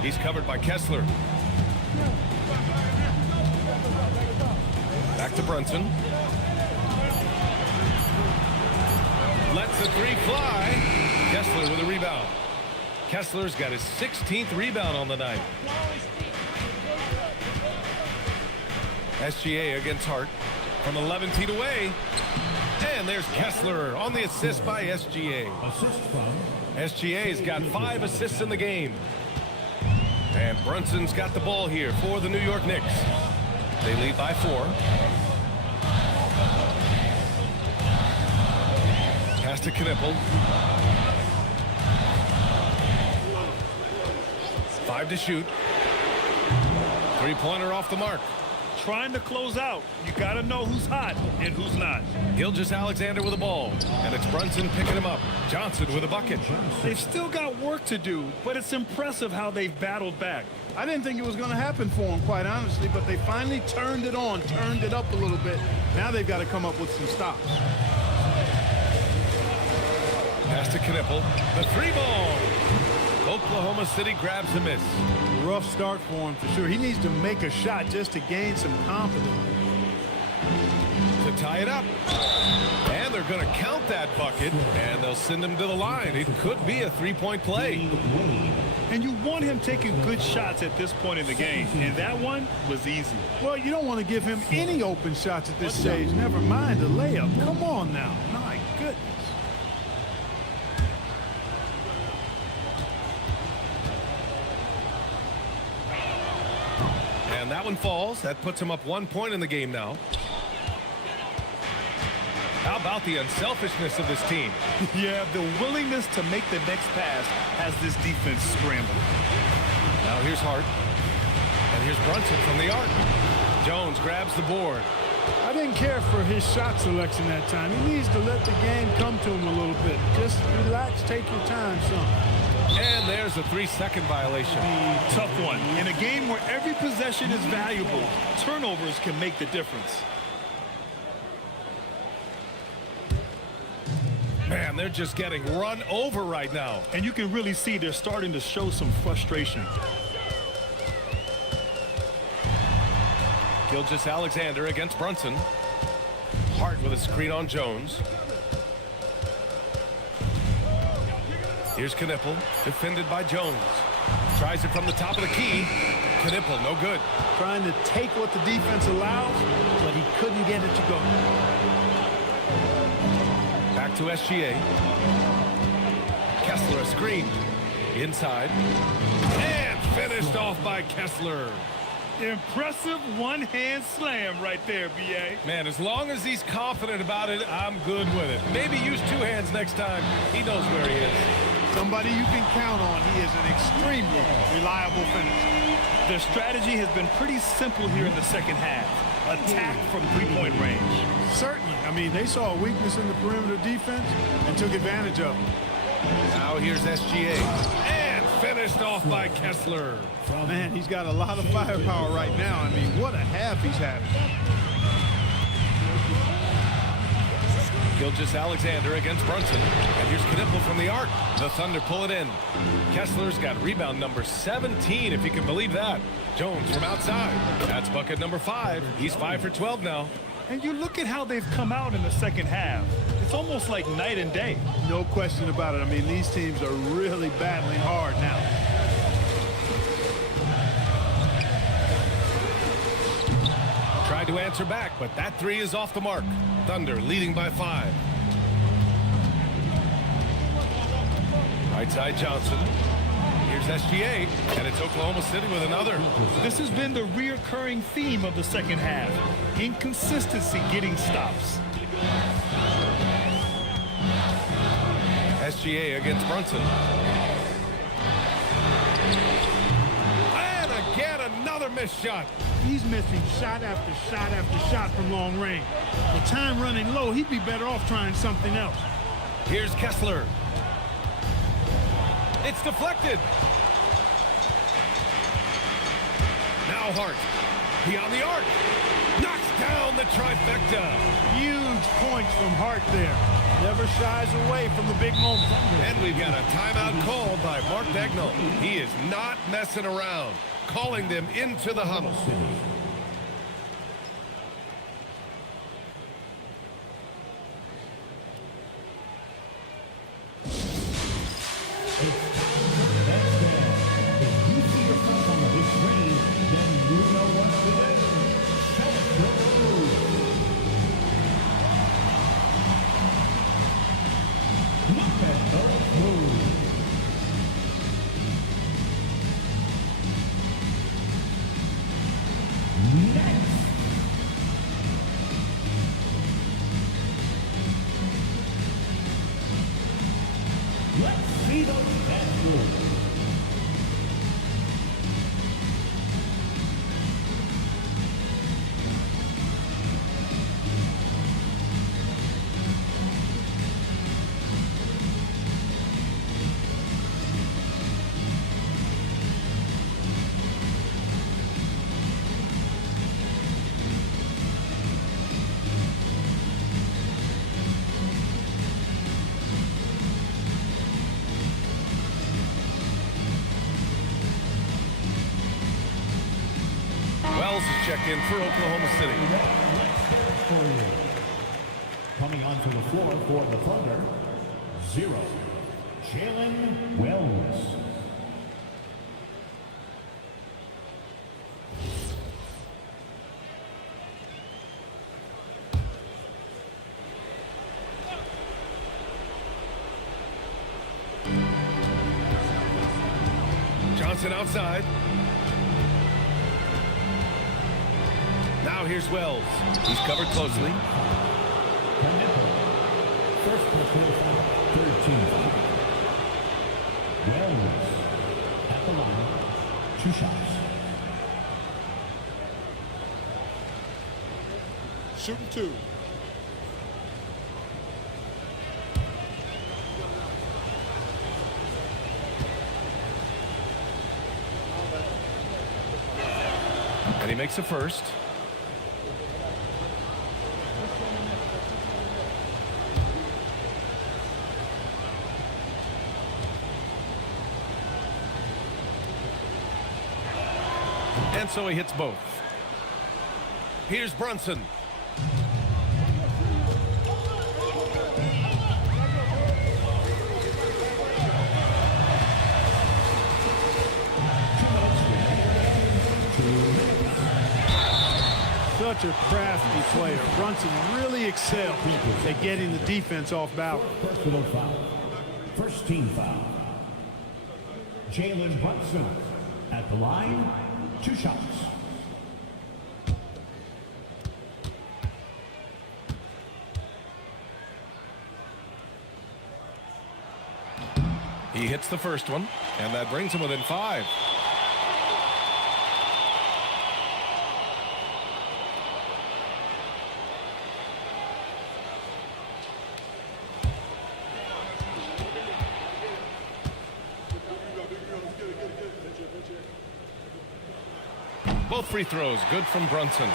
He's covered by Kessler. Back to Brunson. Lets the 3 fly. Kessler with a rebound. Kessler's got his 16th rebound on the night. SGA against Hart from 11 feet away. And there's Kessler on the assist by SGA. SGA's got 5 assists in the game. And Brunson's got the ball here for the New York Knicks. They lead by 4. Pass to Knippel. 5 to shoot. 3-pointer off the mark. Trying to close out. You got to know who's hot and who's not. Gilgeous-Alexander with the ball. And it's Brunson picking him up. Johnson with a bucket. They've still got work to do, but it's impressive how they've battled back. I didn't think it was going to happen for them, quite honestly, but they finally turned it on, turned it up a little bit. Now they've got to come up with some stops. Pass to Knippel. The 3-ball. Oklahoma City grabs a miss. Rough start for him for sure. He needs to make a shot just to gain some confidence. To tie it up. And they're going to count that bucket, and they'll send him to the line. It could be a 3-point play. And you want him taking good shots at this point in the game, and that one was easy. Well, you don't want to give him any open shots at this stage. Never mind a layup. Come on now. My goodness. And that one falls. That puts him up 1 point in the game now. How about the unselfishness of this team? Yeah, the willingness to make the next pass has this defense scrambling. Now here's Hart. And here's Brunson from the arc. Jones grabs the board. I didn't care for his shot selection that time. He needs to let the game come to him a little bit. Just relax, take your time, son. And there's a 3-second violation. Tough one. In a game where every possession is valuable, turnovers can make the difference. Man, they're just getting run over right now. And you can really see they're starting to show some frustration. Gilgeous-Alexander against Brunson. Hart with a screen on Jones. Here's Knippel, defended by Jones. Tries it from the top of the key. Knippel, no good. Trying to take what the defense allows, but he couldn't get it to go. Back to SGA. Kessler a screen. Inside. And finished off by Kessler. Impressive one-hand slam right there, B.A. Man, as long as he's confident about it, I'm good with it. Maybe use 2 hands next time. He knows where he is. Somebody you can count on. He is an extremely reliable finisher. Their strategy has been pretty simple here in the second half. Attack from 3-point range. Certainly. I mean, they saw a weakness in the perimeter defense and took advantage of it. Now here's SGA. And finished off by Kessler. Man, he's got a lot of firepower right now. I mean, what a half he's having. Gilgeous-Alexander against Brunson. And here's Knippel from the arc. The Thunder pull it in. Kessler's got rebound number 17, if you can believe that. Jones from outside. That's bucket number 5. He's 5 for 12 now. And you look at how they've come out in the second half. It's almost like night and day. No question about it. I mean, these teams are really battling hard now. Tried to answer back, but that 3 is off the mark. Thunder leading by 5. Right side Johnson. Here's SGA, and it's Oklahoma City with another. This has been the reoccurring theme of the second half. Inconsistency getting stops. SGA against Brunson. And again, another missed shot. He's missing shot after shot after shot from long range. With time running low, he'd be better off trying something else. Here's Kessler. It's deflected. Now Hart. He on the arc. Knocks down the trifecta. Huge points from Hart there. Never shies away from the big moments. And we've got a timeout called by Mark Dagnall. He is not messing around. Calling them into the huddle. Wells is checked in for Oklahoma City. Coming onto the floor for the Thunder, 0, Jalen Wells. Johnson outside. Now here's Wells. He's covered closely. First personal foul, 13 foul. Wells at the line, 2 shots. Shooting 2. And he makes a first. And so he hits both. Here's Brunson. Such a crafty player. Brunson really excelled at getting the defense off balance. Personal foul. First team foul. Jalen Brunson at the line, 2 shots. He hits the first one, and that brings him within 5. Both free throws good from Brunson.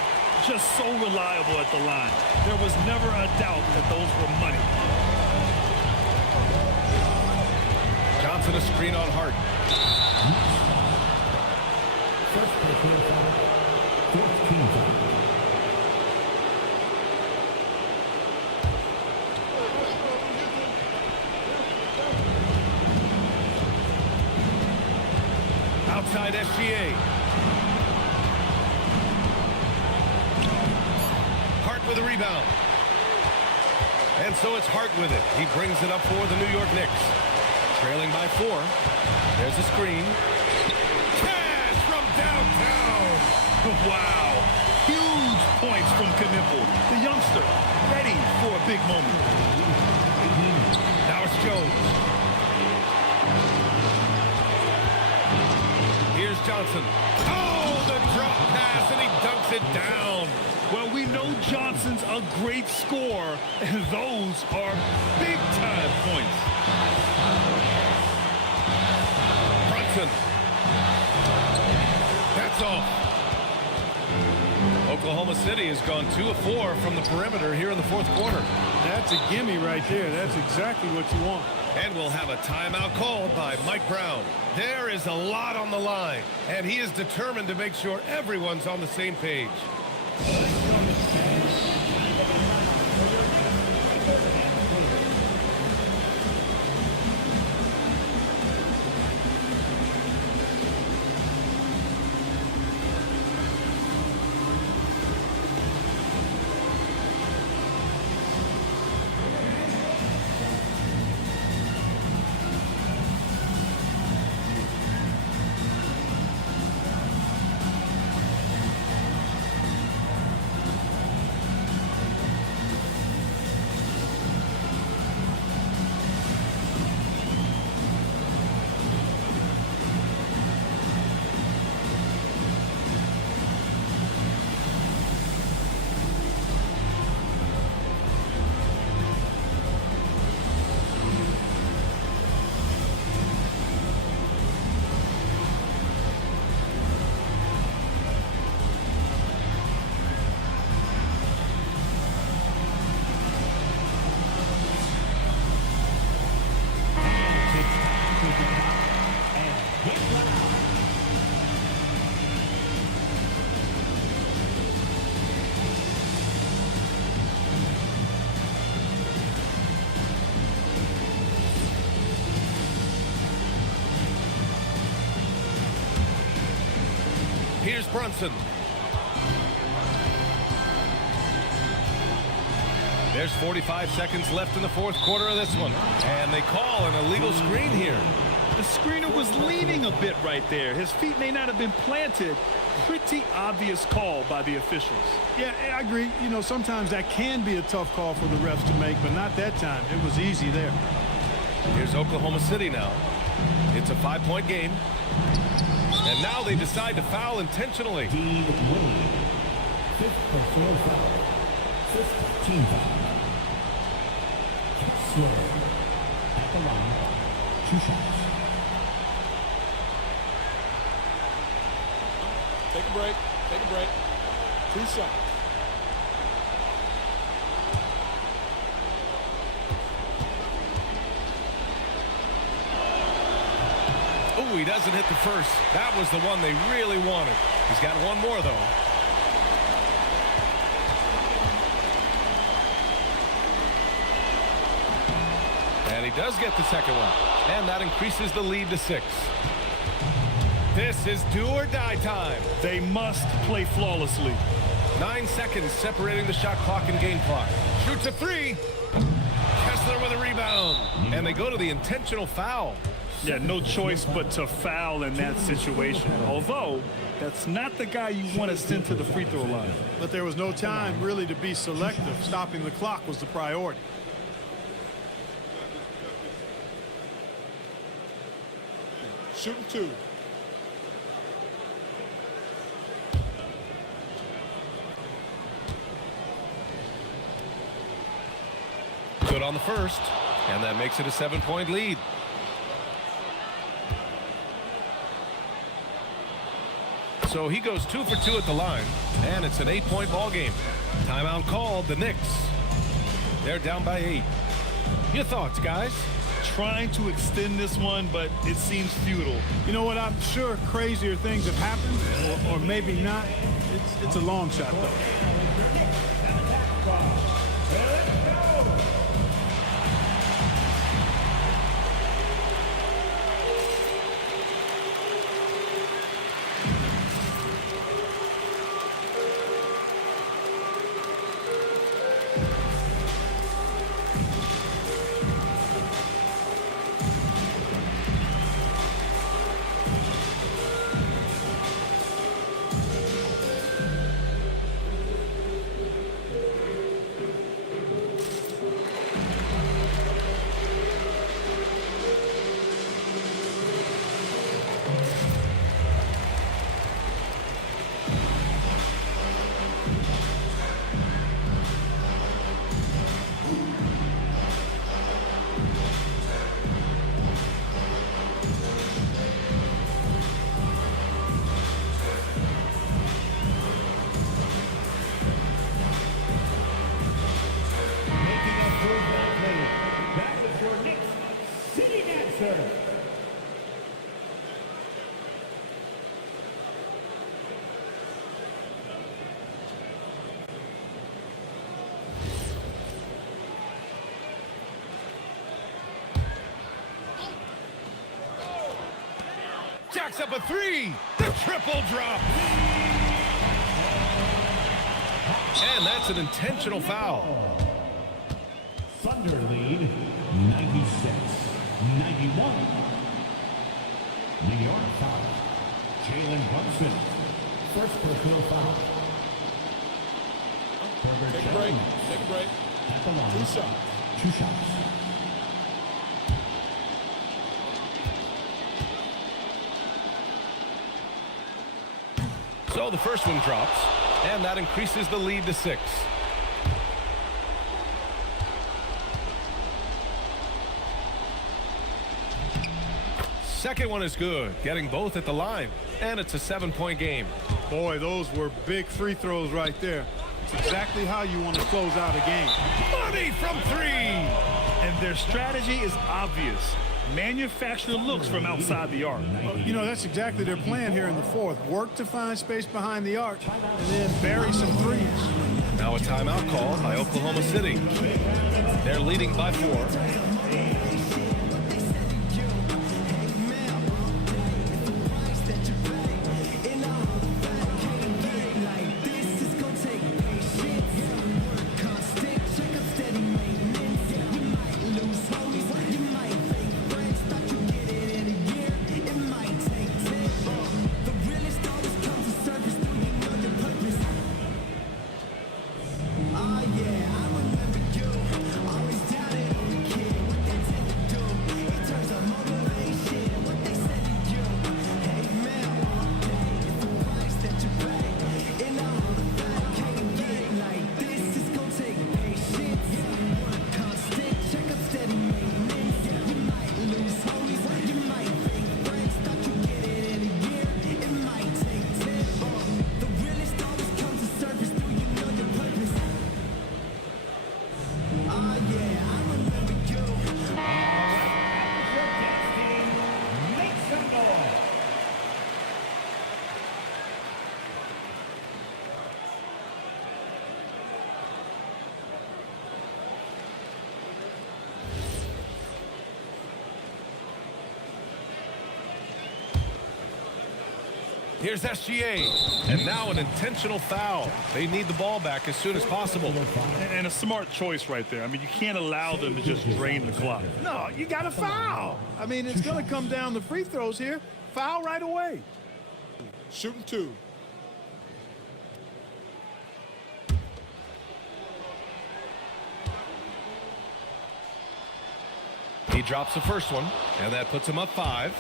Just so reliable at the line. There was never a doubt that those were money. Johnson a screen on Hart. First personal foul, 14 foul. Outside SGA. Hart with a rebound. And so it's Hart with it. He brings it up for the New York Knicks. Trailing by 4. There's a screen. Cash from downtown. Wow. Huge points from Knipple. The youngster ready for a big moment. Now it's Jones. Here's Johnson. Oh, the drop pass, and he dunks it down. Well, we know Johnson's a great scorer, and those are big-time points. Brunson. That's all. Oklahoma City has gone 2 of 4 from the perimeter here in the 4th quarter. That's a gimme right there. That's exactly what you want. And we'll have a timeout called by Mike Brown. There is a lot on the line, and he is determined to make sure everyone's on the same page. Here's Brunson. There's 45 seconds left in the fourth quarter of this one. And they call an illegal screen here. The screener was leaning a bit right there. His feet may not have been planted. Pretty obvious call by the officials. Yeah, I agree. You know, sometimes that can be a tough call for the refs to make, but not that time. It was easy there. Here's Oklahoma City now. It's a 5-point game. And now they decide to foul intentionally. Team Willie. 5th personal foul. 5th team foul. Slow. At the line. 2 shots. Take a break. Take a break. 2 shots. Oh, he doesn't hit the first. That was the one they really wanted. He's got one more, though. And he does get the second one. And that increases the lead to 6. This is do or die time. They must play flawlessly. 9 seconds separating the shot clock and game clock. Shoots a 3. Kessler with a rebound. And they go to the intentional foul. Yeah, no choice but to foul in that situation. Although, that's not the guy you want to send to the free throw line. But there was no time really to be selective. Stopping the clock was the priority. Shooting 2. Good on the first. And that makes it a 7-point lead. So he goes 2 for 2 at the line, and it's an 8-point ball game. Timeout called. The Knicks. They're down by 8. Your thoughts, guys? Trying to extend this one, but it seems futile. You know what? I'm sure crazier things have happened, or maybe not. It's a long shot, though. Jacks up a 3. The triple drop. And that's an intentional foul. Thunder lead 96-91. New York foul. Jalen Brunson. First personal foul. Take a break. Take a break. At the line. 2 shots. 2 shots. So the first one drops, and that increases the lead to 6. Second one is good, getting both at the line, and it's a 7-point game. Boy, those were big free throws right there. It's exactly how you want to close out a game. Money from 3. And their strategy is obvious. Manufacture looks from outside the arc. You know, that's exactly their plan here in the fourth. Work to find space behind the arc and then bury some threes. Now a timeout called by Oklahoma City. They're leading by 4. Here's SGA. And now an intentional foul. They need the ball back as soon as possible. And a smart choice right there. I mean, you can't allow them to just drain the clock. No, you got to foul. I mean, it's going to come down to free throws here. Foul right away. Shooting 2. He drops the first one, and that puts him up 5.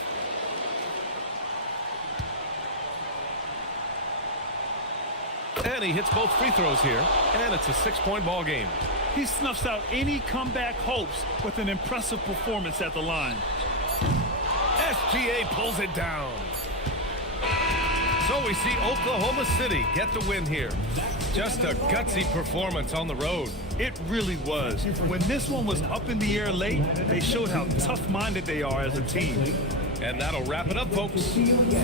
And he hits both free throws here, and it's a 6-point ball game. He snuffs out any comeback hopes with an impressive performance at the line. SGA pulls it down. So we see Oklahoma City get the win here. Just a gutsy performance on the road. It really was. When this one was up in the air late, they showed how tough-minded they are as a team. And that'll wrap it up, folks.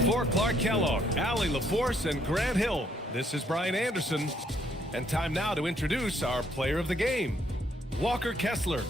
For Clark Kellogg, Allie LaForce, and Grant Hill, this is Brian Anderson. And time now to introduce our player of the game, Walker Kessler.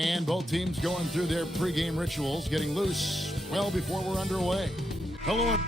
And both teams going through their pregame rituals, getting loose well before we're underway. Hello.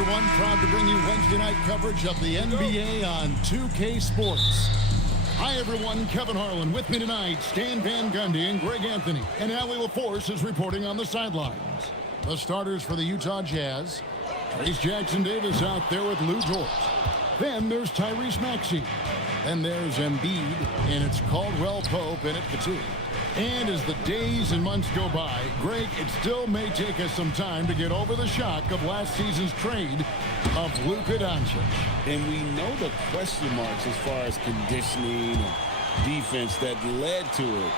Everyone, proud to bring you Wednesday night coverage of the NBA on 2K Sports. Hi, everyone. Kevin Harlan with me tonight. Stan Van Gundy and Greg Anthony. And Allie LaForce is reporting on the sidelines. The starters for the Utah Jazz. Trace Jackson-Davis out there with Lou Dort. Then there's Tyrese Maxey. Then there's Embiid, and it's Caldwell Pope in it for two. And as the days and months go by, Greg, it still may take us some time to get over the shock of last season's trade of Luka Doncic. And we know the question marks as far as conditioning and defense that led to it.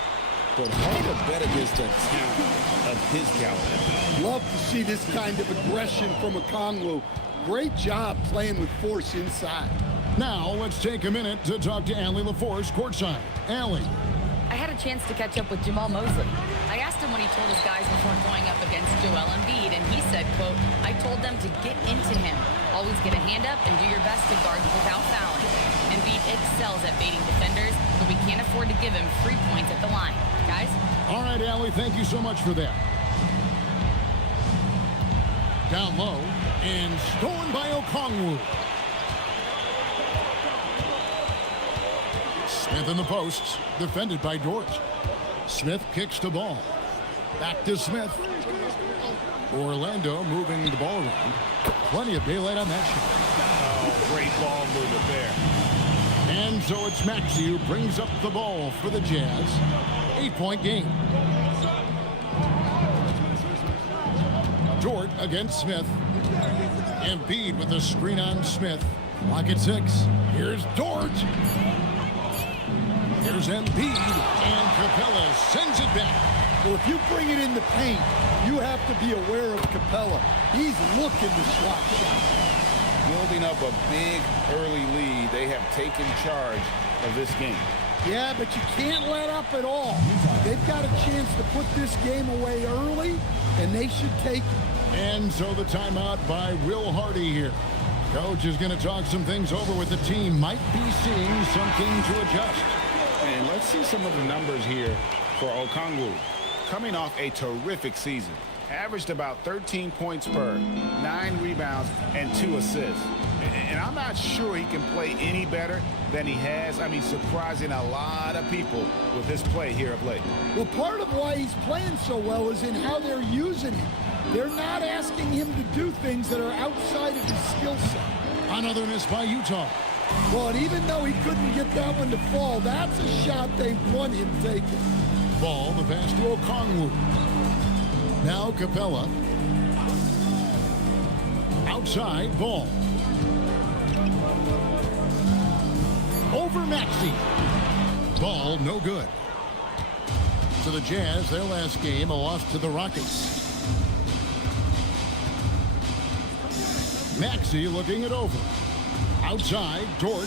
But hard to bet against a talent of his caliber. Love to see this kind of aggression from Okongwu. Great job playing with force inside. Now let's take a minute to talk to Allie LaForce courtside. Allie. I had a chance to catch up with Jamal Mosley. I asked him when he told his guys before going up against Joel Embiid, and he said, quote, I told them to get into him. Always get a hand up and do your best to guard without fouling. Embiid excels at baiting defenders, but we can't afford to give him 3 points at the line. Guys? All right, Allie, thank you so much for that. Down low, and stolen by Okongwu. Smith in the posts, defended by Dort. Smith kicks the ball. Back to Smith. Orlando moving the ball around. Plenty of daylight on that shot. Oh, great ball movement there. And so it's Maxey who brings up the ball for the Jazz. 8-point game. Dort against Smith. Embiid with the screen on Smith. Lock at 6. Here's Dort. Here's Embiid, and Capella sends it back. Well, if you bring it in the paint, you have to be aware of Capella. He's looking to swat shot. Building up a big early lead, they have taken charge of this game. Yeah, but you can't let up at all. They've got a chance to put this game away early, and they should take it. And so the timeout by Will Hardy here. Coach is going to talk some things over with the team. Might be seeing something to adjust. And let's see some of the numbers here for Okongwu. Coming off a terrific season. Averaged about 13 points per, 9 rebounds, and 2 assists. And I'm not sure he can play any better than he has. I mean, surprising a lot of people with his play here of late. Well, part of why he's playing so well is in how they're using him. They're not asking him to do things that are outside of his skill set. Another miss by Utah. Well, and even though he couldn't get that one to fall, that's a shot they want him taking. Ball, the pass to Okongwu. Now Capella. Outside, ball. Over Maxey. Ball, no good. So the Jazz, their last game, a loss to the Rockets. Maxey looking it over. Outside, Dort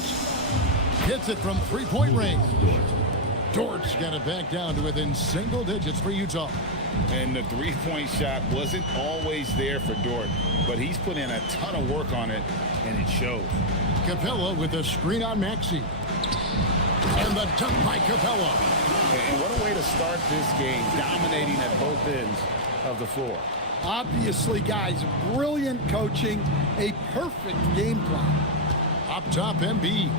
hits it from three-point range. Dort's got it back down to within single digits for Utah. And the three-point shot wasn't always there for Dort, but he's put in a ton of work on it, and it shows. Capella with a screen on Maxey. And the dunk by Capella. And what a way to start this game, dominating at both ends of the floor. Obviously, guys, brilliant coaching, a perfect game plan. Up top, Embiid.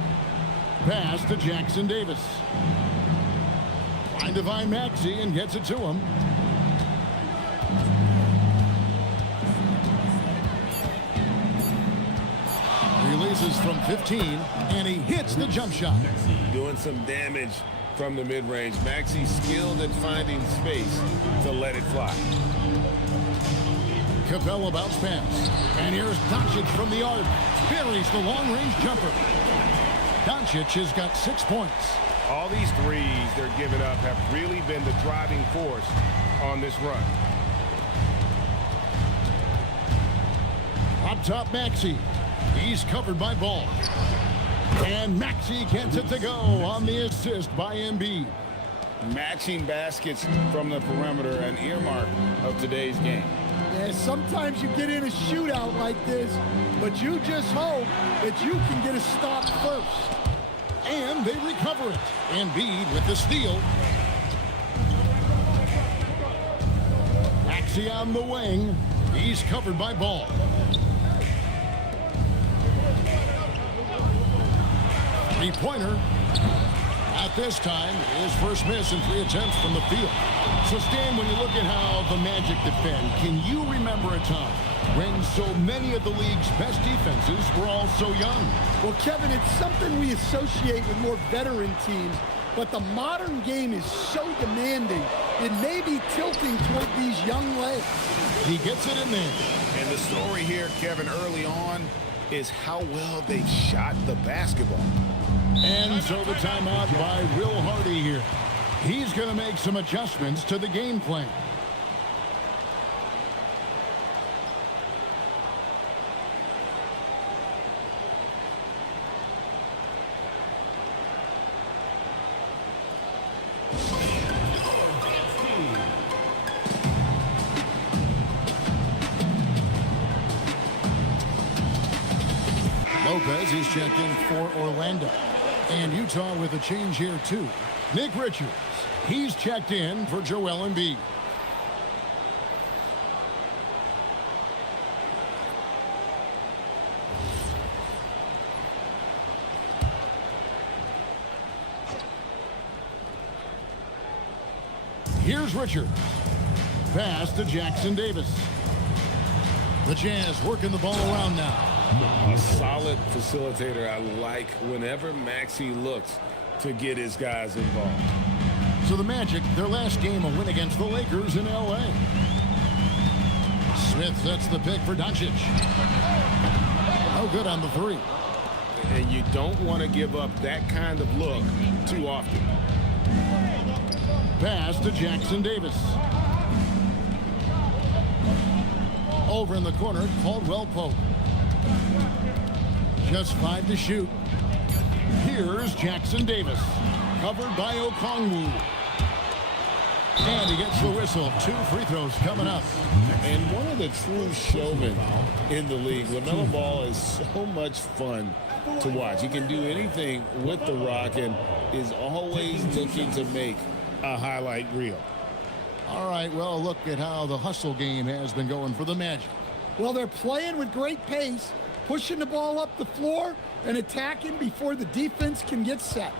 Pass to Jackson Davis. Find Divine Maxey and gets it to him. Releases from 15, and he hits the jump shot. Doing some damage from the mid-range. Maxey skilled at finding space to let it fly. Capella bounce pass. And here's Doncic from the arc. Buries the long-range jumper. Doncic has got 6 points. All these threes they're giving up have really been the driving force on this run. Up top, Maxey. He's covered by Ball. And Maxey gets it to go on the assist by Embiid. Matching baskets from the perimeter, an earmark of today's game. Yeah, sometimes you get in a shootout like this, but you just hope that you can get a stop first. And they recover it. Embiid with the steal. Maxey on the wing. He's covered by Ball. Three-pointer. At this time, his first miss in 3 attempts from the field. So, Stan, when you look at how the Magic defend, can you remember a time when so many of the league's best defenses were all so young? Well, Kevin, it's something we associate with more veteran teams, but the modern game is so demanding, it may be tilting toward these young legs. He gets it in there. And the story here, Kevin, early on is how well they shot the basketball. And so the timeout by Will Hardy here. He's going to make some adjustments to the game plan. Lopez is checked in for Orlando. And Utah with a change here, too. Nick Richards, he's checked in for Joel Embiid. Here's Richards. Pass to Jackson Davis. The Jazz working the ball around now. A solid facilitator. I like whenever Maxey looks to get his guys involved. So the Magic, their last game, a win against the Lakers in L.A. Smith sets the pick for Doncic. Oh, good on the three. And you don't want to give up that kind of look too often. Pass to Jackson Davis. Over in the corner, Caldwell Pope. Just 5 to shoot. Here's Jackson Davis. Covered by Okongwu. And he gets the whistle. 2 free throws coming up. And one of the true showmen in the league, LaMelo Ball, is so much fun to watch. He can do anything with the rock and is always looking to make a highlight reel. All right, well, look at how the hustle game has been going for the Magic. Well, they're playing with great pace, pushing the ball up the floor and attacking before the defense can get set.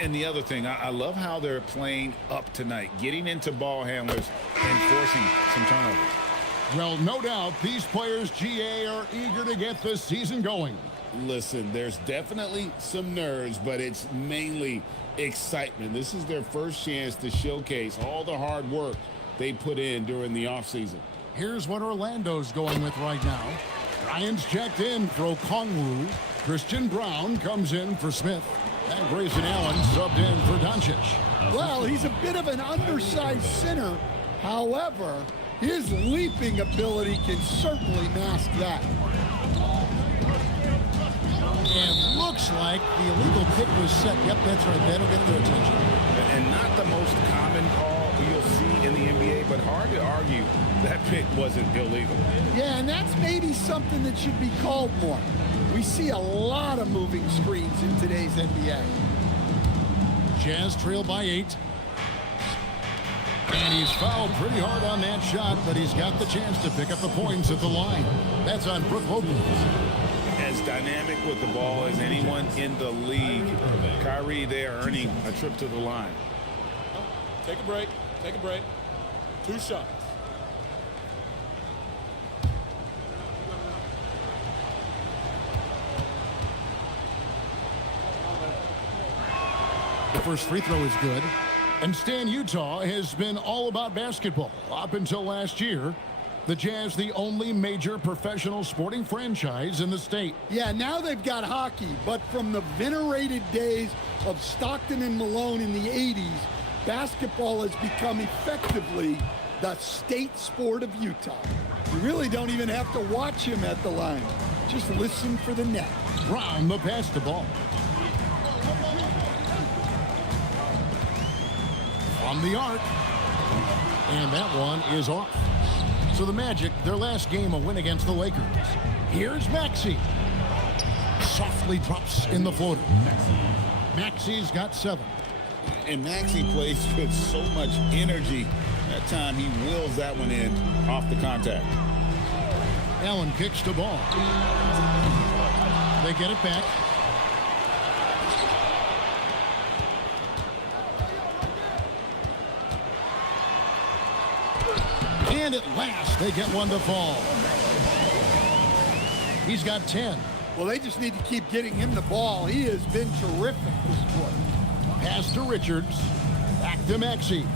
And the other thing, I love how they're playing up tonight, getting into ball handlers and forcing some turnovers. Well, no doubt these players, GA, are eager to get this season going. Listen, there's definitely some nerves, but it's mainly excitement. This is their first chance to showcase all the hard work they put in during the offseason. Here's what Orlando's going with right now. Ryan's checked in for Okongwu. Christian Brown comes in for Smith. And Grayson Allen subbed in for Doncic. Well, he's a bit of an undersized center. However, his leaping ability can certainly mask that. And looks like the illegal kick was set. Yep, that's right. That'll get their attention. And not the most common call you'll see in the NBA, but hard to argue that pick wasn't illegal. Yeah, and that's maybe something that should be called more. We see a lot of moving screens in today's NBA. Jazz trail by 8. And he's fouled pretty hard on that shot, but he's got the chance to pick up the points at the line. That's on Brook Lopez. As dynamic with the ball as anyone in the league. Kyrie there earning a trip to the line. Take a break. Take a break. 2 shots. The first free throw is good. And Stan, Utah has been all about basketball up until last year. The Jazz, the only major professional sporting franchise in the state. Yeah, now they've got hockey, but from the venerated days of Stockton and Malone in the 80s, basketball has become effectively the state sport of Utah. You really don't even have to watch him at the line. Just listen for the net. Brown the pass the ball. From the arc. And that one is off. So the Magic, their last game, a win against the Lakers. Here's Maxey. Softly drops in the floater. Maxey's got 7. And Maxey plays with so much energy. That time he wills that one in off the contact. Allen kicks the ball. They get it back. And at last, they get one to fall. He's got 10. Well, they just need to keep getting him the ball. He has been terrific this quarter. Pass to Richards. Back to Maxey.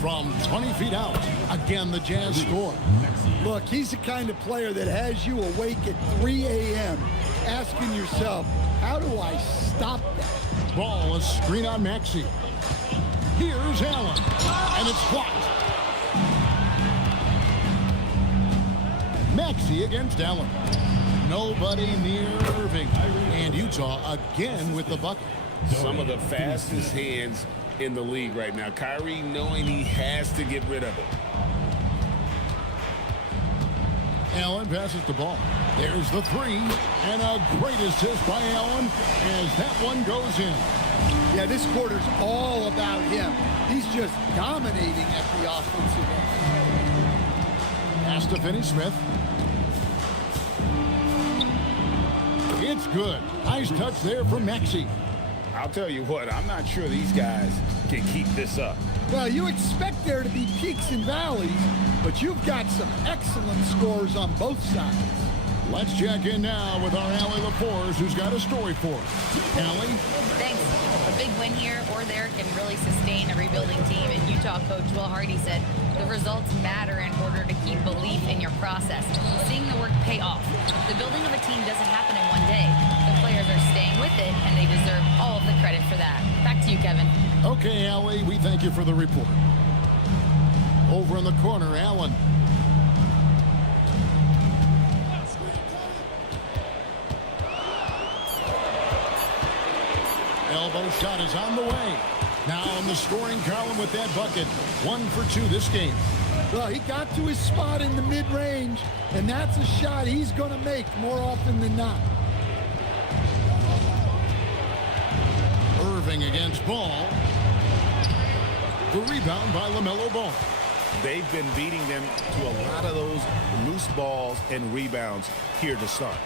From 20 feet out. Again, the Jazz score. Look, he's the kind of player that has you awake at 3 a.m. asking yourself, how do I stop that? Ball, a screen on Maxey. Here's Allen. And it's blocked. Maxey against Allen. Nobody near Irving. And Utah again with the bucket. Some of the fastest hands in the league right now. Kyrie knowing he has to get rid of it. Allen passes the ball. There's the 3. And a great assist by Allen as that one goes in. Yeah, this quarter's all about him. He's just dominating at the offensive end. Pass to Finney-Smith. It's good. Nice touch there from Maxey. I'll tell you what, I'm not sure these guys can keep this up. Well, you expect there to be peaks and valleys, but you've got some excellent scores on both sides. Let's check in now with our Allie LaForce, who's got a story for us. Allie? Thanks. A big win here or there can really sustain a rebuilding team. And Utah coach Will Hardy said the results matter in order to keep belief in your process. Seeing the work pay off. The building of a team doesn't happen in one day. The players are staying with it, and they deserve all of the credit for that. Back to you, Kevin. Okay, Allie, we thank you for the report. Over in the corner, Allen. Elbow shot is on the way. Now in the scoring column with that bucket. 1 for 2 this game. Well, he got to his spot in the mid-range, and that's a shot he's going to make more often than not. Irving against Ball. The rebound by LaMelo Ball. They've been beating them to a lot of those loose balls and rebounds here to start.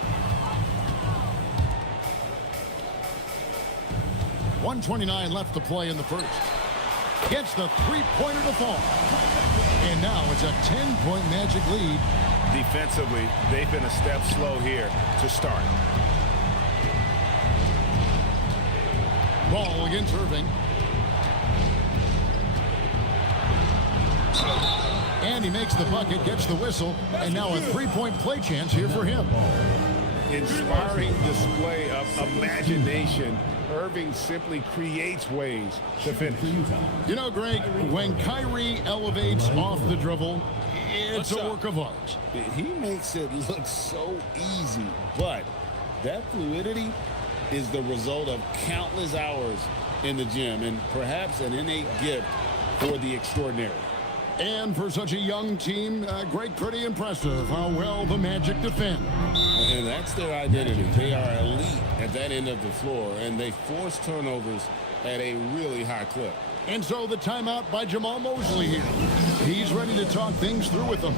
1:29 left to play in the first. Gets the three-pointer to fall. And now it's a 10-point Magic lead. Defensively, they've been a step slow here to start. Ball against Irving. And he makes the bucket, gets the whistle, and now a three-point play chance here for him. Inspiring display of imagination. Irving simply creates ways to finish. You know, Greg, when Kyrie elevates off the dribble, it's a work of art. He makes it look so easy, but that fluidity is the result of countless hours in the gym and perhaps an innate gift for the extraordinary. And for such a young team, Greg, pretty impressive how well the Magic defend. And that's their identity. They are elite at that end of the floor, and they force turnovers at a really high clip. And so the timeout by Jamal Mosley here. He's ready to talk things through with them.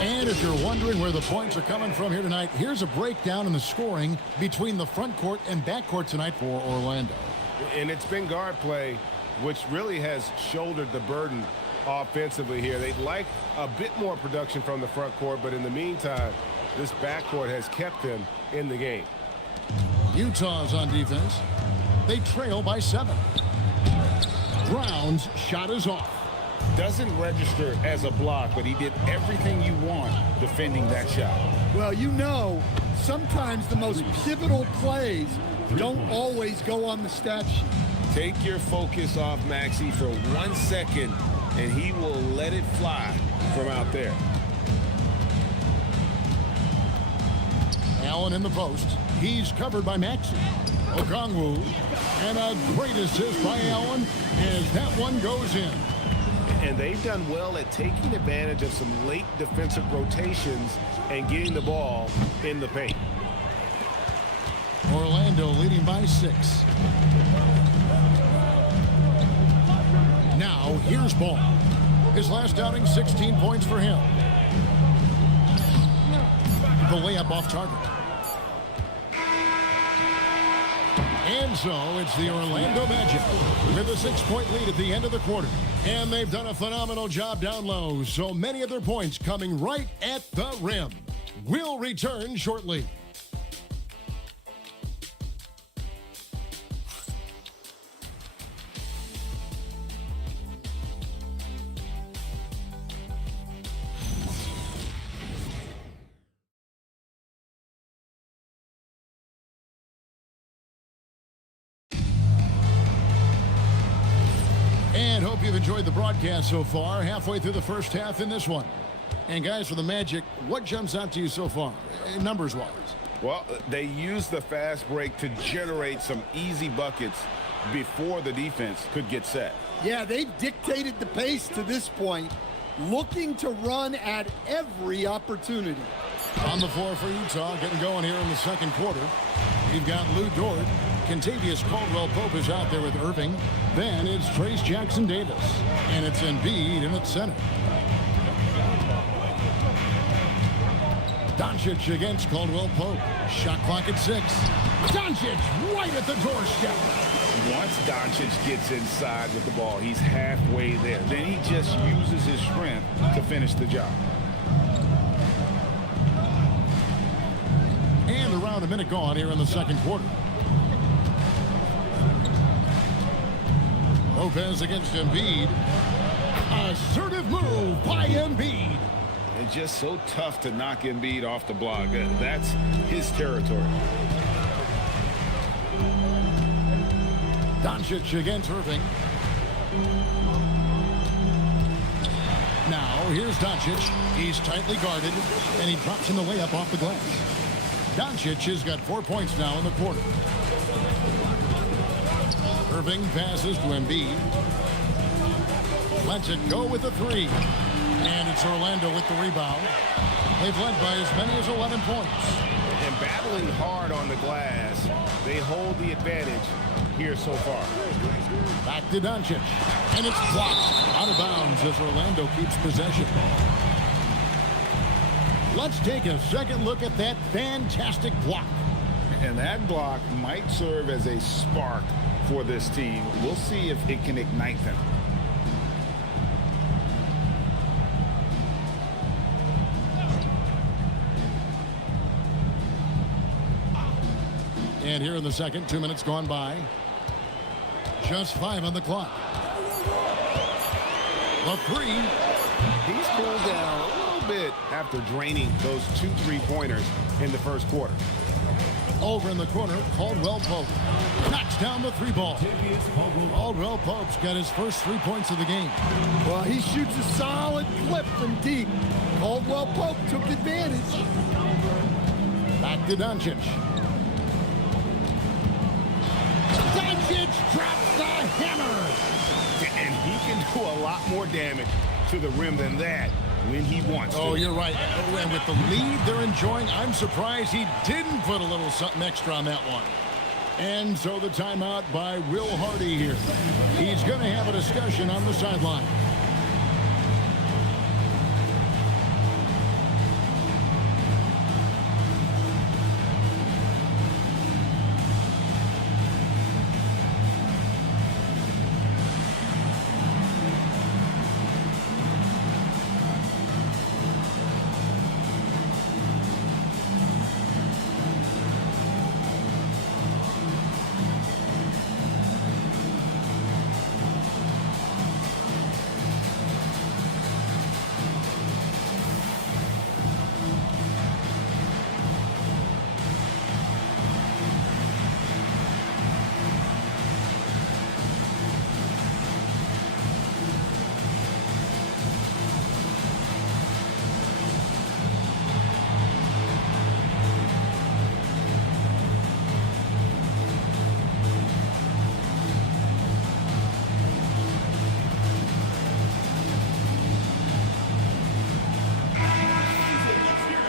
And if you're wondering where the points are coming from here tonight, here's a breakdown in the scoring between the front court and back court tonight for Orlando. And it's been guard play, which really has shouldered the burden offensively here. They'd like a bit more production from the front court, but in the meantime, this backcourt has kept them in the game. Utah's on defense. They trail by 7. Brown's shot is off. Doesn't register as a block, but he did everything you want defending that shot. Well, you know, sometimes the most pivotal plays don't always go on the stat sheet. Take your focus off Maxey for 1 second, and he will let it fly from out there. Allen in the post. He's covered by Maxey. Okongwu. And a great assist by Allen as that one goes in. And they've done well at taking advantage of some late defensive rotations and getting the ball in the paint. Orlando leading by 6. Now here's Ball. His last outing, 16 points for him. The layup off target. And so it's the Orlando Magic with a 6-point lead at the end of the quarter. And they've done a phenomenal job down low. So many of their points coming right at the rim. We'll return shortly. And hope you've enjoyed the broadcast so far. Halfway through the first half in this one. And guys, for the Magic, what jumps out to you so far, numbers-wise? Well, they used the fast break to generate some easy buckets before the defense could get set. Yeah, they've dictated the pace to this point, looking to run at every opportunity. On the floor for Utah, getting going here in the second quarter. You've got Lou Dort. Contavious Caldwell-Pope is out there with Irving. Then it's Trace Jackson-Davis. And it's Embiid in at center. Doncic against Caldwell-Pope. Shot clock at 6. Doncic right at the doorstep. Once Doncic gets inside with the ball, he's halfway there. Then he just uses his strength to finish the job. And around a minute gone here in the second quarter. Lopez against Embiid. Assertive move by Embiid. It's just so tough to knock Embiid off the block. That's his territory. Doncic against Irving. Now here's Doncic. He's tightly guarded, and he drops in the layup off the glass. Doncic has got 4 points now in the quarter. Irving passes to Embiid. Lets it go with the 3. And it's Orlando with the rebound. They've led by as many as 11 points. And battling hard on the glass, they hold the advantage here so far. Back to Doncic. And it's blocked out of bounds as Orlando keeps possession. Let's take a second look at that fantastic block. And that block might serve as a spark for this team. We'll see if it can ignite them. And here in the second, 2 minutes gone by. Just 5 on the clock. The three. He's cooled down a little bit after draining those 2 3-pointers in the first quarter. Over in the corner, Caldwell Pope knocks down the 3 ball. Caldwell Pope's got his first 3 points of the game. Well, he shoots a solid clip from deep. Caldwell Pope took advantage. Back to Doncic. Doncic drops the hammer. And he can do a lot more damage to the rim than that when he wants to. Oh, you're right. And with the lead they're enjoying, I'm surprised he didn't put a little something extra on that one. And so the timeout by Will Hardy here. He's going to have a discussion on the sideline.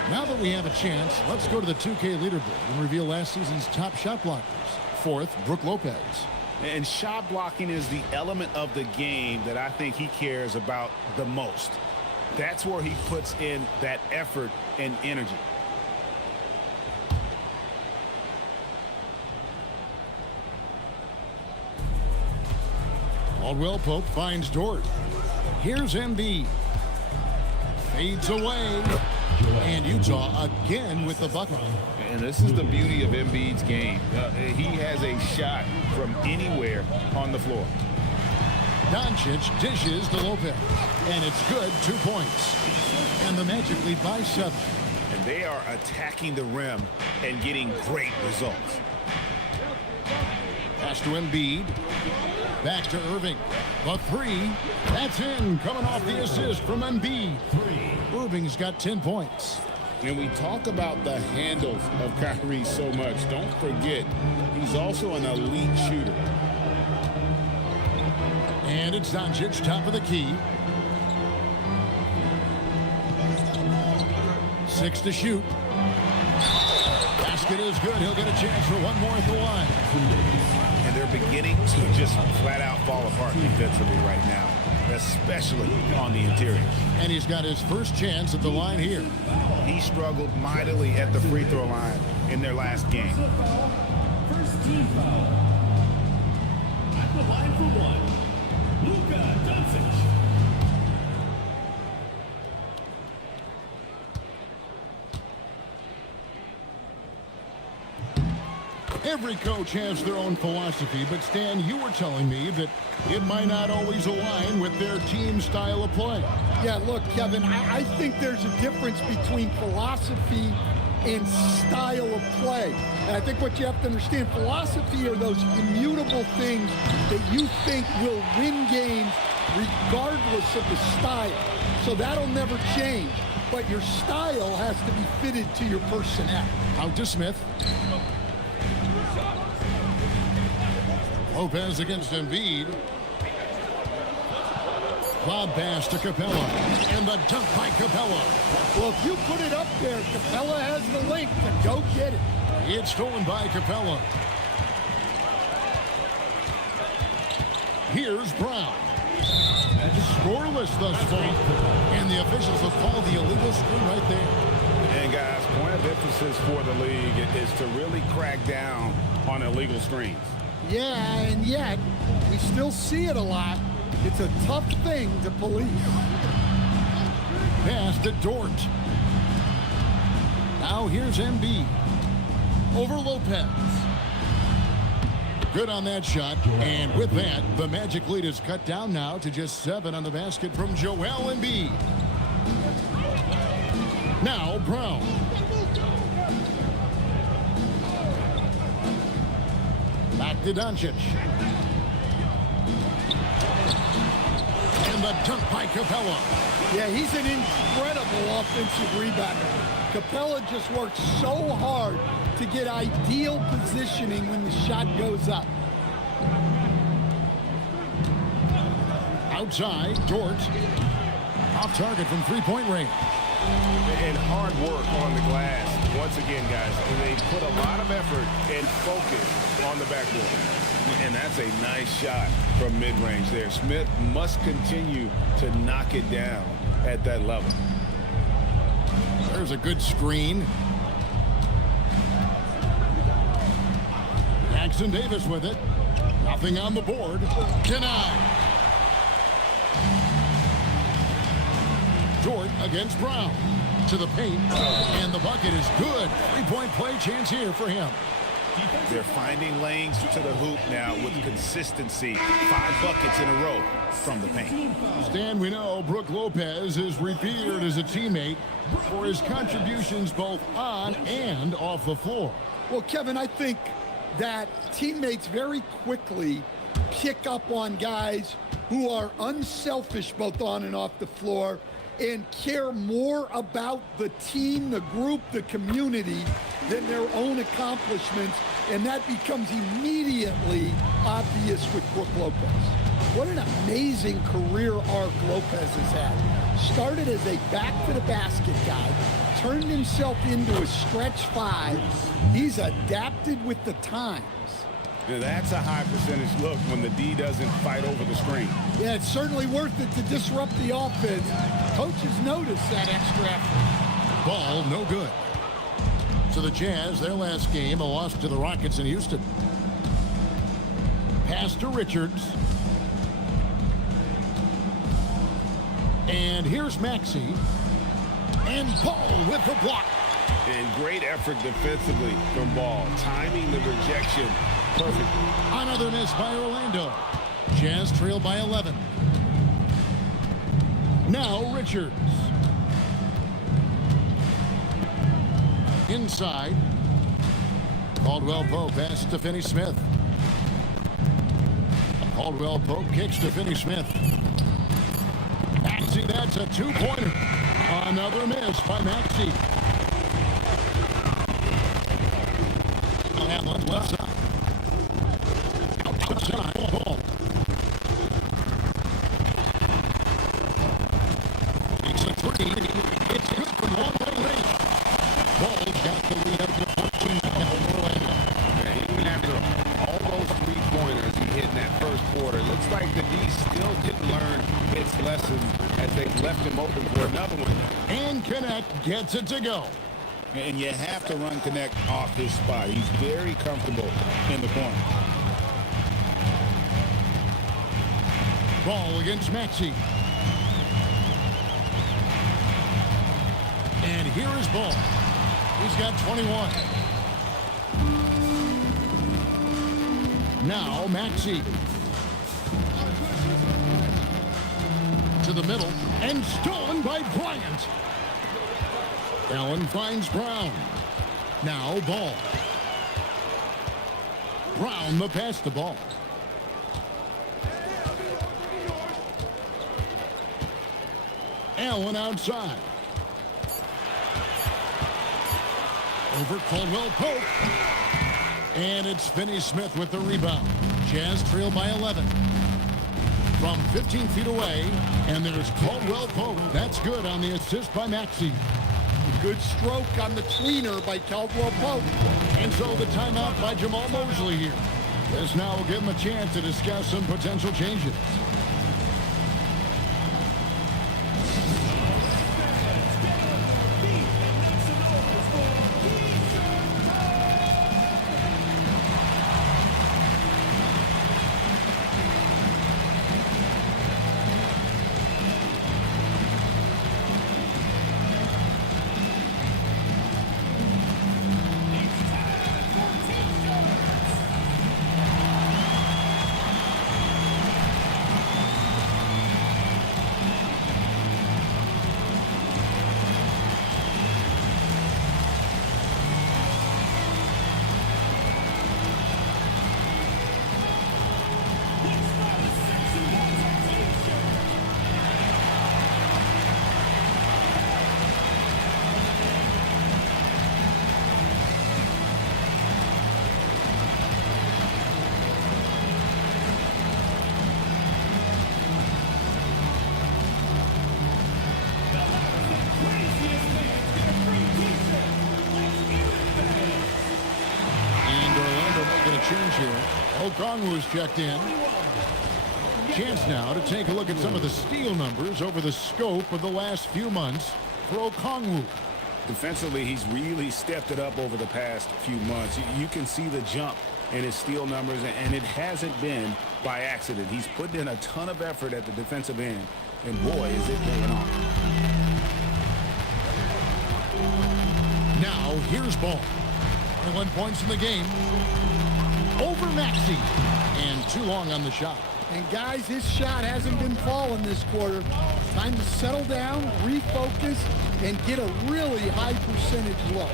Now that we have a chance, let's go to the 2K leaderboard and reveal last season's top shot blockers. 4th, Brook Lopez. And shot blocking is the element of the game that I think he cares about the most. That's where he puts in that effort and energy. Caldwell Pope finds Dort. Here's Embiid. Fades away. And Utah again with the bucket. And this is the beauty of Embiid's game. He has a shot from anywhere on the floor. Doncic dishes to Lopez. And it's good, 2 points. And the Magic lead by 7. And they are attacking the rim and getting great results. Pass to Embiid. Back to Irving. The 3. That's in. Coming off the assist from Embiid. Irving's got 10 points. And we talk about the handles of Kyrie so much. Don't forget, he's also an elite shooter. And it's Doncic, top of the key. 6 to shoot. Basket is good. He'll get a chance for one more at the line. And they're beginning to just flat out fall apart defensively right now, especially on the interior. And he's got his first chance at the line here. He struggled mightily at the free throw line in their last game. First team foul. At the line for one, Luka Doncic. Every coach has their own philosophy, but Stan, you were telling me that it might not always align with their team style of play. Yeah, look, Kevin, I think there's a difference between philosophy and style of play. And I think what you have to understand, philosophy are those immutable things that you think will win games regardless of the style. So that'll never change. But your style has to be fitted to your personnel. Out to Smith. Lopez against Embiid. Lob pass to Capella. And the dunk by Capella. Well, if you put it up there, Capella has the link to go get it. It's stolen by Capella. Here's Brown. Scoreless thus far. And the officials have called the illegal screen right there. And guys, point of emphasis for the league is to really crack down on illegal screens. Yeah, and yet, we still see it a lot. It's a tough thing to police. Pass to Dort. Now here's Embiid. Over Lopez. Good on that shot. And with that, the Magic lead is cut down now to just 7 on the basket from Joel Embiid. Now Brown. Back to Doncic. And the dunk by Capella. Yeah, he's an incredible offensive rebounder. Capella just works so hard to get ideal positioning when the shot goes up. Outside, Dort. Off target from three-point range. And hard work on the glass. Once again, guys, they put a lot of effort and focus on the backboard. And that's a nice shot from mid-range there. Smith must continue to knock it down at that level. There's a good screen. Jackson Davis with it. Nothing on the board. Denied. Dort against Brown. To the paint. And the bucket is good. Three-point play chance here for him. They're finding lanes to the hoop now with consistency. 5 buckets in a row from the paint. Stan, we know Brook Lopez is revered as a teammate for his contributions both on and off the floor. Well, Kevin, I think that teammates very quickly pick up on guys who are unselfish both on and off the floor and care more about the team, the group, the community than their own accomplishments, and that becomes immediately obvious with Brook Lopez. What an amazing career arc Lopez has had. Started as a back-to-the-basket guy, turned himself into a stretch 5. He's adapted with the times. Yeah, that's a high percentage look when the D doesn't fight over the screen. Yeah, it's certainly worth it to disrupt the offense. Coaches notice that extra effort. Ball no good. So the Jazz, their last game, a loss to the Rockets in Houston. Pass to Richards. And here's Maxey. And Ball with the block. And great effort defensively from Ball. Timing the rejection perfect. Another miss by Orlando. Jazz trail by 11. Now Richards. Inside. Caldwell Pope pass to Finney-Smith. Caldwell Pope kicks to Finney-Smith. Maxey, that's a two-pointer. Another miss by Maxey. Allen left side. Outside, Ball. Takes a three. It's good from long range. Ball's got the lead up to 14 from Orlando. Even after all those three-pointers he hit in that first quarter, looks like the D still didn't learn its lesson as they left him open for another one. And Connect gets it to go. And you have to run Connect off his spot. He's very comfortable in the corner. Ball against Maxey. And here is Ball. He's got 21. Now Maxey. To the middle. And stolen by Bryant. Allen finds Brown. Now Ball. Brown the pass the ball. Allen outside. Over Caldwell Pope. And it's Finney-Smith with the rebound. Jazz trail by 11. From 15 feet away. And there's Caldwell Pope. That's good on the assist by Maxey. Good stroke on the tweener by Caldwell Pope. And so the timeout by Jamal Mosley here. This now will give him a chance to discuss some potential changes. Okongwu's checked in. Chance now to take a look at some of the steal numbers over the scope of the last few months for Okongwu. Defensively, he's really stepped it up over the past few months. You can see the jump in his steal numbers, and it hasn't been by accident. He's put in a ton of effort at the defensive end, and boy, is it paying off. Now, here's Ball. 21 points in the game. Over Maxey. And too long on the shot. And guys, his shot hasn't been falling this quarter. Time to settle down, refocus, and get a really high percentage look.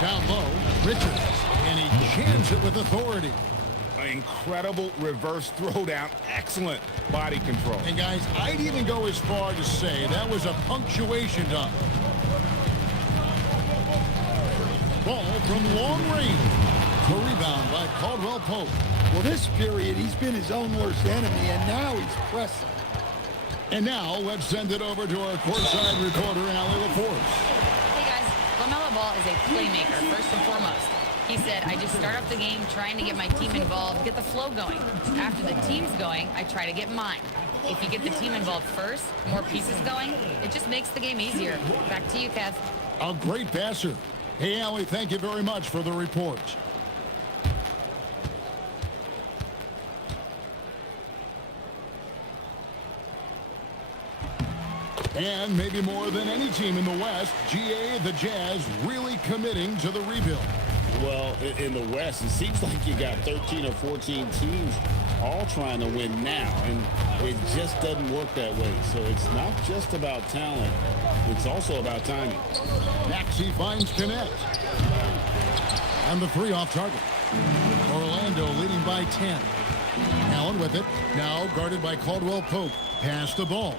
Down low, Richards, and he jams it with authority. An incredible reverse throwdown. Excellent body control. And guys, I'd even go as far to say that was a punctuation dunk. Ball from long range. The rebound by Caldwell Pope. Well, this period, he's been his own worst enemy, and now he's pressing. And now, let's send it over to our courtside reporter, Allie LaForce. Hey, guys. LaMelo Ball is a playmaker, first and foremost. He said, I just start off the game trying to get my team involved, get the flow going. After the team's going, I try to get mine. If you get the team involved first, more pieces going, it just makes the game easier. Back to you, Kev. A great passer. Hey, Allie, thank you very much for the report. And maybe more than any team in the West, GA, the Jazz, really committing to the rebuild. Well, in the West, it seems like you got 13 or 14 teams all trying to win now, and it just doesn't work that way. So it's not just about talent, it's also about timing. Maxey finds Connect. And the three off target. Orlando leading by 10. Allen with it, now guarded by Caldwell Pope. Pass the ball.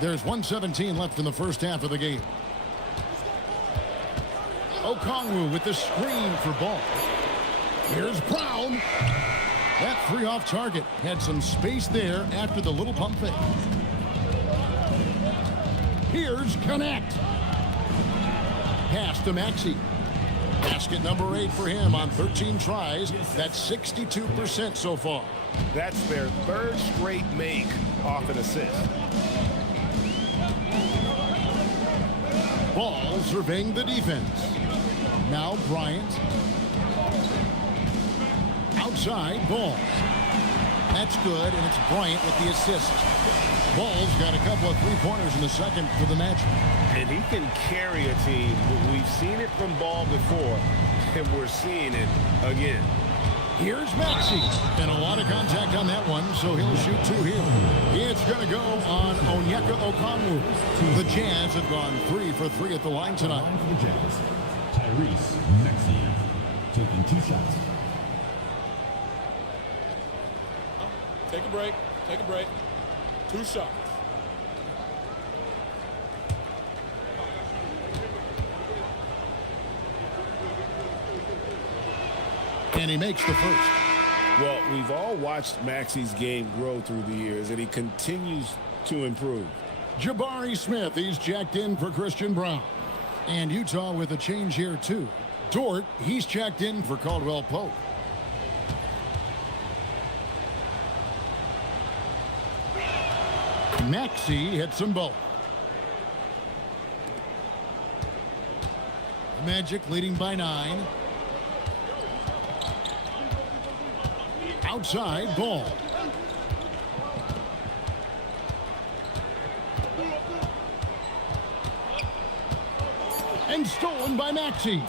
There's 1:17 left in the first half of the game. Okongwu with the screen for Ball. Here's Brown. That three off target. Had some space there after the little pump fake. Here's Connect. Pass to Maxey. Basket number 8 for him on 13 tries. That's 62% so far. That's their third straight make off an assist. Ball surveying the defense. Now Bryant. Outside, Ball. That's good, and it's Bryant with the assist. Ball's got a couple of three-pointers in the second for the Magic. And he can carry a team. We've seen it from Ball before, and we're seeing it again. Here's Maxey. And a lot of contact on that one, so he'll shoot two here. It's going to go on Onyeka Okongwu. The Jazz have gone 3 for 3 at the line tonight. For the Jazz, Tyrese Maxey taking 2 shots. Take a break. Take a break. 2 shots. And he makes the first. Well, we've all watched Maxey's game grow through the years, and he continues to improve. Jabari Smith, he's checked in for Christian Brown. And Utah with a change here, too. Dort, he's checked in for Caldwell Pope. Maxey hits them both. Magic leading by 9. Outside, Ball. And stolen by Maxey.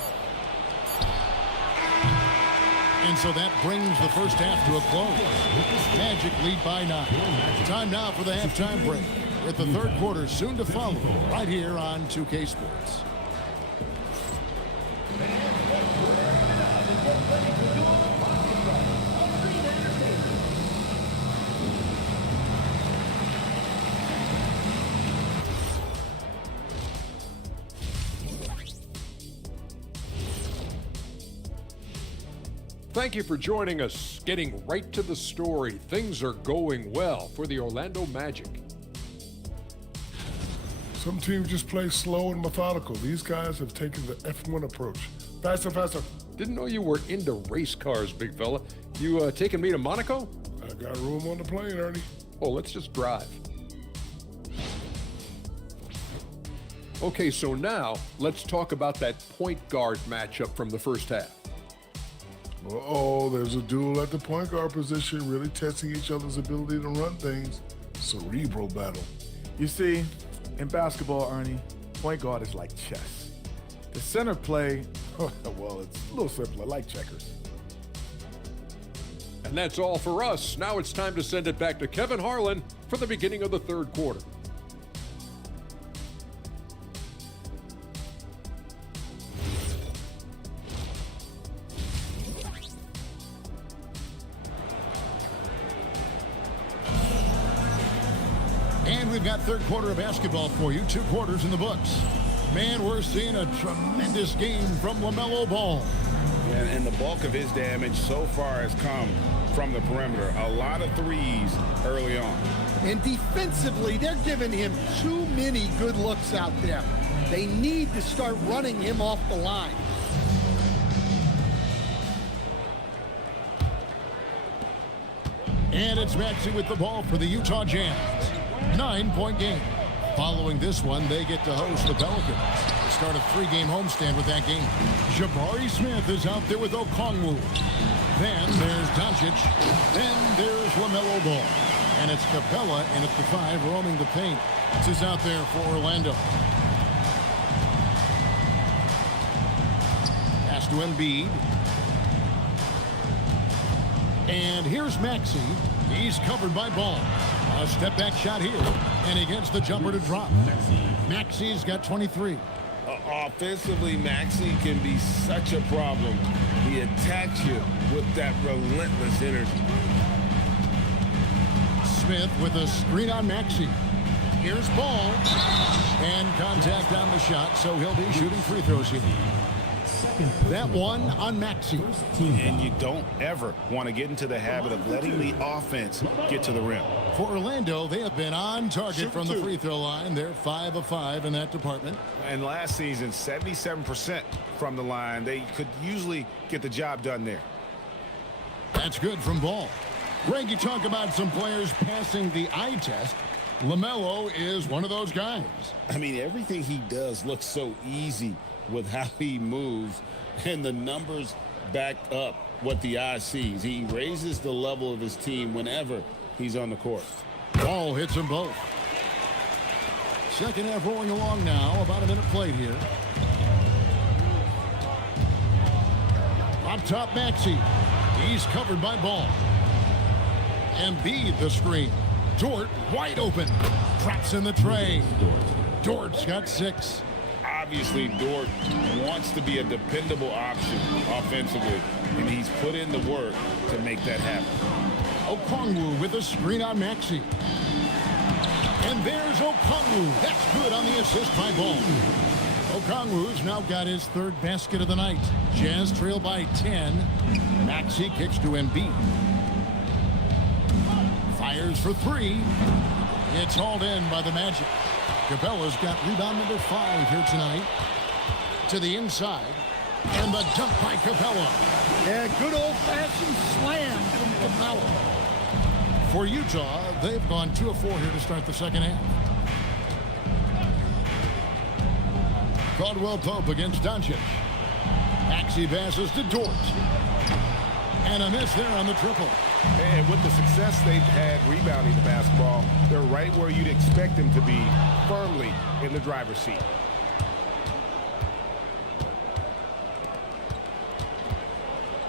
And so that brings the first half to a close. Magic lead by 9. Time now for the halftime break, with the third quarter soon to follow, right here on 2K Sports. Thank you for joining us. Getting right to the story, things are going well for the Orlando Magic. Some teams just play slow and methodical. These guys have taken the F1 approach. Faster, faster. Didn't know you were into race cars, big fella. You taking me to Monaco? I got room on the plane, Ernie. Oh, let's just drive. Okay, so now let's talk about that point guard matchup from the first half. Uh-oh, there's a duel at the point guard position, really testing each other's ability to run things. Cerebral battle. You see, in basketball, Ernie, point guard is like chess. The center play, well, it's a little simpler, like checkers. And that's all for us. Now it's time to send it back to Kevin Harlan for the beginning of the third quarter. And we've got third quarter of basketball for you. 2 quarters in the books. Man, we're seeing a tremendous game from LaMelo Ball. And the bulk of his damage so far has come from the perimeter. A lot of threes early on. And defensively, they're giving him too many good looks out there. They need to start running him off the line. And it's Maxey with the ball for the Utah Jazz. 9-point game. Following this one, they get to host the Pelicans. Start a 3-game homestand with that game. Jabari Smith is out there with Okongwu. Then there's Doncic. Then there's LaMelo Ball. And it's Capella in at the 5, roaming the paint. This is out there for Orlando. Pass to Embiid. And here's Maxey. He's covered by Ball. A step back shot here. And he gets the jumper to drop. Maxey's got 23. Offensively, Maxey can be such a problem. He attacks you with that relentless energy. Smith with a screen on Maxey. Here's Ball. And contact on the shot, so he'll be shooting free throws here. That one on Maxey. And you don't ever want to get into the habit of letting the offense get to the rim. For Orlando, they have been on target from the free throw line. They're 5 of 5 in that department. And last season, 77% from the line. They could usually get the job done there. That's good from Ball. Greg, you talk about some players passing the eye test. LaMelo is one of those guys. I mean, everything he does looks so easy with how he moves, and the numbers back up what the eye sees. He raises the level of his team whenever he's on the court. Ball hits them both. Second half rolling along now. About a minute played here. On top, Maxey. He's covered by Ball. Embiid the screen. Dort wide open. Drops in the tray. Dort's got 6. Obviously, Dort wants to be a dependable option offensively, and he's put in the work to make that happen. Okongwu with a screen on Maxey. And there's Okongwu. That's good on the assist by Ball. Okongwu's now got his 3rd basket of the night. Jazz trail by 10. Maxey kicks to Embiid. Fires for 3. It's hauled in by the Magic. Capella's got rebound number 5 here tonight. To the inside. And the dunk by Capella. Yeah, good old-fashioned slam from Capella. For Utah, they've gone 2 of 4 here to start the second half. Caldwell Pope against Doncic. Maxey passes to Dort. And a miss there on the triple. And with the success they've had rebounding the basketball, they're right where you'd expect them to be, firmly in the driver's seat.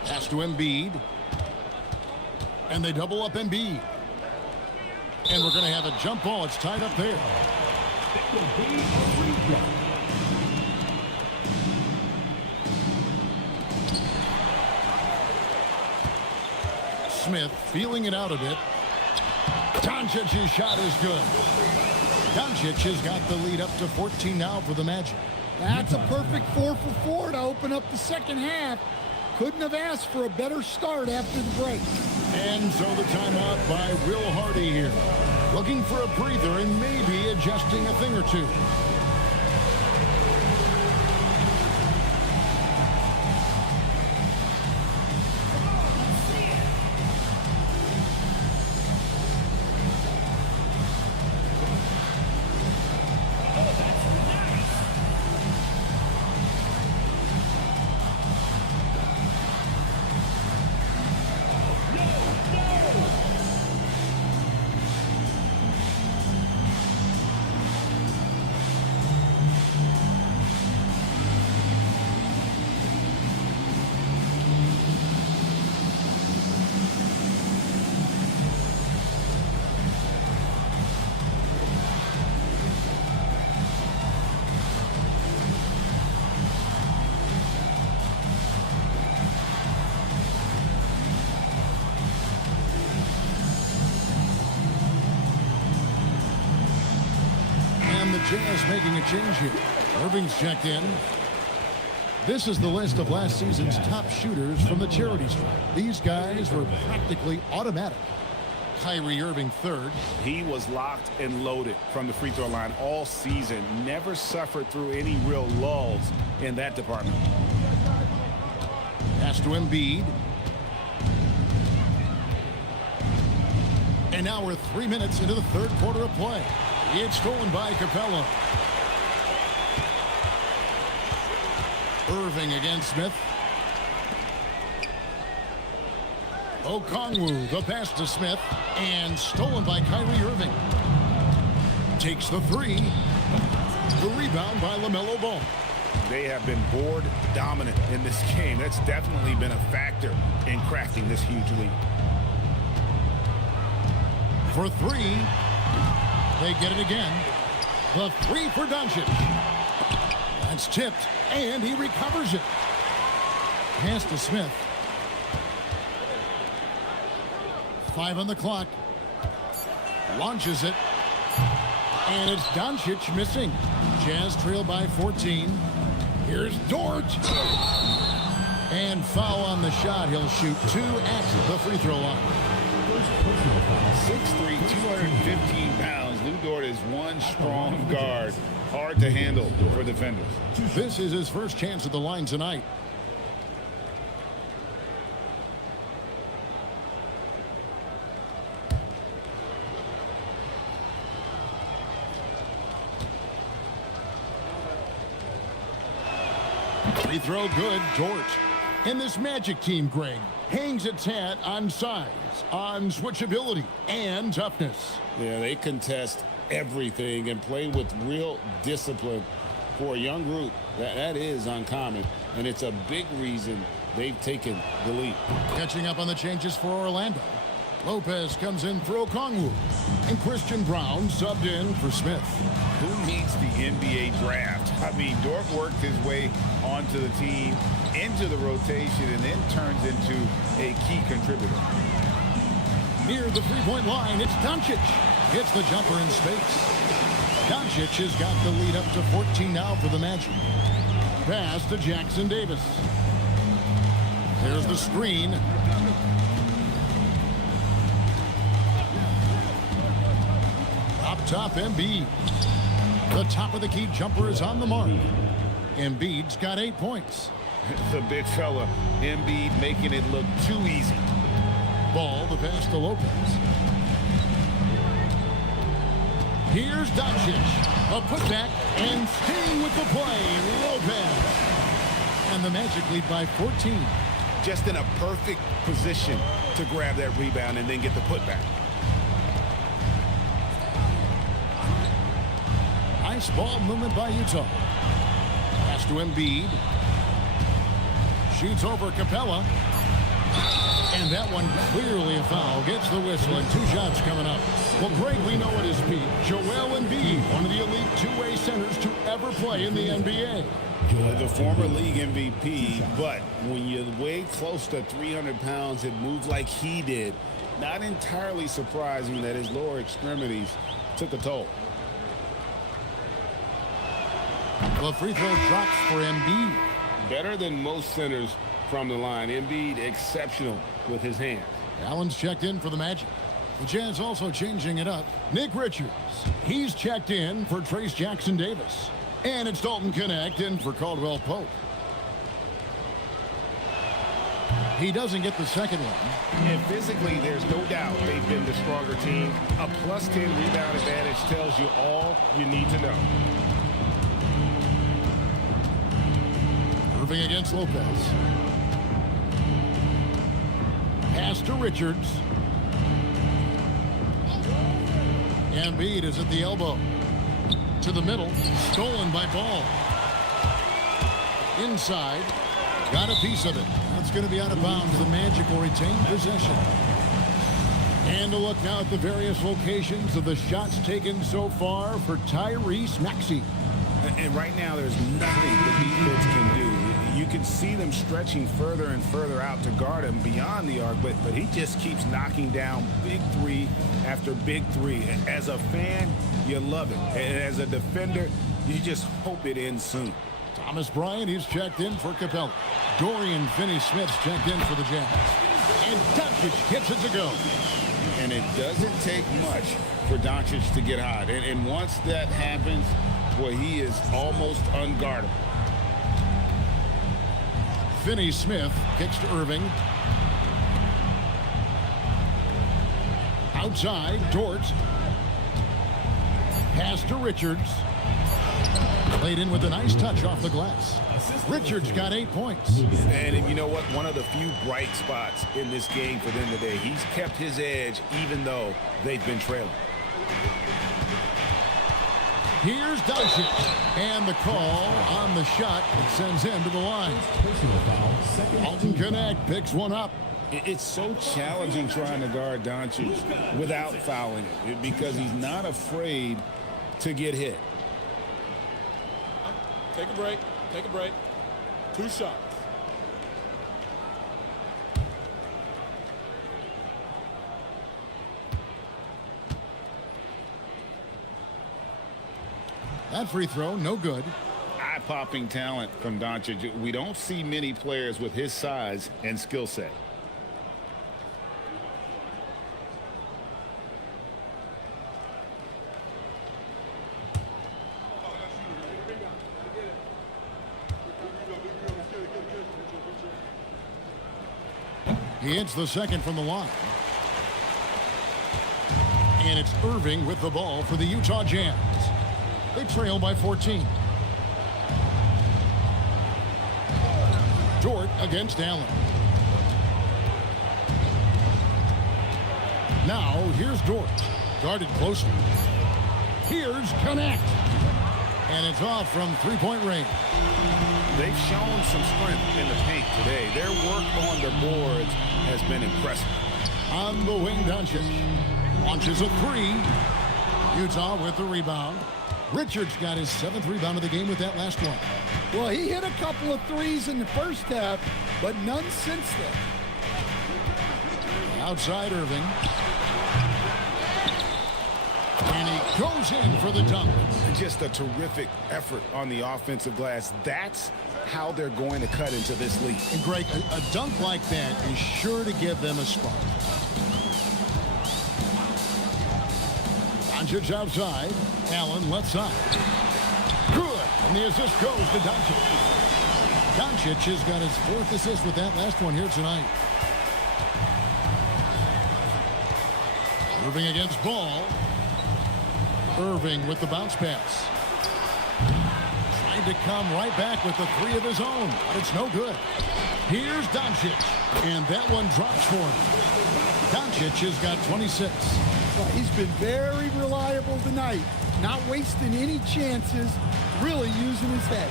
Pass to Embiid. And they double up Embiid. And we're going to have a jump ball. It's tied up there. Smith feeling it out a bit. Doncic's shot is good. Doncic has got the lead up to 14 now for the Magic. That's a perfect 4 for 4 to open up the second half. Couldn't have asked for a better start after the break. And so the timeout by Will Hardy here. We'll looking for a breather and maybe adjusting a thing or two. The Jazz making a change here. Irving's checked in. This is the list of last season's top shooters from the charity stripe. These guys were practically automatic. Kyrie Irving third. He was locked and loaded from the free throw line all season. Never suffered through any real lulls in that department. Pass to Embiid. And now we're 3 minutes into the third quarter of play. It's stolen by Capella. Irving against Smith. Okongwu, the pass to Smith, and stolen by Kyrie Irving. Takes the three. The rebound by LaMelo Ball. They have been board dominant in this game. That's definitely been a factor in cracking this huge lead. For three. They get it again. The three for Doncic. That's tipped, and he recovers it. Pass to Smith. 5 on the clock. Launches it. And it's Doncic missing. Jazz trail by 14. Here's Dort. And foul on the shot. He'll shoot 2 at the free throw line. 6'3", 215 pounds. Lou Dort is one strong guard. Hard to handle for defenders. This is his first chance at the line tonight. Free throw good, Dort. And this Magic team, Greg, hangs its hat on size, on switchability, and toughness. Yeah, they contest everything and play with real discipline. For a young group, that is uncommon, and it's a big reason they've taken the lead. Catching up on the changes for Orlando. Lopez comes in for Okongwu, and Christian Brown subbed in for Smith. Who needs the NBA draft? I mean, Dort worked his way onto the team, into the rotation, and then turns into a key contributor. Near the three-point line, it's Doncic. Hits the jumper in space. Doncic has got the lead up to 14 now for the Magic. Pass to Jackson Davis. There's the screen. Up top, Embiid. The top of the key jumper is on the mark. Embiid's got 8 points. The big fella, Embiid, making it look too easy. Ball, the pass to Lopez. Here's Doncic. A putback and staying with the play, Lopez. And the Magic lead by 14. Just in a perfect position to grab that rebound and then get the putback. Nice ball movement by Utah. Pass to Embiid. Shoots over Capella. And that one clearly a foul. Gets the whistle and 2 shots coming up. Well, Greg, we know at his peak, Joel Embiid, one of the elite two-way centers to ever play in the NBA. The former league MVP, but when you weigh close to 300 pounds and move like he did, not entirely surprising that his lower extremities took a toll. The free throw drops for Embiid. Better than most centers from the line. Embiid exceptional with his hands. Allen's checked in for the Magic. The Jazz also changing it up. Nick Richards, he's checked in for Trace Jackson Davis. And it's Dalton Connect in for Caldwell Pope. He doesn't get the second one. And physically, there's no doubt they've been the stronger team. A +10 rebound advantage tells you all you need to know. Irving against Lopez. Pass to Richards. Embiid is at the elbow. To the middle. Stolen by Ball. Inside. Got a piece of it. It's going to be out of bounds. The Magic will retain possession. And a look now at the various locations of the shots taken so far for Tyrese Maxey. And right now, there's nothing the defense can do. You can see them stretching further and further out to guard him beyond the arc, but he just keeps knocking down big three after big three. As a fan, you love it. And as a defender, you just hope it ends soon. Thomas Bryant, he's checked in for Capella. Dorian Finney-Smith's checked in for the Jazz. And Doncic gets it to go. And it doesn't take much for Doncic to get hot. And once that happens, boy, he is almost unguardable. Finney-Smith kicks to Irving. Outside, Dort. Pass to Richards. Played in with a nice touch off the glass. Richards got 8 points. And you know what? One of the few bright spots in this game for them today. He's kept his edge even though they've been trailing. Here's Doncic. And the call on the shot that sends him to the line. Dalton Connect picks one up. It's so challenging trying to guard Doncic without fouling it because he's not afraid to get hit. Take a break. Take a break. 2 shots. That free throw, no good. Eye-popping talent from Doncic. We don't see many players with his size and skill set. He hits the second from the line. And it's Irving with the ball for the Utah Jazz. They trail by 14. Dort against Allen. Now here's Dort. Guarded closely. Here's Connect. And it's off from three-point range. They've shown some strength in the paint today. Their work on the boards has been impressive. On the wing, Doncic launches a three. Utah with the rebound. Richards got his 7th rebound of the game with that last one. Well, he hit a couple of threes in the first half, but none since then. Outside Irving. And he goes in for the dunk. Just a terrific effort on the offensive glass. That's how they're going to cut into this league. And Greg, a dunk like that is sure to give them a spark. Doncic outside. Allen left side. Good. And the assist goes to Doncic. Doncic has got his 4th assist with that last one here tonight. Irving against Ball. Irving with the bounce pass. Trying to come right back with the 3 of his own, but it's no good. Here's Doncic, and that one drops for him. Doncic has got 26. Well, he's been very reliable tonight, not wasting any chances, really using his head.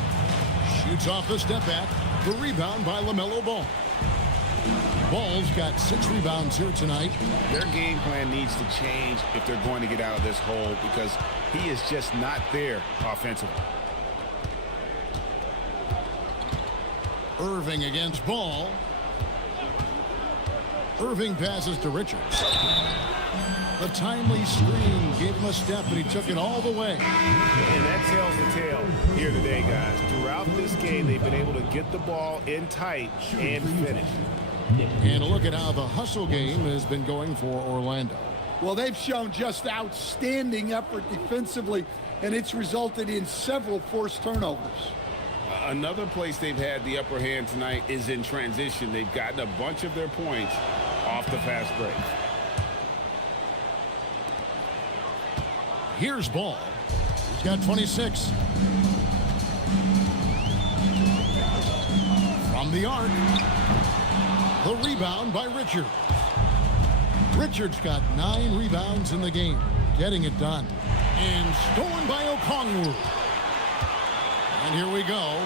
Shoots off the step back. The rebound by LaMelo Ball. Ball's got 6 rebounds here tonight. Their game plan needs to change if they're going to get out of this hole because he is just not there offensively. Irving against Ball. Irving passes to Richards. The timely screen gave him a step, but he took it all the way. And that tells the tale here today, guys. Throughout this game, they've been able to get the ball in tight and finish. And a look at how the hustle game has been going for Orlando. Well, they've shown just outstanding effort defensively, and it's resulted in several forced turnovers. Another place they've had the upper hand tonight is in transition. They've gotten a bunch of their points off the fast break. Here's Ball. He's got 26. From the arc. The rebound by Richard. Richard's got 9 rebounds in the game. Getting it done. And stolen by Okongwu. And here we go.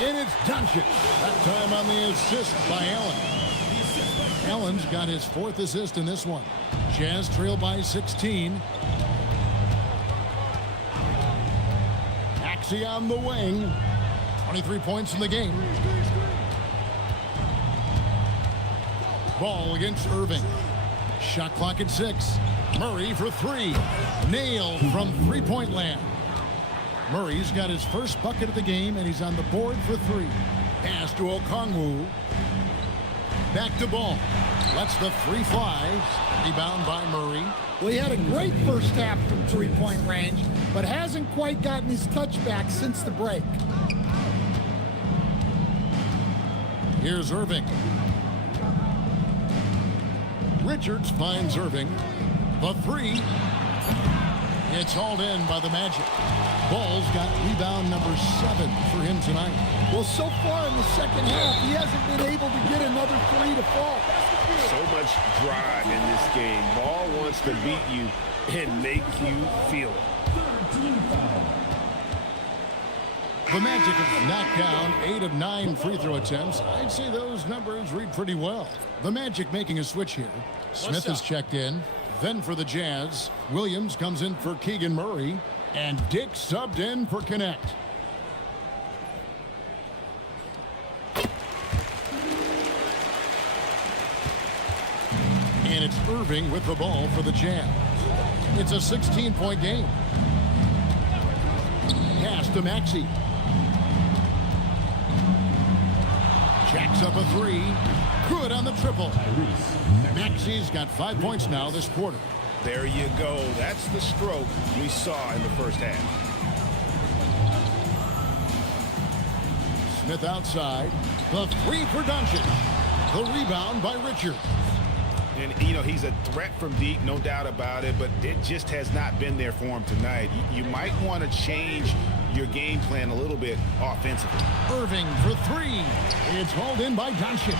And it's Doncic. That time on the assist by Allen. Allen's got his 4th assist in this one. Jazz trail by 16. Maxey on the wing. 23 points in the game. Ball against Irving. Shot clock at 6. Murray for 3. Nailed from three-point land. Murray's got his first bucket of the game, and he's on the board for 3. Pass to Okongwu. Back to Ball. Lets the 3 fly. Rebound by Murray. Well, he had a great first half from three-point range, but hasn't quite gotten his touchback since the break. Here's Irving. Richards finds Irving. The 3. It's hauled in by the Magic. Ball's got rebound number 7 for him tonight. Well, so far in the second half, he hasn't been able to get another 3 to fall. So much drive in this game. Ball wants to beat you and make you feel it. The Magic have knocked down 8 of 9 free throw attempts. I'd say those numbers read pretty well. The Magic making a switch here. Smith is checked in. Then for the Jazz, Williams comes in for Keegan Murray. And Dick subbed in for Connect. And it's Irving with the ball for the Jazz. It's a 16-point game. Pass to Maxey. Jacks up a 3. Good on the triple. Maxey's got 5 points now this quarter. There you go. That's the stroke we saw in the first half. Smith outside. The 3 for Doncic. The rebound by Richard. And, you know, he's a threat from deep, no doubt about it, but it just has not been there for him tonight. You might want to change your game plan a little bit offensively. Irving for 3. It's hauled in by Doncic.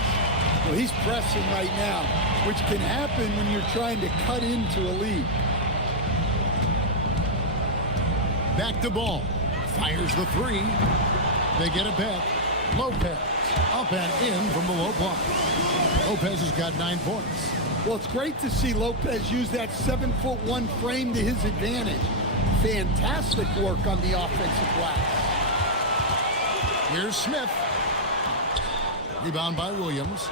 Well, he's pressing right now, which can happen when you're trying to cut into a lead. Back to Ball. Fires the 3. They get it back. Lopez up and in from the low block. Lopez has got 9 points. Well, it's great to see Lopez use that 7'1" frame to his advantage. Fantastic work on the offensive glass. Here's Smith. Rebound by Williams.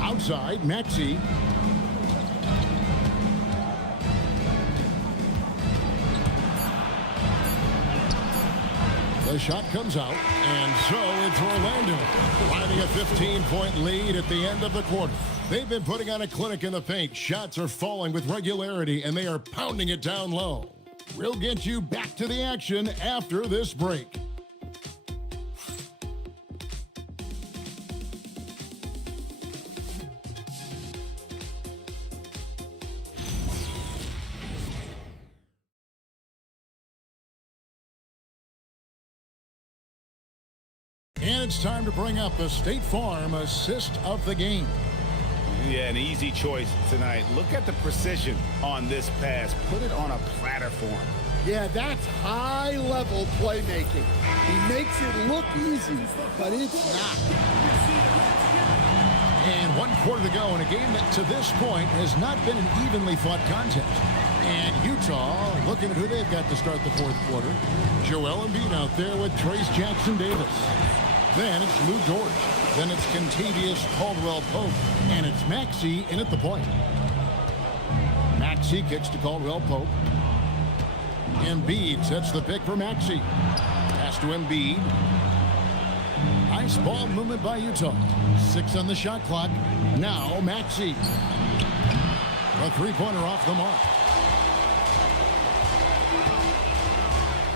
Outside, Maxey. The shot comes out, and so it's Orlando finding a 15-point lead at the end of the quarter. They've been putting on a clinic in the paint. Shots are falling with regularity, and they are pounding it down low. We'll get you back to the action after this break. And it's time to bring up the State Farm assist of the game. Yeah, an easy choice tonight. Look at the precision on this pass. Put it on a platter for him. Yeah, that's high-level playmaking. He makes it look easy, but it's not. And 1 quarter to go in a game that to this point has not been an evenly fought contest. And Utah looking at who they've got to start the 4th quarter. Joel Embiid out there with Trace Jackson-Davis. Then it's Lou Dort. Then it's Kentavious Caldwell-Pope. And it's Maxey in at the point. Maxey kicks to Caldwell-Pope. Embiid sets the pick for Maxey. Pass to Embiid. Nice ball movement by Utah. 6 on the shot clock. Now Maxey. A three-pointer off the mark.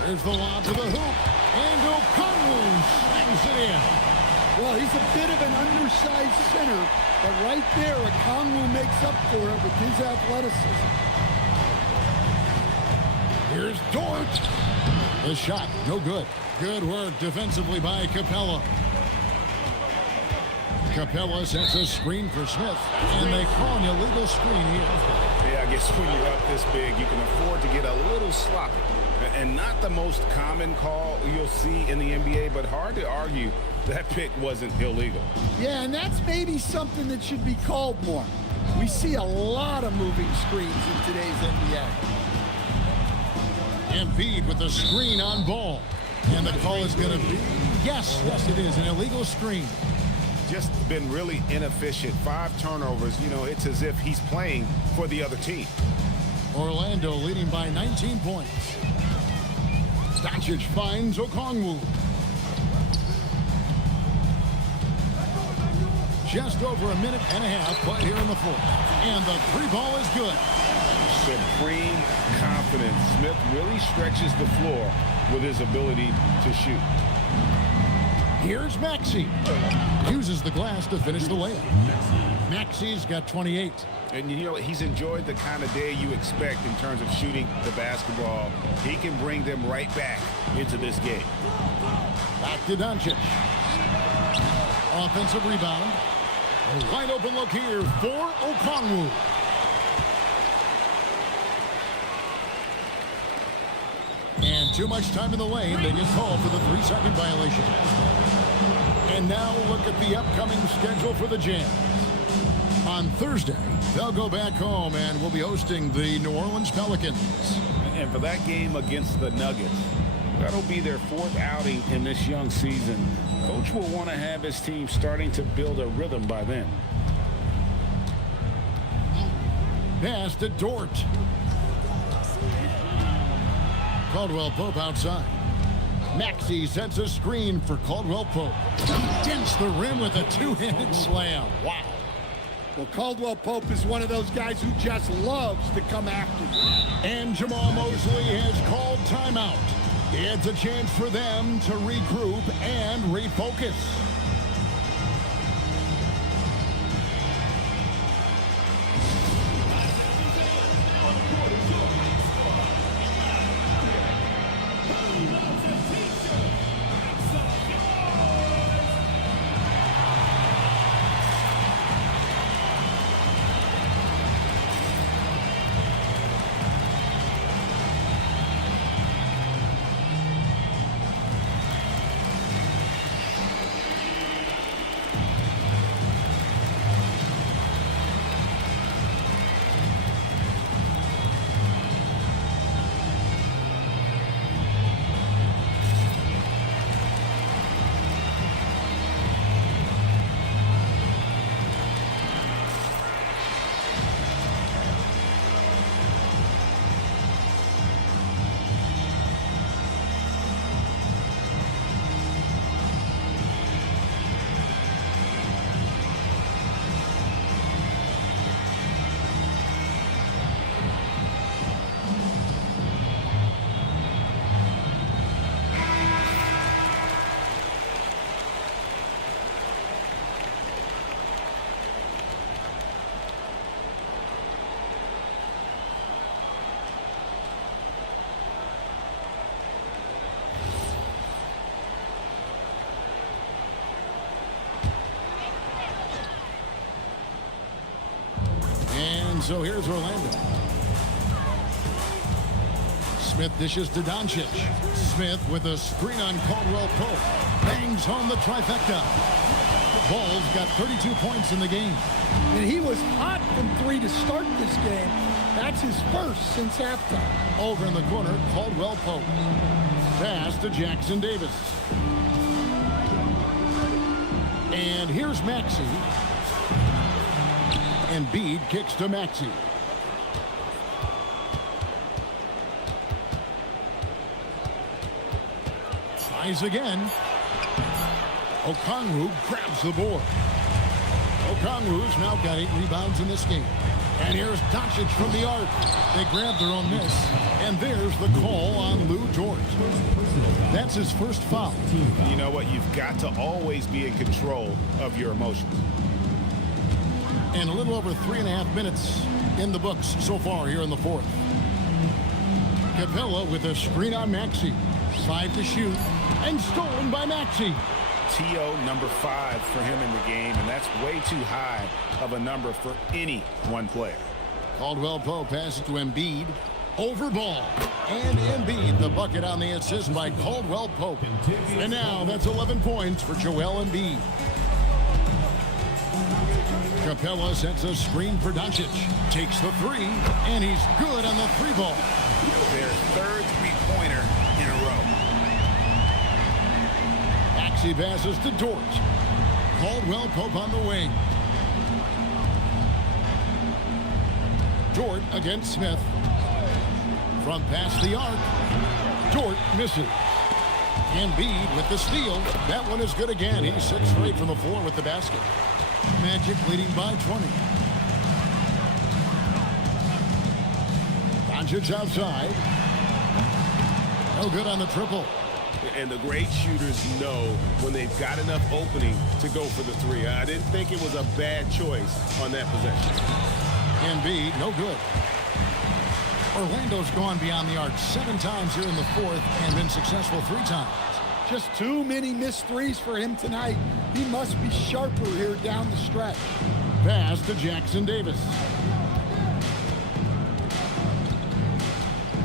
There's the lob to the hoop. And Okongwu slams it in. Well, he's a bit of an undersized center, but right there, Okongwu makes up for it with his athleticism. Here's Dort. The shot, no good. Good work defensively by Capella. Capella sets a screen for Smith, and they call an illegal screen here. Yeah, I guess when you're up this big, you can afford to get a little sloppy. And not the most common call you'll see in the NBA, but hard to argue that pick wasn't illegal. Yeah, and that's maybe something that should be called more. We see a lot of moving screens in today's NBA. Embiid with the screen on ball. And the call is going to be, yes, it is, an illegal screen. Just been really inefficient. 5 turnovers. You know, it's as if he's playing for the other team. Orlando leading by 19 points. Doncic finds Okongwu. Just over a minute and a half played here in the fourth. And the three ball is good. Supreme confidence. Smith really stretches the floor with his ability to shoot. Here's Maxey. Uses the glass to finish the layup. Maxey's got 28. And, you know, he's enjoyed the kind of day you expect in terms of shooting the basketball. He can bring them right back into this game. Back to Doncic. Offensive rebound. A wide open look here for Okongwu. And too much time in the lane. They get called for the 3-second violation. And now look at the upcoming schedule for the Jazz. On Thursday, they'll go back home and will be hosting the New Orleans Pelicans. And for that game against the Nuggets, that'll be their 4th outing in this young season. Coach will want to have his team starting to build a rhythm by then. Pass to Dort. Caldwell Pope outside. Maxey sets a screen for Caldwell Pope. He dents the rim with a two-handed slam. Wow. Well, Caldwell Pope is one of those guys who just loves to come after you. And Jamal Mosley has called timeout. It's a chance for them to regroup and refocus. So here's Orlando. Smith dishes to Doncic. Smith with a screen on Caldwell Pope. Bangs home the trifecta. Ball's got 32 points in the game. And he was hot from 3 to start this game. That's his first since halftime. Over in the corner, Caldwell Pope. Pass to Jackson Davis. And here's Maxey. Embiid kicks to Maxey. Tries again. Okongwu grabs the board. Okongwu's now got 8 rebounds in this game. And here's Doncic from the arc. They grabbed their own miss. And there's the call on Lou Dort. That's his first foul. You know what? You've got to always be in control of your emotions. And a little over 3.5 minutes in the books so far here in the fourth. Capella with a screen on Maxey. 5 to shoot. And stolen by Maxey. TO number 5 for him in the game, and that's way too high of a number for any one player. Caldwell Pope passes to Embiid. Over ball. And Embiid, the bucket on the assist by Caldwell Pope. And now that's 11 points for Joel Embiid. Capella sets a screen for Doncic. Takes the 3, and he's good on the 3-ball. Their third three-pointer in a row. Maxey passes to Dort. Caldwell Pope on the wing. Dort against Smith. From past the arc. Dort misses. Embiid with the steal. That one is good again. He's 6 straight from the floor with the basket. Magic leading by 20. Doncic outside. No good on the triple. And the great shooters know when they've got enough opening to go for the 3. I didn't think it was a bad choice on that possession. Embiid, no good. Orlando's gone beyond the arc 7 times here in the fourth and been successful 3 times. Just too many missed threes for him tonight. He must be sharper here down the stretch. Pass to Jackson Davis.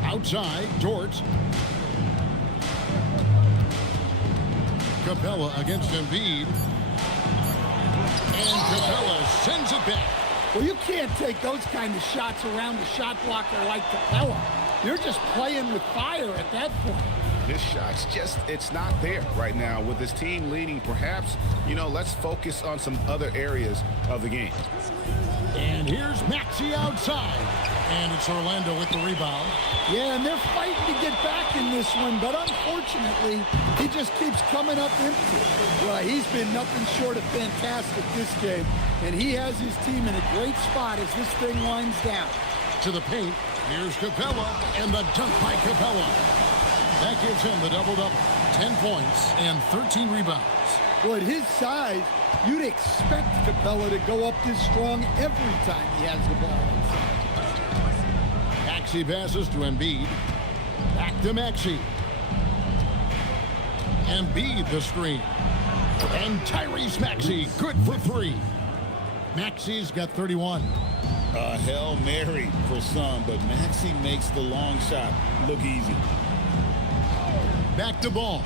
Outside, Dort. Capella against Embiid. And Capella sends it back. Well, you can't take those kind of shots around the shot blocker like Capella. You're just playing with fire at that point. This shot's just, it's not there right now with this team leading. Perhaps, let's focus on some other areas of the game. And here's Maxey outside. And it's Orlando with the rebound. Yeah, and they're fighting to get back in this one, but unfortunately, he just keeps coming up empty. Well, he's been nothing short of fantastic this game, and he has his team in a great spot as this thing winds down. To the paint, here's Capella, and the dunk by Capella. That gives him the double-double. 10 points and 13 rebounds. Well, at his size, you'd expect Capella to go up this strong every time he has the ball inside. Maxey passes to Embiid. Back to Maxey. Embiid the screen. And Tyrese Maxey, good for 3. Maxey's got 31. A Hail Mary for some, but Maxey makes the long shot look easy. Back to ball.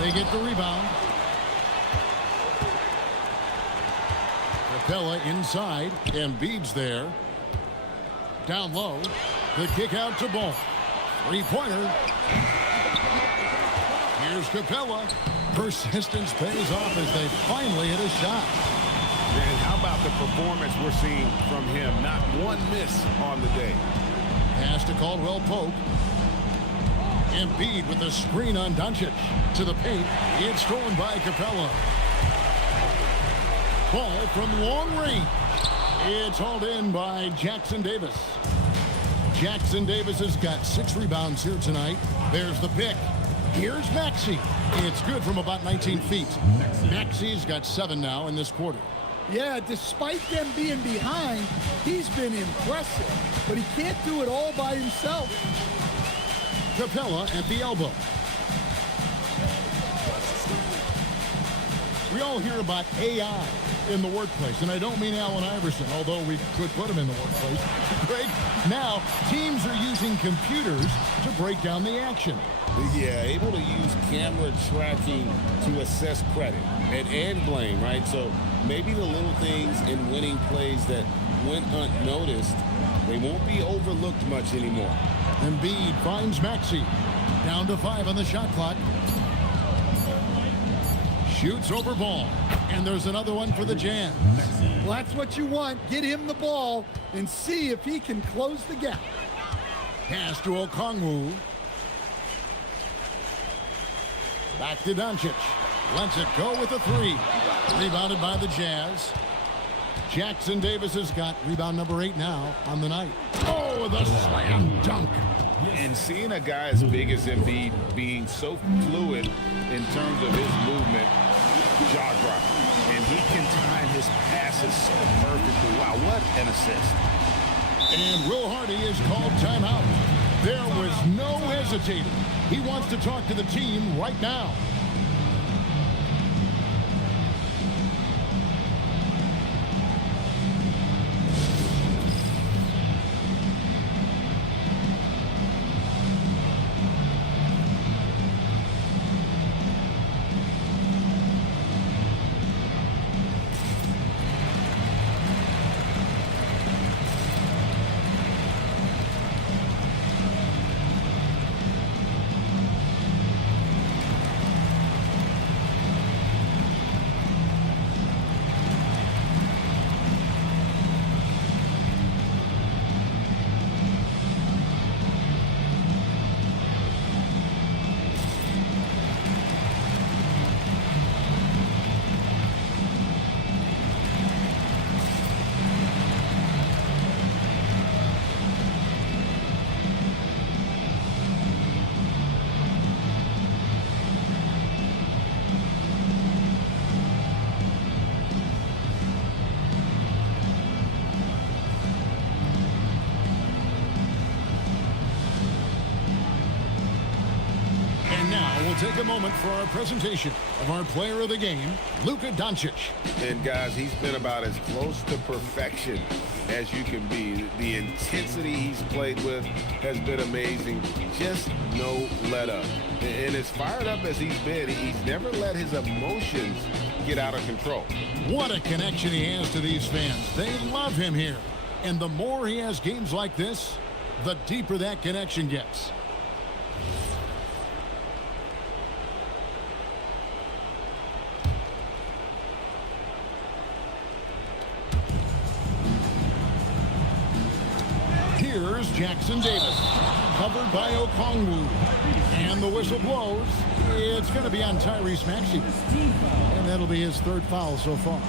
They get the rebound. Capella inside. Embiid's there. Down low. The kick out to Ball. 3-pointer. Here's Capella. Persistence pays off as they finally hit a shot. And how about the performance we're seeing from him? Not one miss on the day. Pass to Caldwell Pope. Embiid with the screen on Doncic. To the paint. It's stolen by Capella. Ball from long range. It's hauled in by Jackson Davis. Jackson Davis has got 6 rebounds here tonight. There's the pick. Here's Maxey. It's good from about 19 feet. Maxey's got 7 now in this quarter. Yeah, despite them being behind, he's been impressive. But he can't do it all by himself. Capella at the elbow. We all hear about AI in the workplace, and I don't mean Allen Iverson, although we could put him in the workplace. Greg, now teams are using computers to break down the action. Yeah, able to use camera tracking to assess credit and blame, right? So maybe the little things in winning plays that went unnoticed, they won't be overlooked much anymore. Embiid finds Maxey. Down to 5 on the shot clock. Shoots over Ball. And there's another one for the Jam. Well, that's what you want. Get him the ball and see if he can close the gap. Pass to Okongwu. Back to Doncic. Lets it go with a three. Rebounded by the Jazz. Jackson Davis has got rebound number 8 now on the night. Oh, the slam dunk. And seeing a guy as big as Embiid being so fluid in terms of his movement, jaw drop. And he can time his passes so perfectly. Wow, what an assist. And Will Hardy is called timeout. There was no hesitating. He wants to talk to the team right now. We'll take a moment for our presentation of our player of the game, Luka Doncic. And guys, he's been about as close to perfection as you can be. The intensity he's played with has been amazing. Just no let up. And as fired up as he's been, he's never let his emotions get out of control. What a connection he has to these fans. They love him here. And the more he has games like this, the deeper that connection gets. Here's Jackson Davis, covered by Okongwu. And the whistle blows. It's going to be on Tyrese Maxey. And that'll be his 3rd foul so far.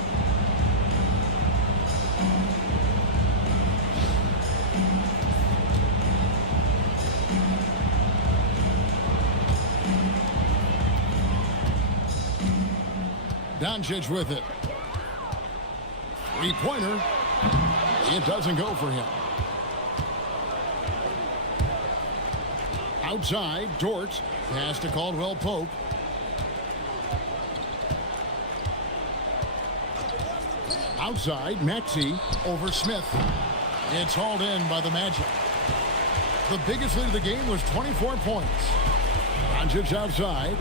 Doncic with it. 3-pointer. It doesn't go for him. Outside, Dort. Pass to Caldwell Pope. Outside, Maxey over Smith. It's hauled in by the Magic. The biggest lead of the game was 24 points. Doncic outside.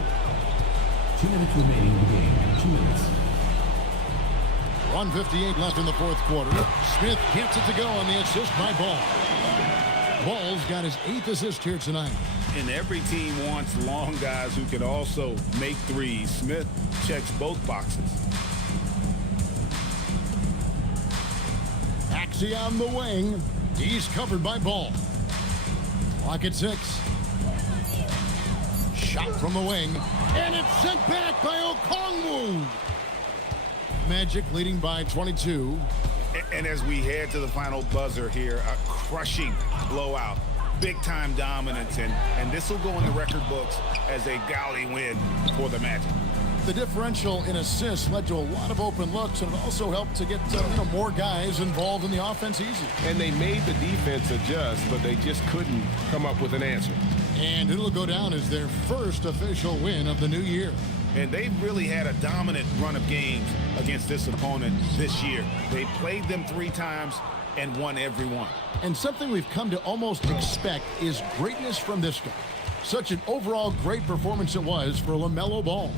2 minutes remaining in the game. 2 minutes. 1:58 left in the 4th quarter. Smith gets it to go on the assist by Ball. Ball's got his 8th assist here tonight. And every team wants long guys who can also make threes. Smith checks both boxes. Maxey on the wing. He's covered by Ball. Clock at 6. Shot from the wing. And it's sent back by Okongwu. Magic leading by 22. And as we head to the final buzzer here, a crushing blowout. Big-time dominance, and this will go in the record books as a gaudy win for the Magic. The differential in assists led to a lot of open looks, and it also helped to get more guys involved in the offense easy. And they made the defense adjust, but they just couldn't come up with an answer. And it'll go down as their first official win of the new year. And they've really had a dominant run of games against this opponent this year. They played them 3 times and won every one. And something we've come to almost expect is greatness from this guy. Such an overall great performance it was for LaMelo Ball.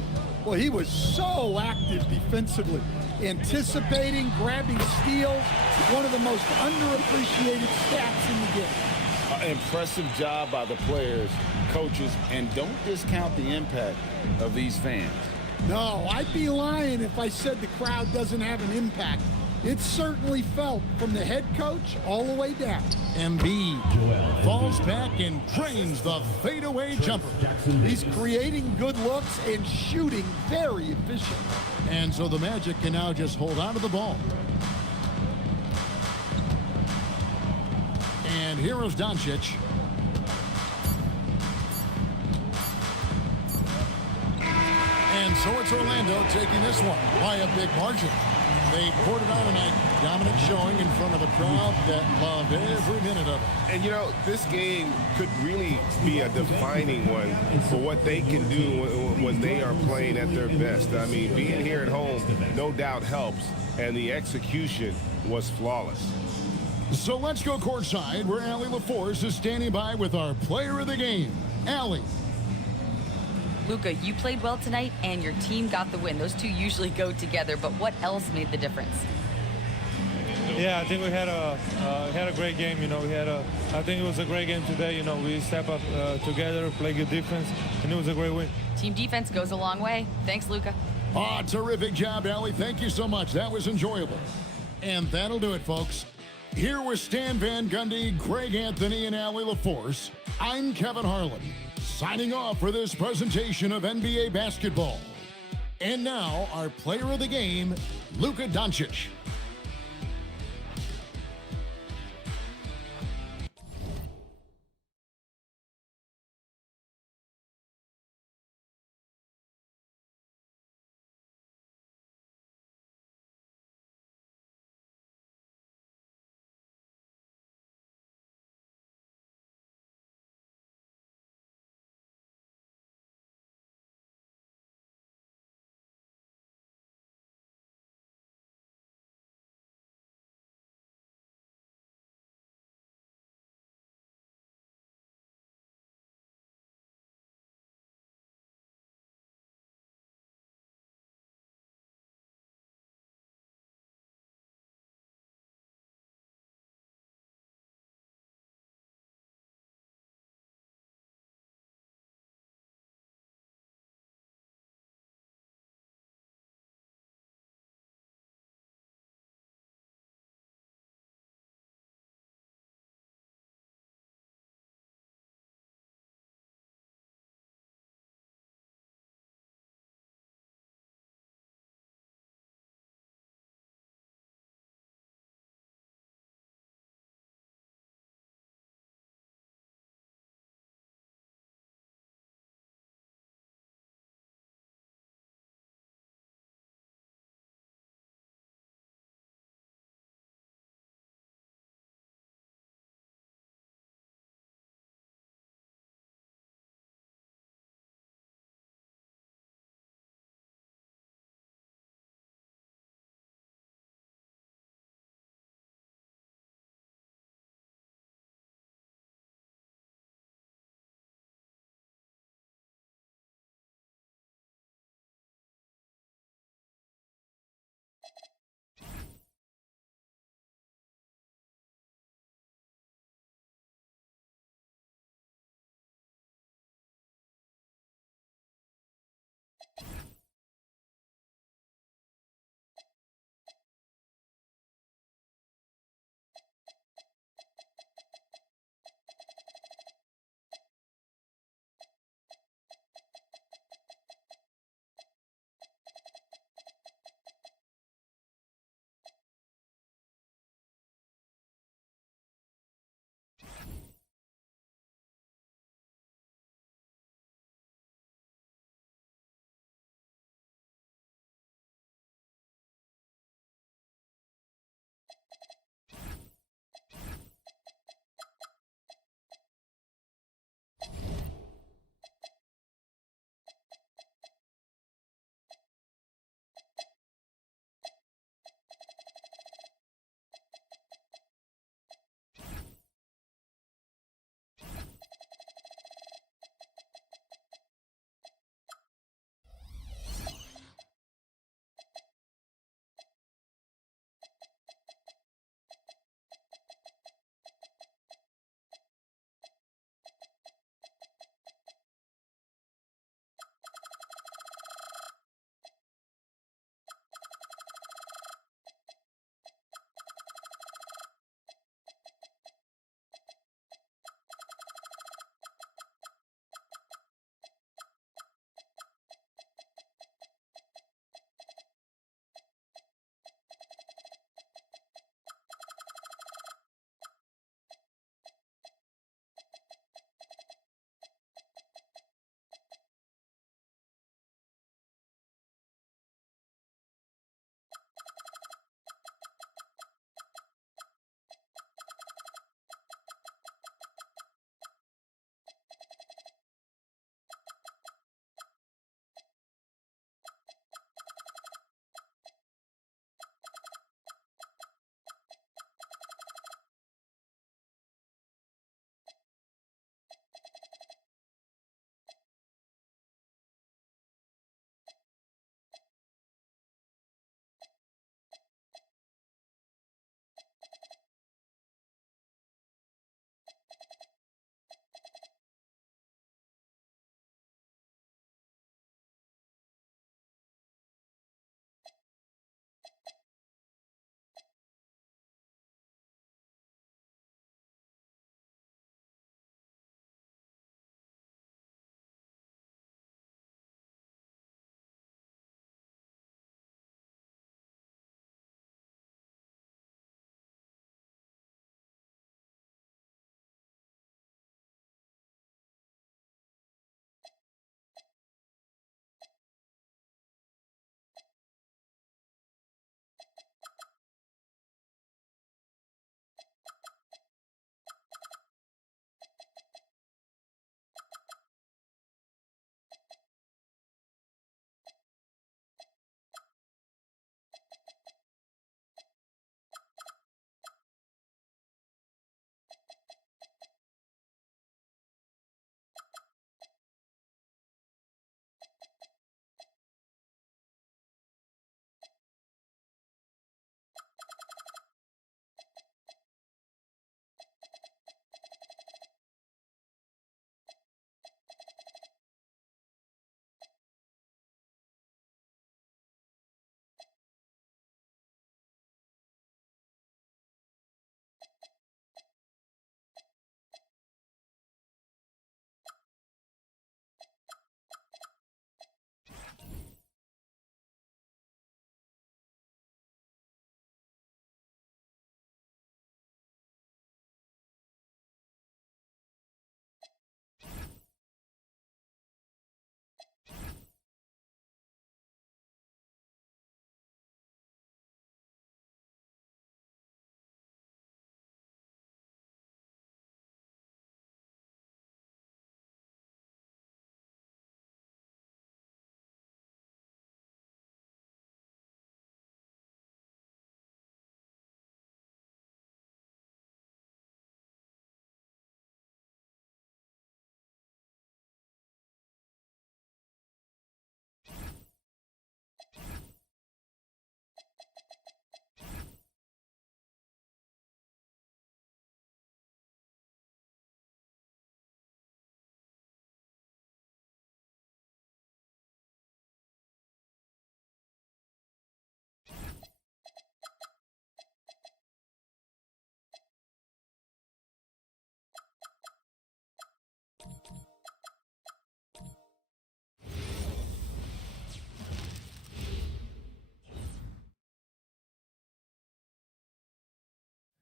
Well, he was so active defensively, anticipating, grabbing steals, one of the most underappreciated stats in the game. Impressive job by the players, coaches, and don't discount the impact of these fans. No, I'd be lying if I said the crowd doesn't have an impact It's certainly felt from the head coach all the way down. Embiid falls back and drains the fadeaway jumper. He's creating good looks and shooting very efficient. And so the Magic can now just hold on to the ball. And here is Doncic. And so it's Orlando taking this one by a big margin. They poured it on tonight. Dominant showing in front of a crowd that loved every minute of it. And, you know, this game could really be a defining one for what they can do when they are playing at their best. I mean, being here at home no doubt helps, and the execution was flawless. So let's go courtside where Allie LaForce is standing by with our player of the game, Allie. Luka, you played well tonight, and your team got the win. Those two usually go together, but what else made the difference? Yeah, I think we had a great game. You know, I think it was a great game today. You know, we step up together, play good defense, and it was a great win. Team defense goes a long way. Thanks, Luka. Ah, terrific job, Allie. Thank you so much. That was enjoyable. And that'll do it, folks. Here with Stan Van Gundy, Greg Anthony, and Allie LaForce, I'm Kevin Harlan, signing off for this presentation of NBA basketball. And now, our player of the game, Luka Doncic.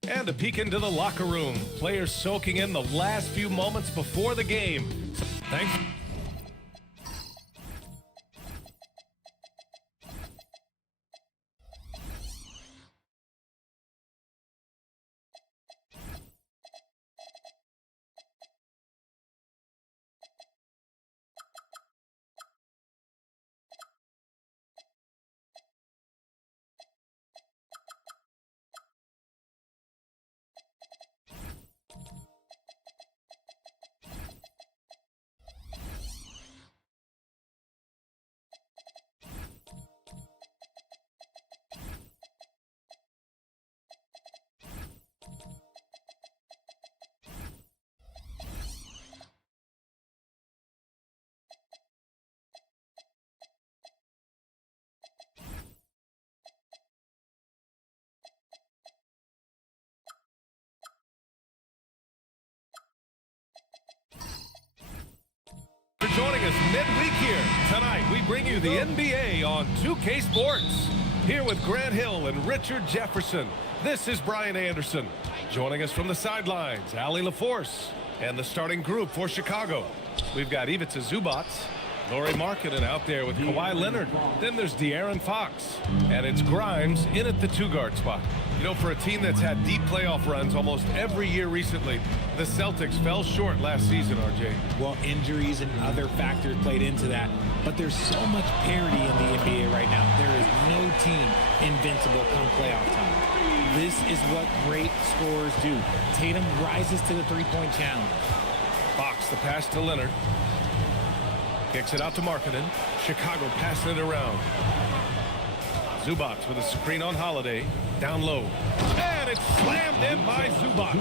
And a peek into the locker room. Players soaking in the last few moments before the game. Thanks. For joining us midweek here. Tonight, we bring you the NBA on 2K Sports. Here with Grant Hill and Richard Jefferson, this is Brian Anderson. Joining us from the sidelines, Ali LaForce. And the starting group for Chicago. We've got Ivica Zubac, Lauri Markkanen out there with Kawhi Leonard. Then there's De'Aaron Fox. And it's Grimes in at the two-guard spot. You know, for a team that's had deep playoff runs almost every year recently, the Celtics fell short last season, RJ. Well, injuries and other factors played into that. But there's so much parity in the NBA right now. There is no team invincible come playoff time. This is what great scorers do. Tatum rises to the three-point challenge. Fox, the pass to Leonard. Kicks it out to Markkanen. Chicago passing it around. Zubac with a screen on Holiday. Down low. And it's slammed in by Zubac.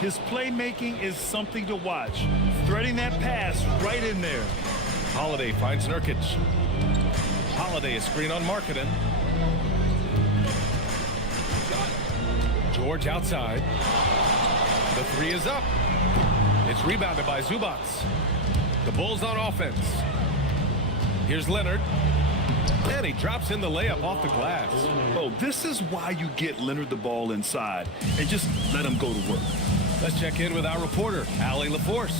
His playmaking is something to watch. Threading that pass right in there. Holiday finds Nurkic. Holiday, a screen on Markkanen. George outside. The three is up. It's rebounded by Zubac. The Bulls on offense. Here's Leonard. And he drops in the layup off the glass. Oh, this is why you get Leonard the ball inside and just let him go to work. Let's check in with our reporter, Ali LaForce.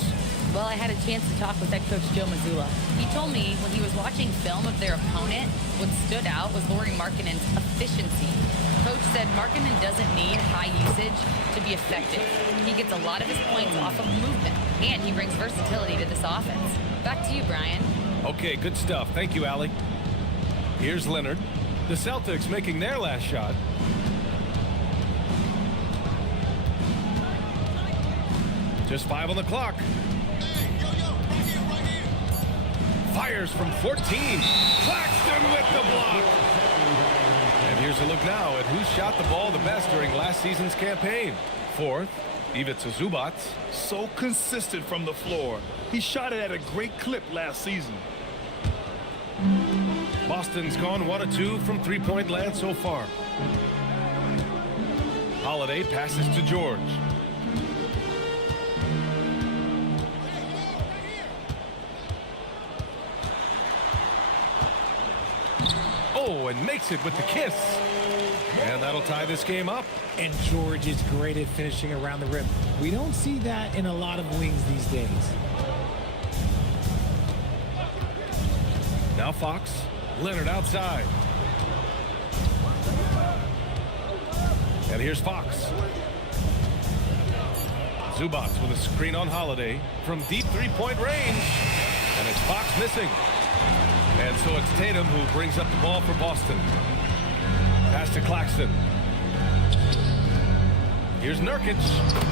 Well, I had a chance to talk with head coach Joe Mazzulla. He told me when he was watching film of their opponent, what stood out was Lauri Markkanen's efficiency. Coach said Markkanen doesn't need high usage to be effective. He gets a lot of his points off of movement, and he brings versatility to this offense. Back to you, Brian. Okay, good stuff. Thank you, Ali. Here's Leonard. The Celtics making their last shot. Just 5 on the clock. Fires from 14. Claxton with the block. And here's a look now at who shot the ball the best during last season's campaign. Fourth, Ivica Zubac. So consistent from the floor. He shot it at a great clip last season. Boston's gone 1 of 2 from three-point land so far. Holiday passes to George. Oh, and makes it with the kiss. And that'll tie this game up. And George is great at finishing around the rim. We don't see that in a lot of wings these days. Now Fox. Leonard outside. And here's Fox. Zubac with a screen on Holiday from deep three-point range. And it's Fox missing. And so it's Tatum who brings up the ball for Boston. Pass to Claxton. Here's Nurkic.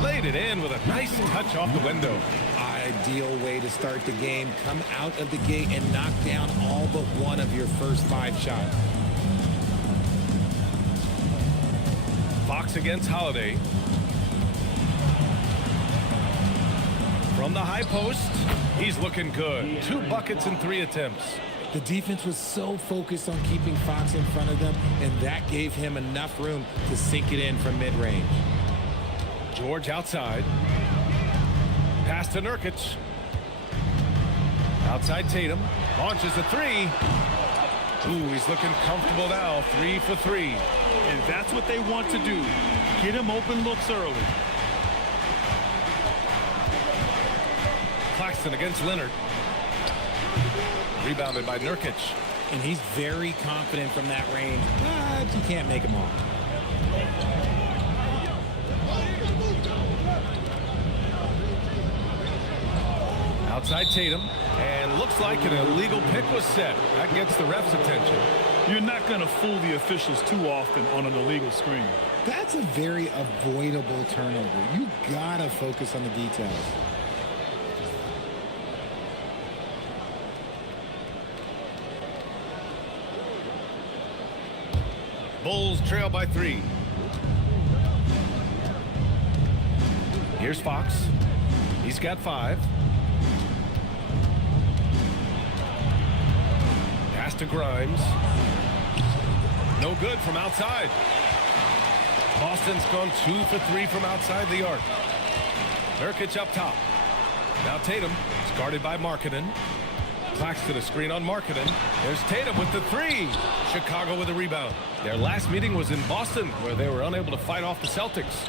Laid it in with a nice touch off the window. Ideal way to start the game. Come out of the gate and knock down all but one of your first 5 shots. Fox against Holiday. From the high post, he's looking good. 2 buckets and 3 attempts. The defense was so focused on keeping Fox in front of them, and that gave him enough room to sink it in from mid-range. George outside. Pass to Nurkic. Outside Tatum. Launches a 3. Ooh, he's looking comfortable now. 3 for 3. And that's what they want to do. Get him open looks early. Claxton against Leonard. Rebounded by Nurkic. And he's very confident from that range, but you can't make him all. Outside Tatum. And looks like an illegal pick was set. That gets the ref's attention. You're not going to fool the officials too often on an illegal screen. That's a very avoidable turnover. You gotta focus on the details. Bulls trail by 3. Here's Fox. He's got 5. Pass to Grimes. No good from outside. Boston's gone 2 for 3 from outside the arc. Nurkic up top. Now Tatum is guarded by Markkanen. Claxton a screen on Markkanen. There's Tatum with the 3. Chicago with a rebound. Their last meeting was in Boston, where they were unable to fight off the Celtics.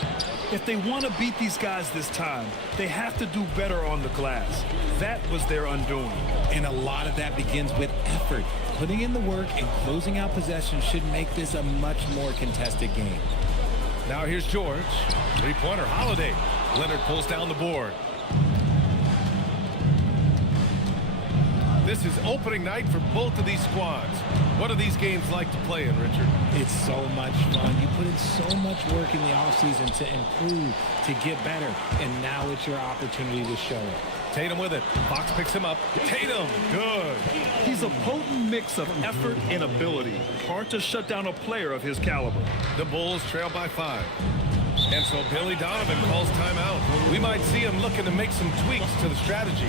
If they want to beat these guys this time, they have to do better on the glass. That was their undoing. And a lot of that begins with effort. Putting in the work and closing out possession should make this a much more contested game. Now here's George. Three-pointer Holiday. Leonard pulls down the board. This is opening night for both of these squads. What are these games like to play in, Richard? It's so much fun. You put in so much work in the offseason to improve, to get better, and now it's your opportunity to show it. Tatum with it. Fox picks him up. Tatum, good. He's a potent mix of effort and ability. Hard to shut down a player of his caliber. The Bulls trail by 5. And so Billy Donovan calls timeout. We might see him looking to make some tweaks to the strategy.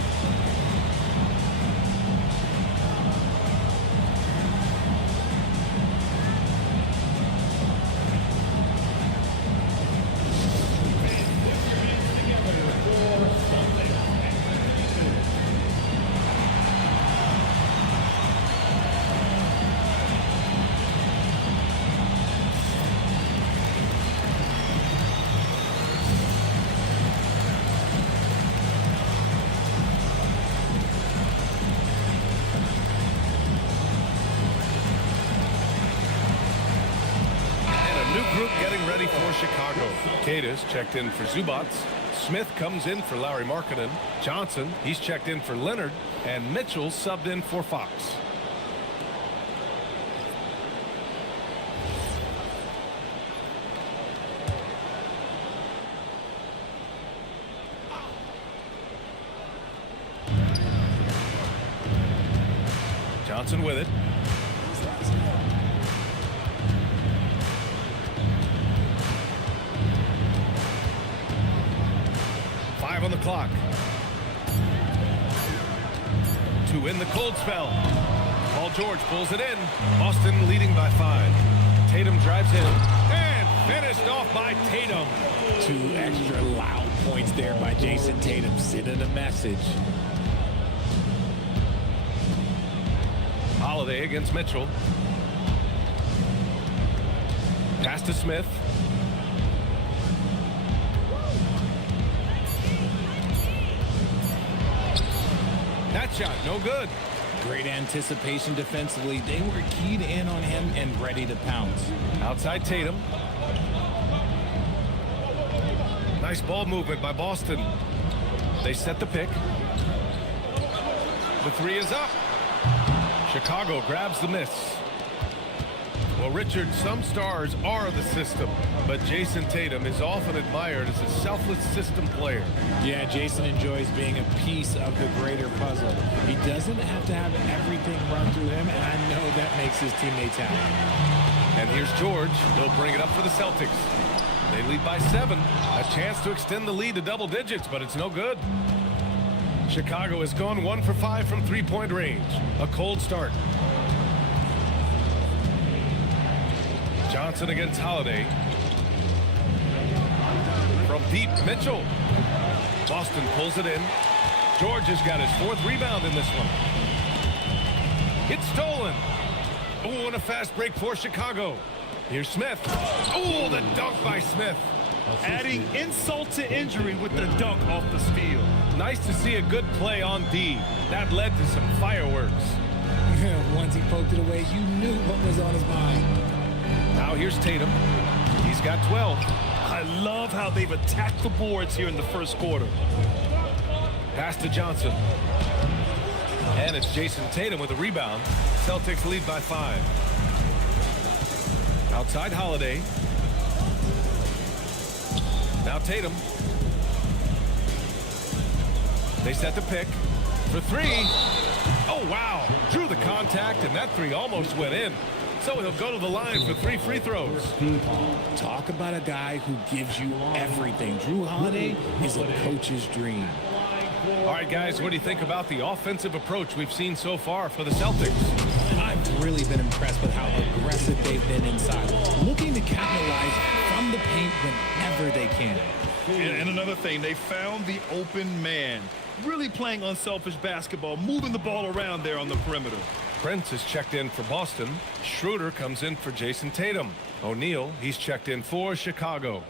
Chicago. Cadis checked in for Zubats. Smith comes in for Larry Markkanen. Johnson, he's checked in for Leonard. And Mitchell subbed in for Fox. Johnson with it. On the clock. To win the cold spell. Paul George pulls it in. Boston leading by 5. Tatum drives in and finished off by Tatum. 2 extra loud points there by Jason Tatum, sending a message. Holiday against Mitchell. Pass to Smith. That shot, no good. Great anticipation defensively. They were keyed in on him and ready to pounce. Outside Tatum. Nice ball movement by Boston. They set the pick. The 3 is up. Chicago grabs the miss. Well, Richard, some stars are the system, but Jason Tatum is often admired as a selfless system player. Yeah, Jason enjoys being a piece of the greater puzzle. He doesn't have to have everything run through him, and I know that makes his teammates happy. And here's George. He'll bring it up for the Celtics. They lead by 7. A chance to extend the lead to double digits, but it's no good. Chicago has gone 1 for 5 from three-point range. A cold start. Johnson against Holiday. From deep, Mitchell. Boston pulls it in. George has got his 4th rebound in this one. It's stolen. Oh, and a fast break for Chicago. Here's Smith. Oh, the dunk by Smith. Adding insult to injury with the dunk off the steal. Nice to see a good play on D. That led to some fireworks. Once he poked it away, you knew what was on his mind. Now here's Tatum. He's got 12. I love how they've attacked the boards here in the first quarter. Pass to Johnson. And it's Jason Tatum with a rebound. Celtics lead by 5. Outside Holiday. Now Tatum. They set the pick for 3. Oh, wow. Drew the contact, and that 3 almost went in. So he'll go to the line for 3 free throws. Talk about a guy who gives you everything. Drew Holiday is a coach's dream. All right, guys, what do you think about the offensive approach we've seen so far for the Celtics? I've really been impressed with how aggressive they've been inside, looking to capitalize from the paint whenever they can. And another thing, they found the open man. Really playing unselfish basketball, moving the ball around there on the perimeter. Prince is checked in for Boston. Schroeder comes in for Jason Tatum. O'Neal, he's checked in for Chicago.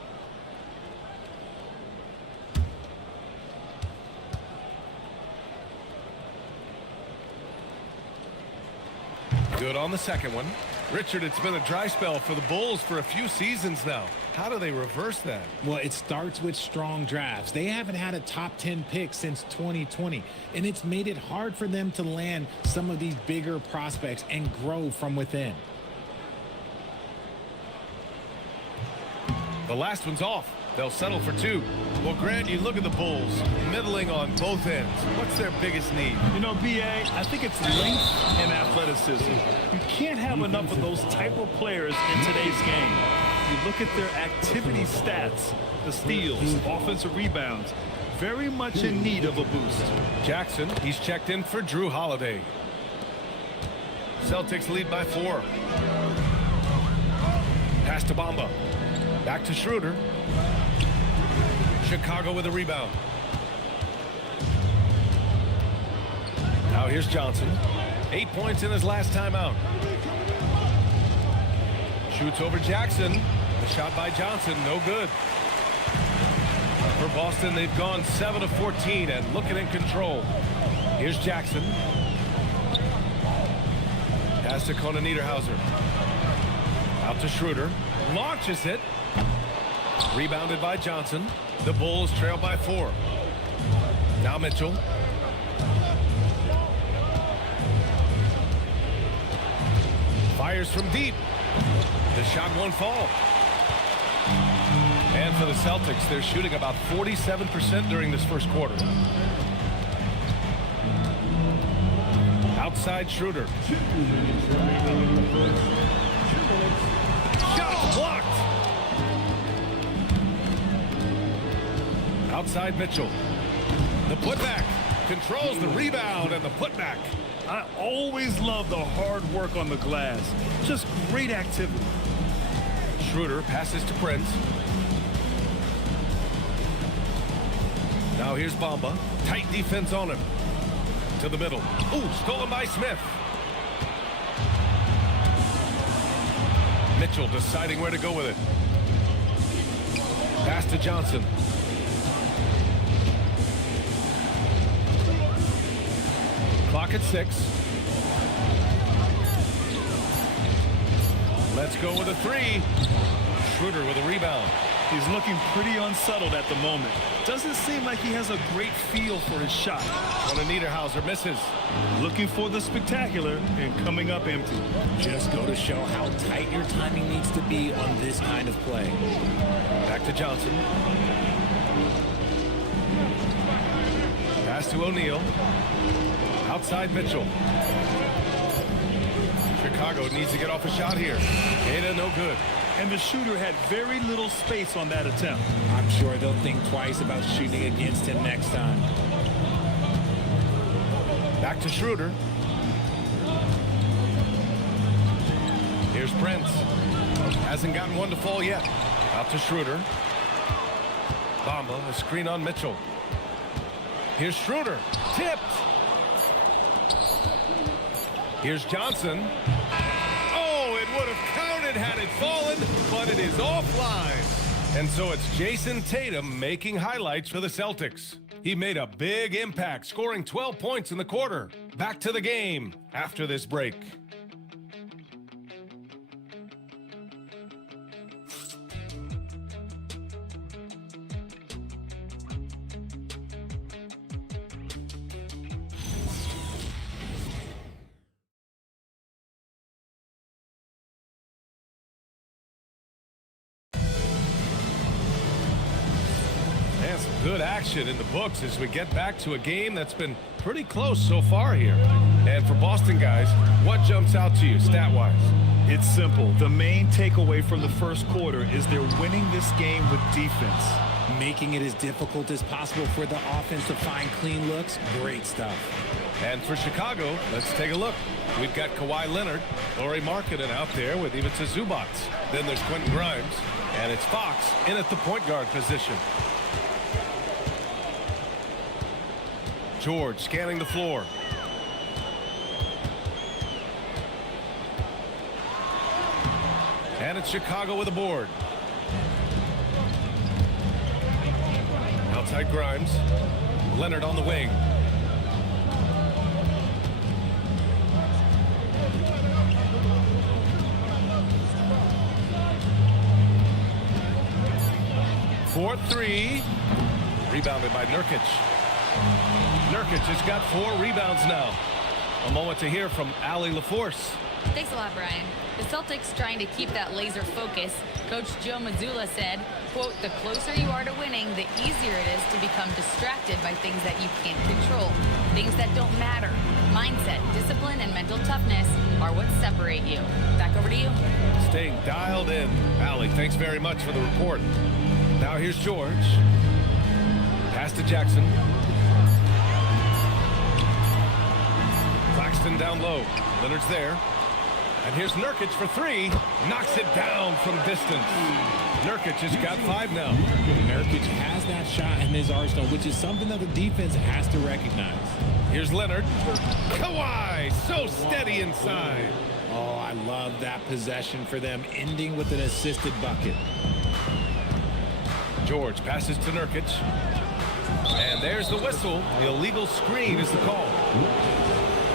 Good on the second one. Richard, it's been a dry spell for the Bulls for a few seasons now. How do they reverse that? Well, it starts with strong drafts. They haven't had a top 10 pick since 2020, and it's made it hard for them to land some of these bigger prospects and grow from within. The last one's off. They'll settle for 2. Well, Grant, you look at the Bulls, middling on both ends. What's their biggest need? You know, B.A., I think it's length and athleticism. You can't have enough of those type of players in today's game. You look at their activity stats, the steals, offensive rebounds, very much in need of a boost. Jackson, he's checked in for Drew Holiday. Celtics lead by 4. Pass to Bamba. Back to Schroeder. Chicago with a rebound. Now here's Johnson. 8 points in his last time out. Shoots over Jackson. The shot by Johnson, no good. For Boston, they've gone 7 of 14 and looking in control. Here's Jackson. Pass to Conan Niederhauser. Out to Schroeder. Launches it. Rebounded by Johnson. The Bulls trail by 4. Now Mitchell. Fires from deep. The shot won't fall. And for the Celtics, they're shooting about 47% during this first quarter. Outside Schroeder. Shot blocked. Outside Mitchell. The putback. Controls the rebound and the putback. I always love the hard work on the glass. Just great activity. Schroeder passes to Prince. Now here's Bamba. Tight defense on him. To the middle. Ooh, stolen by Smith. Mitchell deciding where to go with it. Pass to Johnson. Clock at 6. Let's go with a 3. Schroeder with a rebound. He's looking pretty unsettled at the moment. Doesn't seem like he has a great feel for his shot. Conan Niederhauser misses. Looking for the spectacular and coming up empty. Just go to show how tight your timing needs to be on this kind of play. Back to Johnson. Pass to O'Neal. Outside Mitchell. Chicago needs to get off a shot here. Ada no good. And the shooter had very little space on that attempt. I'm sure they'll think twice about shooting against him next time. Back to Schroeder. Here's Prince. Hasn't gotten one to fall yet. Out to Schroeder. Bamba, a screen on Mitchell. Here's Schroeder. Tipped. Here's Johnson. fallen, but it is offline. And so it's Jason Tatum making highlights for the Celtics. He made a big impact, scoring 12 points in the quarter. Back to the game after this break. And some good action in the books as we get back to a game that's been pretty close so far here. And for Boston guys, what jumps out to you stat-wise? It's simple. The main takeaway from the first quarter is they're winning this game with defense. Making it as difficult as possible for the offense to find clean looks. Great stuff. And for Chicago, let's take a look. We've got Kawhi Leonard, Lauri Markkanen out there with Ivica Zubac. Then there's Quentin Grimes, and it's Fox in at the point guard position. George scanning the floor. And it's Chicago with a board. Outside Grimes. Leonard on the wing. For three. Rebounded by Nurkic. Nurkic has got 4 rebounds now. A moment to hear from Allie LaForce. Thanks a lot, Brian. The Celtics trying to keep that laser focus. Coach Joe Mazzulla said, quote, "The closer you are to winning, the easier it is to become distracted by things that you can't control, things that don't matter. Mindset, discipline, and mental toughness are what separate you." Back over to you. Staying dialed in. Allie, thanks very much for the report. Now here's George. Pass to Jackson. Claxton down low. Leonard's there. And here's Nurkic for 3. Knocks it down from distance. Nurkic has got 5 now. Nurkic has that shot in his arsenal, which is something that the defense has to recognize. Here's Leonard. Kawhi, so steady inside. Oh, I love that possession for them, ending with an assisted bucket. George passes to Nurkic. And there's the whistle. The illegal screen is the call.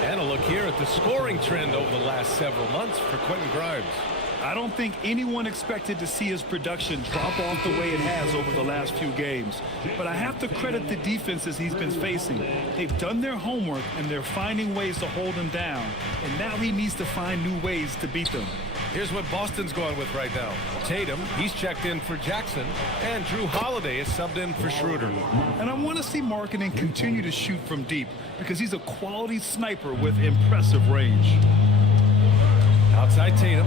And a look here at the scoring trend over the last several months for Quentin Grimes. I don't think anyone expected to see his production drop off the way it has over the last few games. But I have to credit the defenses he's been facing. They've done their homework, and they're finding ways to hold him down. And now he needs to find new ways to beat them. Here's what Boston's going with right now. Tatum, he's checked in for Jackson, and Drew Holiday is subbed in for Schroeder. And I want to see Markkanen continue to shoot from deep because he's a quality sniper with impressive range. Outside Tatum.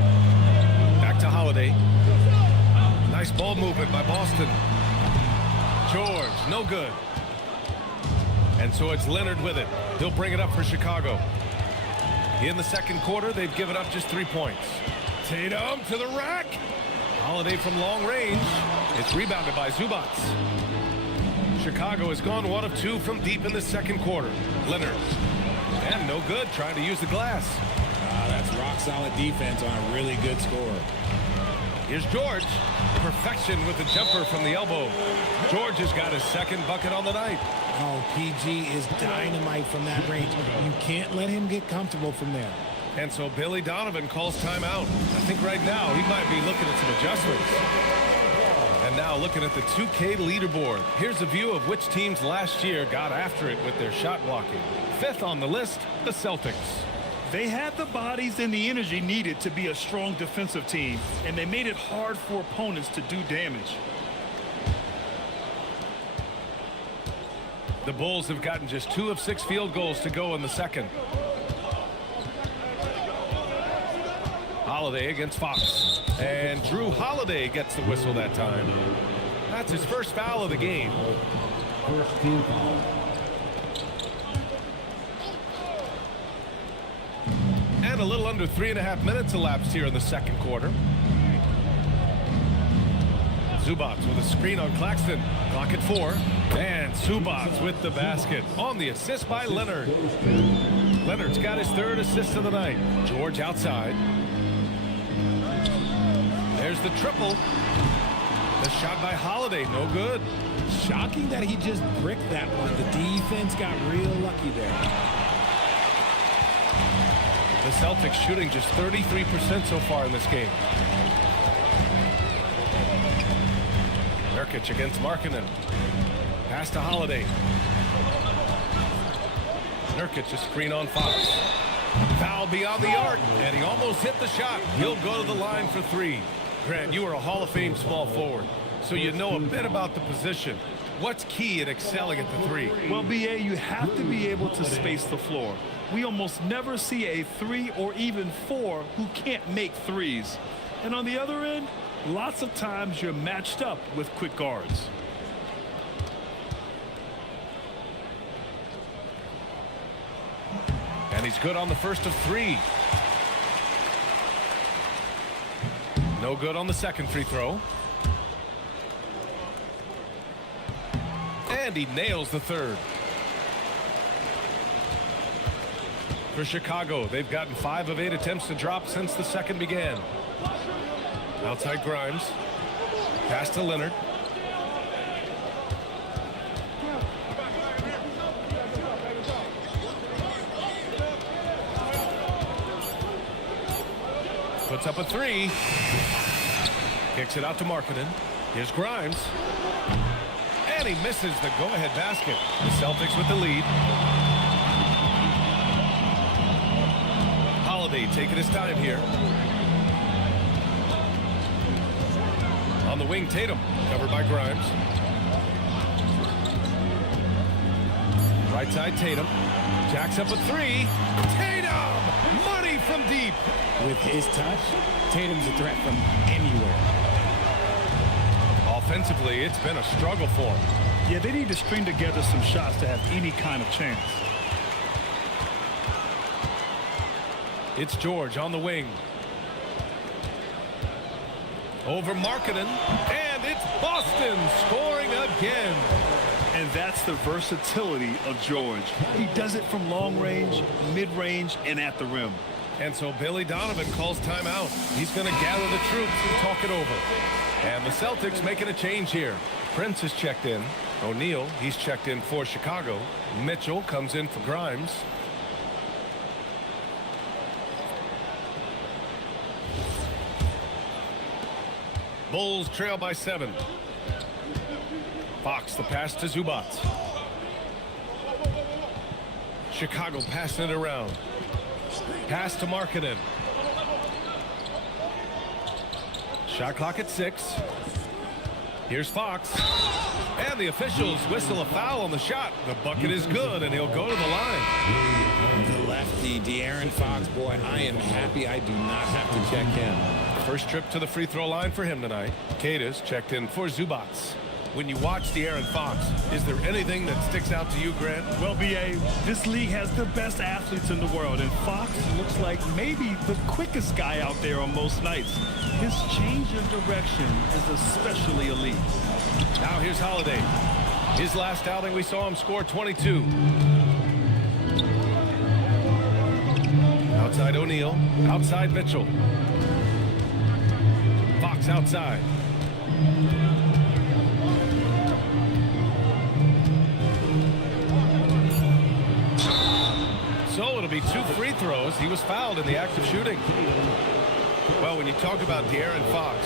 Back to Holiday. Nice ball movement by Boston. George, no good. And so it's Leonard with it. He'll bring it up for Chicago. In the second quarter, they've given up just 3 points. Tatum to the rack. Holiday from long range. It's rebounded by Zubac. Chicago has gone 1 of 2 from deep in the second quarter. Leonard. And no good, trying to use the glass. That's rock-solid defense on a really good score. Here's George. Perfection with the jumper from the elbow. George has got his second bucket on the night. Oh, PG is dynamite from that range. You can't let him get comfortable from there. And so Billy Donovan calls timeout. I think right now he might be looking at some adjustments. And now looking at the 2K leaderboard. Here's a view of which teams last year got after it with their shot blocking. 5th on the list, the Celtics. They had the bodies and the energy needed to be a strong defensive team, and they made it hard for opponents to do damage. The Bulls have gotten just 2 of 6 field goals to go in the second. Holiday against Fox. And Drew Holiday gets the whistle that time. That's his first foul of the game. First team foul. And a little under 3.5 minutes elapsed here in the second quarter. Zubac with a screen on Claxton. Clock at 4. And Zubac with the basket on the assist by Leonard. Leonard's got his 3rd assist of the night. George outside. There's the triple. The shot by Holiday, no good. Shocking that he just bricked that one. The defense got real lucky there. The Celtics shooting just 33% so far in this game. Nurkic against Markkanen. Pass to Holiday. Nurkic a screen on Fox. Foul beyond the arc, and he almost hit the shot. He'll go to the line for three. Grant, you are a Hall of Fame small forward, so you know a bit about the position. What's key in excelling at the three? Well, BA, you have to be able to space the floor. We almost never see a 3 or even 4 who can't make threes. And on the other end, lots of times you're matched up with quick guards. And he's good on the first of 3. No good on the second free throw. And he nails the third. For Chicago, they've gotten 5 of 8 attempts to drop since the second began. Outside Grimes. Pass to Leonard. Puts up a 3. Kicks it out to Markkanen. Here's Grimes. And he misses the go-ahead basket. The Celtics with the lead. Holiday taking his time here. On the wing, Tatum. Covered by Grimes. Right side, Tatum. Jacks up a 3. Tatum! Money from deep. With his touch, Tatum's a threat from anywhere. Offensively, it's been a struggle for him. Yeah, they need to string together some shots to have any kind of chance. It's George on the wing. Over Markkanen, and it's Boston scoring again. And that's the versatility of George. He does it from long range, mid-range, and at the rim. And so Billy Donovan calls timeout. He's going to gather the troops and talk it over. And the Celtics making a change here. Prince is checked in. O'Neal, he's checked in for Chicago. Mitchell comes in for Grimes. Bulls trail by 7. Fox the pass to Zubac. Chicago passing it around. Pass to Markkanen. Shot clock at 6. Here's Fox. And the officials whistle a foul on the shot. The bucket is good, and he'll go to the line. The lefty, De'Aaron Fox, boy, I am happy I do not have to check him. First trip to the free throw line for him tonight. Cadis checked in for Zubac. When you watch De'Aaron Fox, is there anything that sticks out to you, Grant? Well, BA, this league has the best athletes in the world, and Fox looks like maybe the quickest guy out there on most nights. His change of direction is especially elite. Now here's Holiday. His last outing, we saw him score 22. Outside O'Neal. Outside Mitchell. Fox outside. So it'll be 2 free throws. He was fouled in the act of shooting. Well, when you talk about De'Aaron Fox,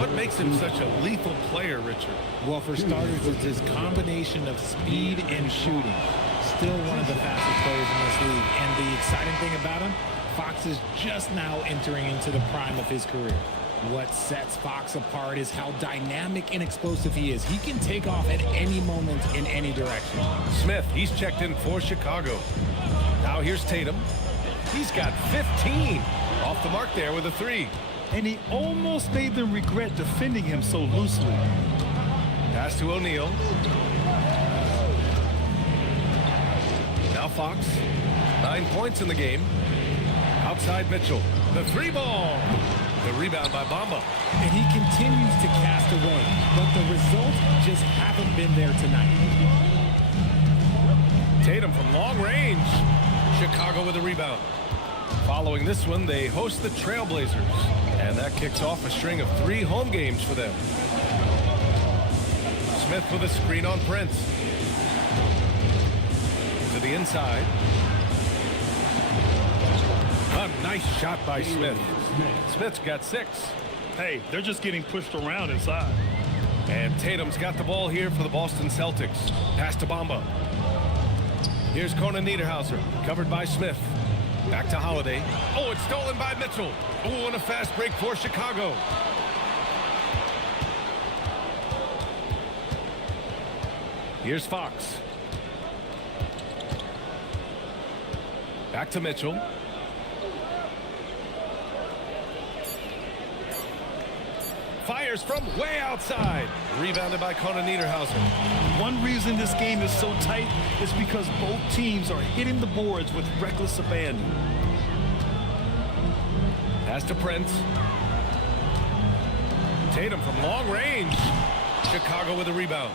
what makes him such a lethal player, Richard? Well, for starters, it's his combination of speed and shooting. Still one of the fastest players in this league. And the exciting thing about him, Fox is just now entering into the prime of his career. What sets Fox apart is how dynamic and explosive he is. He can take off at any moment in any direction. Smith, he's checked in for Chicago. Now here's Tatum. He's got 15. Off the mark there with a 3. And he almost made them regret defending him so loosely. Pass to O'Neal. Now Fox. 9 points in the game. Outside Mitchell. The 3-ball. The rebound by Bamba. And he continues to cast away, but the results just haven't been there tonight. Tatum from long range. Chicago with a rebound. Following this one, they host the Trailblazers. And that kicks off a string of 3 home games for them. Smith with a screen on Prince. To the inside. A nice shot by Smith. Smith's got 6. Hey, they're just getting pushed around inside. And Tatum's got the ball here for the Boston Celtics. Pass to Bamba. Here's Conan Niederhauser, covered by Smith. Back to Holiday. Oh, it's stolen by Mitchell. Oh, and a fast break for Chicago. Here's Fox. Back to Mitchell. Fires from way outside. Rebounded by Conan Niederhauser. One reason this game is so tight is because both teams are hitting the boards with reckless abandon. Pass to Prince. Tatum from long range. Chicago with a rebound.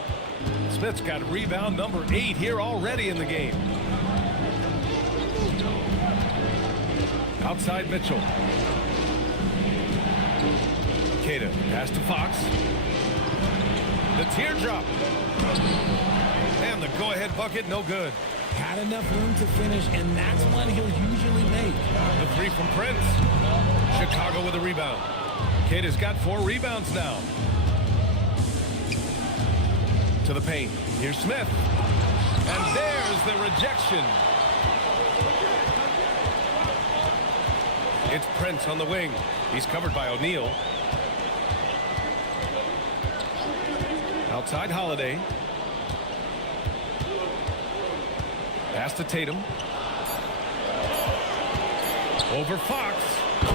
Smith's got rebound number 8 here already in the game. Outside Mitchell. Queta, pass to Fox. The teardrop. And the go-ahead bucket, no good. Had enough room to finish, and that's one he'll usually make. The 3 from Prince. Chicago with a rebound. Queta's got 4 rebounds now. To the paint. Here's Smith. And there's the rejection. It's Prince on the wing. He's covered by O'Neal. Outside Holiday. Pass to Tatum. Over Fox.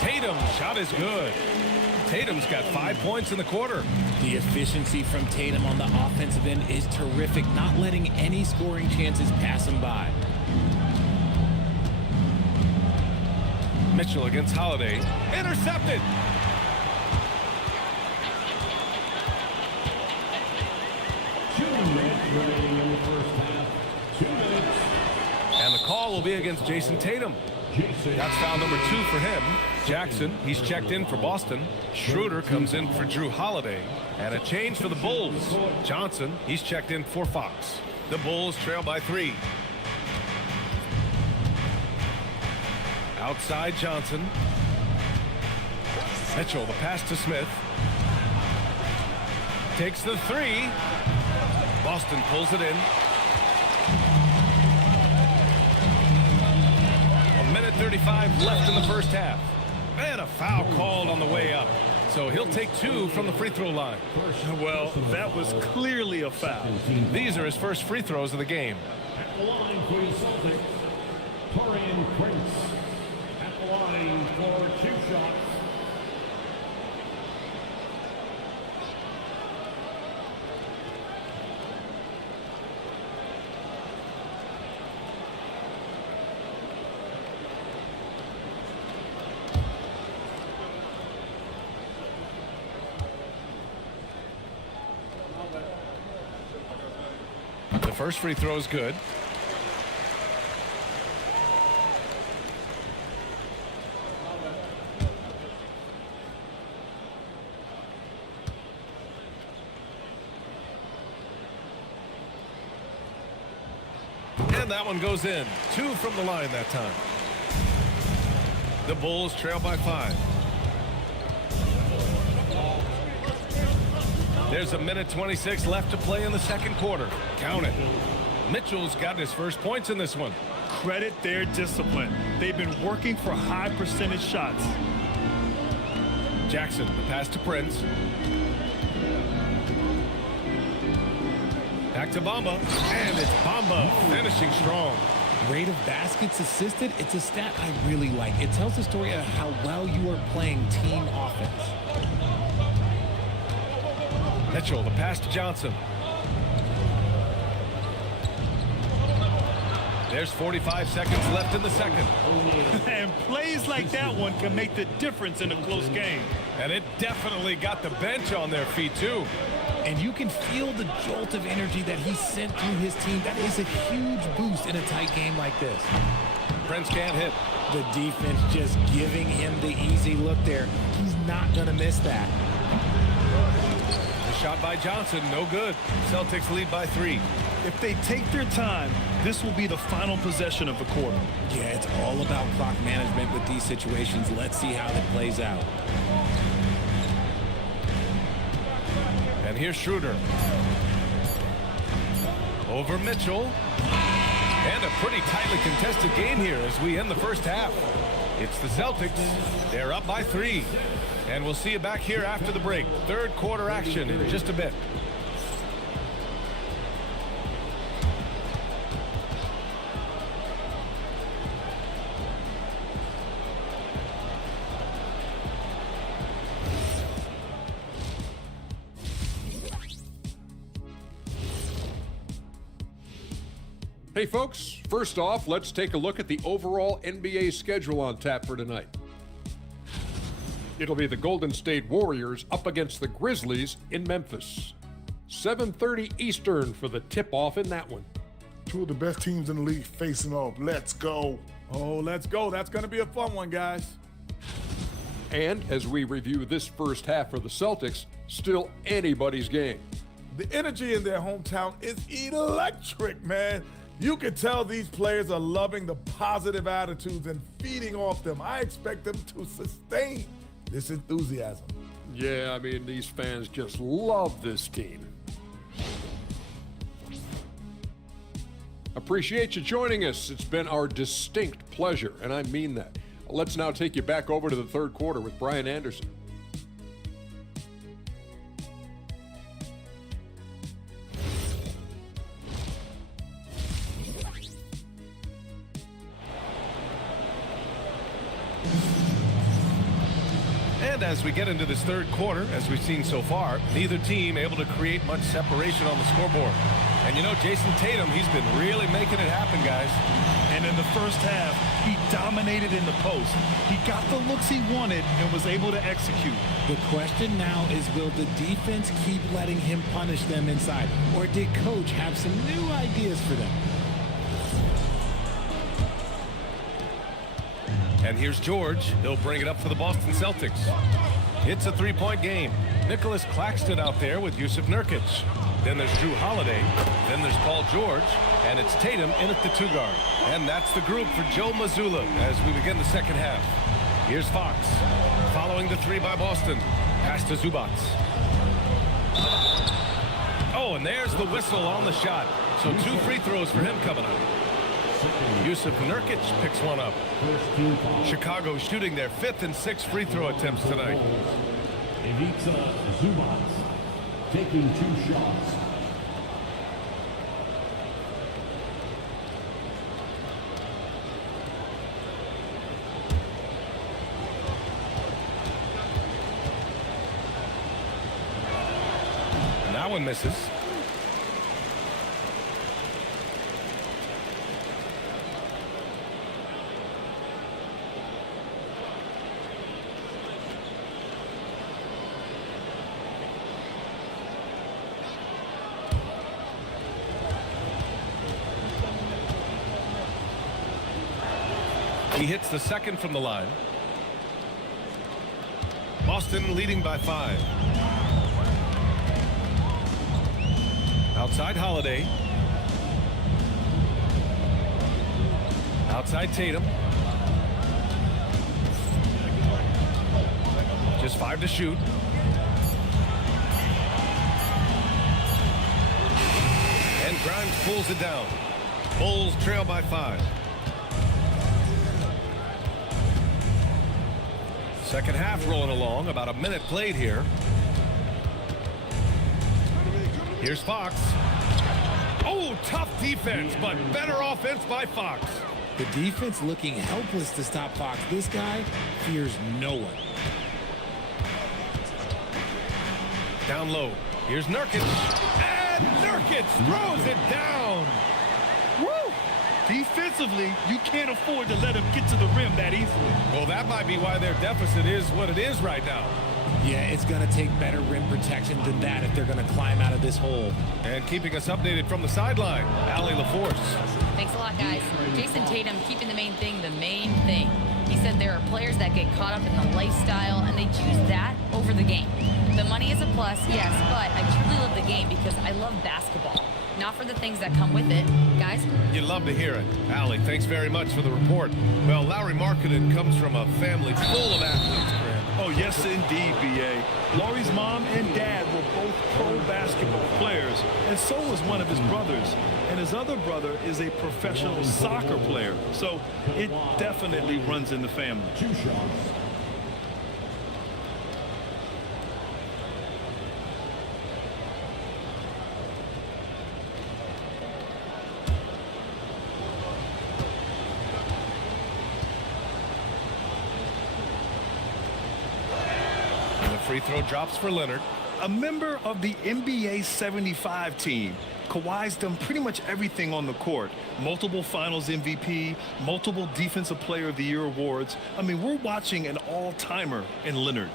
Tatum, shot is good. Tatum's got 5 points in the quarter. The efficiency from Tatum on the offensive end is terrific, not letting any scoring chances pass him by. Mitchell against Holiday. Intercepted. And the call will be against Jason Tatum. That's foul number 2 for him. Jackson, he's checked in for Boston. Schroeder comes in for Drew Holiday. And a change for the Bulls. Johnson, he's checked in for Fox. The Bulls trail by 3. Outside Johnson. Mitchell, the pass to Smith. Takes the 3. Boston pulls it in. 1:35 left in the first half. And a foul called on the way up. So he'll take 2 from the free throw line. Well, that was clearly a foul. These are his first free throws of the game. At the line for the Celtics, Taurean Prince. At the line for 2 shots. The first free throw is good. And that one goes in. 2 from the line that time. The Bulls trail by 5. There's 1:26 left to play in the second quarter. Count it. Mitchell's got his first points in this one. Credit their discipline. They've been working for high percentage shots. Jackson, the pass to Prince. Back to Bamba. And it's Bamba finishing strong. Rate of baskets assisted, it's a stat I really like. It tells the story of how well you are playing team offense. Mitchell, the pass to Johnson. There's 45 seconds left in the second. And plays like that one can make the difference in a close game. And it definitely got the bench on their feet, too. And you can feel the jolt of energy that he sent through his team. That is a huge boost in a tight game like this. Prince can't hit. The defense just giving him the easy look there. He's not going to miss that. The shot by Johnson, no good. Celtics lead by 3. If they take their time, this will be the final possession of the quarter. Yeah, it's all about clock management with these situations. Let's see how it plays out. And here's Schroeder. Over Mitchell. And a pretty tightly contested game here as we end the first half. It's the Celtics. They're up by 3. And we'll see you back here after the break. Third quarter action in just a bit. Hey folks, first off, let's take a look at the overall NBA schedule on tap for tonight. It'll be the Golden State Warriors up against the Grizzlies in Memphis. 7:30 Eastern for the tip-off in that one. Two of the best teams in the league facing off. Let's go. Oh, let's go. That's going to be a fun one, guys. And as we review this first half for the Celtics, still anybody's game. The energy in their hometown is electric, man. You can tell these players are loving the positive attitudes and feeding off them. I expect them to sustain this enthusiasm. Yeah, I mean, these fans just love this team. Appreciate you joining us. It's been our distinct pleasure, and I mean that. Let's now take you back over to the third quarter with Brian Anderson. And as we get into this third quarter, as we've seen so far, neither team able to create much separation on the scoreboard. And you know, Jason Tatum, he's been really making it happen, guys. And in the first half, he dominated in the post. He got the looks he wanted and was able to execute. The question now is, will the defense keep letting him punish them inside? Or did Coach have some new ideas for them? And here's George. He'll bring it up for the Boston Celtics. It's a three-point game. Nicholas Claxton out there with Yusuf Nurkic. Then there's Drew Holiday. Then there's Paul George. And it's Tatum in at the 2-guard. And that's the group for Joe Mazzulla as we begin the second half. Here's Fox. Following the 3 by Boston. Pass to Zubac. Oh, and there's the whistle on the shot. So 2 free throws for him coming up. Yusuf Nurkic picks one up. Chicago shooting their 5th and 6th free throw attempts tonight. Ivica Zubac taking 2 shots. That one misses. He hits the second from the line. Boston leading by 5. Outside Holiday. Outside Tatum. Just 5 to shoot. And Grimes pulls it down. Bulls trail by 5. Second half rolling along, about a minute played here. Here's Fox. Oh, tough defense, but better offense by Fox. The defense looking helpless to stop Fox. This guy fears no one. Down low. Here's Nurkic. And Nurkic throws it down. Woo! Defensively, you can't afford to let him get to the rim that easily. Well, that might be why their deficit is what it is right now. Yeah, it's going to take better rim protection than that if they're going to climb out of this hole. And keeping us updated from the sideline, Allie LaForce. Thanks a lot, guys. Jason Tatum keeping the main thing the main thing. He said there are players that get caught up in the lifestyle, and they choose that over the game. The money is a plus, yes, but I truly love the game because I love basketball, not for the things that come with it. Guys? You love to hear it. Allie, thanks very much for the report. Well, Lowry Markkanen comes from a family full of athletes, Grant. Oh, yes, indeed, B.A. Laurie's mom and dad were both pro basketball players, and so was one of his brothers. And his other brother is a professional soccer player. So it definitely runs in the family. Free throw drops for Leonard. A member of the NBA 75 team. Kawhi's done pretty much everything on the court. Multiple finals MVP, multiple Defensive Player of the Year awards. I mean, we're watching an all-timer in Leonard.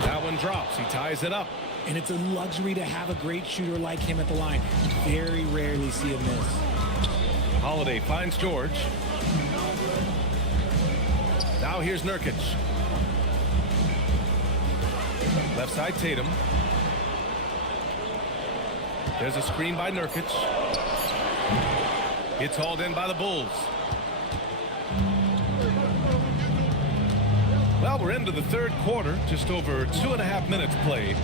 That one drops. He ties it up. And it's a luxury to have a great shooter like him at the line. You very rarely see him miss. Holiday finds George. Now here's Nurkic. Left side Tatum. There's a screen by Nurkic. It's hauled in by the Bulls. Well, we're into the third quarter. Just over 2.5 minutes played.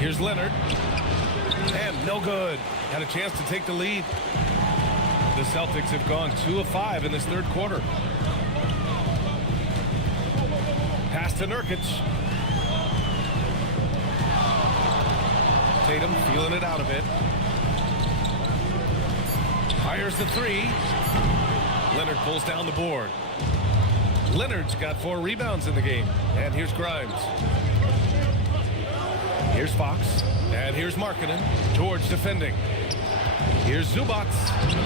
Here's Leonard. And no good. Had a chance to take the lead. The Celtics have gone 2 of 5 in this third quarter. Pass to Nurkic. Tatum feeling it out a bit. Fires the three. Leonard pulls down the board. Leonard's got 4 rebounds in the game. And here's Grimes. Here's Fox. And here's Markkanen. George defending. Here's Zubac.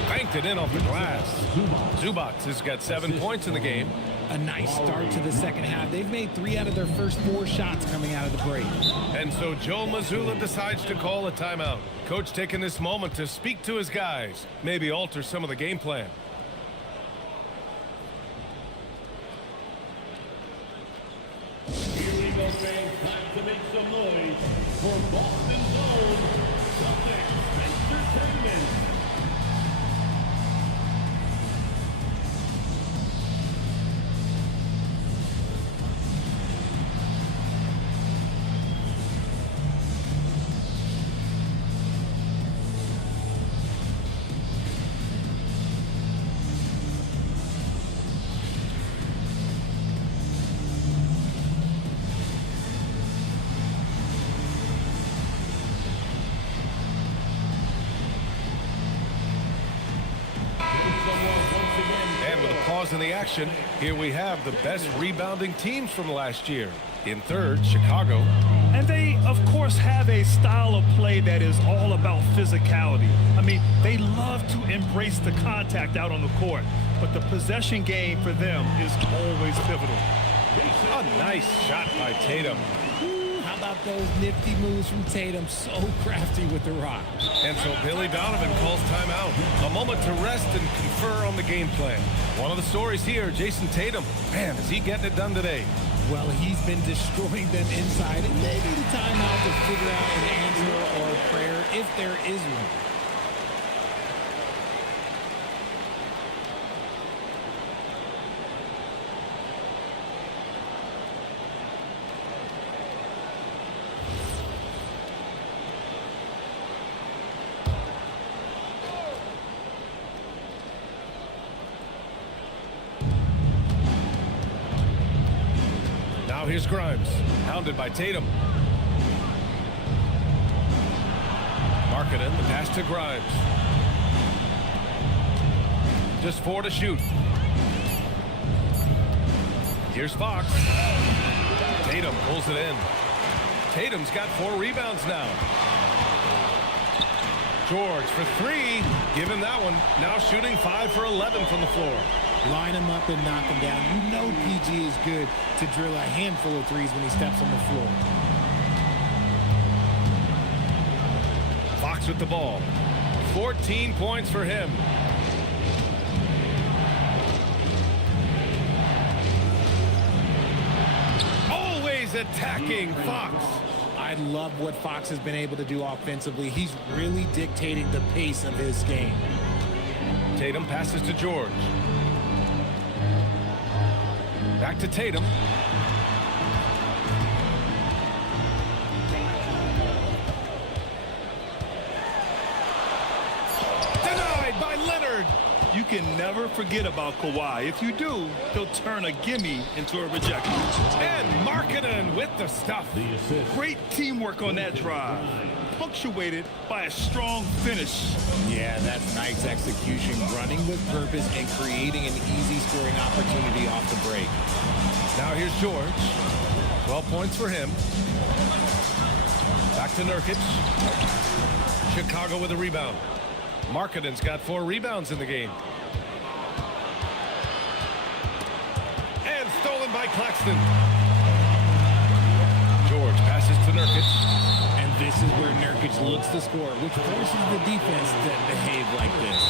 Banked it in off the glass. Zubac has got 7 points in the game. A nice start to the second half. They've made 3 out of their first 4 shots coming out of the break. And so Joe Mazzulla decides to call a timeout. Coach taking this moment to speak to his guys. Maybe alter some of the game plan. Here we go, fans. Time to make some noise for Boston's own Celtics Entertainment. In the action, here we have the best rebounding teams from last year. In third, Chicago. And they, of course, have a style of play that is all about physicality. I mean, they love to embrace the contact out on the court, but the possession game for them is always pivotal. A nice shot by Tatum. How about those nifty moves from Tatum? So crafty with the rock. And so Billy Donovan calls timeout. A moment to rest and confer on the game plan. One of the stories here, Jason Tatum. Man, is he getting it done today? Well, he's been destroying them inside, and they need a timeout to figure out an answer or a prayer if there is one. Now here's Grimes, hounded by Tatum. Markkanen, the pass to Grimes. Just 4 to shoot. Here's Fox. Tatum pulls it in. Tatum's got 4 rebounds now. George for 3. Give him that one. Now shooting 5 for 11 from the floor. Line him up and knock him down. You know PG is good to drill a handful of threes when he steps on the floor. Fox with the ball. 14 points for him. Always attacking Fox. I love what Fox has been able to do offensively. He's really dictating the pace of his game. Tatum passes to George. Back to Tatum. Denied by Leonard. You can never forget about Kawhi. If you do, he'll turn a gimme into a rejection. And Markkanen with the stuff. Great teamwork on that drive, punctuated by a strong finish. Yeah, that's nice execution, running with purpose and creating an easy scoring opportunity off the break. Now here's George. 12 points for him. Back to Nurkic. Chicago with a rebound. Markkanen's got 4 rebounds in the game. And stolen by Claxton. George passes to Nurkic. And this is where Nurkic looks to score, which forces the defense to behave like this.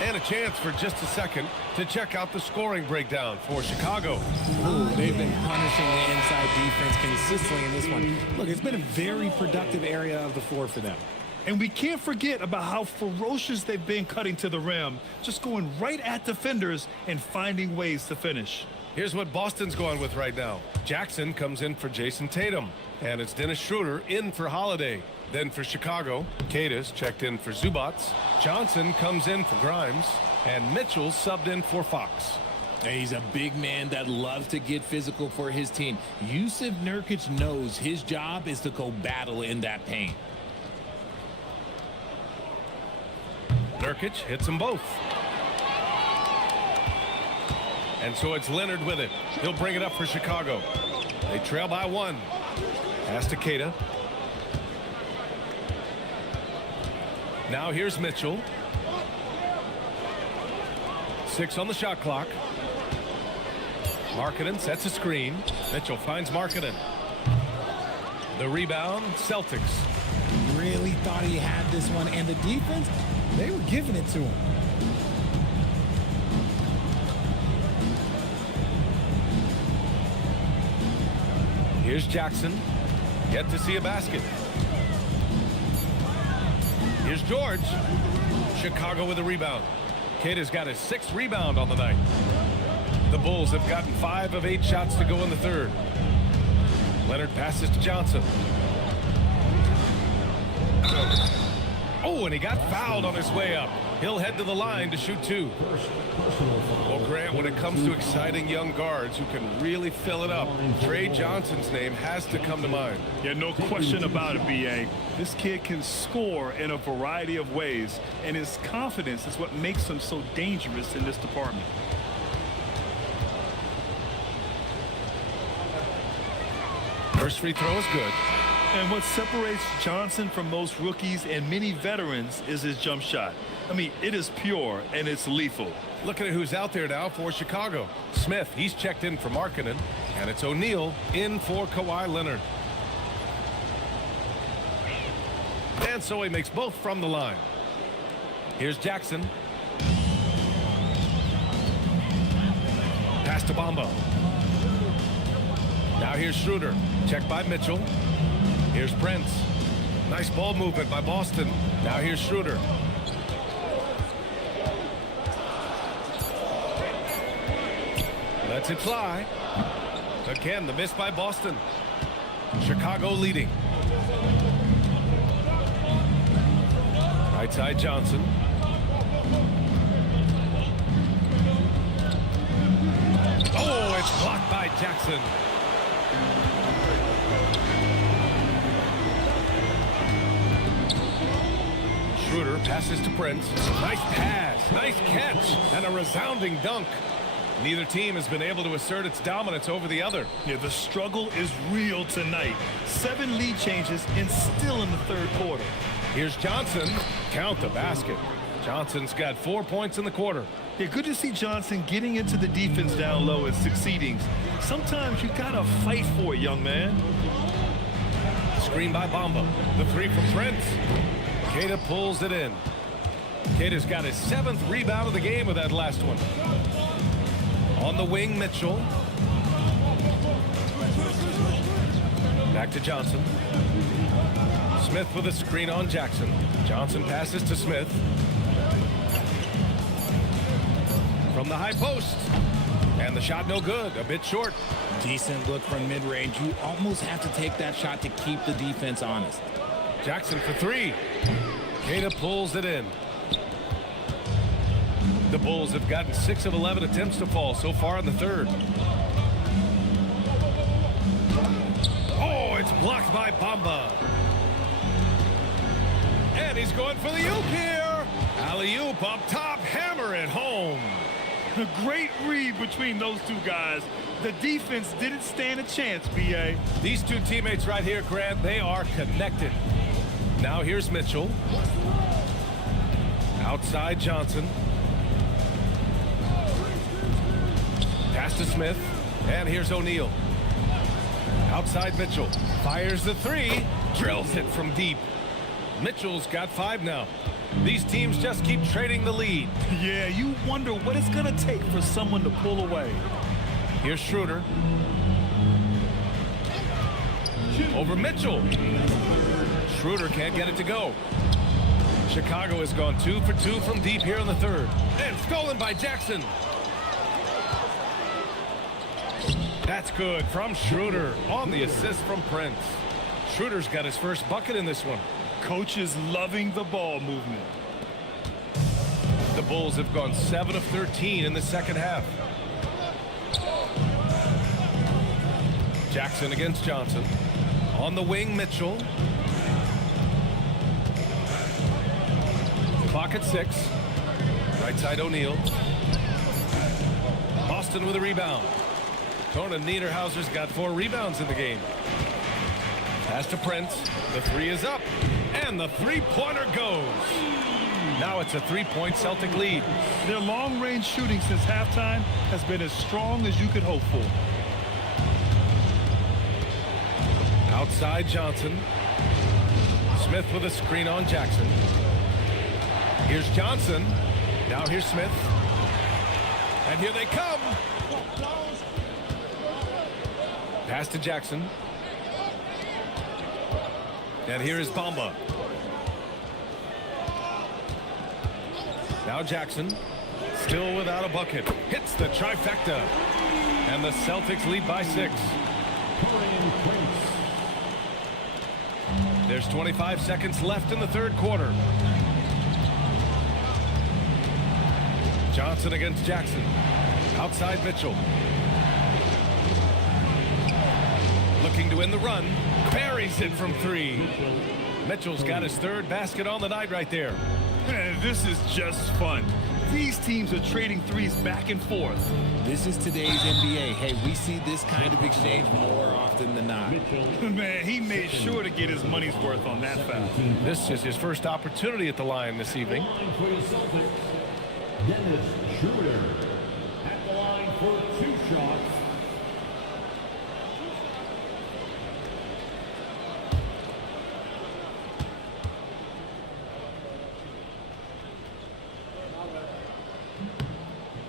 And a chance for just a second to check out the scoring breakdown for Chicago. Ooh, they've been punishing the inside defense consistently in this one. Look, it's been a very productive area of the floor for them. And we can't forget about how ferocious they've been cutting to the rim, just going right at defenders and finding ways to finish. Here's what Boston's going with right now. Jackson comes in for Jason Tatum. And it's Dennis Schroeder in for Holiday. Then for Chicago, Cadis checked in for Zubats. Johnson comes in for Grimes. And Mitchell subbed in for Fox. He's a big man that loves to get physical for his team. Yusuf Nurkic knows his job is to go battle in that paint. Nurkic hits them both. And so it's Leonard with it. He'll bring it up for Chicago. They trail by 1. Pass to Queta. Now here's Mitchell. 6 on the shot clock. Markkanen sets a screen. Mitchell finds Markkanen. The rebound, Celtics. Really thought he had this one, and the defense, they were giving it to him. Here's Jackson. Yet to see a basket. Here's George. Chicago with a rebound. Kid has got his 6th rebound on the night. The Bulls have gotten 5 of 8 shots to go in the third. Leonard passes to Johnson. Oh, and he got fouled on his way up. He'll head to the line to shoot 2. Well, Grant, when it comes to exciting young guards who can really fill it up, Trey Johnson's name has to come to mind. Yeah, no question about it, B.A. This kid can score in a variety of ways, and his confidence is what makes him so dangerous in this department. First free throw is good. And what separates Johnson from most rookies and many veterans is his jump shot. I mean, it is pure and it's lethal. Looking at who's out there now for Chicago. Smith, he's checked in for Markkanen. And it's O'Neal in for Kawhi Leonard. And so he makes both from the line. Here's Jackson. Pass to Bamba. Now here's Schroeder. Checked by Mitchell. Here's Prince. Nice ball movement by Boston. Now here's Schroeder. Lets it fly. Again, the miss by Boston. Chicago leading. Right side Johnson. Oh, it's blocked by Jackson. Schroeder passes to Prince. Nice pass, nice catch, and a resounding dunk. Neither team has been able to assert its dominance over the other. Yeah, the struggle is real tonight. 7 lead changes and still in the third quarter. Here's Johnson. Count the basket. Johnson's got 4 points in the quarter. Yeah, good to see Johnson getting into the defense down low and succeeding. Sometimes you gotta fight for it, young man. Screen by Bamba. The 3 from Prince. Queta pulls it in. Queta's got his 7th rebound of the game with that last one. On the wing, Mitchell. Back to Johnson. Smith with a screen on Jackson. Johnson passes to Smith. From the high post. And the shot no good, a bit short. Decent look from mid-range. You almost have to take that shot to keep the defense honest. Jackson for 3. Queta pulls it in. The Bulls have gotten 6 of 11 attempts to fall so far in the third. Oh, it's blocked by Bamba. And he's going for the oop here. Alley-oop up top, hammer it home. A great read between those two guys. The defense didn't stand a chance, B.A. These two teammates right here, Grant, they are connected. Now here's Mitchell. Outside Johnson. Pass to Smith. And here's O'Neal. Outside Mitchell. Fires the 3. Drills it from deep. Mitchell's got 5 now. These teams just keep trading the lead. Yeah, you wonder what it's going to take for someone to pull away. Here's Schroeder. Over Mitchell. Schroeder can't get it to go. Chicago has gone 2 for 2 from deep here in the third. And stolen by Jackson. That's good from Schroeder on the assist from Prince. Schroeder's got his first bucket in this one. Coach is loving the ball movement. The Bulls have gone 7 of 13 in the second half. Jackson against Johnson. On the wing, Mitchell. Clock at 6. Right side, O'Neal. Boston with a rebound. Conan Niederhauser's got 4 rebounds in the game. Pass to Prince. The 3 is up. And the three-pointer goes. Now it's a 3-point Celtic lead. Their long-range shooting since halftime has been as strong as you could hope for. Outside Johnson. Smith with a screen on Jackson. Here's Johnson. Now here's Smith. And here they come. Pass to Jackson. And here is Bamba. Now Jackson, still without a bucket, hits the trifecta. And the Celtics lead by 6. There's 25 seconds left in the third quarter. Johnson against Jackson. Outside Mitchell. Looking to win the run. Buries it from 3. Mitchell's got his 3rd basket on the night right there. Man, this is just fun. These teams are trading threes back and forth. This is today's NBA. Hey, we see this kind of exchange more often than not. Man, he made sure to get his money's worth on that foul. This is his first opportunity at the line this evening. Dennis Schroeder at the line for 2 shots.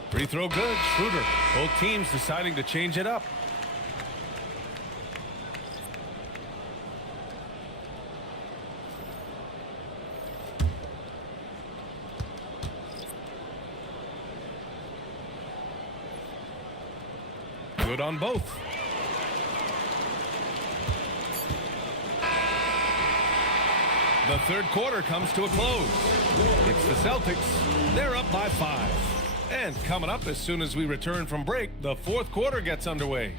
Free throw good. Schroeder. Both teams deciding to change it up. Good on both. The third quarter comes to a close. It's the Celtics. They're up by 5. And coming up as soon as we return from break, the fourth quarter gets underway.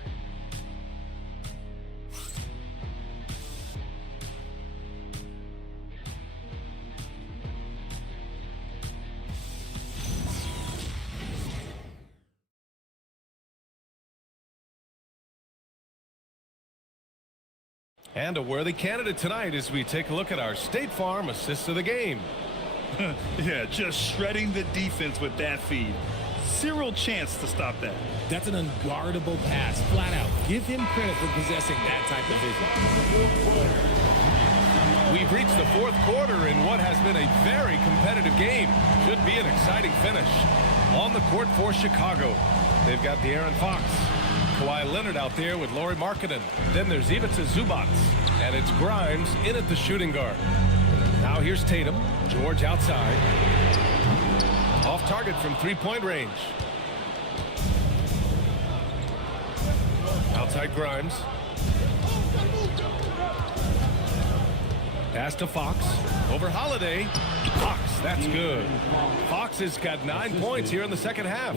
And a worthy candidate tonight as we take a look at our State Farm assist of the game. Yeah, just shredding the defense with that feed. Zero chance to stop that. That's an unguardable pass, flat out. Give him credit for possessing that type of vision. We've reached the fourth quarter in what has been a very competitive game. Should be an exciting finish. On the court for Chicago, they've got De'Aaron Fox. Kawhi Leonard out there with Lauri Markkanen. Then there's Ivica Zubac. And it's Grimes in at the shooting guard. Now here's Tatum. George outside. Off target from three-point range. Outside Grimes. Pass to Fox. Over Holiday. Fox, that's good. Fox has got 9 points here in the second half.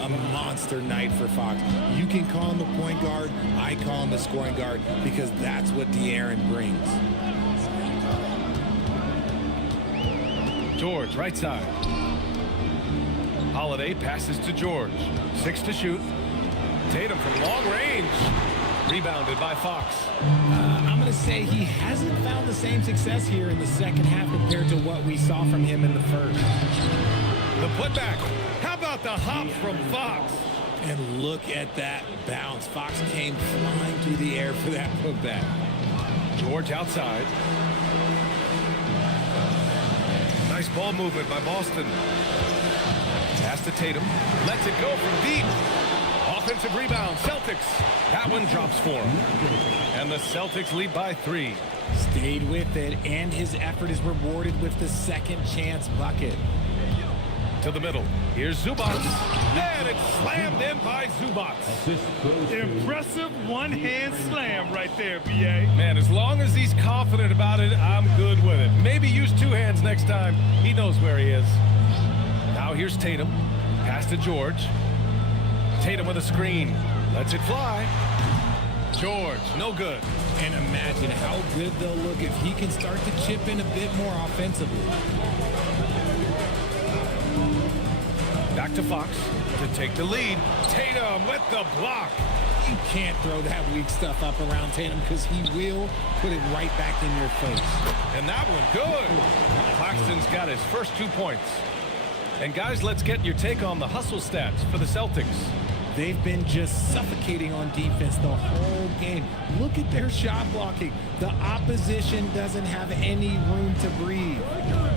A monster night for Fox. You can call him the point guard. I call him the scoring guard because that's what De'Aaron brings. George, right side. Holiday passes to George. 6 to shoot. Tatum from long range. Rebounded by Fox. I'm going to say he hasn't found the same success here in the second half compared to what we saw from him in the first. The putback. How about the hop from Fox? And look at that bounce. Fox came flying through the air for that putback. George outside. Nice ball movement by Boston. Pass to Tatum. Lets it go from deep. Offensive rebound, Celtics. That one drops for him. And the Celtics lead by 3. Stayed with it, and his effort is rewarded with the second chance bucket. To the middle. Here's Zubac. And it's slammed in by Zubac. Impressive one-hand slam right there, B.A. Man, as long as he's confident about it, I'm good with it. Maybe use 2 hands next time. He knows where he is. Now here's Tatum. Pass to George. Tatum with a screen. Lets it fly. George, no good. And imagine how good they'll look if he can start to chip in a bit more offensively. Back to Fox to take the lead. Tatum with the block. You can't throw that weak stuff up around Tatum because he will put it right back in your face. And that one good. Claxton's got his first 2 points. And guys, let's get your take on the hustle stats for the Celtics. They've been just suffocating on defense the whole game. Look at their shot blocking. The opposition doesn't have any room to breathe.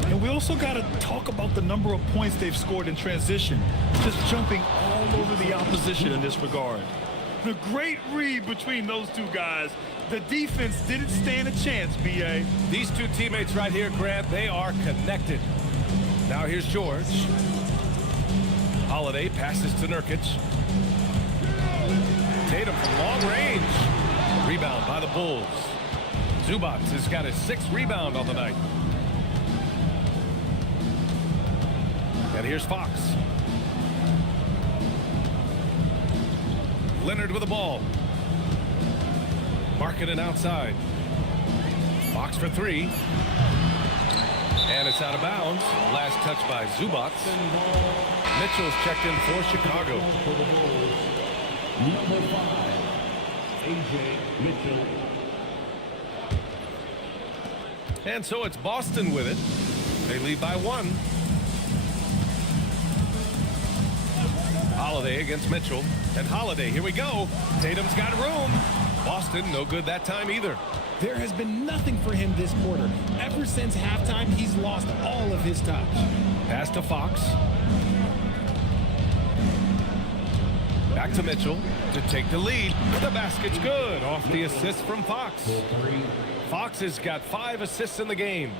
And we also got to talk about the number of points they've scored in transition. Just jumping all over the opposition in this regard. The great read between those two guys. The defense didn't stand a chance, B.A. These 2 teammates right here, Grant, they are connected. Now here's George. Holiday passes to Nurkic. Tatum from long range. Rebound by the Bulls. Zubac has got his 6th rebound on the night. And here's Fox. Leonard with the ball. Markkanen outside. Fox for 3. And it's out of bounds. Last touch by Zubac. Mitchell's checked in for Chicago. Number 5, A.J. Mitchell. And so it's Boston with it. They lead by 1. Holiday against Mitchell. And Holiday, here we go. Tatum's got room. Boston, no good that time either. There has been nothing for him this quarter. Ever since halftime, he's lost all of his touch. Pass to Fox. Back to Mitchell to take the lead. The basket's good off the assist from Fox. Fox has got 5 assists in the game.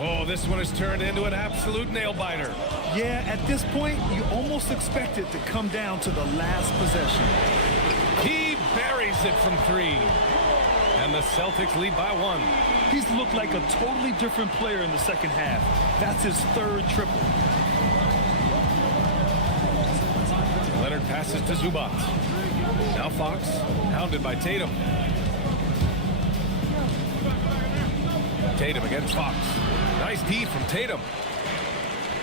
Oh, this one has turned into an absolute nail-biter. Yeah, at this point, you almost expect it to come down to the last possession. He buries it from 3. And the Celtics lead by 1. He's looked like a totally different player in the second half. That's his 3rd triple. Leonard passes to Zubac. Now Fox, hounded by Tatum. Tatum against Fox. Nice D from Tatum.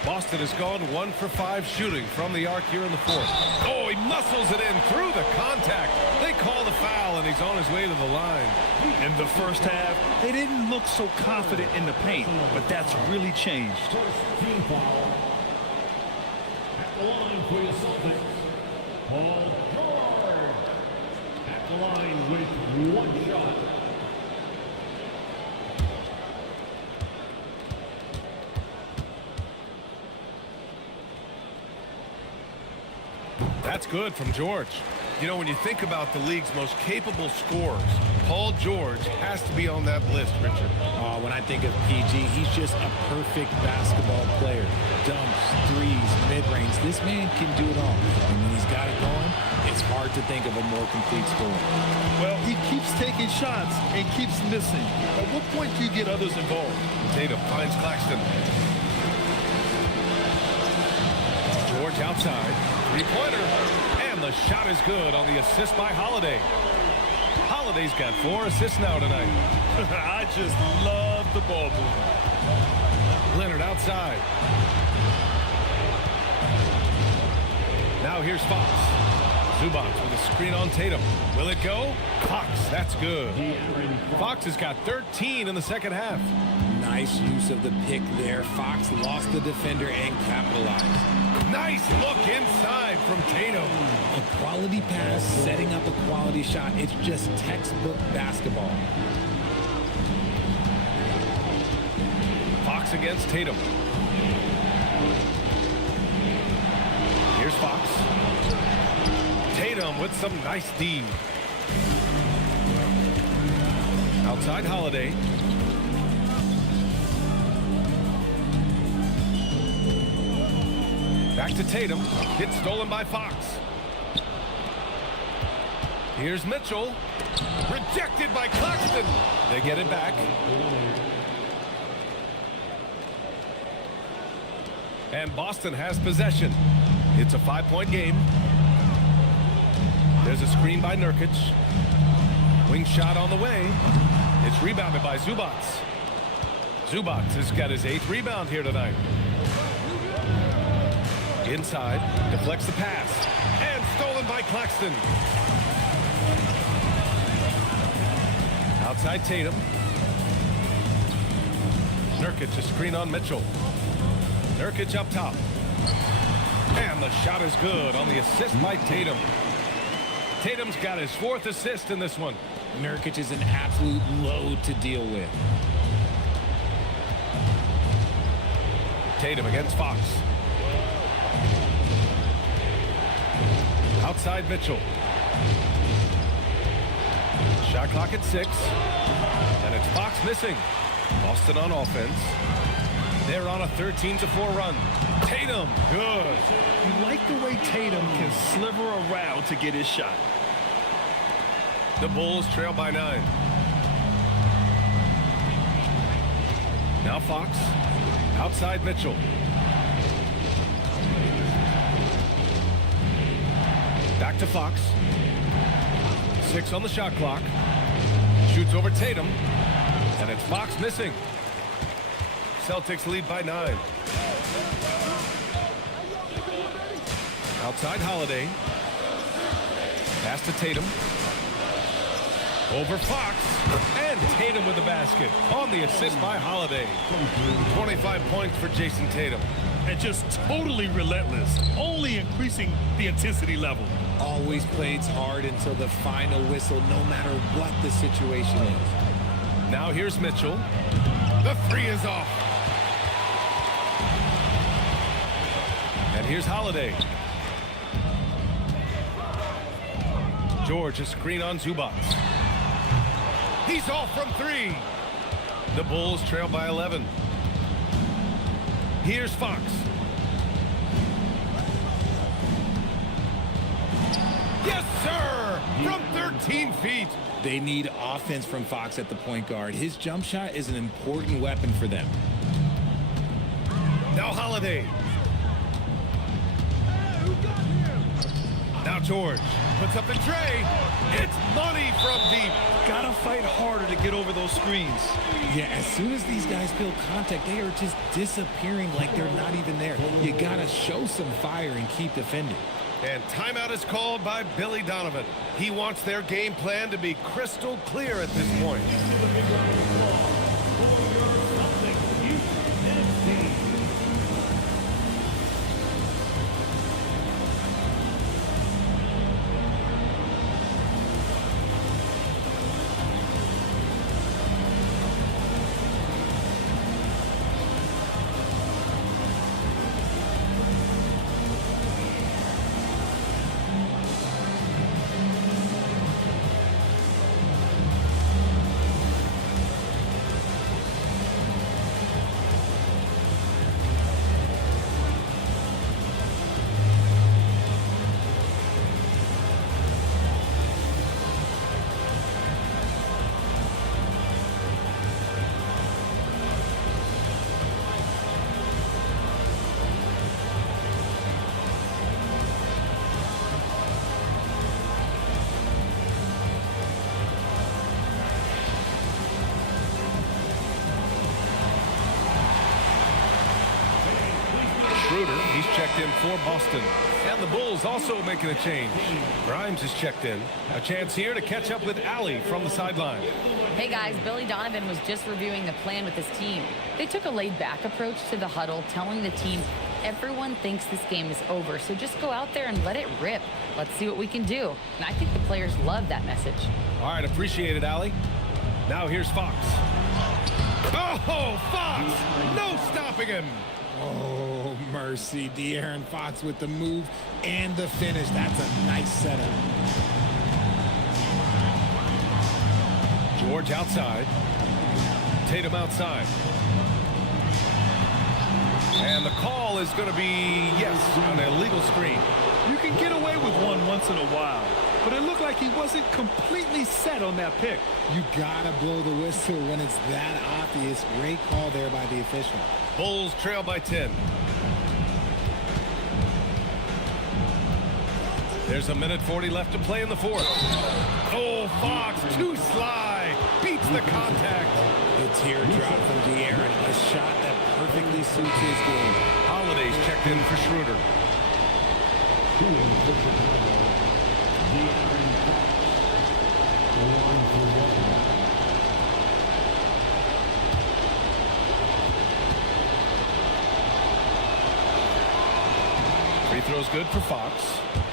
Boston has gone 1 for 5 shooting from the arc here in the 4th. Oh, he muscles it in through the contact. They call the foul, and he's on his way to the line. In the first half, they didn't look so confident in the paint, but that's really changed. Team foul. At the line for your Celtics, Paul George. At the line with 1 shot. That's good from George. You know, when you think about the league's most capable scorers, Paul George has to be on that list, Richard. When I think of PG, he's just a perfect basketball player. Dunks, threes, mid-range. This man can do it all. And when he's got it going, it's hard to think of a more complete scorer. Well, he keeps taking shots and keeps missing. At what point do you get others involved? Tatum finds Claxton. George outside. Three-pointer. And the shot is good on the assist by Holiday. Holiday's got 4 assists now tonight. I just love the ball movement. Leonard outside. Now here's Fox. Zubac with a screen on Tatum. Will it go? Fox, that's good. Fox has got 13 in the second half. Nice use of the pick there. Fox lost the defender and capitalized. Nice look inside from Tatum. A quality pass, setting up a quality shot. It's just textbook basketball. Fox against Tatum. Here's Fox. Tatum with some nice D. Outside Holiday. Back to Tatum. Hit stolen by Fox. Here's Mitchell. Rejected by Claxton. They get it back. And Boston has possession. It's a 5-point game. There's a screen by Nurkic. Wing shot on the way. It's rebounded by Zubac. Zubac has got his 8th rebound here tonight. Inside, deflects the pass, and stolen by Claxton. Outside Tatum. Nurkic, a screen on Mitchell. Nurkic up top. And the shot is good on the assist by Tatum. Tatum's got his 4th assist in this one. Nurkic is an absolute load to deal with. Tatum against Fox. Outside Mitchell. Shot clock at 6. And it's Fox missing. Boston on offense. They're on a 13-4 run. Tatum, good. You like the way Tatum can sliver around to get his shot. The Bulls trail by 9. Now Fox. Outside Mitchell. Back to Fox. 6 on the shot clock. Shoots over Tatum. And it's Fox missing. Celtics lead by 9. Outside Holiday. Pass to Tatum. Over Fox. And Tatum with the basket on the assist by Holiday. 25 points for Jason Tatum. And just totally relentless, only increasing the intensity level. Always plays hard until the final whistle, no matter what the situation is. Now here's Mitchell. The 3 is off. And here's Holiday. George, a screen on Zubac. He's off from 3. The Bulls trail by 11. Here's Fox. Yes, sir! From 13 feet. They need offense from Fox at the point guard. His jump shot is an important weapon for them. Now Holiday. Now George puts up the tray. It's money from deep. Gotta fight harder to get over those screens. Yeah, as soon as these guys feel contact, they are just disappearing like they're not even there. You gotta show some fire and keep defending. And timeout is called by Billy Donovan. He wants their game plan to be crystal clear at this point. Schroeder. He's checked in for Boston. And the Bulls also making a change. Grimes is checked in. A chance here to catch up with Allie from the sideline. Hey guys, Billy Donovan was just reviewing the plan with his team. They took a laid-back approach to the huddle, telling the team everyone thinks this game is over, so just go out there and let it rip. Let's see what we can do. And I think the players love that message. All right, appreciate it, Allie. Now here's Fox. Oh, Fox! No stopping him! Oh, mercy. De'Aaron Fox with the move and the finish. That's a nice setup. George outside. Tatum outside. And the call is going to be, yes, an illegal screen. You can get away with one once in a while, but it looked like he wasn't completely set on that pick. You gotta blow the whistle when it's that obvious. Great call there by the official. Bulls trail by 10. There's a minute 40 left to play in the fourth. Oh, Fox, too sly. Beats the contact. The teardrop from De'Aaron. A shot that perfectly suits his game. Holiday's checked in for Schroeder. Free throw's good for Fox.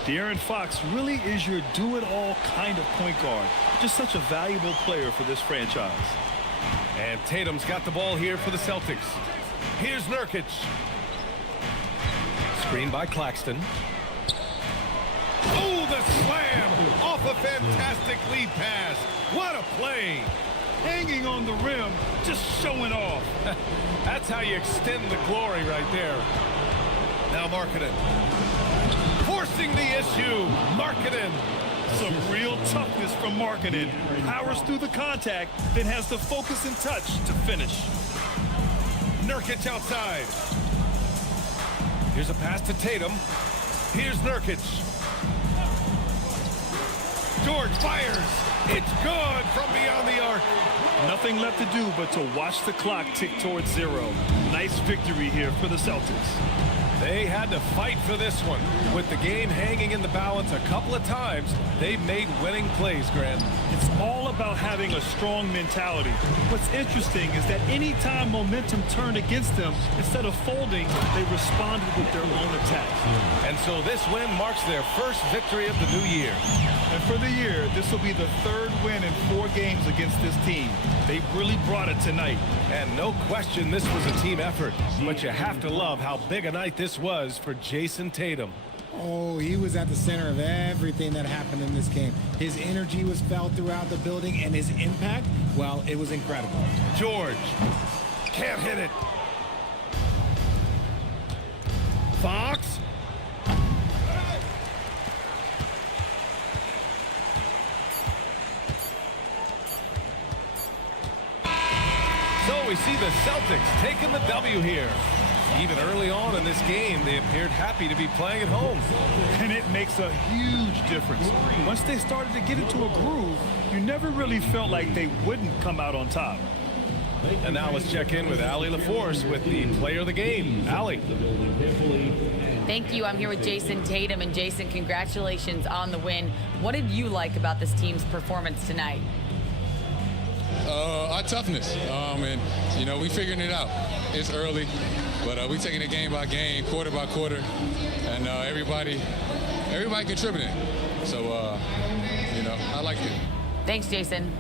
De'Aaron Fox really is your do-it-all kind of point guard. Just such a valuable player for this franchise. And Tatum's got the ball here for the Celtics. Here's Nurkic. Screen by Claxton. Oh, the slam off a fantastic lead pass. What a play. Hanging on the rim, just showing off. That's how you extend the glory right there. Now Markkanen. Forcing the issue. Markkanen. Some real toughness from Markkanen. Powers through the contact, then has the focus and touch to finish. Nurkic outside. Here's a pass to Tatum. Here's Nurkic. George fires. It's good from beyond the arc. Nothing left to do but to watch the clock tick towards 0. Nice victory here for the Celtics. They had to fight for this one. With the game hanging in the balance a couple of times, they've made winning plays, Grant. It's all about having a strong mentality. What's interesting is that anytime momentum turned against them, instead of folding, they responded with their own attack. And so this win marks their first victory of the new year. And for the year, this will be the 3rd win in 4 games against this team. They really brought it tonight. And no question this was a team effort. But you have to love how big a night this was for Jason Tatum. Oh, he was at the center of everything that happened in this game. His energy was felt throughout the building, and his impact, well, it was incredible. George can't hit it. Fox. So we see the Celtics taking the W here. Even early on in this game, they appeared happy to be playing at home. And it makes a huge difference. Once they started to get into a groove, you never really felt like they wouldn't come out on top. And now let's check in with Allie LaForce with the player of the game. Allie. Thank you. I'm here with Jason Tatum. And Jason, congratulations on the win. What did you like about this team's performance tonight? Our toughness. And, you know, we figuring it out. It's early, but we taking it game by game, quarter by quarter, and everybody contributing. So, you know, I like it. Thanks, Jason.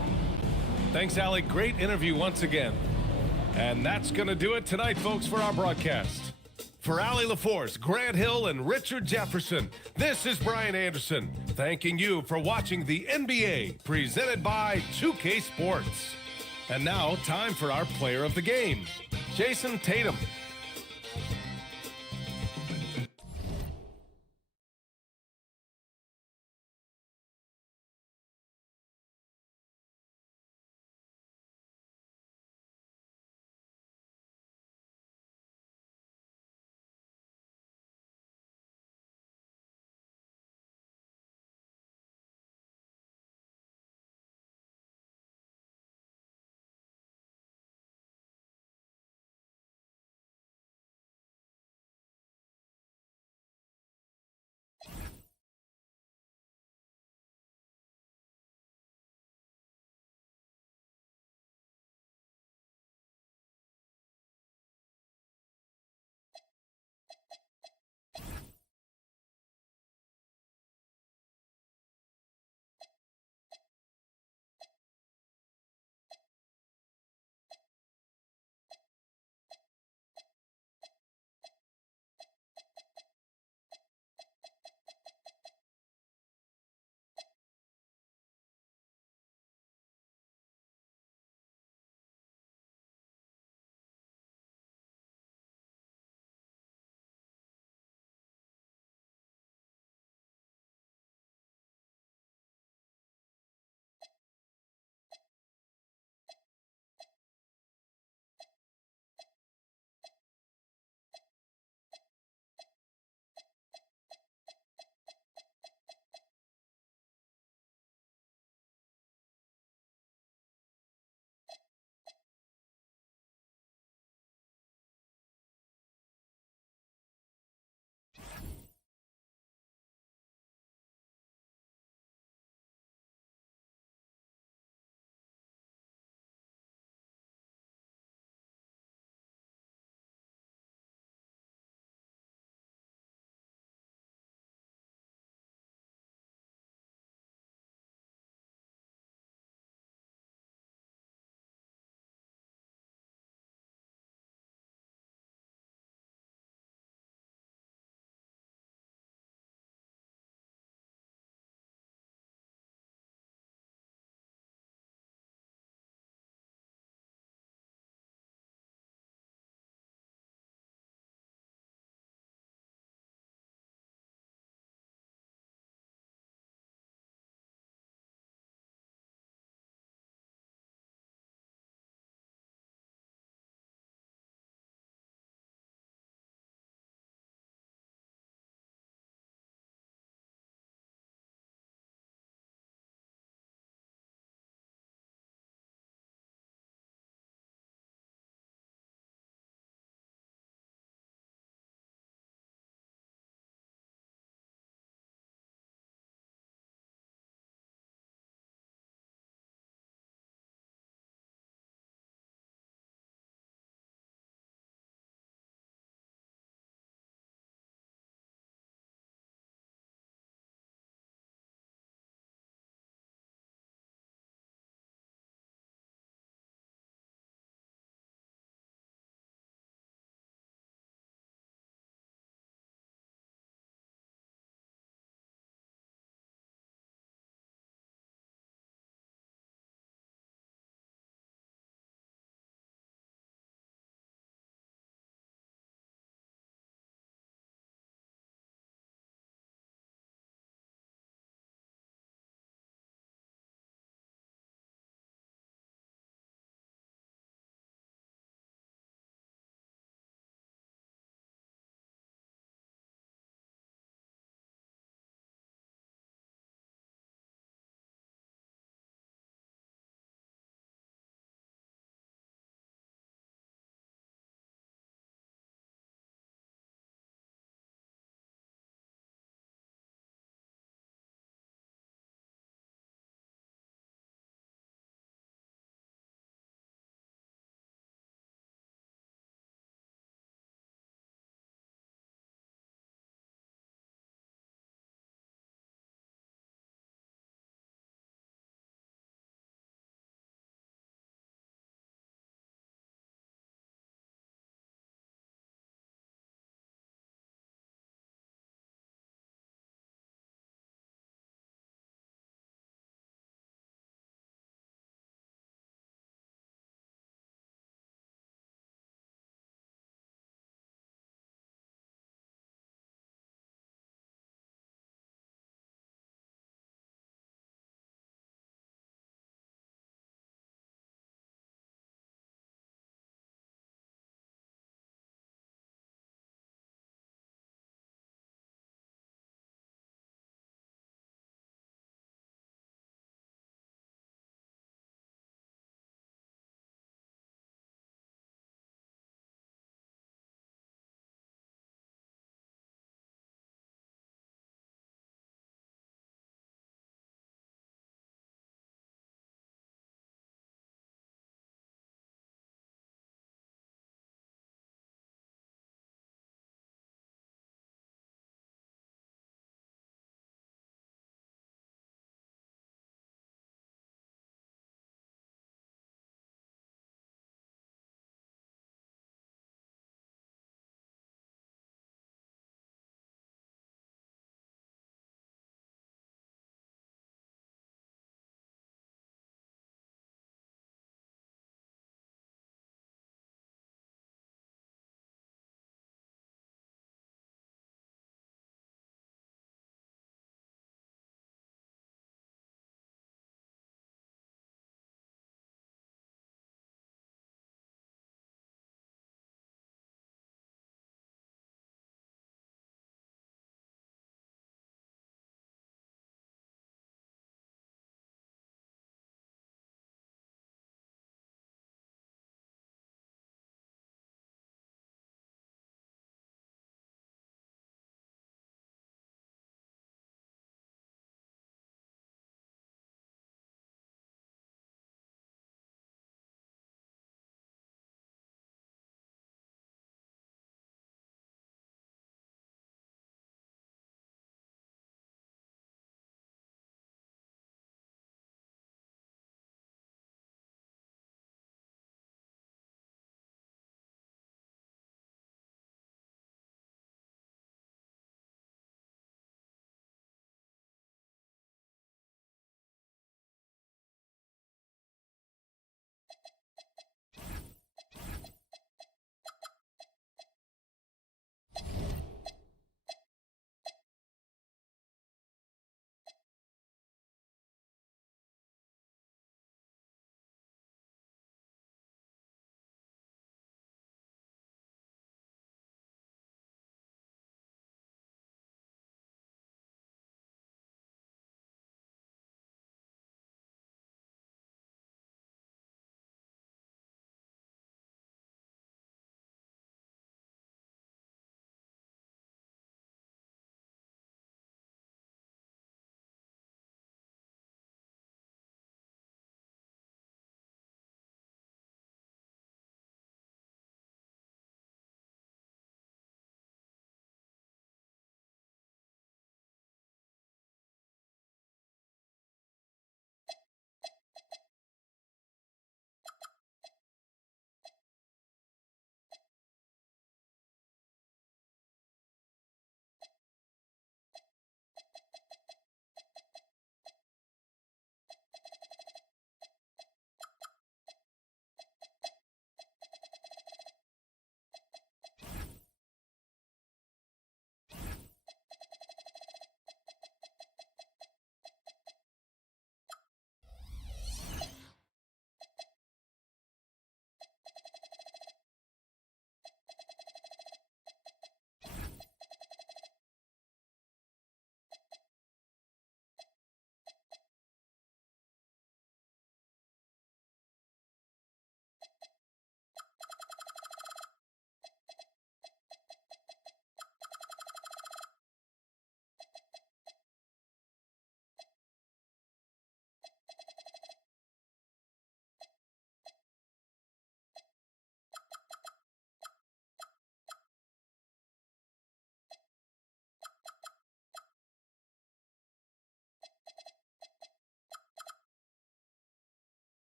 Thanks, Allie. Great interview once again. And that's going to do it tonight, folks, for our broadcast. For Allie LaForce, Grant Hill, and Richard Jefferson, this is Brian Anderson, thanking you for watching the NBA, presented by 2K Sports. And now, time for our player of the game, Jason Tatum.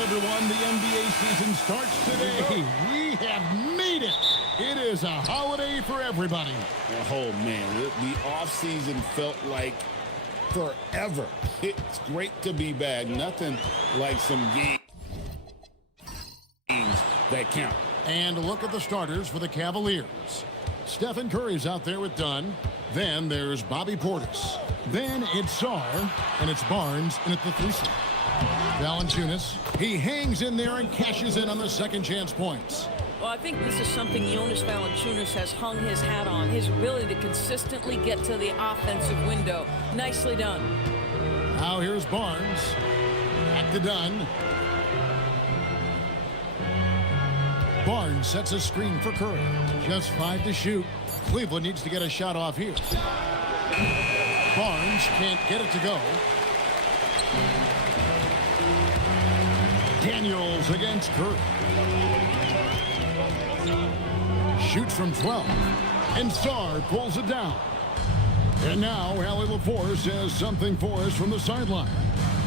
everyone. The NBA season starts today. We have made it. It is a holiday for everybody. Oh, man, the offseason felt like forever. It's great to be back. Nothing like some games that count. And look at the starters for the Cavaliers. Stephen Curry's out there with Dunn. Then there's Bobby Portis. Then it's Sarr, and it's Barnes, and it's the threesome. Valanciunas, he hangs in there and cashes in on the second chance points. Well, I think this is something Jonas Valanciunas has hung his hat on, his ability to consistently get to the offensive window. Nicely done. Now here's Barnes. Back to Dunn. Barnes sets a screen for Curry. Just 5 to shoot. Cleveland needs to get a shot off here. Barnes can't get it to go. Daniels against Curry. Shoots from 12. And Sarr pulls it down. And now Allie LaForce says something for us from the sideline.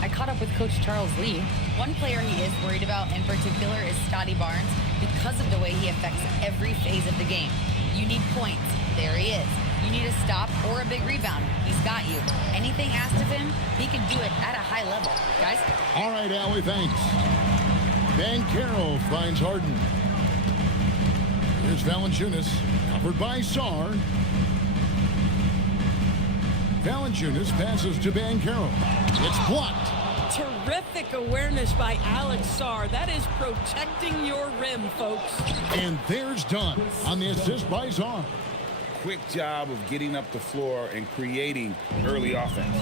I caught up with Coach Charles Lee. One player he is worried about in particular is Scotty Barnes because of the way he affects every phase of the game. You need points. There he is. You need a stop or a big rebound. He's got you. Anything asked of him, he can do it at a high level. Guys? All right, Allie, thanks. Banchero finds Harden. Here's Valanciunas, covered by Sarr. Valanciunas passes to Banchero. It's blocked. Terrific awareness by Alex Sarr. That is protecting your rim, folks. And there's Dunn on the assist by Sarr. Quick job of getting up the floor and creating early offense.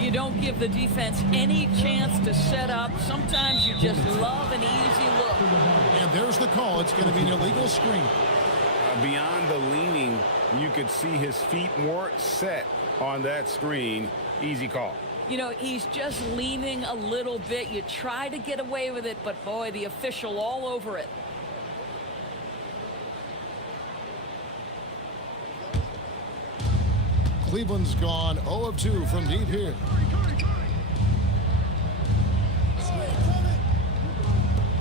You don't give the defense any chance to set up. Sometimes you just love an easy look. And there's the call. It's going to be an illegal screen. Beyond the leaning, you could see his feet more set on that screen. Easy call. You know, he's just leaning a little bit. You try to get away with it, but boy, the official all over it. Cleveland's gone 0 of 2 from deep here.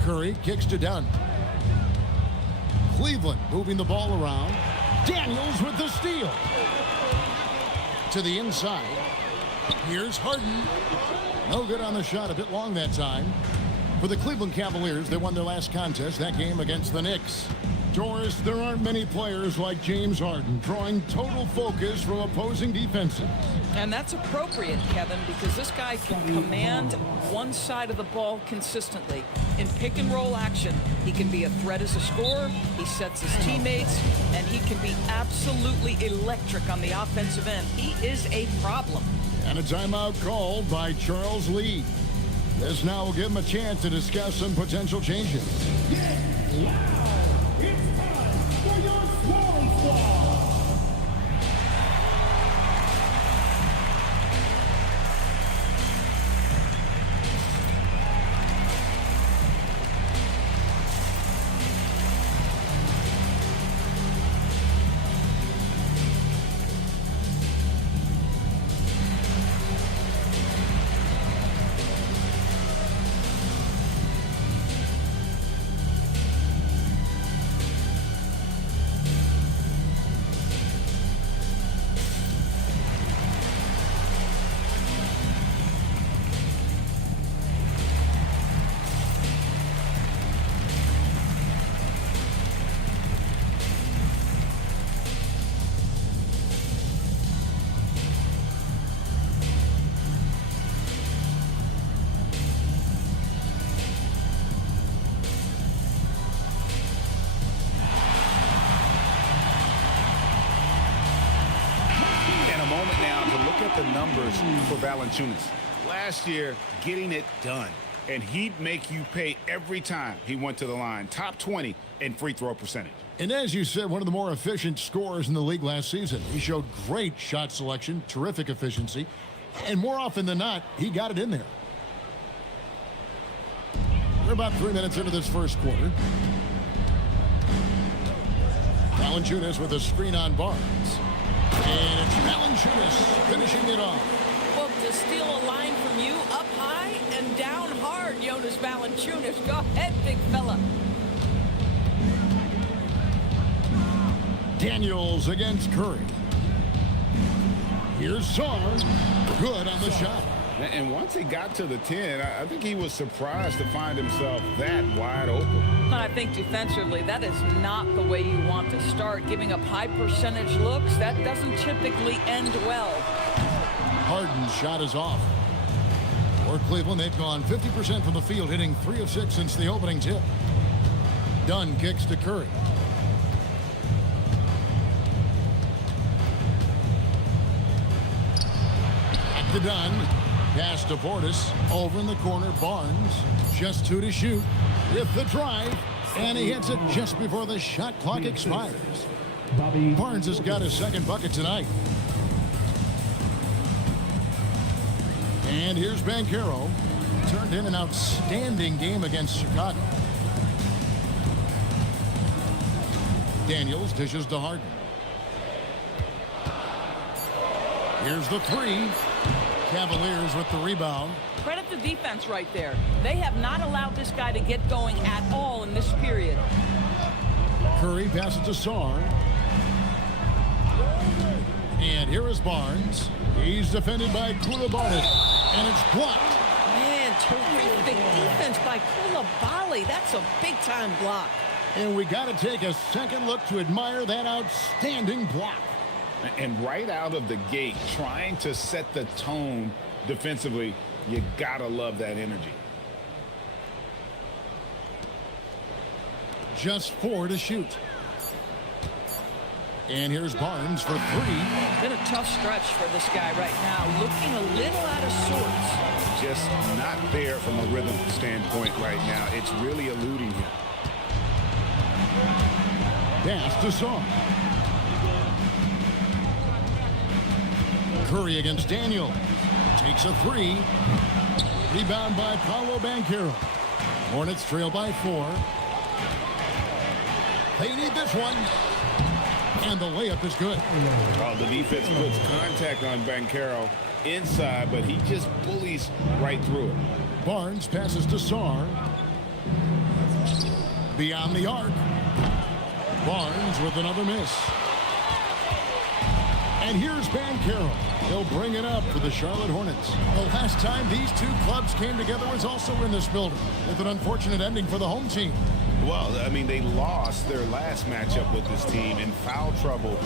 Curry kicks to Dunn. Cleveland moving the ball around. Daniels with the steal. To the inside. Here's Harden. No good on the shot. A bit long that time. For the Cleveland Cavaliers, they won their last contest, that game against the Knicks. Doris, there aren't many players like James Harden drawing total focus from opposing defenses. And that's appropriate, Kevin, because this guy can command one side of the ball consistently. In pick and roll action, he can be a threat as a scorer, he sets his teammates, and he can be absolutely electric on the offensive end. He is a problem. And a timeout called by Charles Lee. This now will give him a chance to discuss some potential changes. It's time for your Swarm Squad. The numbers for Valanciunas. Last year, getting it done. And he'd make you pay every time he went to the line. Top 20 in free throw percentage. And as you said, one of the more efficient scorers in the league last season. He showed great shot selection, terrific efficiency, and more often than not, he got it in there. We're about 3 minutes into this first quarter. Valanciunas with a screen on Barnes. And it's Valanciunas finishing it off. Well, to steal a line from you up high and down hard, Jonas Valanciunas. Go ahead, big fella. Daniels against Curry. Here's Sarr. Good on the shot. And once he got to the 10, I think he was surprised to find himself that wide open. I think defensively, that is not the way you want to start. Giving up high percentage looks, that doesn't typically end well. Harden's shot is off. For Cleveland, they've gone 50% from the field, hitting 3 of 6 since the opening tip. Dunn kicks to Curry. Back to Dunn. Pass to Portis. Over in the corner, Barnes. Just 2 to shoot. With the drive. And he hits it just before the shot clock expires. Barnes has got his second bucket tonight. And here's Banchero. Turned in an outstanding game against Chicago. Daniels dishes to Harden. Here's the 3. Cavaliers with the rebound. Credit the defense right there. They have not allowed this guy to get going at all in this period. Curry passes to Sarr. And here is Barnes. He's defended by Koulibaly. And it's blocked. Man, terrific defense by Koulibaly. That's a big-time block. And we got to take a second look to admire that outstanding block. And right out of the gate, trying to set the tone defensively, you gotta love that energy. Just 4 to shoot. And here's Barnes for 3. Been a tough stretch for this guy right now. Looking a little out of sorts. Just not there from a rhythm standpoint right now. It's really eluding him. Pass to Sarr. Curry against Daniel. Takes a 3. Rebound by Paolo Banchero. Hornets trail by 4. They need this one. And the layup is good. Oh, the defense puts contact on Banchero inside, but he just bullies right through it. Barnes passes to Sarr. Beyond the arc. Barnes with another miss. And here's Banchero. He'll bring it up for the Charlotte Hornets. The last time these two clubs came together was also in this building, with an unfortunate ending for the home team. Well, I mean, they lost their last matchup with this team, and foul trouble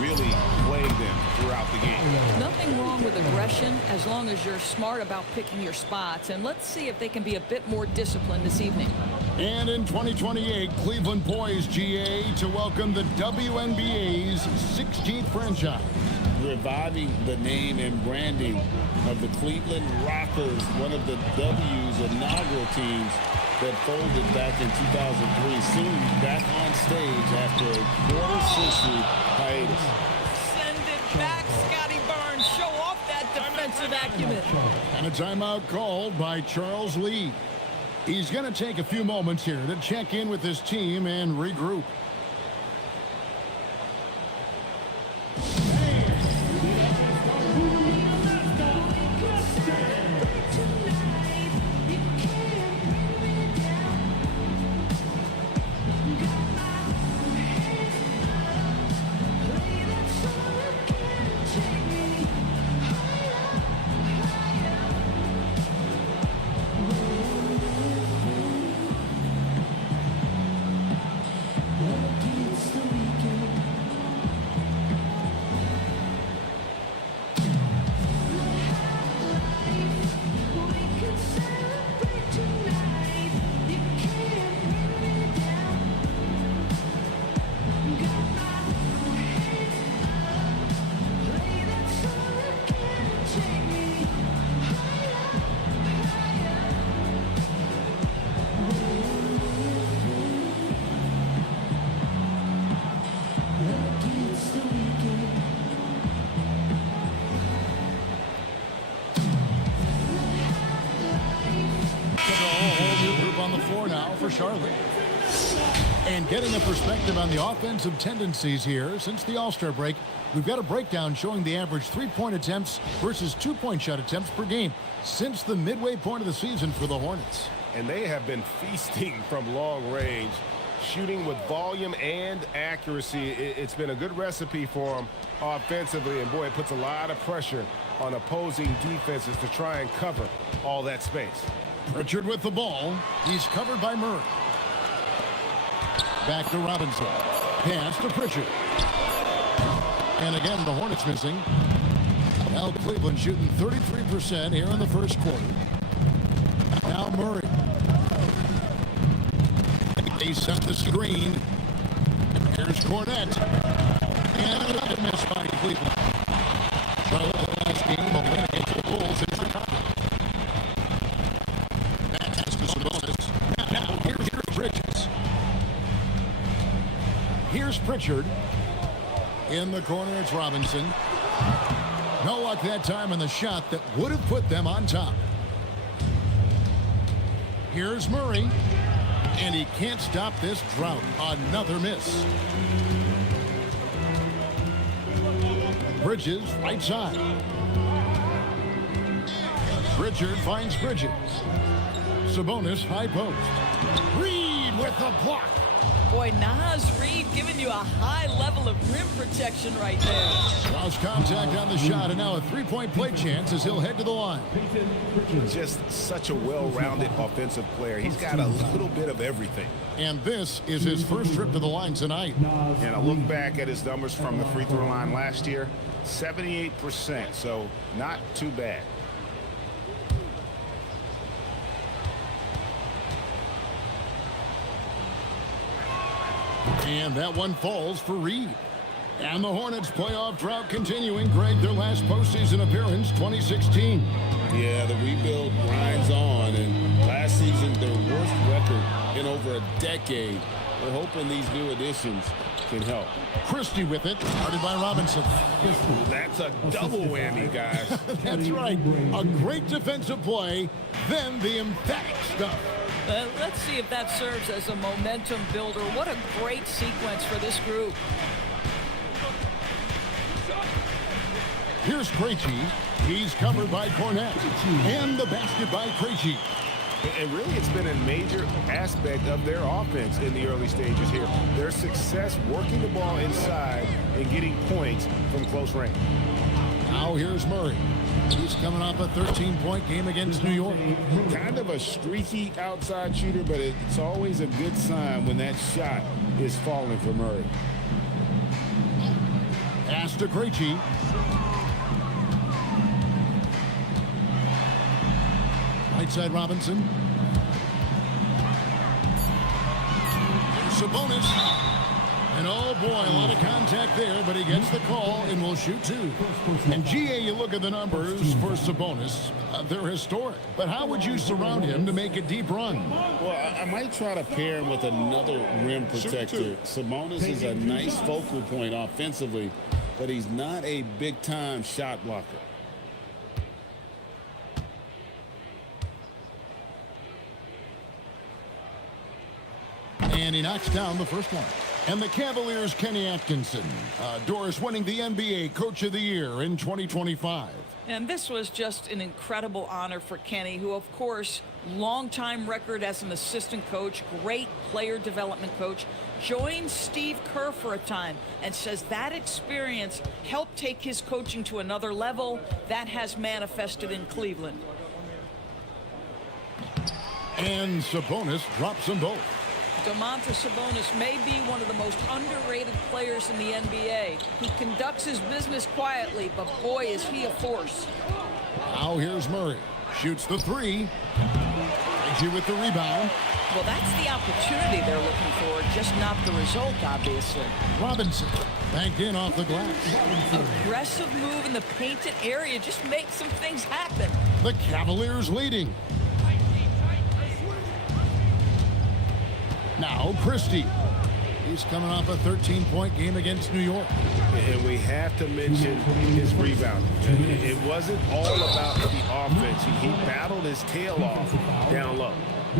really plagued them throughout the game. Nothing wrong with aggression as long as you're smart about picking your spots. And let's see if they can be a bit more disciplined this evening. And in 2028, Cleveland poised, GA, to welcome the WNBA's 16th franchise. Reviving the name and branding of the Cleveland Rockers, one of the W's inaugural teams that folded back in 2003, soon back on stage after a quarter-century hiatus. Send it back, Scotty Barnes. Show off that defensive acumen. And a timeout called by Charles Lee. He's going to take a few moments here to check in with his team and regroup. On the floor now for Charlotte. And getting a perspective on the offensive tendencies here since the All-Star break, we've got a breakdown showing the average three-point attempts versus two-point shot attempts per game since the midway point of the season for the Hornets. And they have been feasting from long range, shooting with volume and accuracy. It's been a good recipe for them offensively, and boy, it puts a lot of pressure on opposing defenses to try and cover all that space. Pritchard with the ball. He's covered by Murray. Back to Robinson. Pass to Pritchard. And again, the Hornets missing. Now Cleveland shooting 33% here in the first quarter. Now Murray. They set the screen. Here's Cornette. And a miss by Cleveland. Charlotte, the last game, but win against the Bulls in Chicago. That's the bonus. Now here's Bridges. Here's Pritchard. In the corner, it's Robinson. No luck that time on the shot that would have put them on top. Here's Murray. And he can't stop this drought. Another miss. Bridges, right side. Pritchard finds Bridges. Sabonis, high post. Reed with the block. Boy, Naz Reid giving you a high level of rim protection right there. Lost contact on the shot, and now a three-point play chance as he'll head to the line. Just such a well-rounded offensive player. He's got a little bit of everything. And this is his first trip to the line tonight. And I look back at his numbers from the free throw line last year, 78%, so not too bad. And that one falls for Reed. And the Hornets playoff drought continuing. Greg, their last postseason appearance, 2016. Yeah, the rebuild grinds on, and last season their worst record in over a decade. We're hoping these new additions can help. Christie with it, started by Robinson. That's a double whammy, guys. That's right. A great defensive play, then the emphatic stuff. Let's see if that serves as a momentum builder. What a great sequence for this group. Here's Krejci. He's covered by Cornette. And the basket by Krejci. And really, it's been a major aspect of their offense in the early stages here. Their success working the ball inside and getting points from close range. Now here's Murray. He's coming off a 13-point game against New York. Kind of a streaky outside shooter, but it's always a good sign when that shot is falling for Murray. Pass to Krejci. Right side Robinson. Sabonis. And oh boy, a lot of contact there, but he gets the call and will shoot two. And GA, you look at the numbers for Sabonis, they're historic. But how would you surround him to make a deep run? Well, I might try to pair him with another rim protector. Sabonis is a nice focal point offensively, but he's not a big-time shot blocker. And he knocks down the first one. And the Cavaliers' Kenny Atkinson. Doris winning the NBA Coach of the Year in 2025. And this was just an incredible honor for Kenny, who, of course, longtime record as an assistant coach, great player development coach, joined Steve Kerr for a time and says that experience helped take his coaching to another level. That has manifested in Cleveland. And Sabonis drops them both. Domantas Sabonis may be one of the most underrated players in the NBA. He conducts his business quietly, but boy, is he a force. Now here's Murray. Shoots the three. Reggie with the rebound. Well, that's the opportunity they're looking for, just not the result, obviously. Robinson banked in off the glass. Aggressive move in the painted area just makes some things happen. The Cavaliers leading. Now Christie. He's coming off a 13-point game against New York. And we have to mention his rebounding. It wasn't all about the offense. He battled his tail off down low.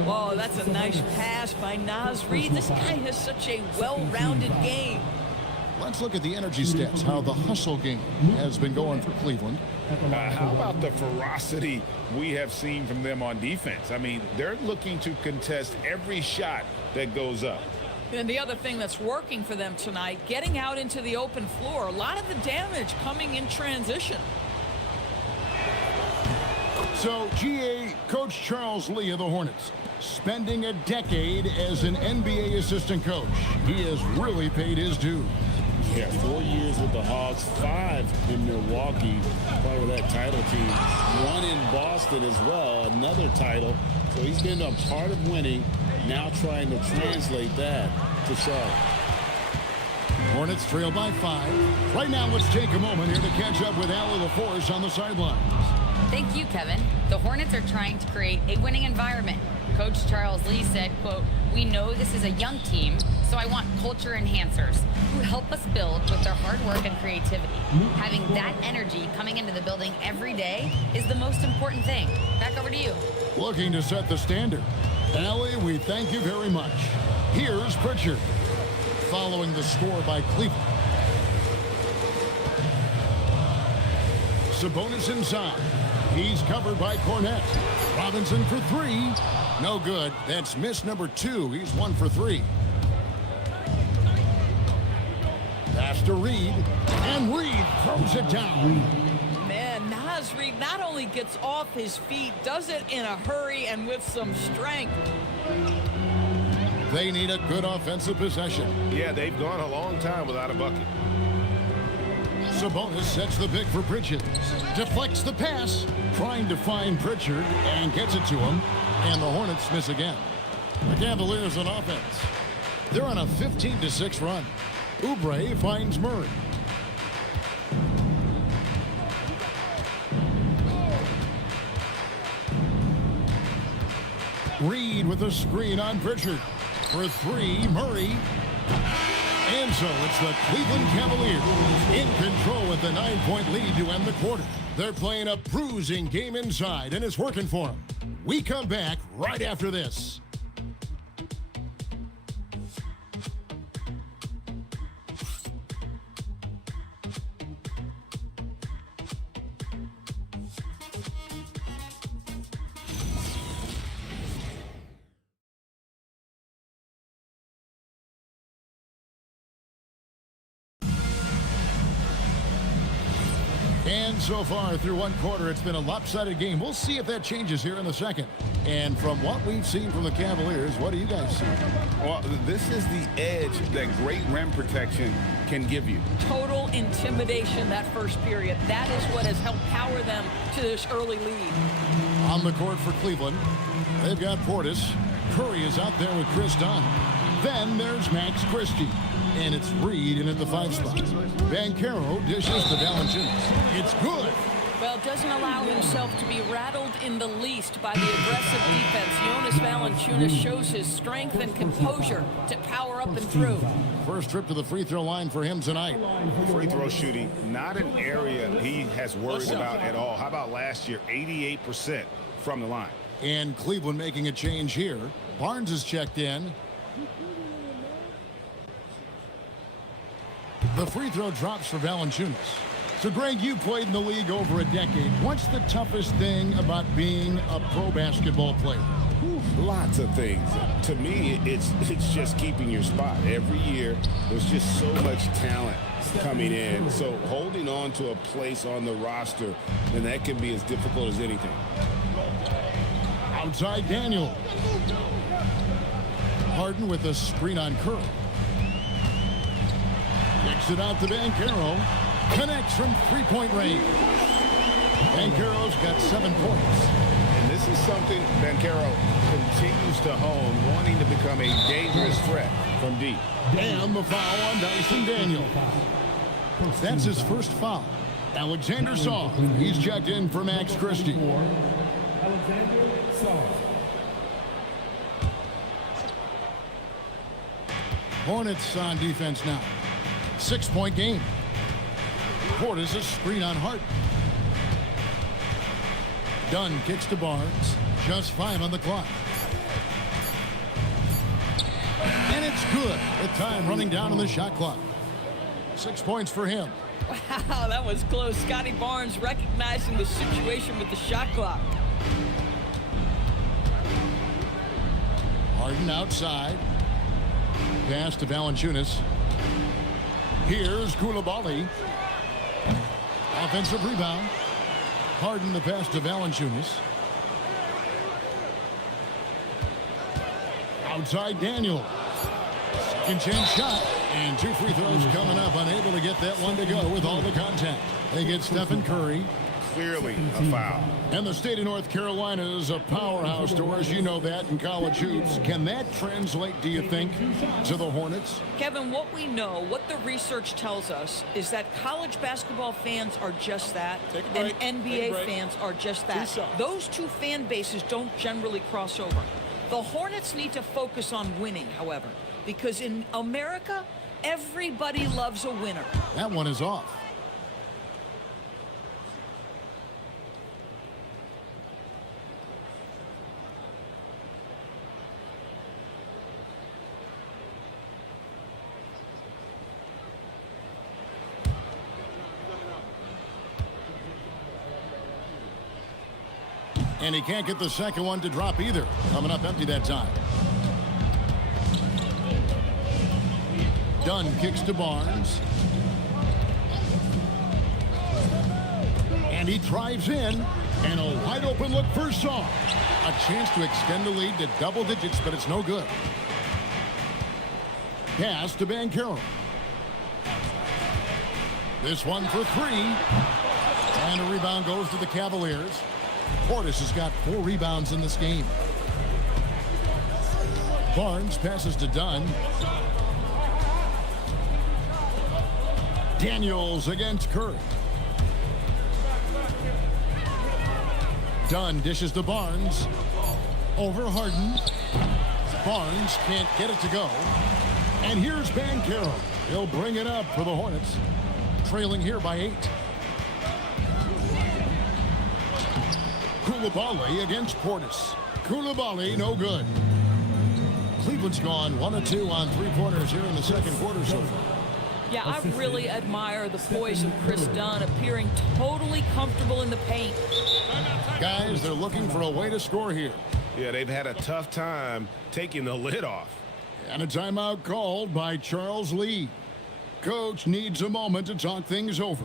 Oh, that's a nice pass by Naz Reid. This guy has such a well-rounded game. Let's look at the energy stats, how the hustle game has been going for Cleveland. How about the ferocity we have seen from them on defense? I mean, they're looking to contest every shot that goes up. And the other thing that's working for them tonight, getting out into the open floor. A lot of the damage coming in transition. So, GA, Coach Charles Lee of the Hornets, spending a decade as an NBA assistant coach. He has really paid his dues. Yeah, 4 years with the Hawks, 5 in Milwaukee, part of that title team. 1 in Boston as well, another title. So he's been a part of winning, now trying to translate that to Charlotte. Hornets trail by 5. Right now, let's take a moment here to catch up with Allie LaForce on the sidelines. Thank you, Kevin. The Hornets are trying to create a winning environment. Coach Charles Lee said, quote, "We know this is a young team, so I want culture enhancers who help us build with their hard work and creativity. Having that energy coming into the building every day is the most important thing." Back over to you. Looking to set the standard. Allie, we thank you very much. Here's Pritchard, following the score by Cleveland. Sabonis inside. He's covered by Cornette. Robinson for 3. No good. That's miss number 2. He's 1 for 3. Pass to Reed. And Reed throws it down. Man, Naz Reid not only gets off his feet, does it in a hurry and with some strength. They need a good offensive possession. Yeah, they've gone a long time without a bucket. Sabonis sets the pick for Pritchard. Deflects the pass, trying to find Pritchard, and gets it to him. And the Hornets miss again. The Cavaliers on offense. They're on a 15-6 run. Oubre finds Murray. Reed with a screen on Pritchard. For 3, Murray. And so it's the Cleveland Cavaliers in control with the 9-point lead to end the quarter. They're playing a bruising game inside, and it's working for them. We come back right after this. And so far through one quarter, it's been a lopsided game. We'll see if that changes here in the second. And from what we've seen from the Cavaliers, what do you guys see? Well, this is the edge that great rim protection can give you. Total intimidation that first period. That is what has helped power them to this early lead. On the court for Cleveland, they've got Portis. Curry is out there with Chris Dunn. Then there's Max Christie. And it's Reed in at the 5 spot. Banchero dishes to Valanciunas. It's good. Well, doesn't allow himself to be rattled in the least by the aggressive defense. Jonas Valanciunas shows his strength and composure to power up and through. First trip to the free throw line for him tonight. Free throw shooting, not an area he has worried about at all. How about last year, 88% from the line. And Cleveland making a change here. Barnes is checked in. The free throw drops for Valanciunas. So, Greg, you played in the league over a decade. What's the toughest thing about being a pro basketball player? Lots of things. To me, it's just keeping your spot. Every year, there's just so much talent coming in. So holding on to a place on the roster, and that can be as difficult as anything. Outside Daniel. Harden with a screen on Curry. Kicks it out to Banchero. Connects from three-point range. Banchero's got 7 points. And this is something Banchero continues to hone, wanting to become a dangerous threat from deep. And the foul on Dyson Daniel. That's his first foul. Alexander Saw. He's checked in for Max Christie. Alexander Saw. Hornets on defense now. 6-point game. Portis a screen on Hart. Dunn kicks to Barnes. Just 5 on the clock. It's good with time running down on the shot clock. 6 points for him. Wow, that was close. Scotty Barnes recognizing the situation with the shot clock. Harden outside. Pass to Valanciunas. Here's Koulibaly. Offensive rebound. Harden the pass to Valanciunas. Outside Daniel. Second chance shot. And 2 free throws coming up. Unable to get that one to go with all the contact. They get Stephen Curry. Clearly a foul. And the state of North Carolina is a powerhouse, Doris. You know that in college hoops. Can that translate, do you think, to the Hornets? Kevin, what we know, what the research tells us, is that college basketball fans are just that, and NBA fans are just that. Those two fan bases don't generally cross over. The Hornets need to focus on winning, however, because in America, everybody loves a winner. That one is off. And he can't get the second one to drop either. Coming up empty that time. Dunn kicks to Barnes. And he drives in. And a wide open look for Shaw. A chance to extend the lead to double digits, but it's no good. Pass to Banchero. This one for 3. And a rebound goes to the Cavaliers. Portis has got 4 rebounds in this game. Barnes passes to Dunn. Daniels against Curry. Dunn dishes to Barnes. Over Harden. Barnes can't get it to go. And here's Banchero. He'll bring it up for the Hornets. Trailing here by 8. Koulibaly against Portis. Koulibaly, no good. Cleveland's gone 1 of 2 on 3-pointers here in the second quarter so far. Yeah, I really admire the poise of Chris Dunn, appearing totally comfortable in the paint. Guys, they're looking for a way to score here. Yeah, they've had a tough time taking the lid off. And a timeout called by Charles Lee. Coach needs a moment to talk things over.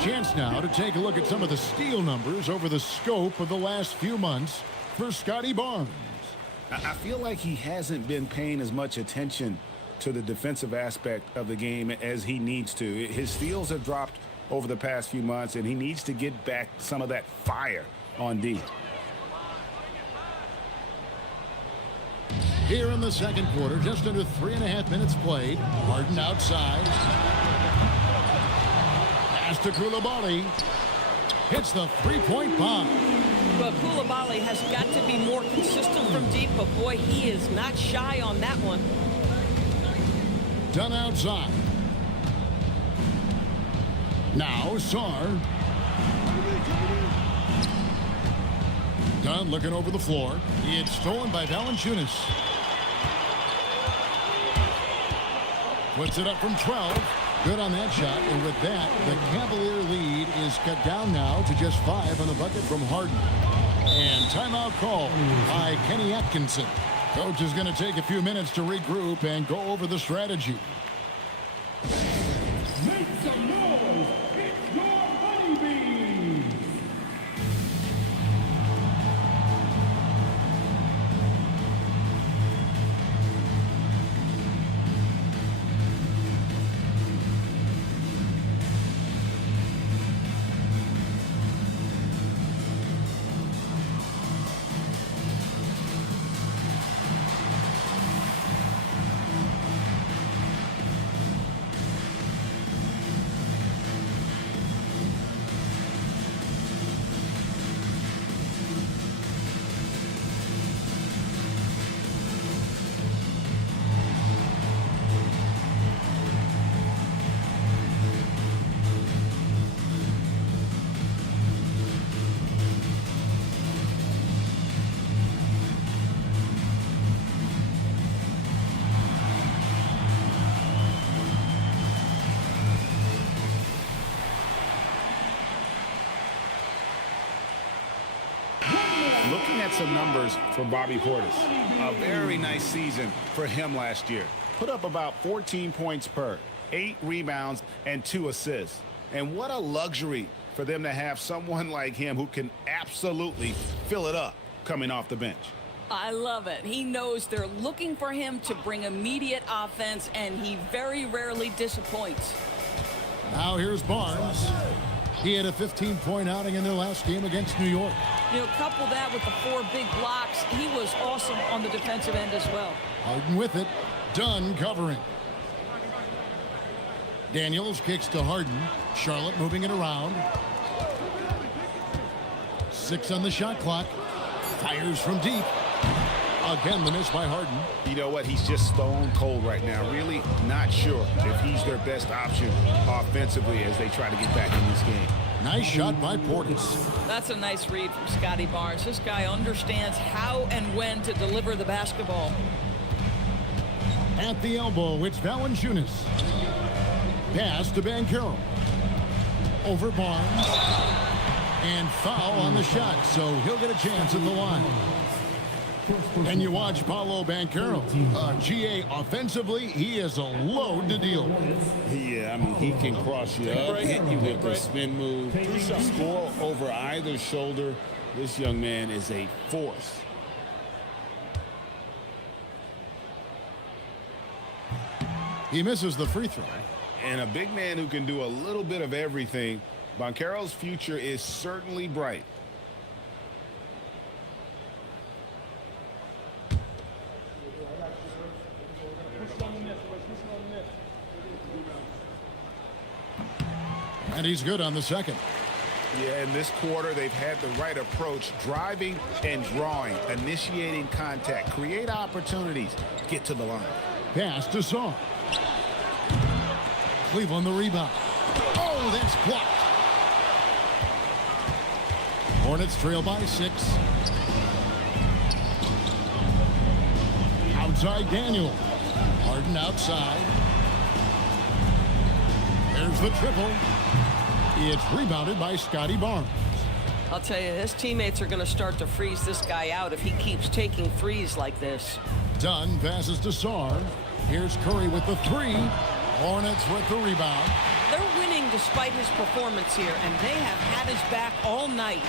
Chance now to take a look at some of the steal numbers over the scope of the last few months for Scotty Barnes. I feel like he hasn't been paying as much attention to the defensive aspect of the game as he needs to. His steals have dropped over the past few months, and he needs to get back some of that fire on D. Here in the second quarter, just under 3.5 minutes played. Harden outside. Pass to Koulibaly. Hits the 3-point bomb. Well, Koulibaly has got to be more consistent from deep, but boy, he is not shy on that one. Done outside. Now Sarr. Dunn looking over the floor. It's stolen by Valanciunas. Puts it up from 12. Good on that shot, and with that, the Cavalier lead is cut down now to just 5 on the bucket from Harden. And timeout call by Kenny Atkinson. Coach is going to take a few minutes to regroup and go over the strategy. Make some noise. It's your honeybees. Looking at some numbers for Bobby Portis. A very nice season for him last year. Put up about 14 points per, 8 rebounds, and 2 assists. And what a luxury for them to have someone like him who can absolutely fill it up coming off the bench. I love it. He knows they're looking for him to bring immediate offense, and he very rarely disappoints. Now here's Barnes. He had a 15-point outing in their last game against New York. You know, couple that with the 4 big blocks, he was awesome on the defensive end as well. Harden with it. Dunn covering. Daniels kicks to Harden. Charlotte moving it around. 6 on the shot clock. Fires from deep. Again, the miss by Harden. You know what? He's just stone cold right now. Really not sure if he's their best option offensively as they try to get back in this game. Nice shot by Portis. That's a nice read from Scotty Barnes. This guy understands how and when to deliver the basketball. At the elbow, it's Valanciunas. Pass to Banchero. Over Barnes. And foul on the shot, so he'll get a chance at the line. And you watch Paolo Banchero. GA offensively, he is a load to deal with. Yeah, I mean, he can cross you up, hit you with the spin move, score over either shoulder. This young man is a force. He misses the free throw. And a big man who can do a little bit of everything. Banchero's future is certainly bright. And he's good on the second. Yeah, in this quarter, they've had the right approach, driving and drawing, initiating contact, create opportunities, get to the line. Pass to Saw. Cleveland the rebound. Oh, that's blocked. Hornets trail by 6. Outside Daniel. Harden outside. There's the triple. It's rebounded by Scotty Barnes. I'll tell you, his teammates are going to start to freeze this guy out if he keeps taking threes like this. Dunn passes to Sarr. Here's Curry with the 3. Hornets with the rebound. They're winning despite his performance here, and they have had his back all night.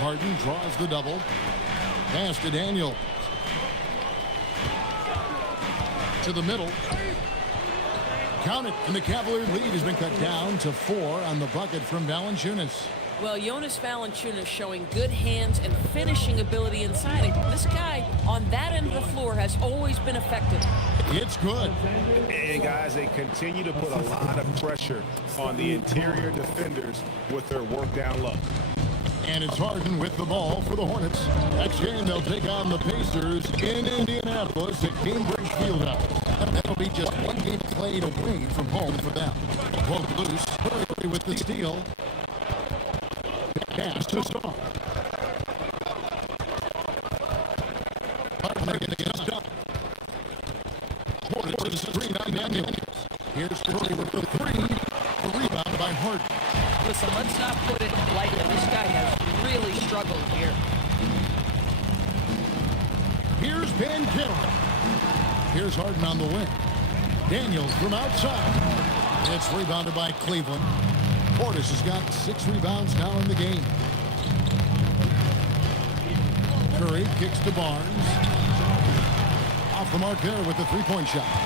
Harden draws the double. Pass to Daniel. To the middle. Count it, and the Cavalier lead has been cut down to 4 on the bucket from Valanciunas. Well, Jonas Valanciunas showing good hands and finishing ability inside. And this guy on that end of the floor has always been effective. It's good. And guys, they continue to put a lot of pressure on the interior defenders with their work down low. And it's Harden with the ball for the Hornets. Next game, they'll take on the Pacers in Indianapolis at Cambridge Fieldhouse. That'll be just one game played away from home for them. Poke loose. Curry with the steal. Pass to Saw. Harden against Dunn. Hornets is 3-9 Daniels. Here's Curry with the three. The rebound by Harden. Listen, let's not put it lightly. This guy has really struggled here. Here's Van Gittel. Here's Harden on the wing. Daniels from outside. It's rebounded by Cleveland. Portis has got 6 rebounds now in the game. Curry kicks to Barnes. Off the mark there with the three-point shot.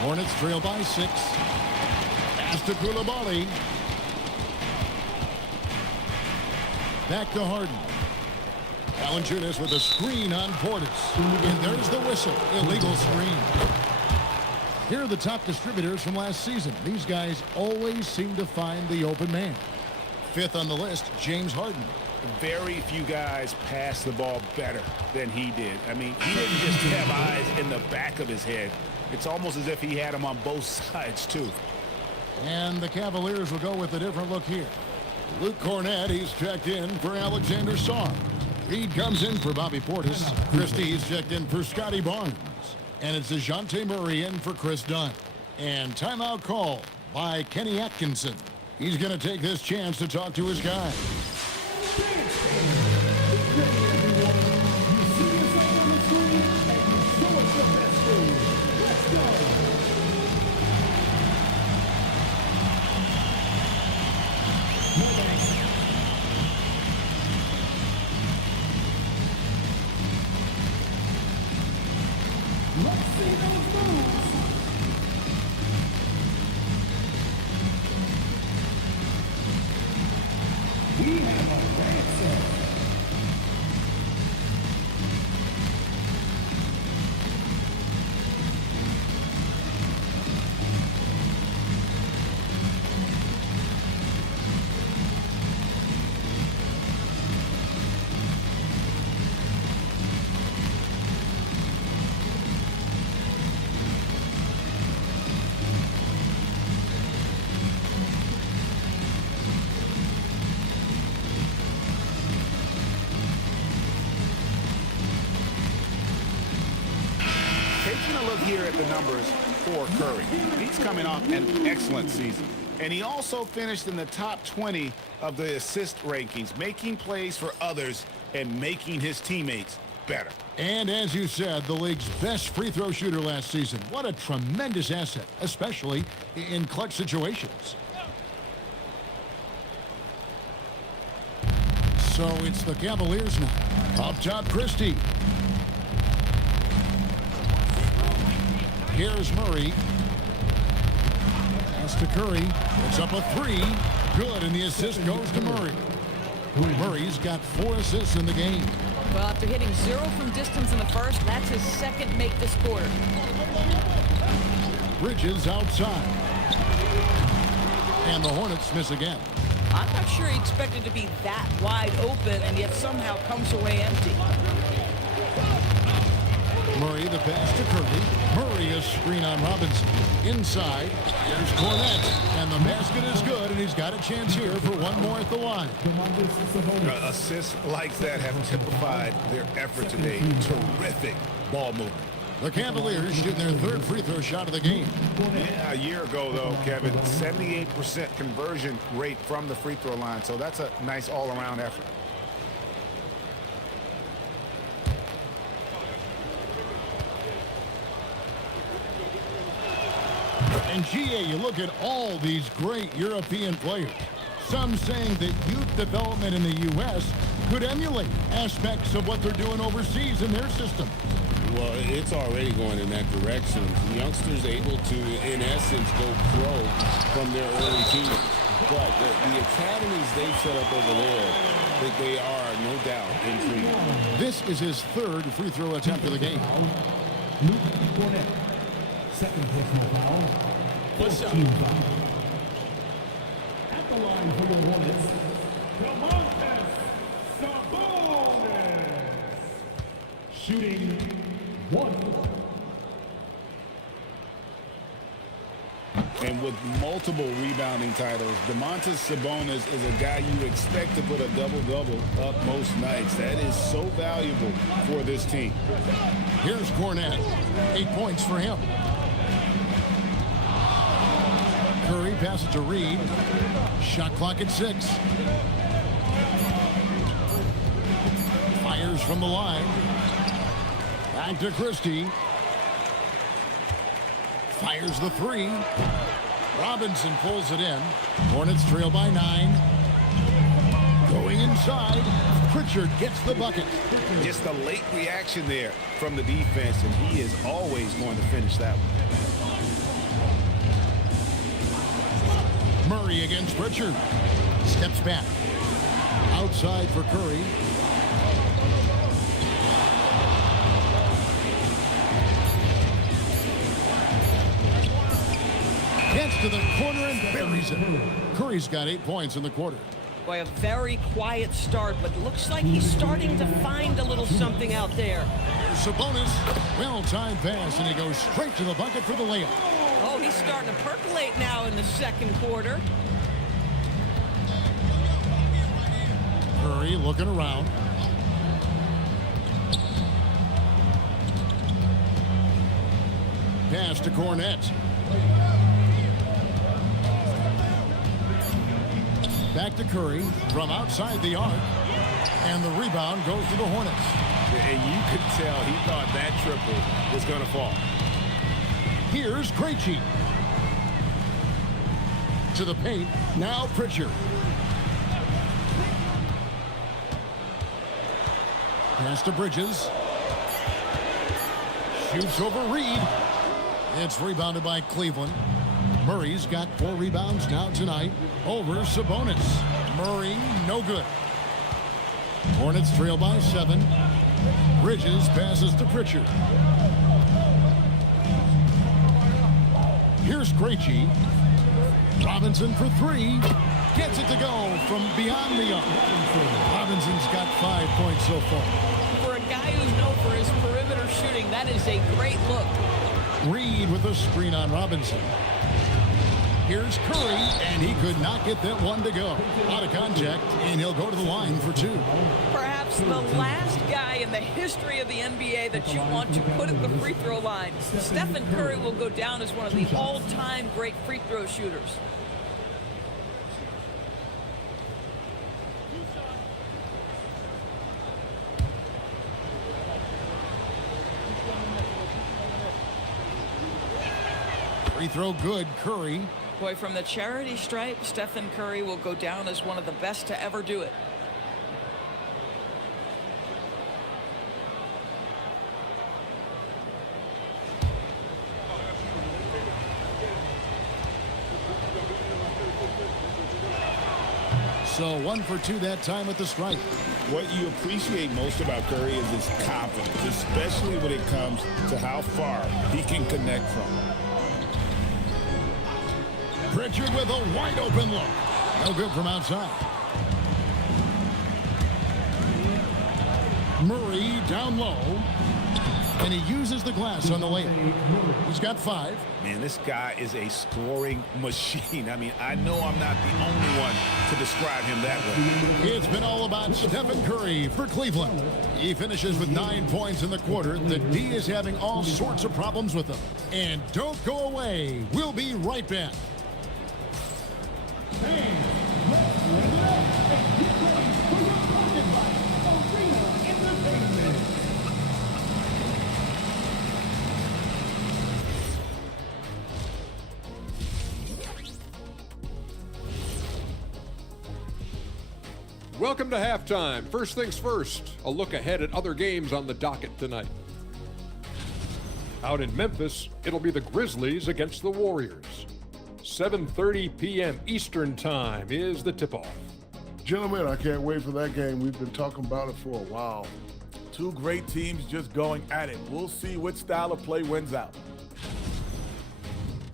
Hornets trail by 6. Pass to Koulibaly. Back to Harden. Valanciunas with a screen on Portis. And there's the whistle. Illegal screen. Here are the top distributors from last season. These guys always seem to find the open man. 5th on the list, James Harden. Very few guys pass the ball better than he did. I mean, he didn't just have eyes in the back of his head. It's almost as if he had them on both sides, too. And the Cavaliers will go with a different look here. Luke Cornett, he's checked in for Alexander Sarr. Reed comes in for Bobby Portis. Christie's checked in for Scotty Barnes. And it's DeJounte Murray in for Chris Dunn. And timeout call by Kenny Atkinson. He's going to take this chance to talk to his guys. Let's see those moves. We have a dancer. Taking a look here at the numbers for Curry. He's coming off an excellent season. And he also finished in the top 20 of the assist rankings, making plays for others and making his teammates better. And as you said, the league's best free throw shooter last season. What a tremendous asset, especially in clutch situations. So it's the Cavaliers now. Up top, Christie. Here's Murray. Pass to Curry. It's up a 3. Good, and the assist goes to Murray. Murray's got 4 assists in the game. Well, after hitting 0 from distance in the first, that's his second make this quarter. Bridges outside. And the Hornets miss again. I'm not sure he expected to be that wide open and yet somehow comes away empty. Murray, the pass to Curry. Murray, a screen on Robinson. Inside, here's Cornett. And the basket is good, and he's got a chance here for one more at the line. Assists like that have typified their effort today. Terrific ball movement. The Cavaliers shooting their 3rd free throw shot of the game. Yeah, a year ago, though, Kevin, 78% conversion rate from the free throw line. So that's a nice all-around effort. And GA, you look at all these great European players. Some saying that youth development in the U.S. could emulate aspects of what they're doing overseas in their system. Well, it's already going in that direction. Youngsters able to, in essence, go pro from their early teens. But the academies they've set up over there, that they are, no doubt, intriguing. This is his 3rd free throw attempt of the game. Luke Cornett, second personal foul. 14 foul. At the line for the Hornets, Sabonis. Shooting 1. And with multiple rebounding titles, Domantas Sabonis is a guy you expect to put a double-double up most nights. That is so valuable for this team. Here's Cornett. 8 points for him. Curry passes to Reed. Shot clock at 6. Fires from the line. Back to Christie. Fires the 3. Robinson pulls it in. Hornets trail by 9. Going inside. Pritchard gets the bucket. Just a late reaction there from the defense, and he is always going to finish that one. Murray against Pritchard. Steps back. Outside for Curry. Gets to the corner and buries it. Curry's got 8 points in the quarter. Boy, a very quiet start, but looks like he's starting to find a little something out there. Sabonis, well-timed pass, and he goes straight to the bucket for the layup. Oh, he's starting to percolate now in the second quarter. Curry looking around. Pass to Cornette. Back to Curry from outside the arc. And the rebound goes to the Hornets. And you could tell he thought that triple was going to fall. Here's Krejci. To the paint. Now Pritchard. Pass to Bridges. Shoots over Reed. It's rebounded by Cleveland. Murray's got 4 rebounds now tonight over Sabonis. Murray, no good. Hornets trail by 7. Bridges passes to Pritchard. Here's Krejci. Robinson for 3. Gets it to go from beyond the arc. Robinson's got 5 points so far. For a guy who's known for his perimeter shooting, that is a great look. Reed with a screen on Robinson. Here's Curry, and he could not get that one to go. Out of contact, and he'll go to the line for 2. Perhaps the last guy in the history of the NBA that you want to put at the free throw line. Stephen Curry will go down as one of the all-time great free throw shooters. Free throw good, Curry. Boy, from the charity stripe, Stephen Curry will go down as one of the best to ever do it. So 1 for 2 that time at the stripe. What you appreciate most about Curry is his confidence, especially when it comes to how far he can connect from. Pritchard with a wide open look. No good from outside. Murray down low. And he uses the glass on the layup. He's got 5. Man, this guy is a scoring machine. I mean, I know I'm not the only one to describe him that way. It's been all about Stephen Curry for Cleveland. He finishes with 9 points in the quarter. The D is having all sorts of problems with him. And don't go away. We'll be right back. Welcome to halftime. First things first, a look ahead at other games on the docket tonight. Out in Memphis, it'll be the Grizzlies against the Warriors. 7:30 p.m. Eastern Time is the tip-off. Gentlemen, I can't wait for that game. We've been talking about it for a while. 2 great teams just going at it. We'll see which style of play wins out.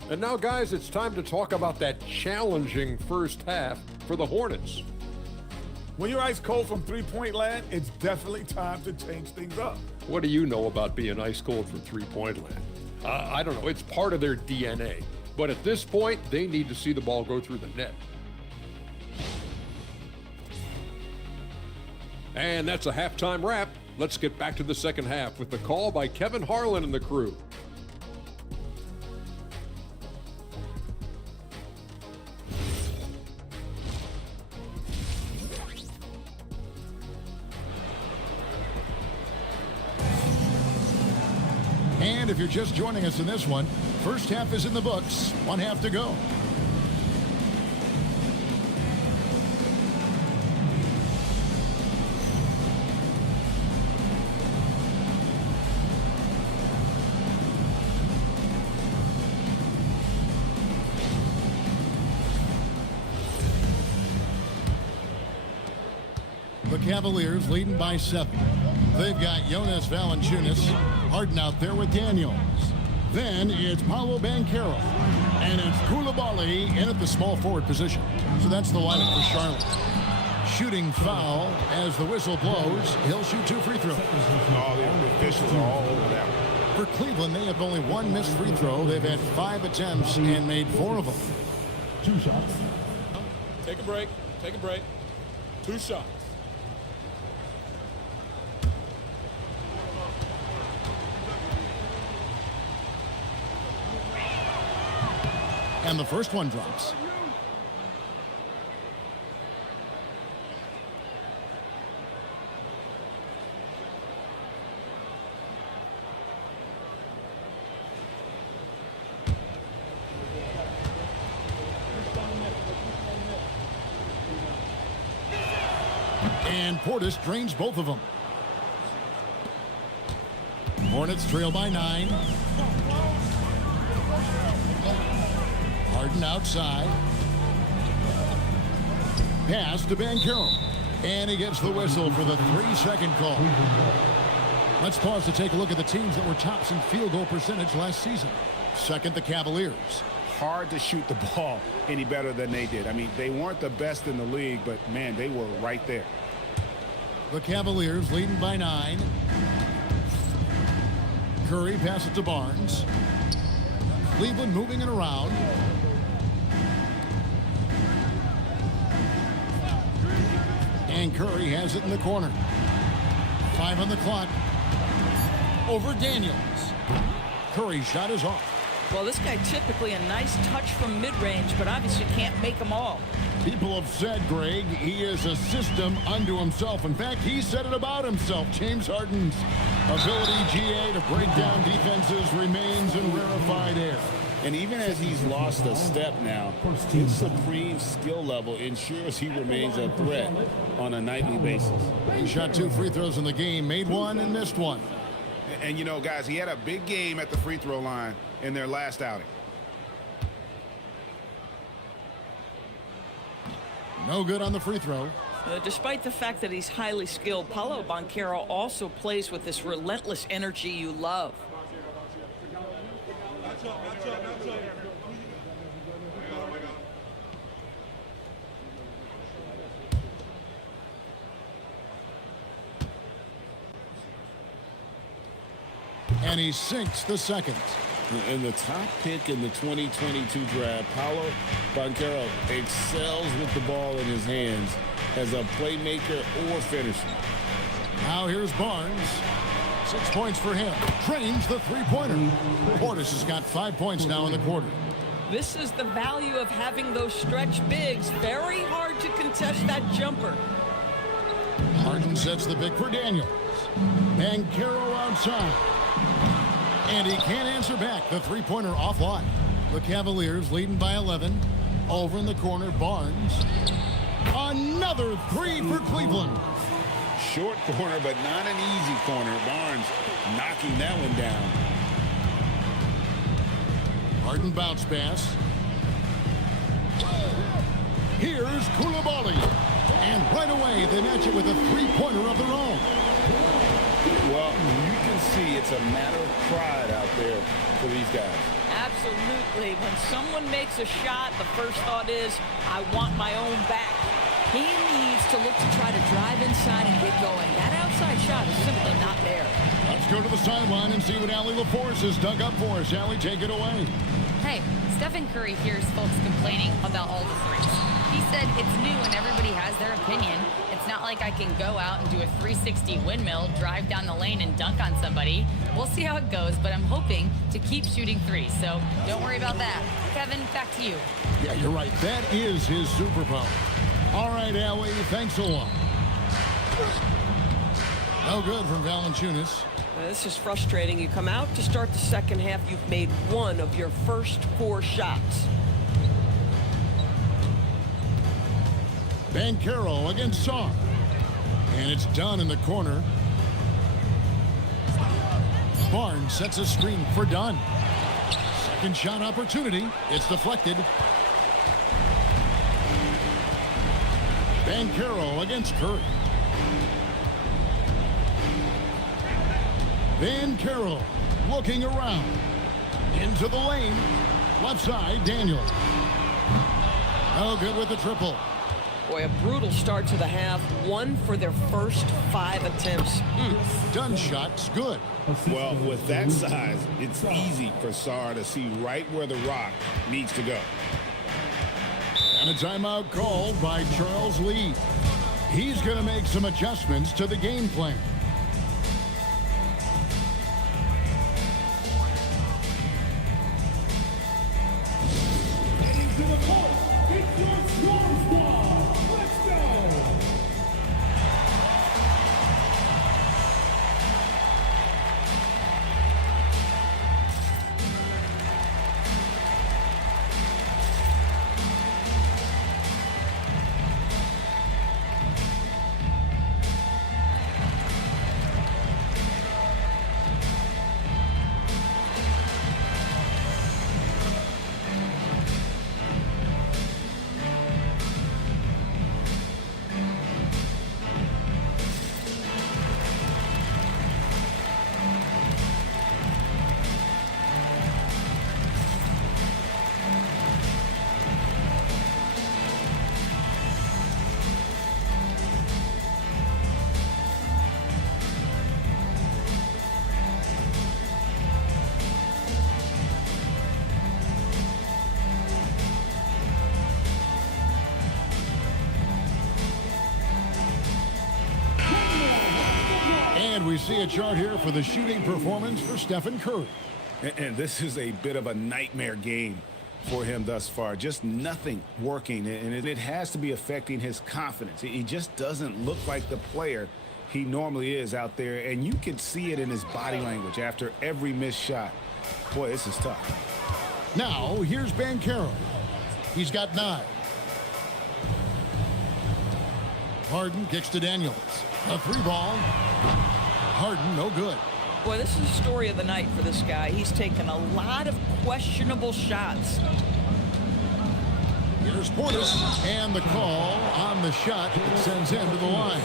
And now, guys, it's time to talk about that challenging first half for the Hornets. When you're ice cold from three-point land, it's definitely time to change things up. What do you know about being ice cold from three-point land? I don't know. It's part of their DNA. But at this point, they need to see the ball go through the net. And that's a halftime wrap. Let's get back to the second half with the call by Kevin Harlan and the crew. And if you're just joining us in this one, first half is in the books. 1 half to go. The Cavaliers leading by 7. They've got Jonas Valanciunas, Harden out there with Daniels. Then it's Paolo Banchero, and it's Koulibaly in at the small forward position. So that's the lineup for Charlotte. Shooting foul as the whistle blows. He'll shoot 2 free throws. Oh, the officials are all over that one. For Cleveland, they have only 1 missed free throw. They've had 5 attempts and made 4 of them. 2 shots. Take a break. Take a break. 2 shots. And the first one drops. And Portis drains both of them. Hornets trail by 9. Harden outside. Pass to Banchero. And he gets the whistle for the 3-second call. Let's pause to take a look at the teams that were tops in field goal percentage last season. Second, the Cavaliers. Hard to shoot the ball any better than they did. I mean, they weren't the best in the league, but, man, they were right there. The Cavaliers leading by 9. Curry passes to Barnes. Cleveland moving it around. And Curry has it in the corner. 5 on the clock. Over Daniels. Curry's shot is off. Well, this guy typically a nice touch from mid-range, but obviously can't make them all. People have said, Greg, he is a system unto himself. In fact, he said it about himself. James Harden's ability, GA, to break down defenses remains in rarefied air. And even as he's lost a step now, his supreme skill level ensures he remains a threat on a nightly basis. He shot 2 free throws in the game, made 1 and missed 1. And, you know, guys, he had a big game at the free throw line in their last outing. No good on the free throw. Despite the fact that he's highly skilled, Paolo Banchero also plays with this relentless energy you love. And he sinks the second. In the top pick in the 2022 draft, Paolo Banchero excels with the ball in his hands as a playmaker or finisher. Now here's Barnes. 6 points for him. Trains the three-pointer. Portis has got 5 points now in the quarter. This is the value of having those stretch bigs. Very hard to contest that jumper. Harden sets the pick for Daniels. Banchero outside. And he can't answer back. The three-pointer offline. The Cavaliers leading by 11. Over in the corner, Barnes. Another 3 for Cleveland. Short corner, but not an easy corner. Barnes knocking that one down. Harden bounce pass. Here's Koulibaly. And right away, they match it with a three-pointer of their own. Well, you can see it's a matter of pride out there for these guys. Absolutely. When someone makes a shot, the first thought is, I want my own back. He needs to look to try to drive inside and get going. That outside shot is simply not there. Let's go to the sideline and see what Allie LaForce has dug up for us. Allie, take it away. Hey, Stephen Curry hears folks complaining about all the threes. He said it's new and everybody has their opinion. It's not like I can go out and do a 360 windmill, drive down the lane and dunk on somebody. We'll see how it goes, but I'm hoping to keep shooting threes, so don't worry about that. Kevin, back to you. Yeah, you're right. That is his superpower. All right, Allie, thanks a lot. No good from Valanciunas. This is frustrating. You come out to start the second half, you've made one of your first 4 shots. Banchero against Saar. And it's done in the corner. Barnes sets a screen for Dunn. Second shot opportunity. It's deflected. Banchero against Curry. Banchero looking around. Into the lane. Left side, Daniel. Oh, good with the triple. Boy, a brutal start to the half. 1 for their first 5 attempts. Dunn shot's good. Well, with that size, it's easy for Saar to see right where the rock needs to go. And a timeout called by Charles Lee. He's going to make some adjustments to the game plan. Heading to the court, it's your Storm Squad. Let's go! And we see a chart here for the shooting performance for Stephen Curry. And this is a bit of a nightmare game for him thus far. Just nothing working, and it has to be affecting his confidence. He just doesn't look like the player he normally is out there, and you can see it in his body language after every missed shot. Boy, this is tough. Now, here's Banchero. He's got 9. Harden kicks to Daniels. A 3-ball. Harden, no good. Boy, this is the story of the night for this guy. He's taken a lot of questionable shots. Here's Portis, and the call on the shot that sends him to the line.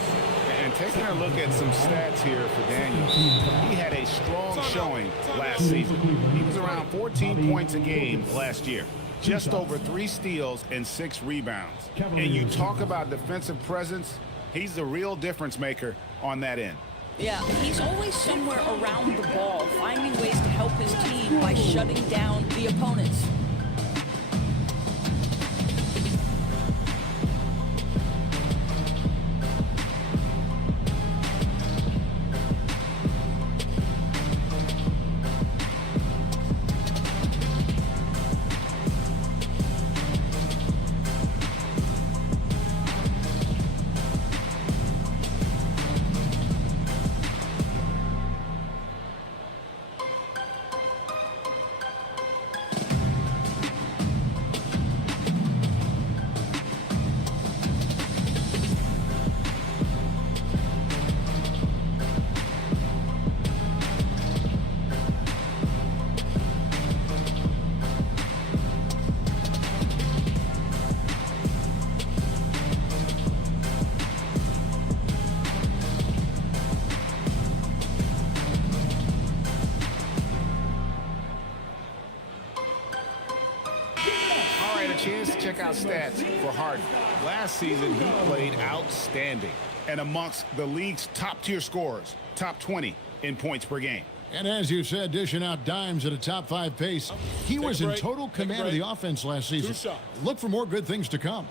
And taking a look at some stats here for Daniels, he had a strong showing last season. He was around 14 points a game last year, just over 3 steals and 6 rebounds. And you talk about defensive presence, he's the real difference maker on that end. Yeah, he's always somewhere around the ball, finding ways to help his team by shutting down the opponents. Chance to check out stats for Harden. Last season, he played outstanding and amongst the league's top-tier scorers, top 20 in points per game. And as you said, dishing out dimes at a top 5 pace. He was in total command of the offense last season. Look for more good things to come.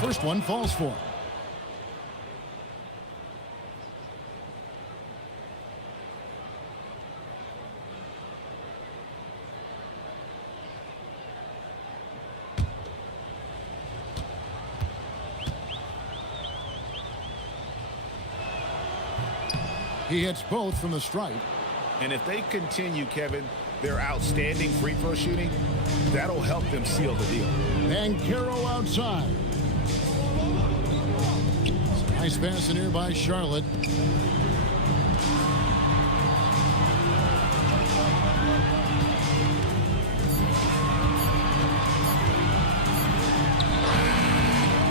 First one falls for him. He hits both from the stripe. And if they continue, Kevin, their outstanding free throw shooting, that'll help them seal the deal. And Carroll outside. Nice pass in here by Charlotte.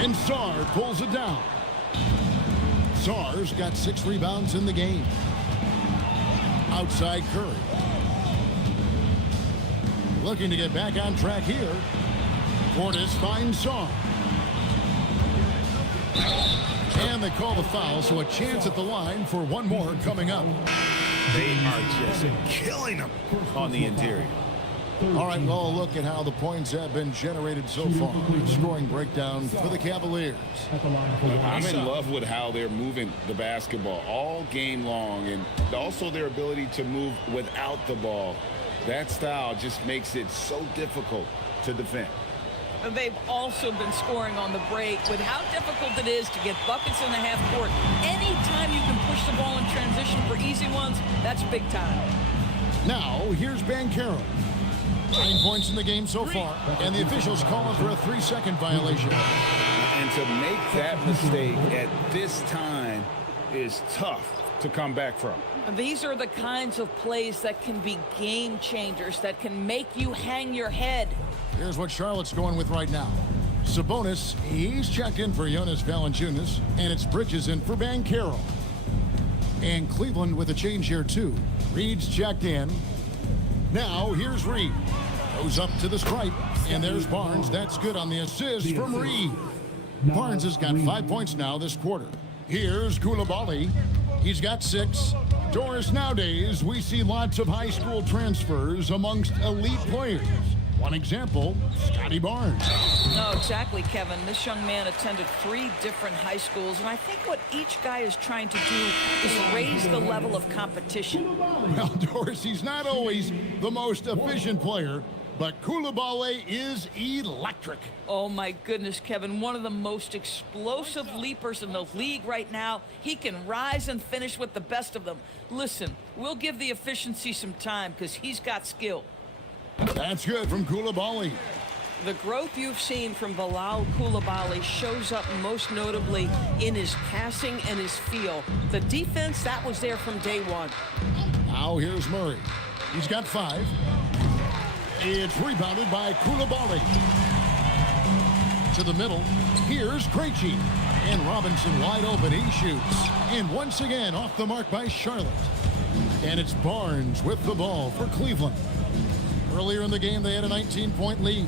And Sarr pulls it down. Sarr's got 6 rebounds in the game. Outside Curry. Looking to get back on track here. Portis finds Sarr. And they call the foul, so a chance at the line for one more coming up. They are just killing them on the interior. All right, well, a look at how the points have been generated so far. Scoring breakdown for the Cavaliers. I'm in love with how they're moving the basketball all game long, and also their ability to move without the ball. That style just makes it so difficult to defend. And they've also been scoring on the break with how difficult it is to get buckets in the half court. Anytime you can push the ball in transition for easy ones, that's big time. Now, here's Banchero. 9 points in the game so far, and the officials calling for a 3-second violation. And to make that mistake at this time is tough to come back from. These are the kinds of plays that can be game changers, that can make you hang your head. Here's what Charlotte's going with right now. Sabonis, he's checked in for Jonas Valanciunas, and it's Bridges in for Banchero. And Cleveland with a change here, too. Reed's checked in. Now, here's Reed. Goes up to the stripe, and there's Barnes. That's good on the assist from Reed. Barnes has got 5 points now this quarter. Here's Koulibaly. He's got 6. Doris, nowadays, we see lots of high school transfers amongst elite players. One example, Scotty Barnes. No, exactly, Kevin. This young man attended 3 different high schools, and I think what each guy is trying to do is raise the level of competition. Well, Doris, he's not always the most efficient player, but Koulibaly is electric. Oh, my goodness, Kevin. One of the most explosive leapers in the league right now. He can rise and finish with the best of them. Listen, we'll give the efficiency some time because he's got skill. That's good from Koulibaly. The growth you've seen from Bilal Koulibaly shows up most notably in his passing and his feel. The defense, that was there from day one. Now here's Murray. He's got 5. It's rebounded by Koulibaly. To the middle. Here's Krejci. And Robinson wide open. He shoots. And once again off the mark by Charlotte. And it's Barnes with the ball for Cleveland. Earlier in the game, they had a 19-point lead.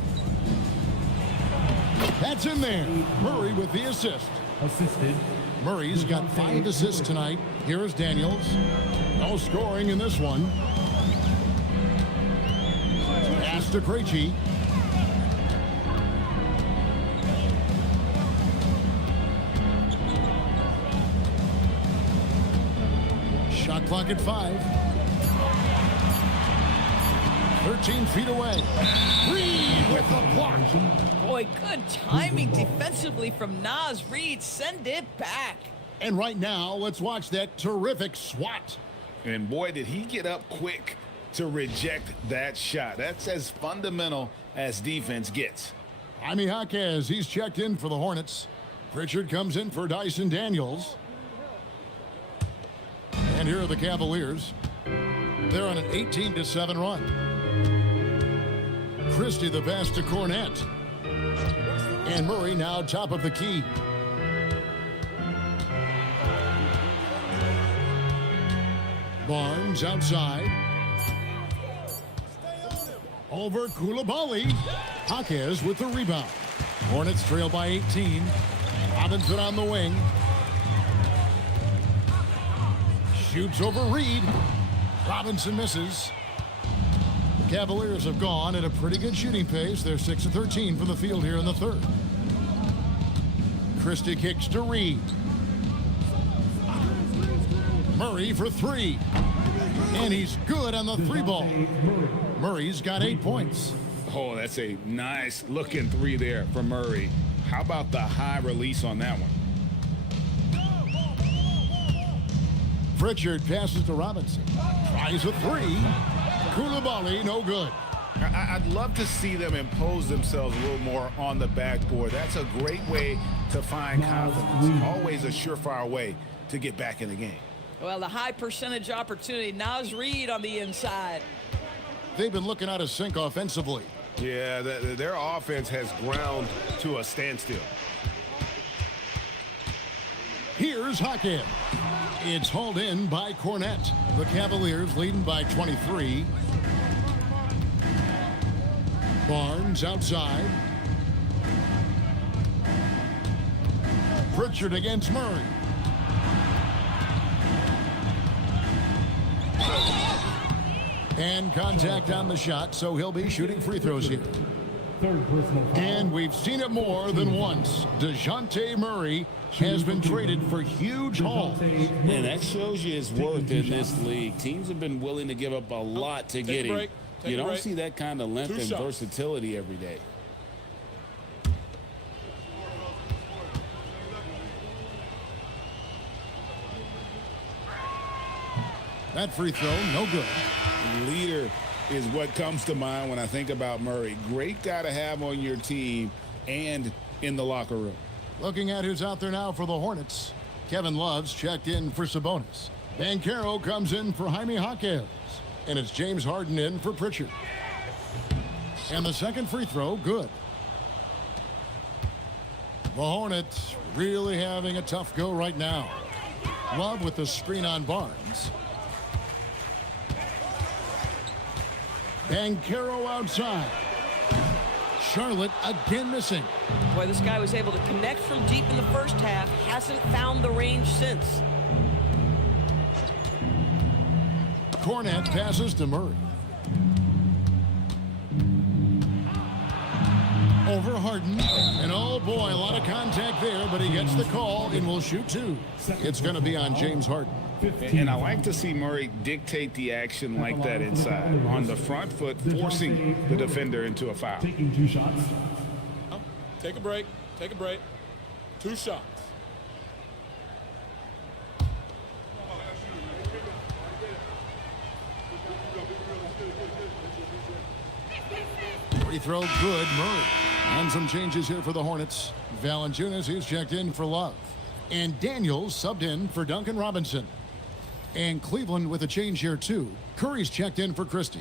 That's in there. Murray with the assist. Assisted. Murray's got 5 assists tonight. Here's Daniels. No scoring in this one. Pass to Krejci. Shot clock at 5. 13 feet away. Reed with the block. Boy, good timing defensively from Naz Reed. Send it back. And right now, let's watch that terrific swat. And boy, did he get up quick to reject that shot. That's as fundamental as defense gets. Jaime Jaquez, he's checked in for the Hornets. Pritchard comes in for Dyson Daniels. And here are the Cavaliers. They're on an 18-7 run. Christie the pass to Cornette. And Murray now top of the key. Barnes outside. Over Koulibaly. Jaquez with the rebound. Hornets trail by 18. Robinson on the wing. Shoots over Reed. Robinson misses. Cavaliers have gone at a pretty good shooting pace. They're 6 of 13 from the field here in the third. Christie kicks to Reed. Murray for 3. And he's good on the 3 ball. Murray's got 8 points. Oh, that's a nice looking 3 there for Murray. How about the high release on that one? Pritchard passes to Robinson. Tries a three. Koulibaly, no good. I'd love to see them impose themselves a little more on the backboard. That's a great way to find confidence. Always a surefire way to get back in the game. Well, the high percentage opportunity. Naz Reid on the inside. They've been looking out of sync offensively. Yeah, their offense has ground to a standstill. Here's Hackett. It's hauled in by Cornette. The Cavaliers leading by 23. Barnes outside. Pritchard against Murray. And contact on the shot, so he'll be shooting free throws here. And we've seen it more than once. DeJounte Murray has been traded for huge haul. And that shows you his worth in this league. Teams have been willing to give up a lot to get him. You don't see that kind of length and versatility every day. That free throw, no good. Leader is what comes to mind when I think about Murray. Great guy to have on your team and in the locker room. Looking at who's out there now for the Hornets. Kevin Love's checked in for Sabonis. Banchero comes in for Jaime Jaquez. And it's James Harden in for Pritchard. And the second free throw, good. The Hornets really having a tough go right now. Love with the screen on Barnes. Banchero outside. Charlotte again missing. Boy, this guy was able to connect from deep in the first half. Hasn't found the range since. Cornette passes to Murray. Over Harden. And oh boy, a lot of contact there, but he gets the call and will shoot two. It's going to be on James Harden. And I like to see Murray dictate the action like that inside. On the front foot, forcing the defender into a foul. Taking 2 shots. Take a break. Take a break. 2 shots. Free throw good, Murray. And some changes here for the Hornets. Valanciunas, he's checked in for Love. And Daniels subbed in for Duncan Robinson. And Cleveland with a change here too. Curry's checked in for Christie.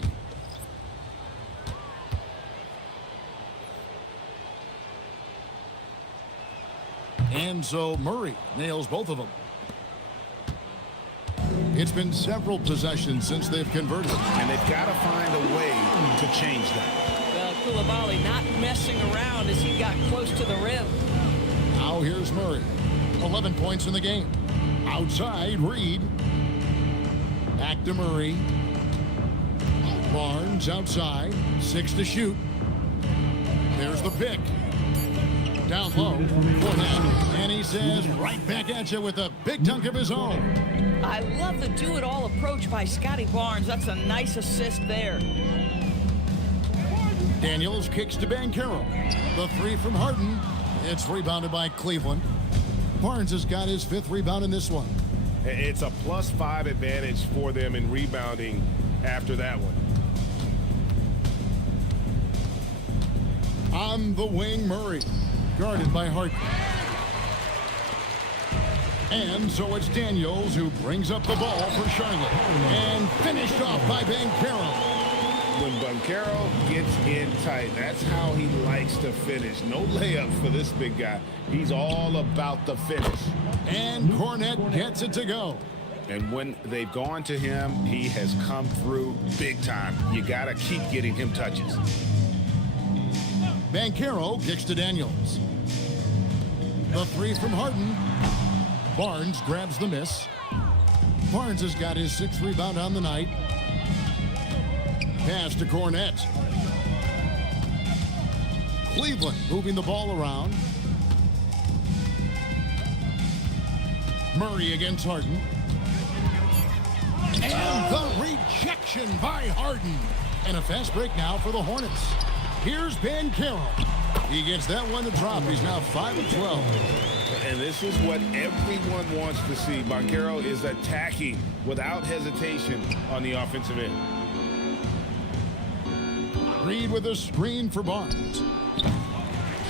And so Murray nails both of them. It's been several possessions since they've converted. And they've got to find a way to change that. Well, Koulibaly not messing around as he got close to the rim. Now here's Murray. 11 points in the game. Outside, Reed. Back to Murray. Barnes outside. 6 to shoot. There's the pick. Down low. And he says right back at you with a big dunk of his own. I love the do-it-all approach by Scotty Barnes. That's a nice assist there. Daniels kicks to Banchero. The three from Harden. It's rebounded by Cleveland. Barnes has got his 5th rebound in this one. It's a +5 advantage for them in rebounding after that one. On the wing, Murray. Guarded by Harden. And so it's Daniels who brings up the ball for Charlotte. And finished off by Banchero. When Banchero gets in tight, that's how he likes to finish. No layups for this big guy. He's all about the finish. And Cornette gets it to go. And when they've gone to him, he has come through big time. You got to keep getting him touches. Banchero kicks to Daniels. The three from Harden. Barnes grabs the miss. Barnes has got his 6th rebound on the night. Pass to Cornette. Cleveland moving the ball around. Murray against Harden. And the rejection by Harden. And a fast break now for the Hornets. Here's Banchero. He gets that one to drop. He's now 5 of 12. And this is what everyone wants to see. Banchero is attacking without hesitation on the offensive end. Reed with a screen for Barnes.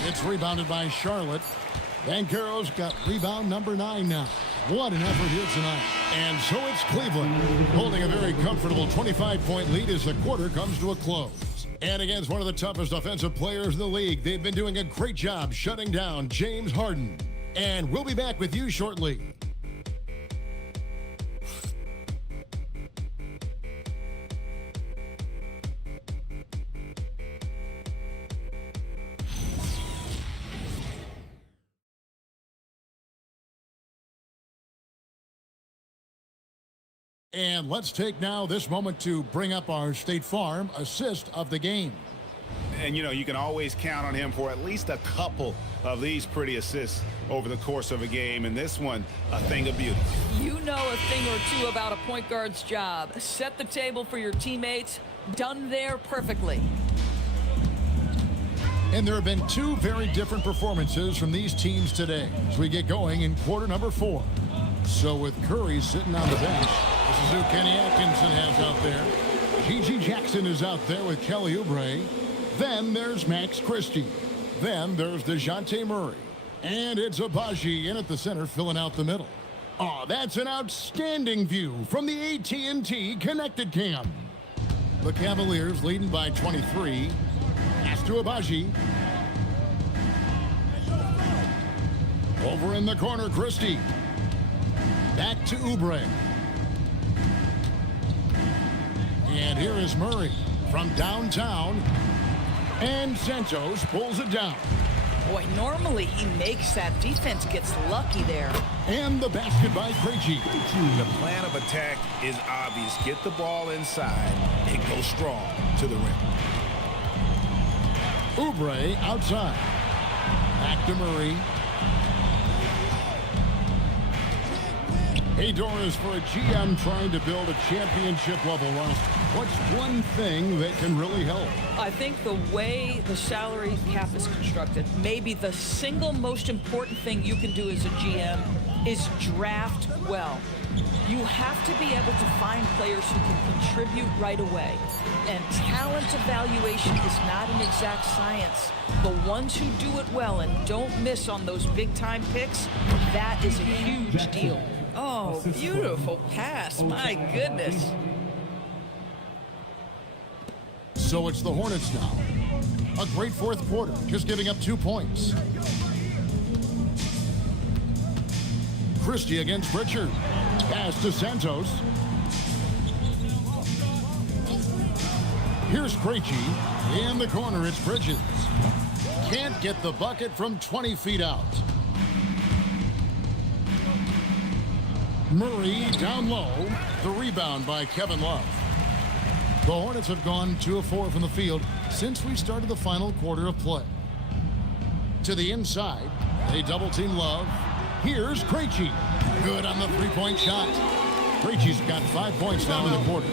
It's rebounded by Charlotte. Banchero's got rebound number 9 now. What an effort here tonight. And so it's Cleveland holding a very comfortable 25-point lead as the quarter comes to a close. And against one of the toughest offensive players in the league, they've been doing a great job shutting down James Harden. And we'll be back with you shortly. And let's take now this moment to bring up our State Farm assist of the game. And, you know, you can always count on him for at least a couple of these pretty assists over the course of a game. And this one, a thing of beauty. You know a thing or two about a point guard's job. Set the table for your teammates. Done there perfectly. And there have been 2 very different performances from these teams today as we get going in quarter number 4. So with Curry sitting on the bench, this is who Kenny Atkinson has out there. G.G. Jackson is out there with Kelly Oubre. Then there's Max Christie. Then there's DeJounte Murray. And it's Abaji in at the center filling out the middle. Oh, that's an outstanding view from the AT&T Connected Cam. The Cavaliers leading by 23. Pass to Abaji. Over in the corner, Christie. Back to Oubre. And here is Murray from downtown. And Santos pulls it down. Boy, normally he makes that. Defense gets lucky there. And the basket by Krejci. The plan of attack is obvious. Get the ball inside and go strong to the rim. Oubre outside. Back to Murray. Hey, Doris, for a GM trying to build a championship-level roster, what's one thing that can really help? I think the way the salary cap is constructed, maybe the single most important thing you can do as a GM is draft well. You have to be able to find players who can contribute right away. And talent evaluation is not an exact science. The ones who do it well and don't miss on those big-time picks, that is a huge deal. Oh, beautiful pass. My goodness. So it's the Hornets now. A great fourth quarter, just giving up 2 points. Christie against Pritchard. Pass to Santos. Here's Krejci. In the corner, it's Bridges. Can't get the bucket from 20 feet out. Murray down low. The rebound by Kevin Love. The Hornets have gone 2 of 4 from the field since we started the final quarter of play. To the inside, they double-team Love. Here's Krejci. Good on the three-point shot. Krejci's got 5 points now in the quarter.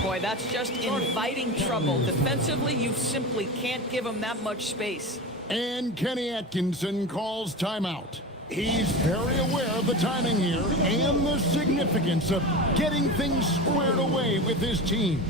Boy, that's just inviting trouble. Defensively, you simply can't give him that much space. And Kenny Atkinson calls timeout. He's very aware of the timing here and the significance of getting things squared away with his team.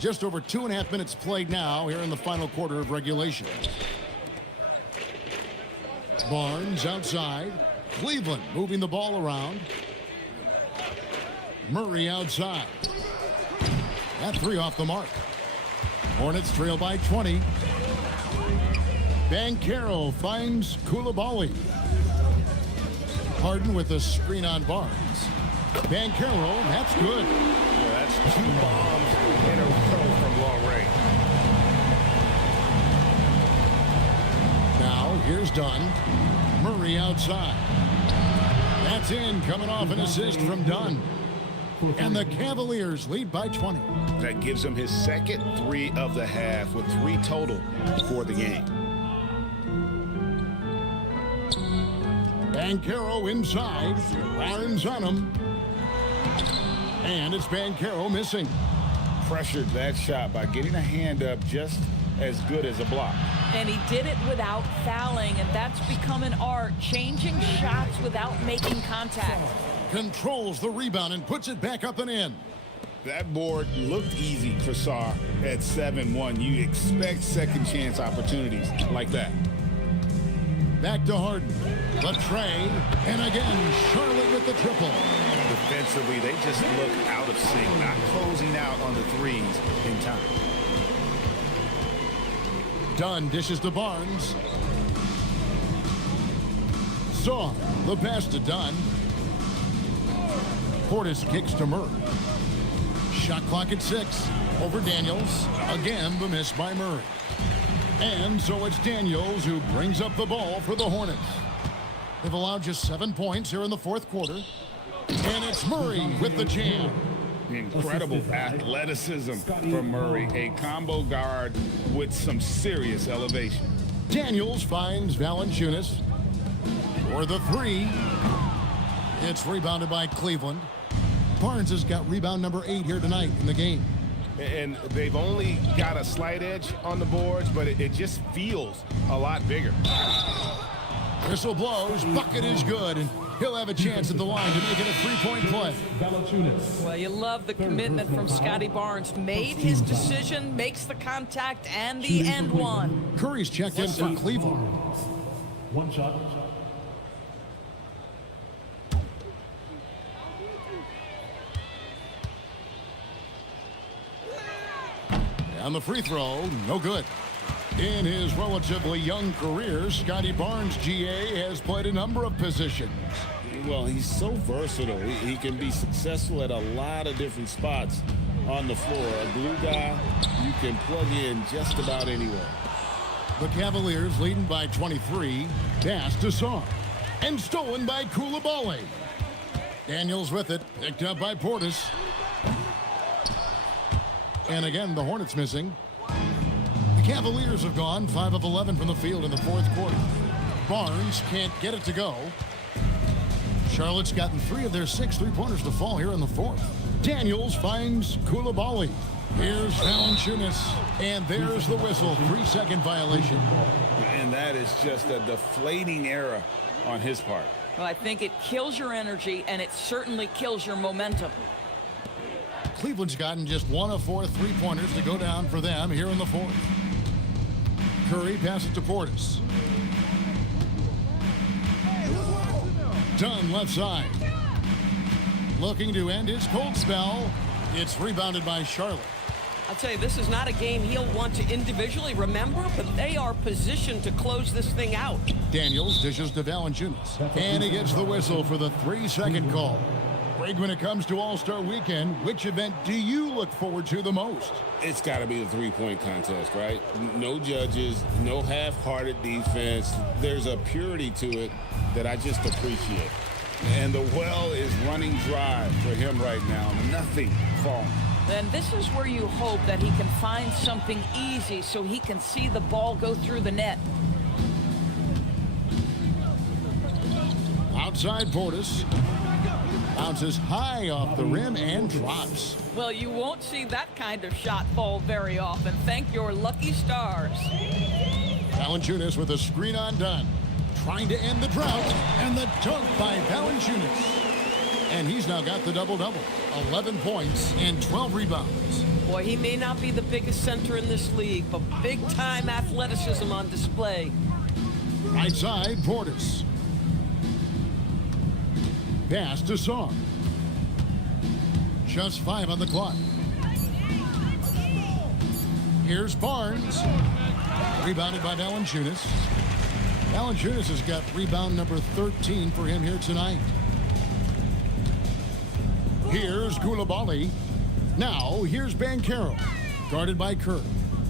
Just over 2.5 minutes played now here in the final quarter of regulation. Barnes outside. Cleveland moving the ball around. Murray outside. That three off the mark. Hornets trail by 20. Banchero finds Koulibaly. Harden with a screen on Barnes. Banchero, that's good. Well, that's 2 bombs in a row from long range. Now, here's Dunn. Murray outside. That's in, coming off an assist from Dunn. And the Cavaliers lead by 20. That gives him his second 3 of the half with 3 total for the game. Banchero inside. Barnes on him. And it's Banchero missing. Pressured that shot by getting a hand up just as good as a block. And he did it without fouling, and that's become an art, changing shots without making contact. Controls the rebound and puts it back up and in. That board looked easy for Sarr at 7-1. You expect second chance opportunities like that. Back to Harden. The tray. And again, Charlotte with the triple. Defensively, they just look out of sync, not closing out on the threes in time. Dunn dishes to Barnes. Saw the pass to Dunn. Portis kicks to Murray. Shot clock at 6. Over Daniels. Again, the miss by Murray. And so it's Daniels who brings up the ball for the Hornets. They've allowed just 7 points here in the fourth quarter. And it's Murray with the jam. Incredible athleticism from Murray. A combo guard with some serious elevation. Daniels finds Valanciunas for the 3. It's rebounded by Cleveland. Barnes has got rebound number 8 here tonight in the game. And they've only got a slight edge on the boards, but it just feels a lot bigger. Whistle blows. Bucket is good, and he'll have a chance at the line to make it a 3-point play. Well, you love the commitment from Scotty Barnes. Made his decision, makes the contact, and the end one. Curry's checked in for Cleveland. One shot. On the free throw, no good. In his relatively young career, Scotty Barnes, GA, has played a number of positions. Well, he's so versatile. He can be successful at a lot of different spots on the floor. A glue guy you can plug in just about anywhere. The Cavaliers leading by 23. Pass to Saw. And stolen by Koulibaly. Daniels with it. Picked up by Portis. And again, the Hornets missing. The Cavaliers have gone 5 of 11 from the field in the fourth quarter. Barnes can't get it to go. Charlotte's gotten 3 of their 6 3-pointers to fall here in the fourth. Daniels finds Koulibaly. Here's Valanciunas. And there's the whistle. 3-second violation. And that is just a deflating error on his part. Well, I think it kills your energy, and it certainly kills your momentum. Cleveland's gotten just 1 of 4 3-pointers to go down for them here in the fourth. Curry passes to Portis. Dunn left side. Looking to end his cold spell. It's rebounded by Charlotte. I'll tell you, this is not a game he'll want to individually remember, but they are positioned to close this thing out. Daniels dishes to Valanciunas. And he gets the whistle for the 3-second call. Greg, when it comes to All-Star Weekend, which event do you look forward to the most? It's got to be the 3-point contest, right? No judges, no half-hearted defense. There's a purity to it that I just appreciate. And the well is running dry for him right now. Nothing falling. Then this is where you hope that he can find something easy so he can see the ball go through the net. Outside Portis. Bounces high off the rim and drops. Well, you won't see that kind of shot fall very often. Thank your lucky stars. Valanciunas with a screen on Dunn. Trying to end the drought. And the dunk by Valanciunas. And he's now got the double-double. 11 points and 12 rebounds. Boy, he may not be the biggest center in this league, but big-time athleticism on display. Right side, Portis. Pass to Song. Just 5 on the clock. Here's Barnes. Rebounded by Valanciunas. Valanciunas has got rebound number 13 for him here tonight. Here's Coulibaly. Now, here's Banchero. Guarded by Kerr.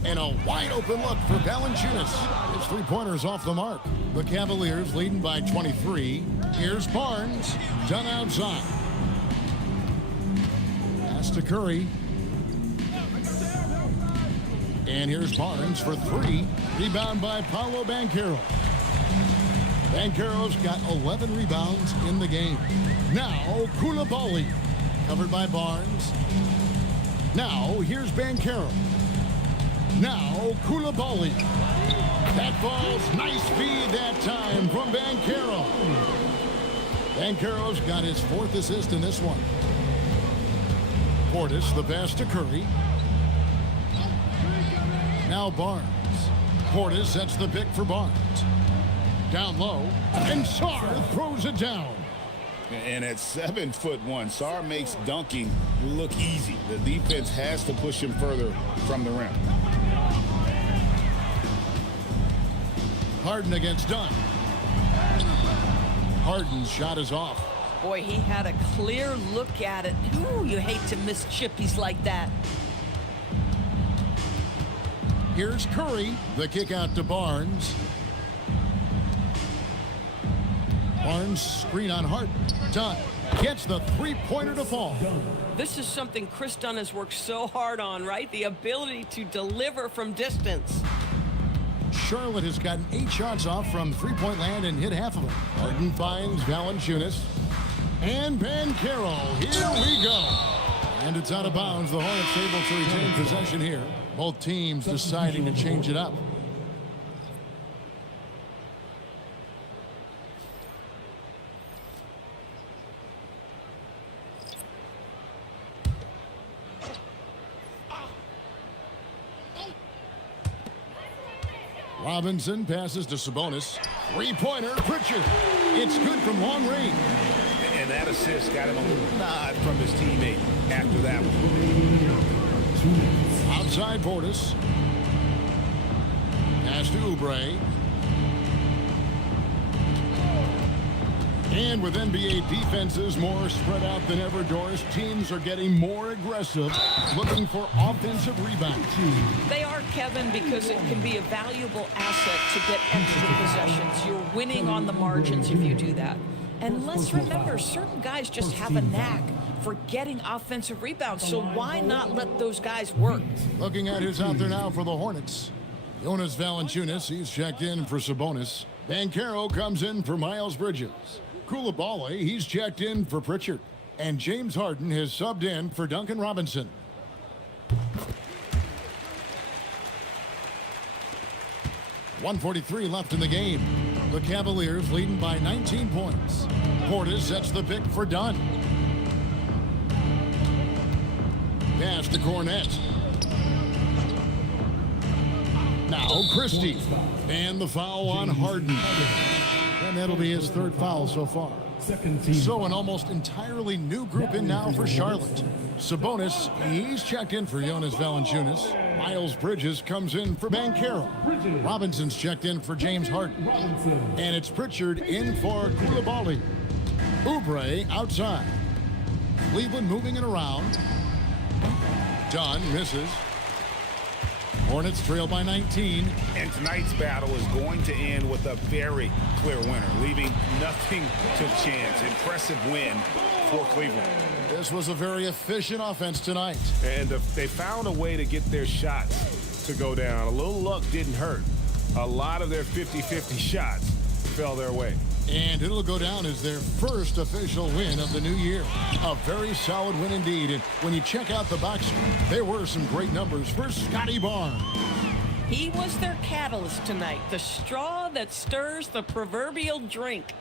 And a wide open look for Valanciunas. His three-pointers off the mark. The Cavaliers leading by 23. Here's Barnes. Done outside. Pass to Curry. And here's Barnes for 3. Rebound by Paolo Banchero. Banchero's got 11 rebounds in the game. Now, Coulibaly. Covered by Barnes. Now, here's Banchero. Now, Coulibaly. That ball's nice speed that time from Banchero. Banchero's got his 4th assist in this one. Portis, the pass to Curry. Now Barnes. Portis sets the pick for Barnes. Down low, and Sarr throws it down. And at 7'1", Sarr makes dunking look easy. The defense has to push him further from the rim. Harden against Dunn. Harden's shot is off. Boy, he had a clear look at it. Ooh, you hate to miss chippies like that. Here's Curry. The kick out to Barnes. Barnes screen on Harden. Dunn gets the three-pointer to fall. This is something Chris Dunn has worked so hard on, right? The ability to deliver from distance. Charlotte has gotten 8 shots off from three-point land and hit half of them. Harden finds Valanciunas. And Banchero. Here we go. And it's out of bounds. The Hornets able to retain possession here. Both teams deciding to change it up. Robinson passes to Sabonis. Three-pointer, Pritchard. It's good from long range. And that assist got him a little nod from his teammate after that one. Outside Portis. Pass to Oubre. And with NBA defenses more spread out than ever, Doris, teams are getting more aggressive, looking for offensive rebounds. They are, Kevin, because it can be a valuable asset to get extra possessions. You're winning on the margins if you do that. And let's remember, certain guys just have a knack for getting offensive rebounds, so why not let those guys work? Looking at who's out there now for the Hornets. Jonas Valanciunas, he's checked in for Sabonis. Banchero comes in for Miles Bridges. Coulibaly, he's checked in for Pritchard. And James Harden has subbed in for Duncan Robinson. .143 left in the game. The Cavaliers leading by 19 points. Portis sets the pick for Dunn. Pass to Cornette. Now Christie. And the foul on Harden. And that'll be his 3rd foul so far. So an almost entirely new group in now for Charlotte. Sabonis, he's checked in for Jonas Valanciunas. Miles Bridges comes in for Banchero. Robinson's checked in for James Harden. And it's Pritchard in for Coulibaly. Oubre outside. Cleveland moving it around. Dunn misses. Hornets trail by 19. And tonight's battle is going to end with a very clear winner, leaving nothing to chance. Impressive win for Cleveland. This was a very efficient offense tonight. And they found a way to get their shots to go down. A little luck didn't hurt. A lot of their 50-50 shots fell their way. And it'll go down as their first official win of the new year. A very solid win indeed. And when you check out the box score, there were some great numbers for Scotty Barnes. He was their catalyst tonight, the straw that stirs the proverbial drink.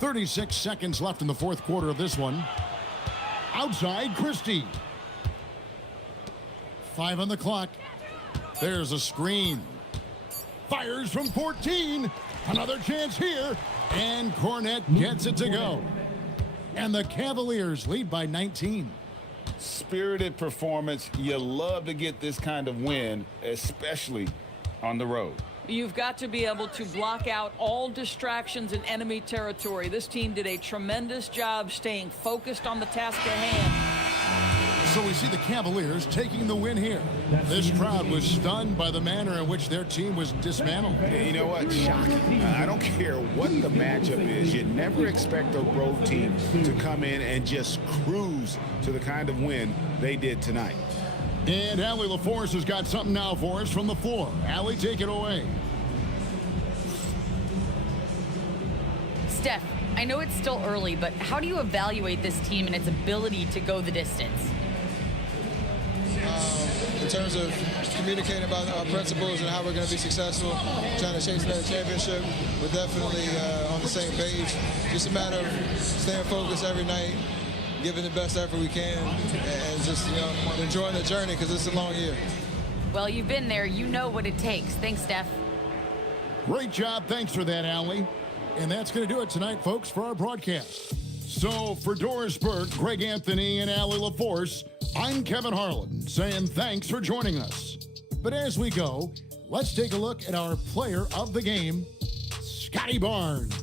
36 seconds left in the fourth quarter of this one. Outside, Christie. 5 on the clock. There's a screen. Fires from 14. Another chance here. And Cornette gets it to go. And the Cavaliers lead by 19. Spirited performance. You love to get this kind of win, especially on the road. You've got to be able to block out all distractions in enemy territory. This team did a tremendous job staying focused on the task at hand. So we see the Cavaliers taking the win here. This crowd was stunned by the manner in which their team was dismantled. You know what? Shocking. I don't care what the matchup is. You never expect a road team to come in and just cruise to the kind of win they did tonight. And Allie LaForce has got something now for us from the floor. Allie, take it away. Steph, I know it's still early, but how do you evaluate this team and its ability to go the distance? In terms of communicating about our principles and how we're going to be successful, trying to chase another championship, we're definitely on the same page. Just a matter of staying focused every night, giving the best effort we can, and just, enjoying the journey because it's a long year. Well, you've been there. You know what it takes. Thanks, Steph. Great job. Thanks for that, Allie. And that's going to do it tonight, folks, for our broadcast. So for Doris Burke, Greg Anthony, and Allie LaForce, I'm Kevin Harlan saying thanks for joining us. But as we go, let's take a look at our player of the game, Scotty Barnes.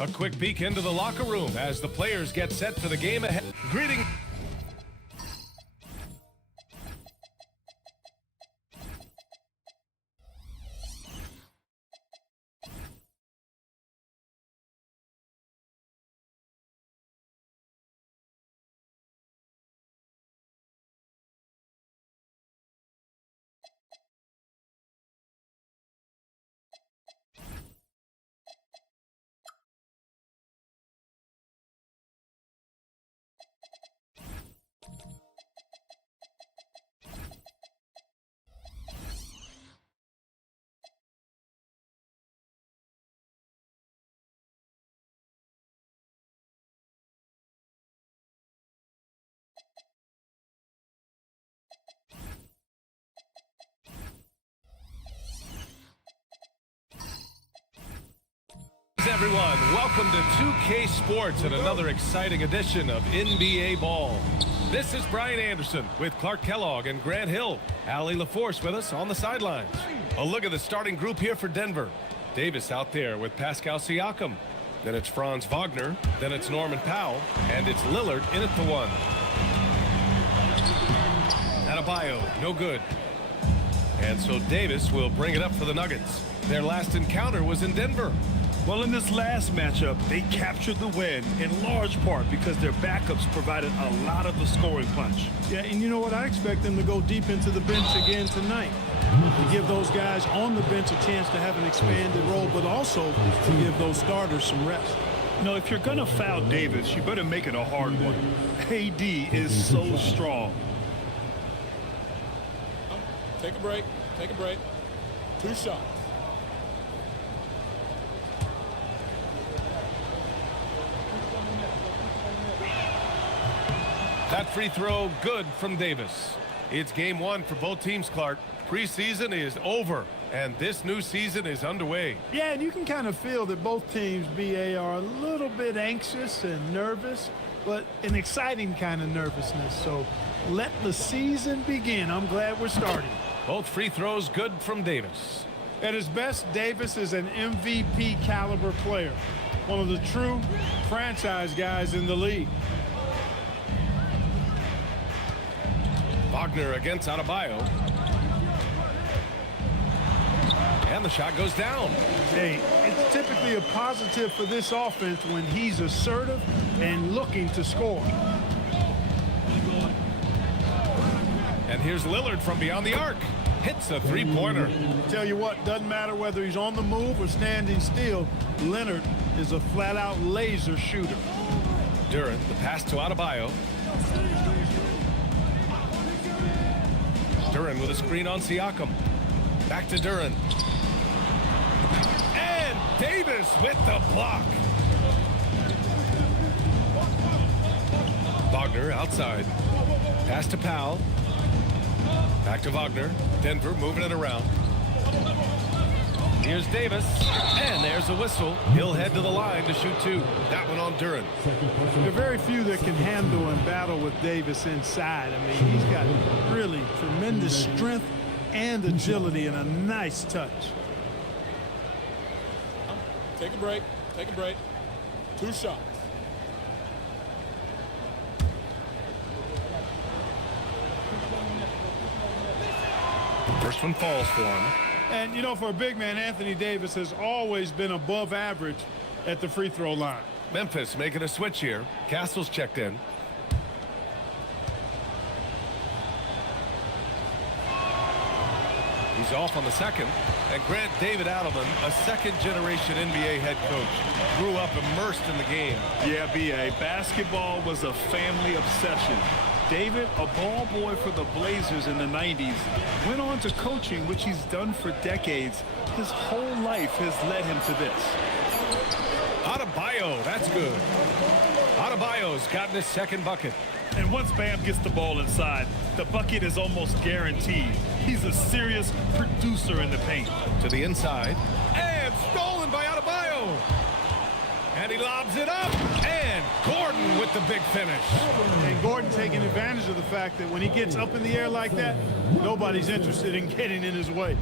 A quick peek into the locker room as the players get set for the game ahead. Greeting. Everyone, welcome to 2K Sports and another exciting edition of NBA Ball. This is Brian Anderson with Clark Kellogg and Grant Hill. Allie LaForce with us on the sidelines. A look at the starting group here for Denver. Davis out there with Pascal Siakam. Then it's Franz Wagner. Then it's Norman Powell. And it's Lillard in at the 1. Adebayo, no good. And so Davis will bring it up for the Nuggets. Their last encounter was in Denver. Well, in this last matchup, they captured the win in large part because their backups provided a lot of the scoring punch. Yeah, and you know what? I expect them to go deep into the bench again tonight. To give those guys on the bench a chance to have an expanded role, but also to give those starters some rest. No, if you're going to foul Davis, you better make it a hard one. AD is so strong. Take a break. Take a break. 2 shots. That free throw good from Davis. It's game 1 for both teams, Clark. Preseason is over, and this new season is underway. Yeah, and you can kind of feel that both teams, BA, are a little bit anxious and nervous, but an exciting kind of nervousness. So let the season begin. I'm glad we're starting. Both free throws good from Davis. At his best, Davis is an MVP caliber player. One of the true franchise guys in the league. Wagner against Adebayo. And the shot goes down. Hey, it's typically a positive for this offense when he's assertive and looking to score. And here's Lillard from beyond the arc. Hits a three-pointer. Tell you what, doesn't matter whether he's on the move or standing still, Leonard is a flat-out laser shooter. Duren, the pass to Adebayo. Duren with a screen on Siakam. Back to Duren. And Davis with the block. Wagner outside. Pass to Powell. Back to Wagner. Denver moving it around. Here's Davis. And there's a whistle. He'll head to the line to shoot 2. That one on Duren. There are very few that can handle and battle with Davis inside. I mean, he's got really tremendous strength and agility and a nice touch. Take a break. Take a break. 2 shots. First one falls for him. And, you know, for a big man, Anthony Davis has always been above average at the free throw line. Memphis making a switch here. Castle's checked in. He's off on the second. And Grant David Adelman, a second-generation NBA head coach, grew up immersed in the game. Yeah, B.A., basketball was a family obsession. David, a ball boy for the Blazers in the 90s, went on to coaching, which he's done for decades. His whole life has led him to this. Adebayo, that's good. Adebayo's gotten his second bucket. And once Bam gets the ball inside, the bucket is almost guaranteed. He's a serious producer in the paint. To the inside. And stolen by Adebayo. And he lobs it up. And Gordon with the big finish. And Gordon taking advantage of the fact that when he gets up in the air like that, nobody's interested in getting in his way.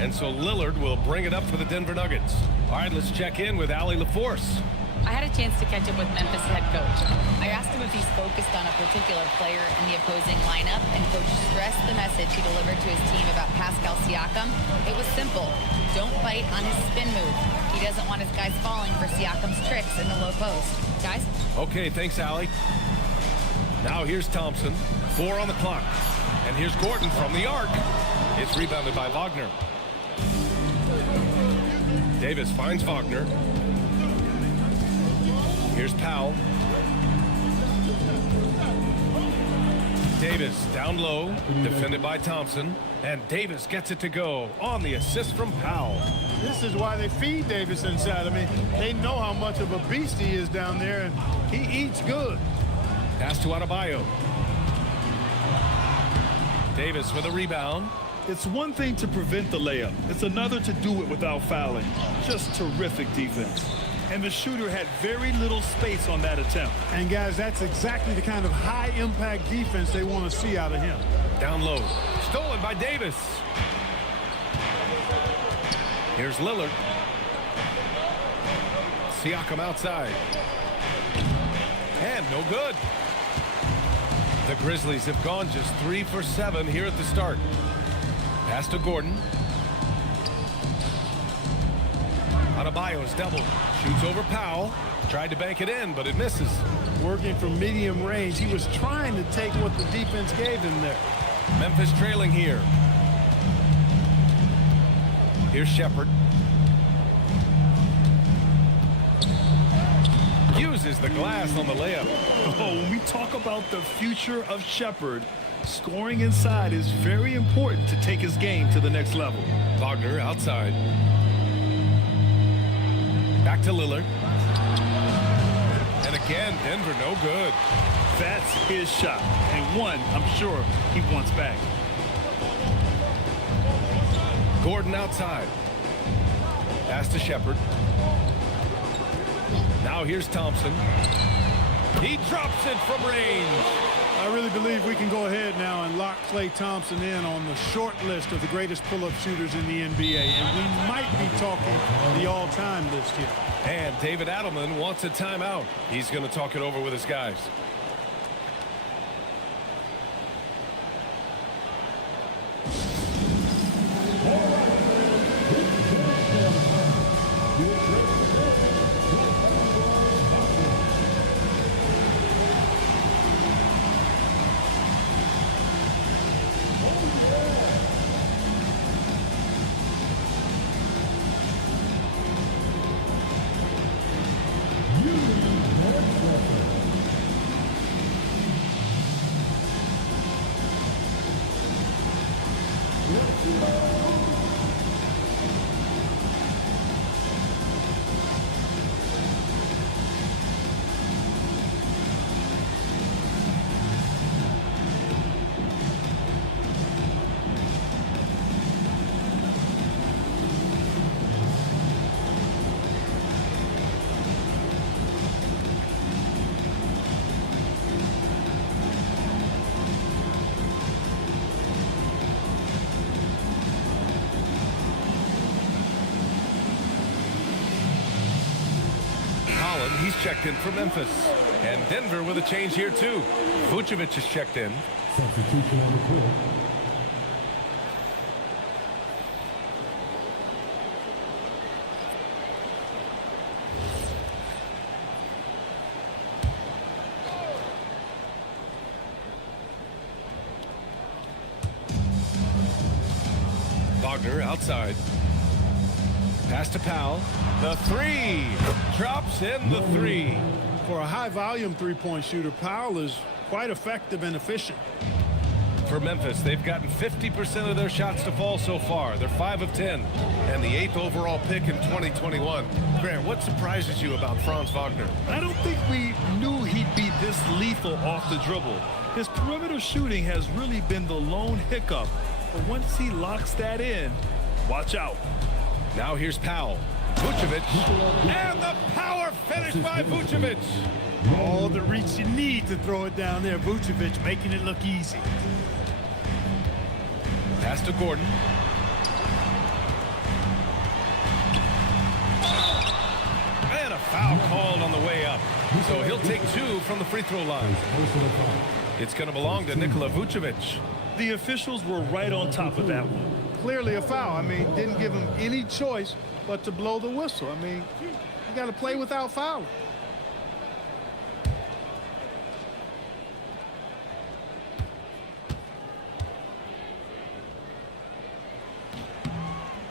And so Lillard will bring it up for the Denver Nuggets. All right, let's check in with Allie LaForce. I had a chance to catch up with Memphis head coach. I asked him if he's focused on a particular player in the opposing lineup, and coach stressed the message he delivered to his team about Pascal Siakam. It was simple. Don't bite on his spin move. He doesn't want his guys falling for Siakam's tricks in the low post. Guys? Okay, thanks, Allie. Now here's Thompson. 4 on the clock. And here's Gordon from the arc. It's rebounded by Wagner. Davis finds Wagner. Here's Powell. Davis down low, defended by Thompson. And Davis gets it to go on the assist from Powell. This is why they feed Davis inside. I mean, they know how much of a beast he is down there, and he eats good. Pass to Adebayo. Davis with a rebound. It's one thing to prevent the layup. It's another to do it without fouling. Just terrific defense. And the shooter had very little space on that attempt. And guys, that's exactly the kind of high-impact defense they want to see out of him. Down low. Stolen by Davis. Here's Lillard. Siakam outside. And no good. The Grizzlies have gone just 3 for 7 here at the start. Pass to Gordon. Adebayo's doubled. Shoots over Powell. Tried to bank it in, but it misses. Working from medium range. He was trying to take what the defense gave him there. Memphis trailing here. Here's Shepherd. Uses the glass on the layup. Oh, when we talk about the future of Shepherd, scoring inside is very important to take his game to the next level. Wagner outside. Back to Lillard. And again, Denver no good. That's his shot, and one I'm sure he wants back. Gordon outside. Pass to Shepherd. Now here's Thompson. He drops it from range. I really believe we can go ahead now and lock Klay Thompson in on the short list of the greatest pull-up shooters in the NBA. And we might be talking the all-time list here. And David Adelman wants a timeout. He's going to talk it over with his guys. He's checked in for Memphis. And Denver with a change here, too. Vucevic is checked in. Substitution on the court. Wagner outside. Pass to Powell. The three. Drops in the three. For a high-volume three-point shooter, Powell is quite effective and efficient. For Memphis, they've gotten 50% of their shots to fall so far. They're 5 of 10 and the 8th overall pick in 2021. Grant, what surprises you about Franz Wagner? I don't think we knew he'd be this lethal off the dribble. His perimeter shooting has really been the lone hiccup. But once he locks that in, watch out. Now here's Powell. Vucevic. And the power finish by Vucevic. All the reach you need to throw it down there. Vucevic making it look easy. Pass to Gordon. called on the way up. So he'll take 2 from the free throw line. It's going to belong to Nikola Vucevic. The officials were right on top of that one. Clearly a foul. I mean, didn't give him any choice but to blow the whistle. I mean, you got to play without fouling.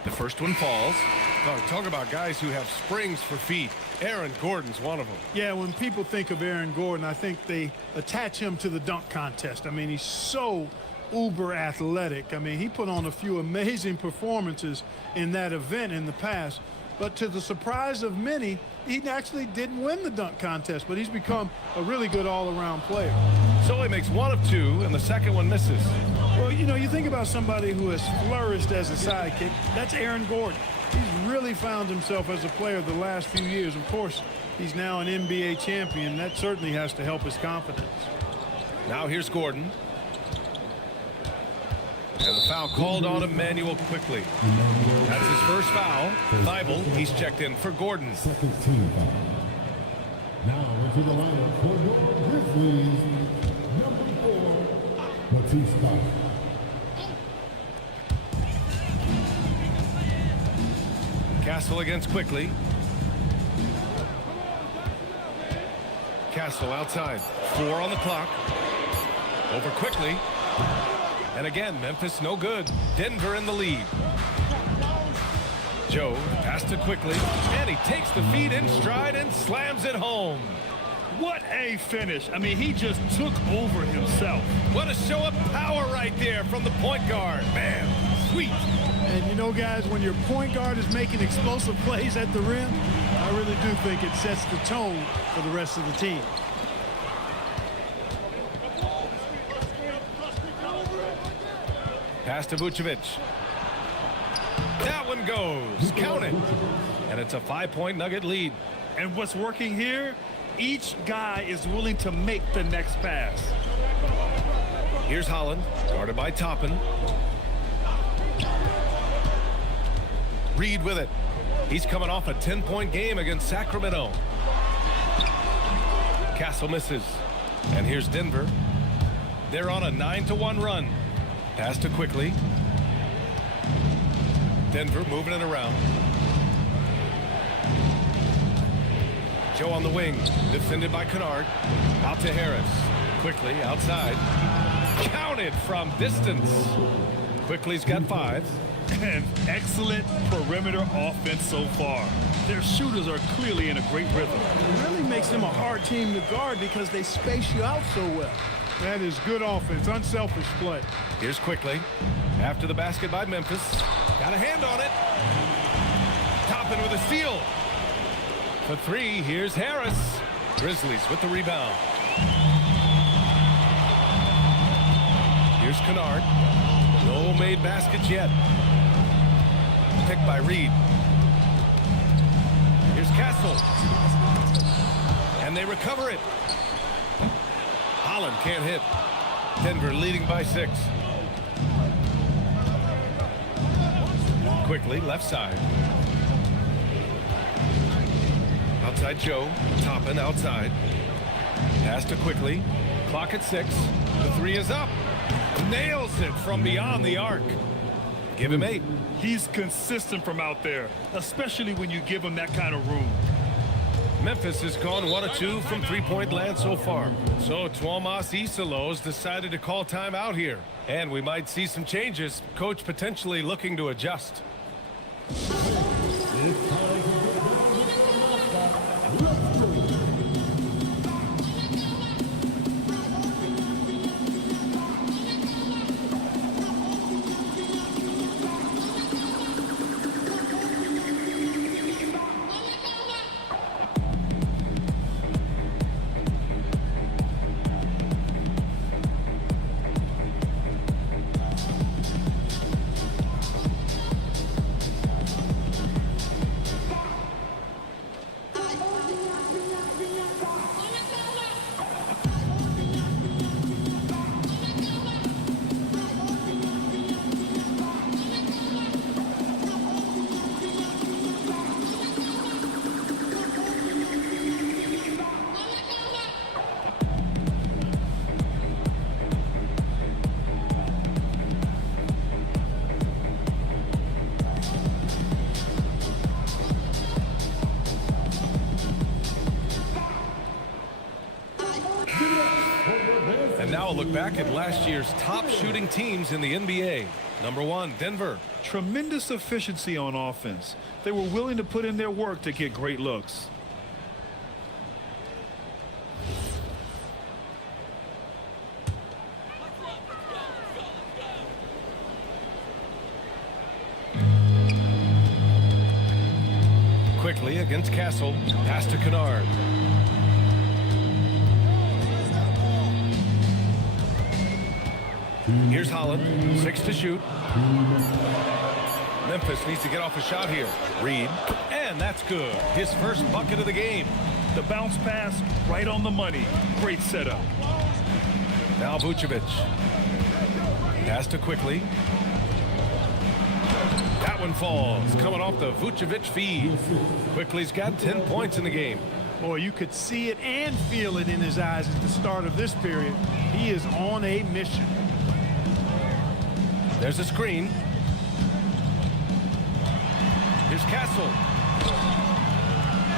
The first one falls. Oh, talk about guys who have springs for feet. Aaron Gordon's one of them. Yeah, when people think of Aaron Gordon, I think they attach him to the dunk contest. I mean, he's so uber athletic. I mean, he put on a few amazing performances in that event in the past. But to the surprise of many, he actually didn't win the dunk contest, but he's become a really good all-around player. So he makes 1 of 2, and the second one misses. Well, you know, you think about somebody who has flourished as a sidekick. That's Aaron Gordon. He's really found himself as a player the last few years. Of course, he's now an NBA champion. That certainly has to help his confidence. Now here's Gordon. And the foul called on Emmanuel quickly. That's his first foul. Thibault, he's checked in for Gordon. Second team foul. Now into the lineup for your Grizzlies, number 4, Batista. Castle against Quickly. Castle outside. 4 on the clock. Over Quickly. And again, Memphis no good. Denver in the lead. Joe pass to Quickly. And he takes the feed in stride and slams it home. What a finish. I mean, he just took over himself. What a show of power right there from the point guard. Man, sweet. And you know, guys, when your point guard is making explosive plays at the rim, I really do think it sets the tone for the rest of the team. Pass to Vucevic. That one goes. Count it. And it's a 5-point Nugget lead. And what's working here, each guy is willing to make the next pass. Here's Holland, guarded by Toppin. Reed with it. He's coming off a 10-point game against Sacramento. Castle misses. And here's Denver. They're on a 9-1 run. Pass to Quickly. Denver moving it around. Joe on the wing, defended by Kennard. Out to Harris. Quickly outside. Counted from distance. Quickly's got 5. And excellent perimeter offense so far. Their shooters are clearly in a great rhythm. It really makes them a hard team to guard because they space you out so well. That is good offense, unselfish play. Here's Quickly. After the basket by Memphis. Got a hand on it. Toppin with a steal. For 3, here's Harris. Grizzlies with the rebound. Here's Kennard. No made baskets yet. Picked by Reed. Here's Castle. And they recover it. Holland can't hit. Denver leading by 6. Quickly, left side. Outside Joe. Toppin outside. Pass to Quickly. Clock at 6. The 3 is up. Nails it from beyond the arc. Give him 8. He's consistent from out there, especially when you give him that kind of room. Memphis has gone 1 of 2 from 3-point land so far. So Tuomas Isalos decided to call timeout here. And we might see some changes. Coach potentially looking to adjust. Now a look back at last year's top shooting teams in the NBA. Number 1, Denver. Tremendous efficiency on offense. They were willing to put in their work to get great looks. Quickly against Castle. Pass to Kennard. Here's Holland. 6 to shoot. Memphis needs to get off a shot here. Reed. And that's good. His first bucket of the game. The bounce pass right on the money. Great setup. Now Vucevic. Pass to Quickly. That one falls. Coming off the Vucevic feed. Quickly's got 10 points in the game. Boy, you could see it and feel it in his eyes at the start of this period. He is on a mission. There's a screen. Here's Castle.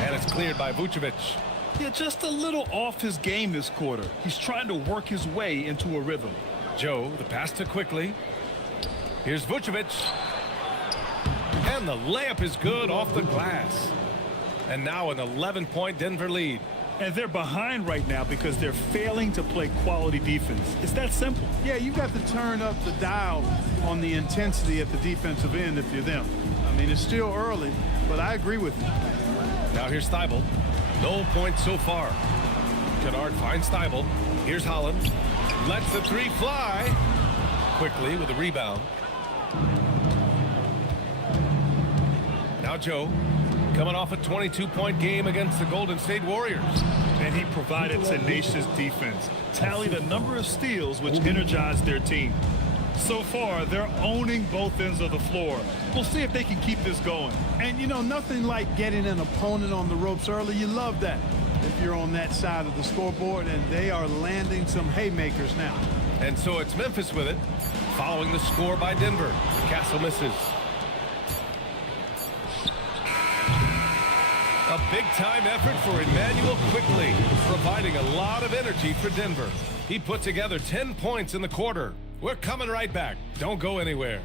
And it's cleared by Vucevic. Yeah, just a little off his game this quarter. He's trying to work his way into a rhythm. Joe, the pass to Quickly. Here's Vucevic. And the layup is good off the glass. And now an 11-point Denver lead. And they're behind right now because they're failing to play quality defense. It's that simple. Yeah, you've got to turn up the dial on the intensity at the defensive end if you're them. I mean, it's still early, but I agree with you. Now here's Thibault. No points so far. Kennard finds Thibault. Here's Holland. Lets the 3 fly. Quickly with a rebound. Now Joe. Coming off a 22-point game against the Golden State Warriors. And he provided tenacious defense. Tallied a number of steals which energized their team. So far, they're owning both ends of the floor. We'll see if they can keep this going. And, you know, nothing like getting an opponent on the ropes early. You love that if you're on that side of the scoreboard, and they are landing some haymakers now. And so it's Memphis with it, following the score by Denver. Castle misses. A big-time effort for Emmanuel Quickly, providing a lot of energy for Denver. He put together 10 points in the quarter. We're coming right back. Don't go anywhere.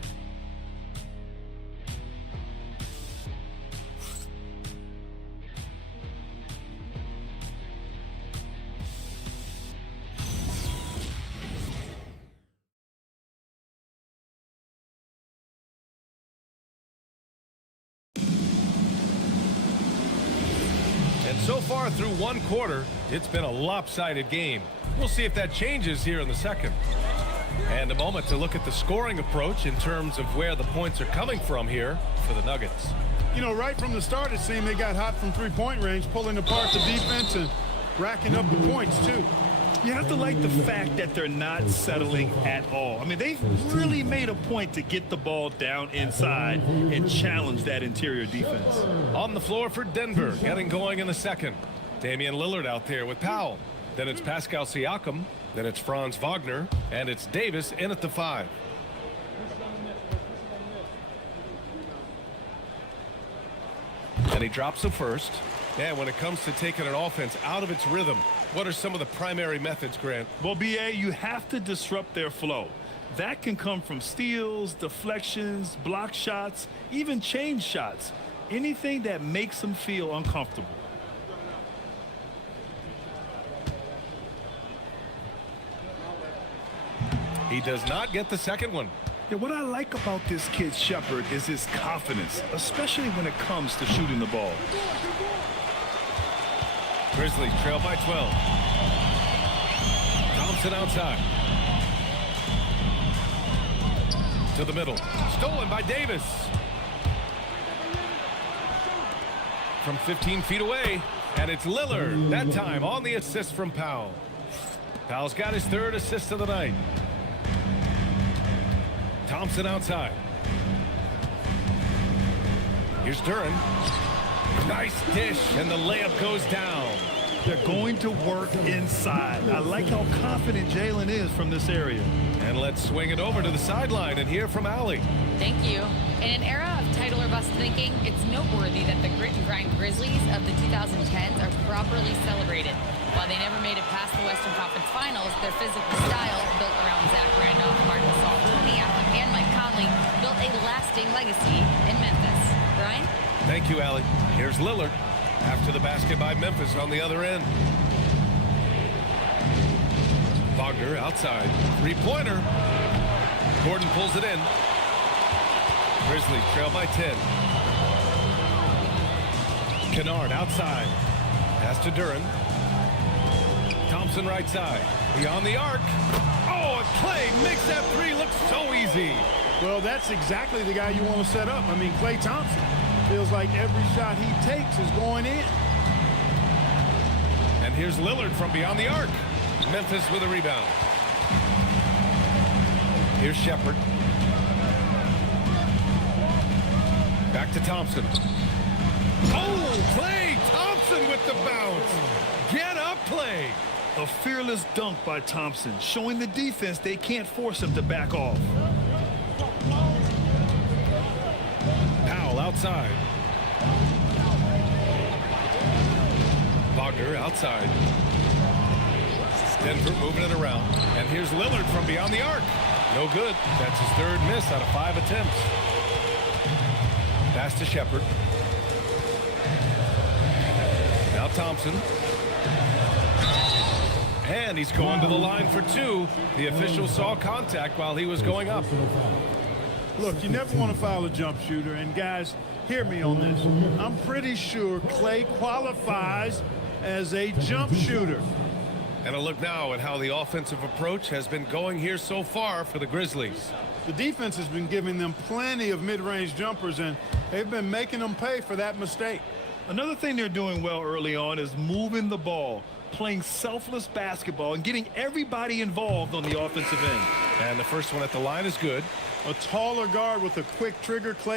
So far through one quarter, it's been a lopsided game. We'll see if that changes here in the second. And a moment to look at the scoring approach in terms of where the points are coming from here for the Nuggets. You know, right from the start, it seemed they got hot from three-point range, pulling apart the defense and racking up the points, too. You have to like the fact that they're not settling at all. I mean, they've really made a point to get the ball down inside and challenge that interior defense. On the floor for Denver, getting going in the second. Damian Lillard out there with Powell. Then it's Pascal Siakam. Then it's Franz Wagner. And it's Davis in at the 5. And he drops the first. And when it comes to taking an offense out of its rhythm, what are some of the primary methods, Grant? Well, B.A., you have to disrupt their flow. That can come from steals, deflections, block shots, even change shots. Anything that makes them feel uncomfortable. He does not get the second one. Yeah, what I like about this kid Shepherd is his confidence, especially when it comes to shooting the ball. Grizzlies trail by 12. Thompson outside. To the middle. Stolen by Davis. From 15 feet away. And it's Lillard, that time on the assist from Powell. Powell's got his 3rd assist of the night. Thompson outside. Here's Duren. Nice dish, and the layup goes down. They're going to work inside. I like how confident Jalen is from this area. And let's swing it over to the sideline and hear from Allie. Thank you. In an era of title or bust thinking, it's noteworthy that the grit and grind Grizzlies of the 2010s are properly celebrated. While they never made it past the Western Conference Finals, their physical style, built around Zach Randolph, Martin Gasol, Tony Allen, and Mike Conley, built a lasting legacy in Memphis. Brian? Thank you, Allie. Here's Lillard after the basket by Memphis on the other end. Wagner outside. Three-pointer. Gordon pulls it in. Grizzlies trail by 10. Kennard outside. Pass to Duren. Thompson right side. Beyond the arc. Oh, and Clay makes that three look so easy. Well, that's exactly the guy you want to set up. I mean, Klay Thompson feels like every shot he takes is going in. And here's Lillard from beyond the arc. Memphis with a rebound. Here's Shepard. Back to Thompson. Oh, Klay Thompson with the bounce. Get up, Klay. A fearless dunk by Thompson, showing the defense they can't force him to back off. Powell outside. Wagner outside. Denver moving it around. And here's Lillard from beyond the arc. No good. That's his third miss out of 5 attempts. Pass to Shepard. Now Thompson. And he's going to the line for 2. The official saw contact while he was going up. Look, you never want to foul a jump shooter. And guys, hear me on this. I'm pretty sure Klay qualifies as a jump shooter. And a look now at how the offensive approach has been going here so far for the Grizzlies. The defense has been giving them plenty of mid-range jumpers, and they've been making them pay for that mistake. Another thing they're doing well early on is moving the ball, playing selfless basketball, and getting everybody involved on the offensive end. And the first one at the line is good. A taller guard with a quick trigger, Klay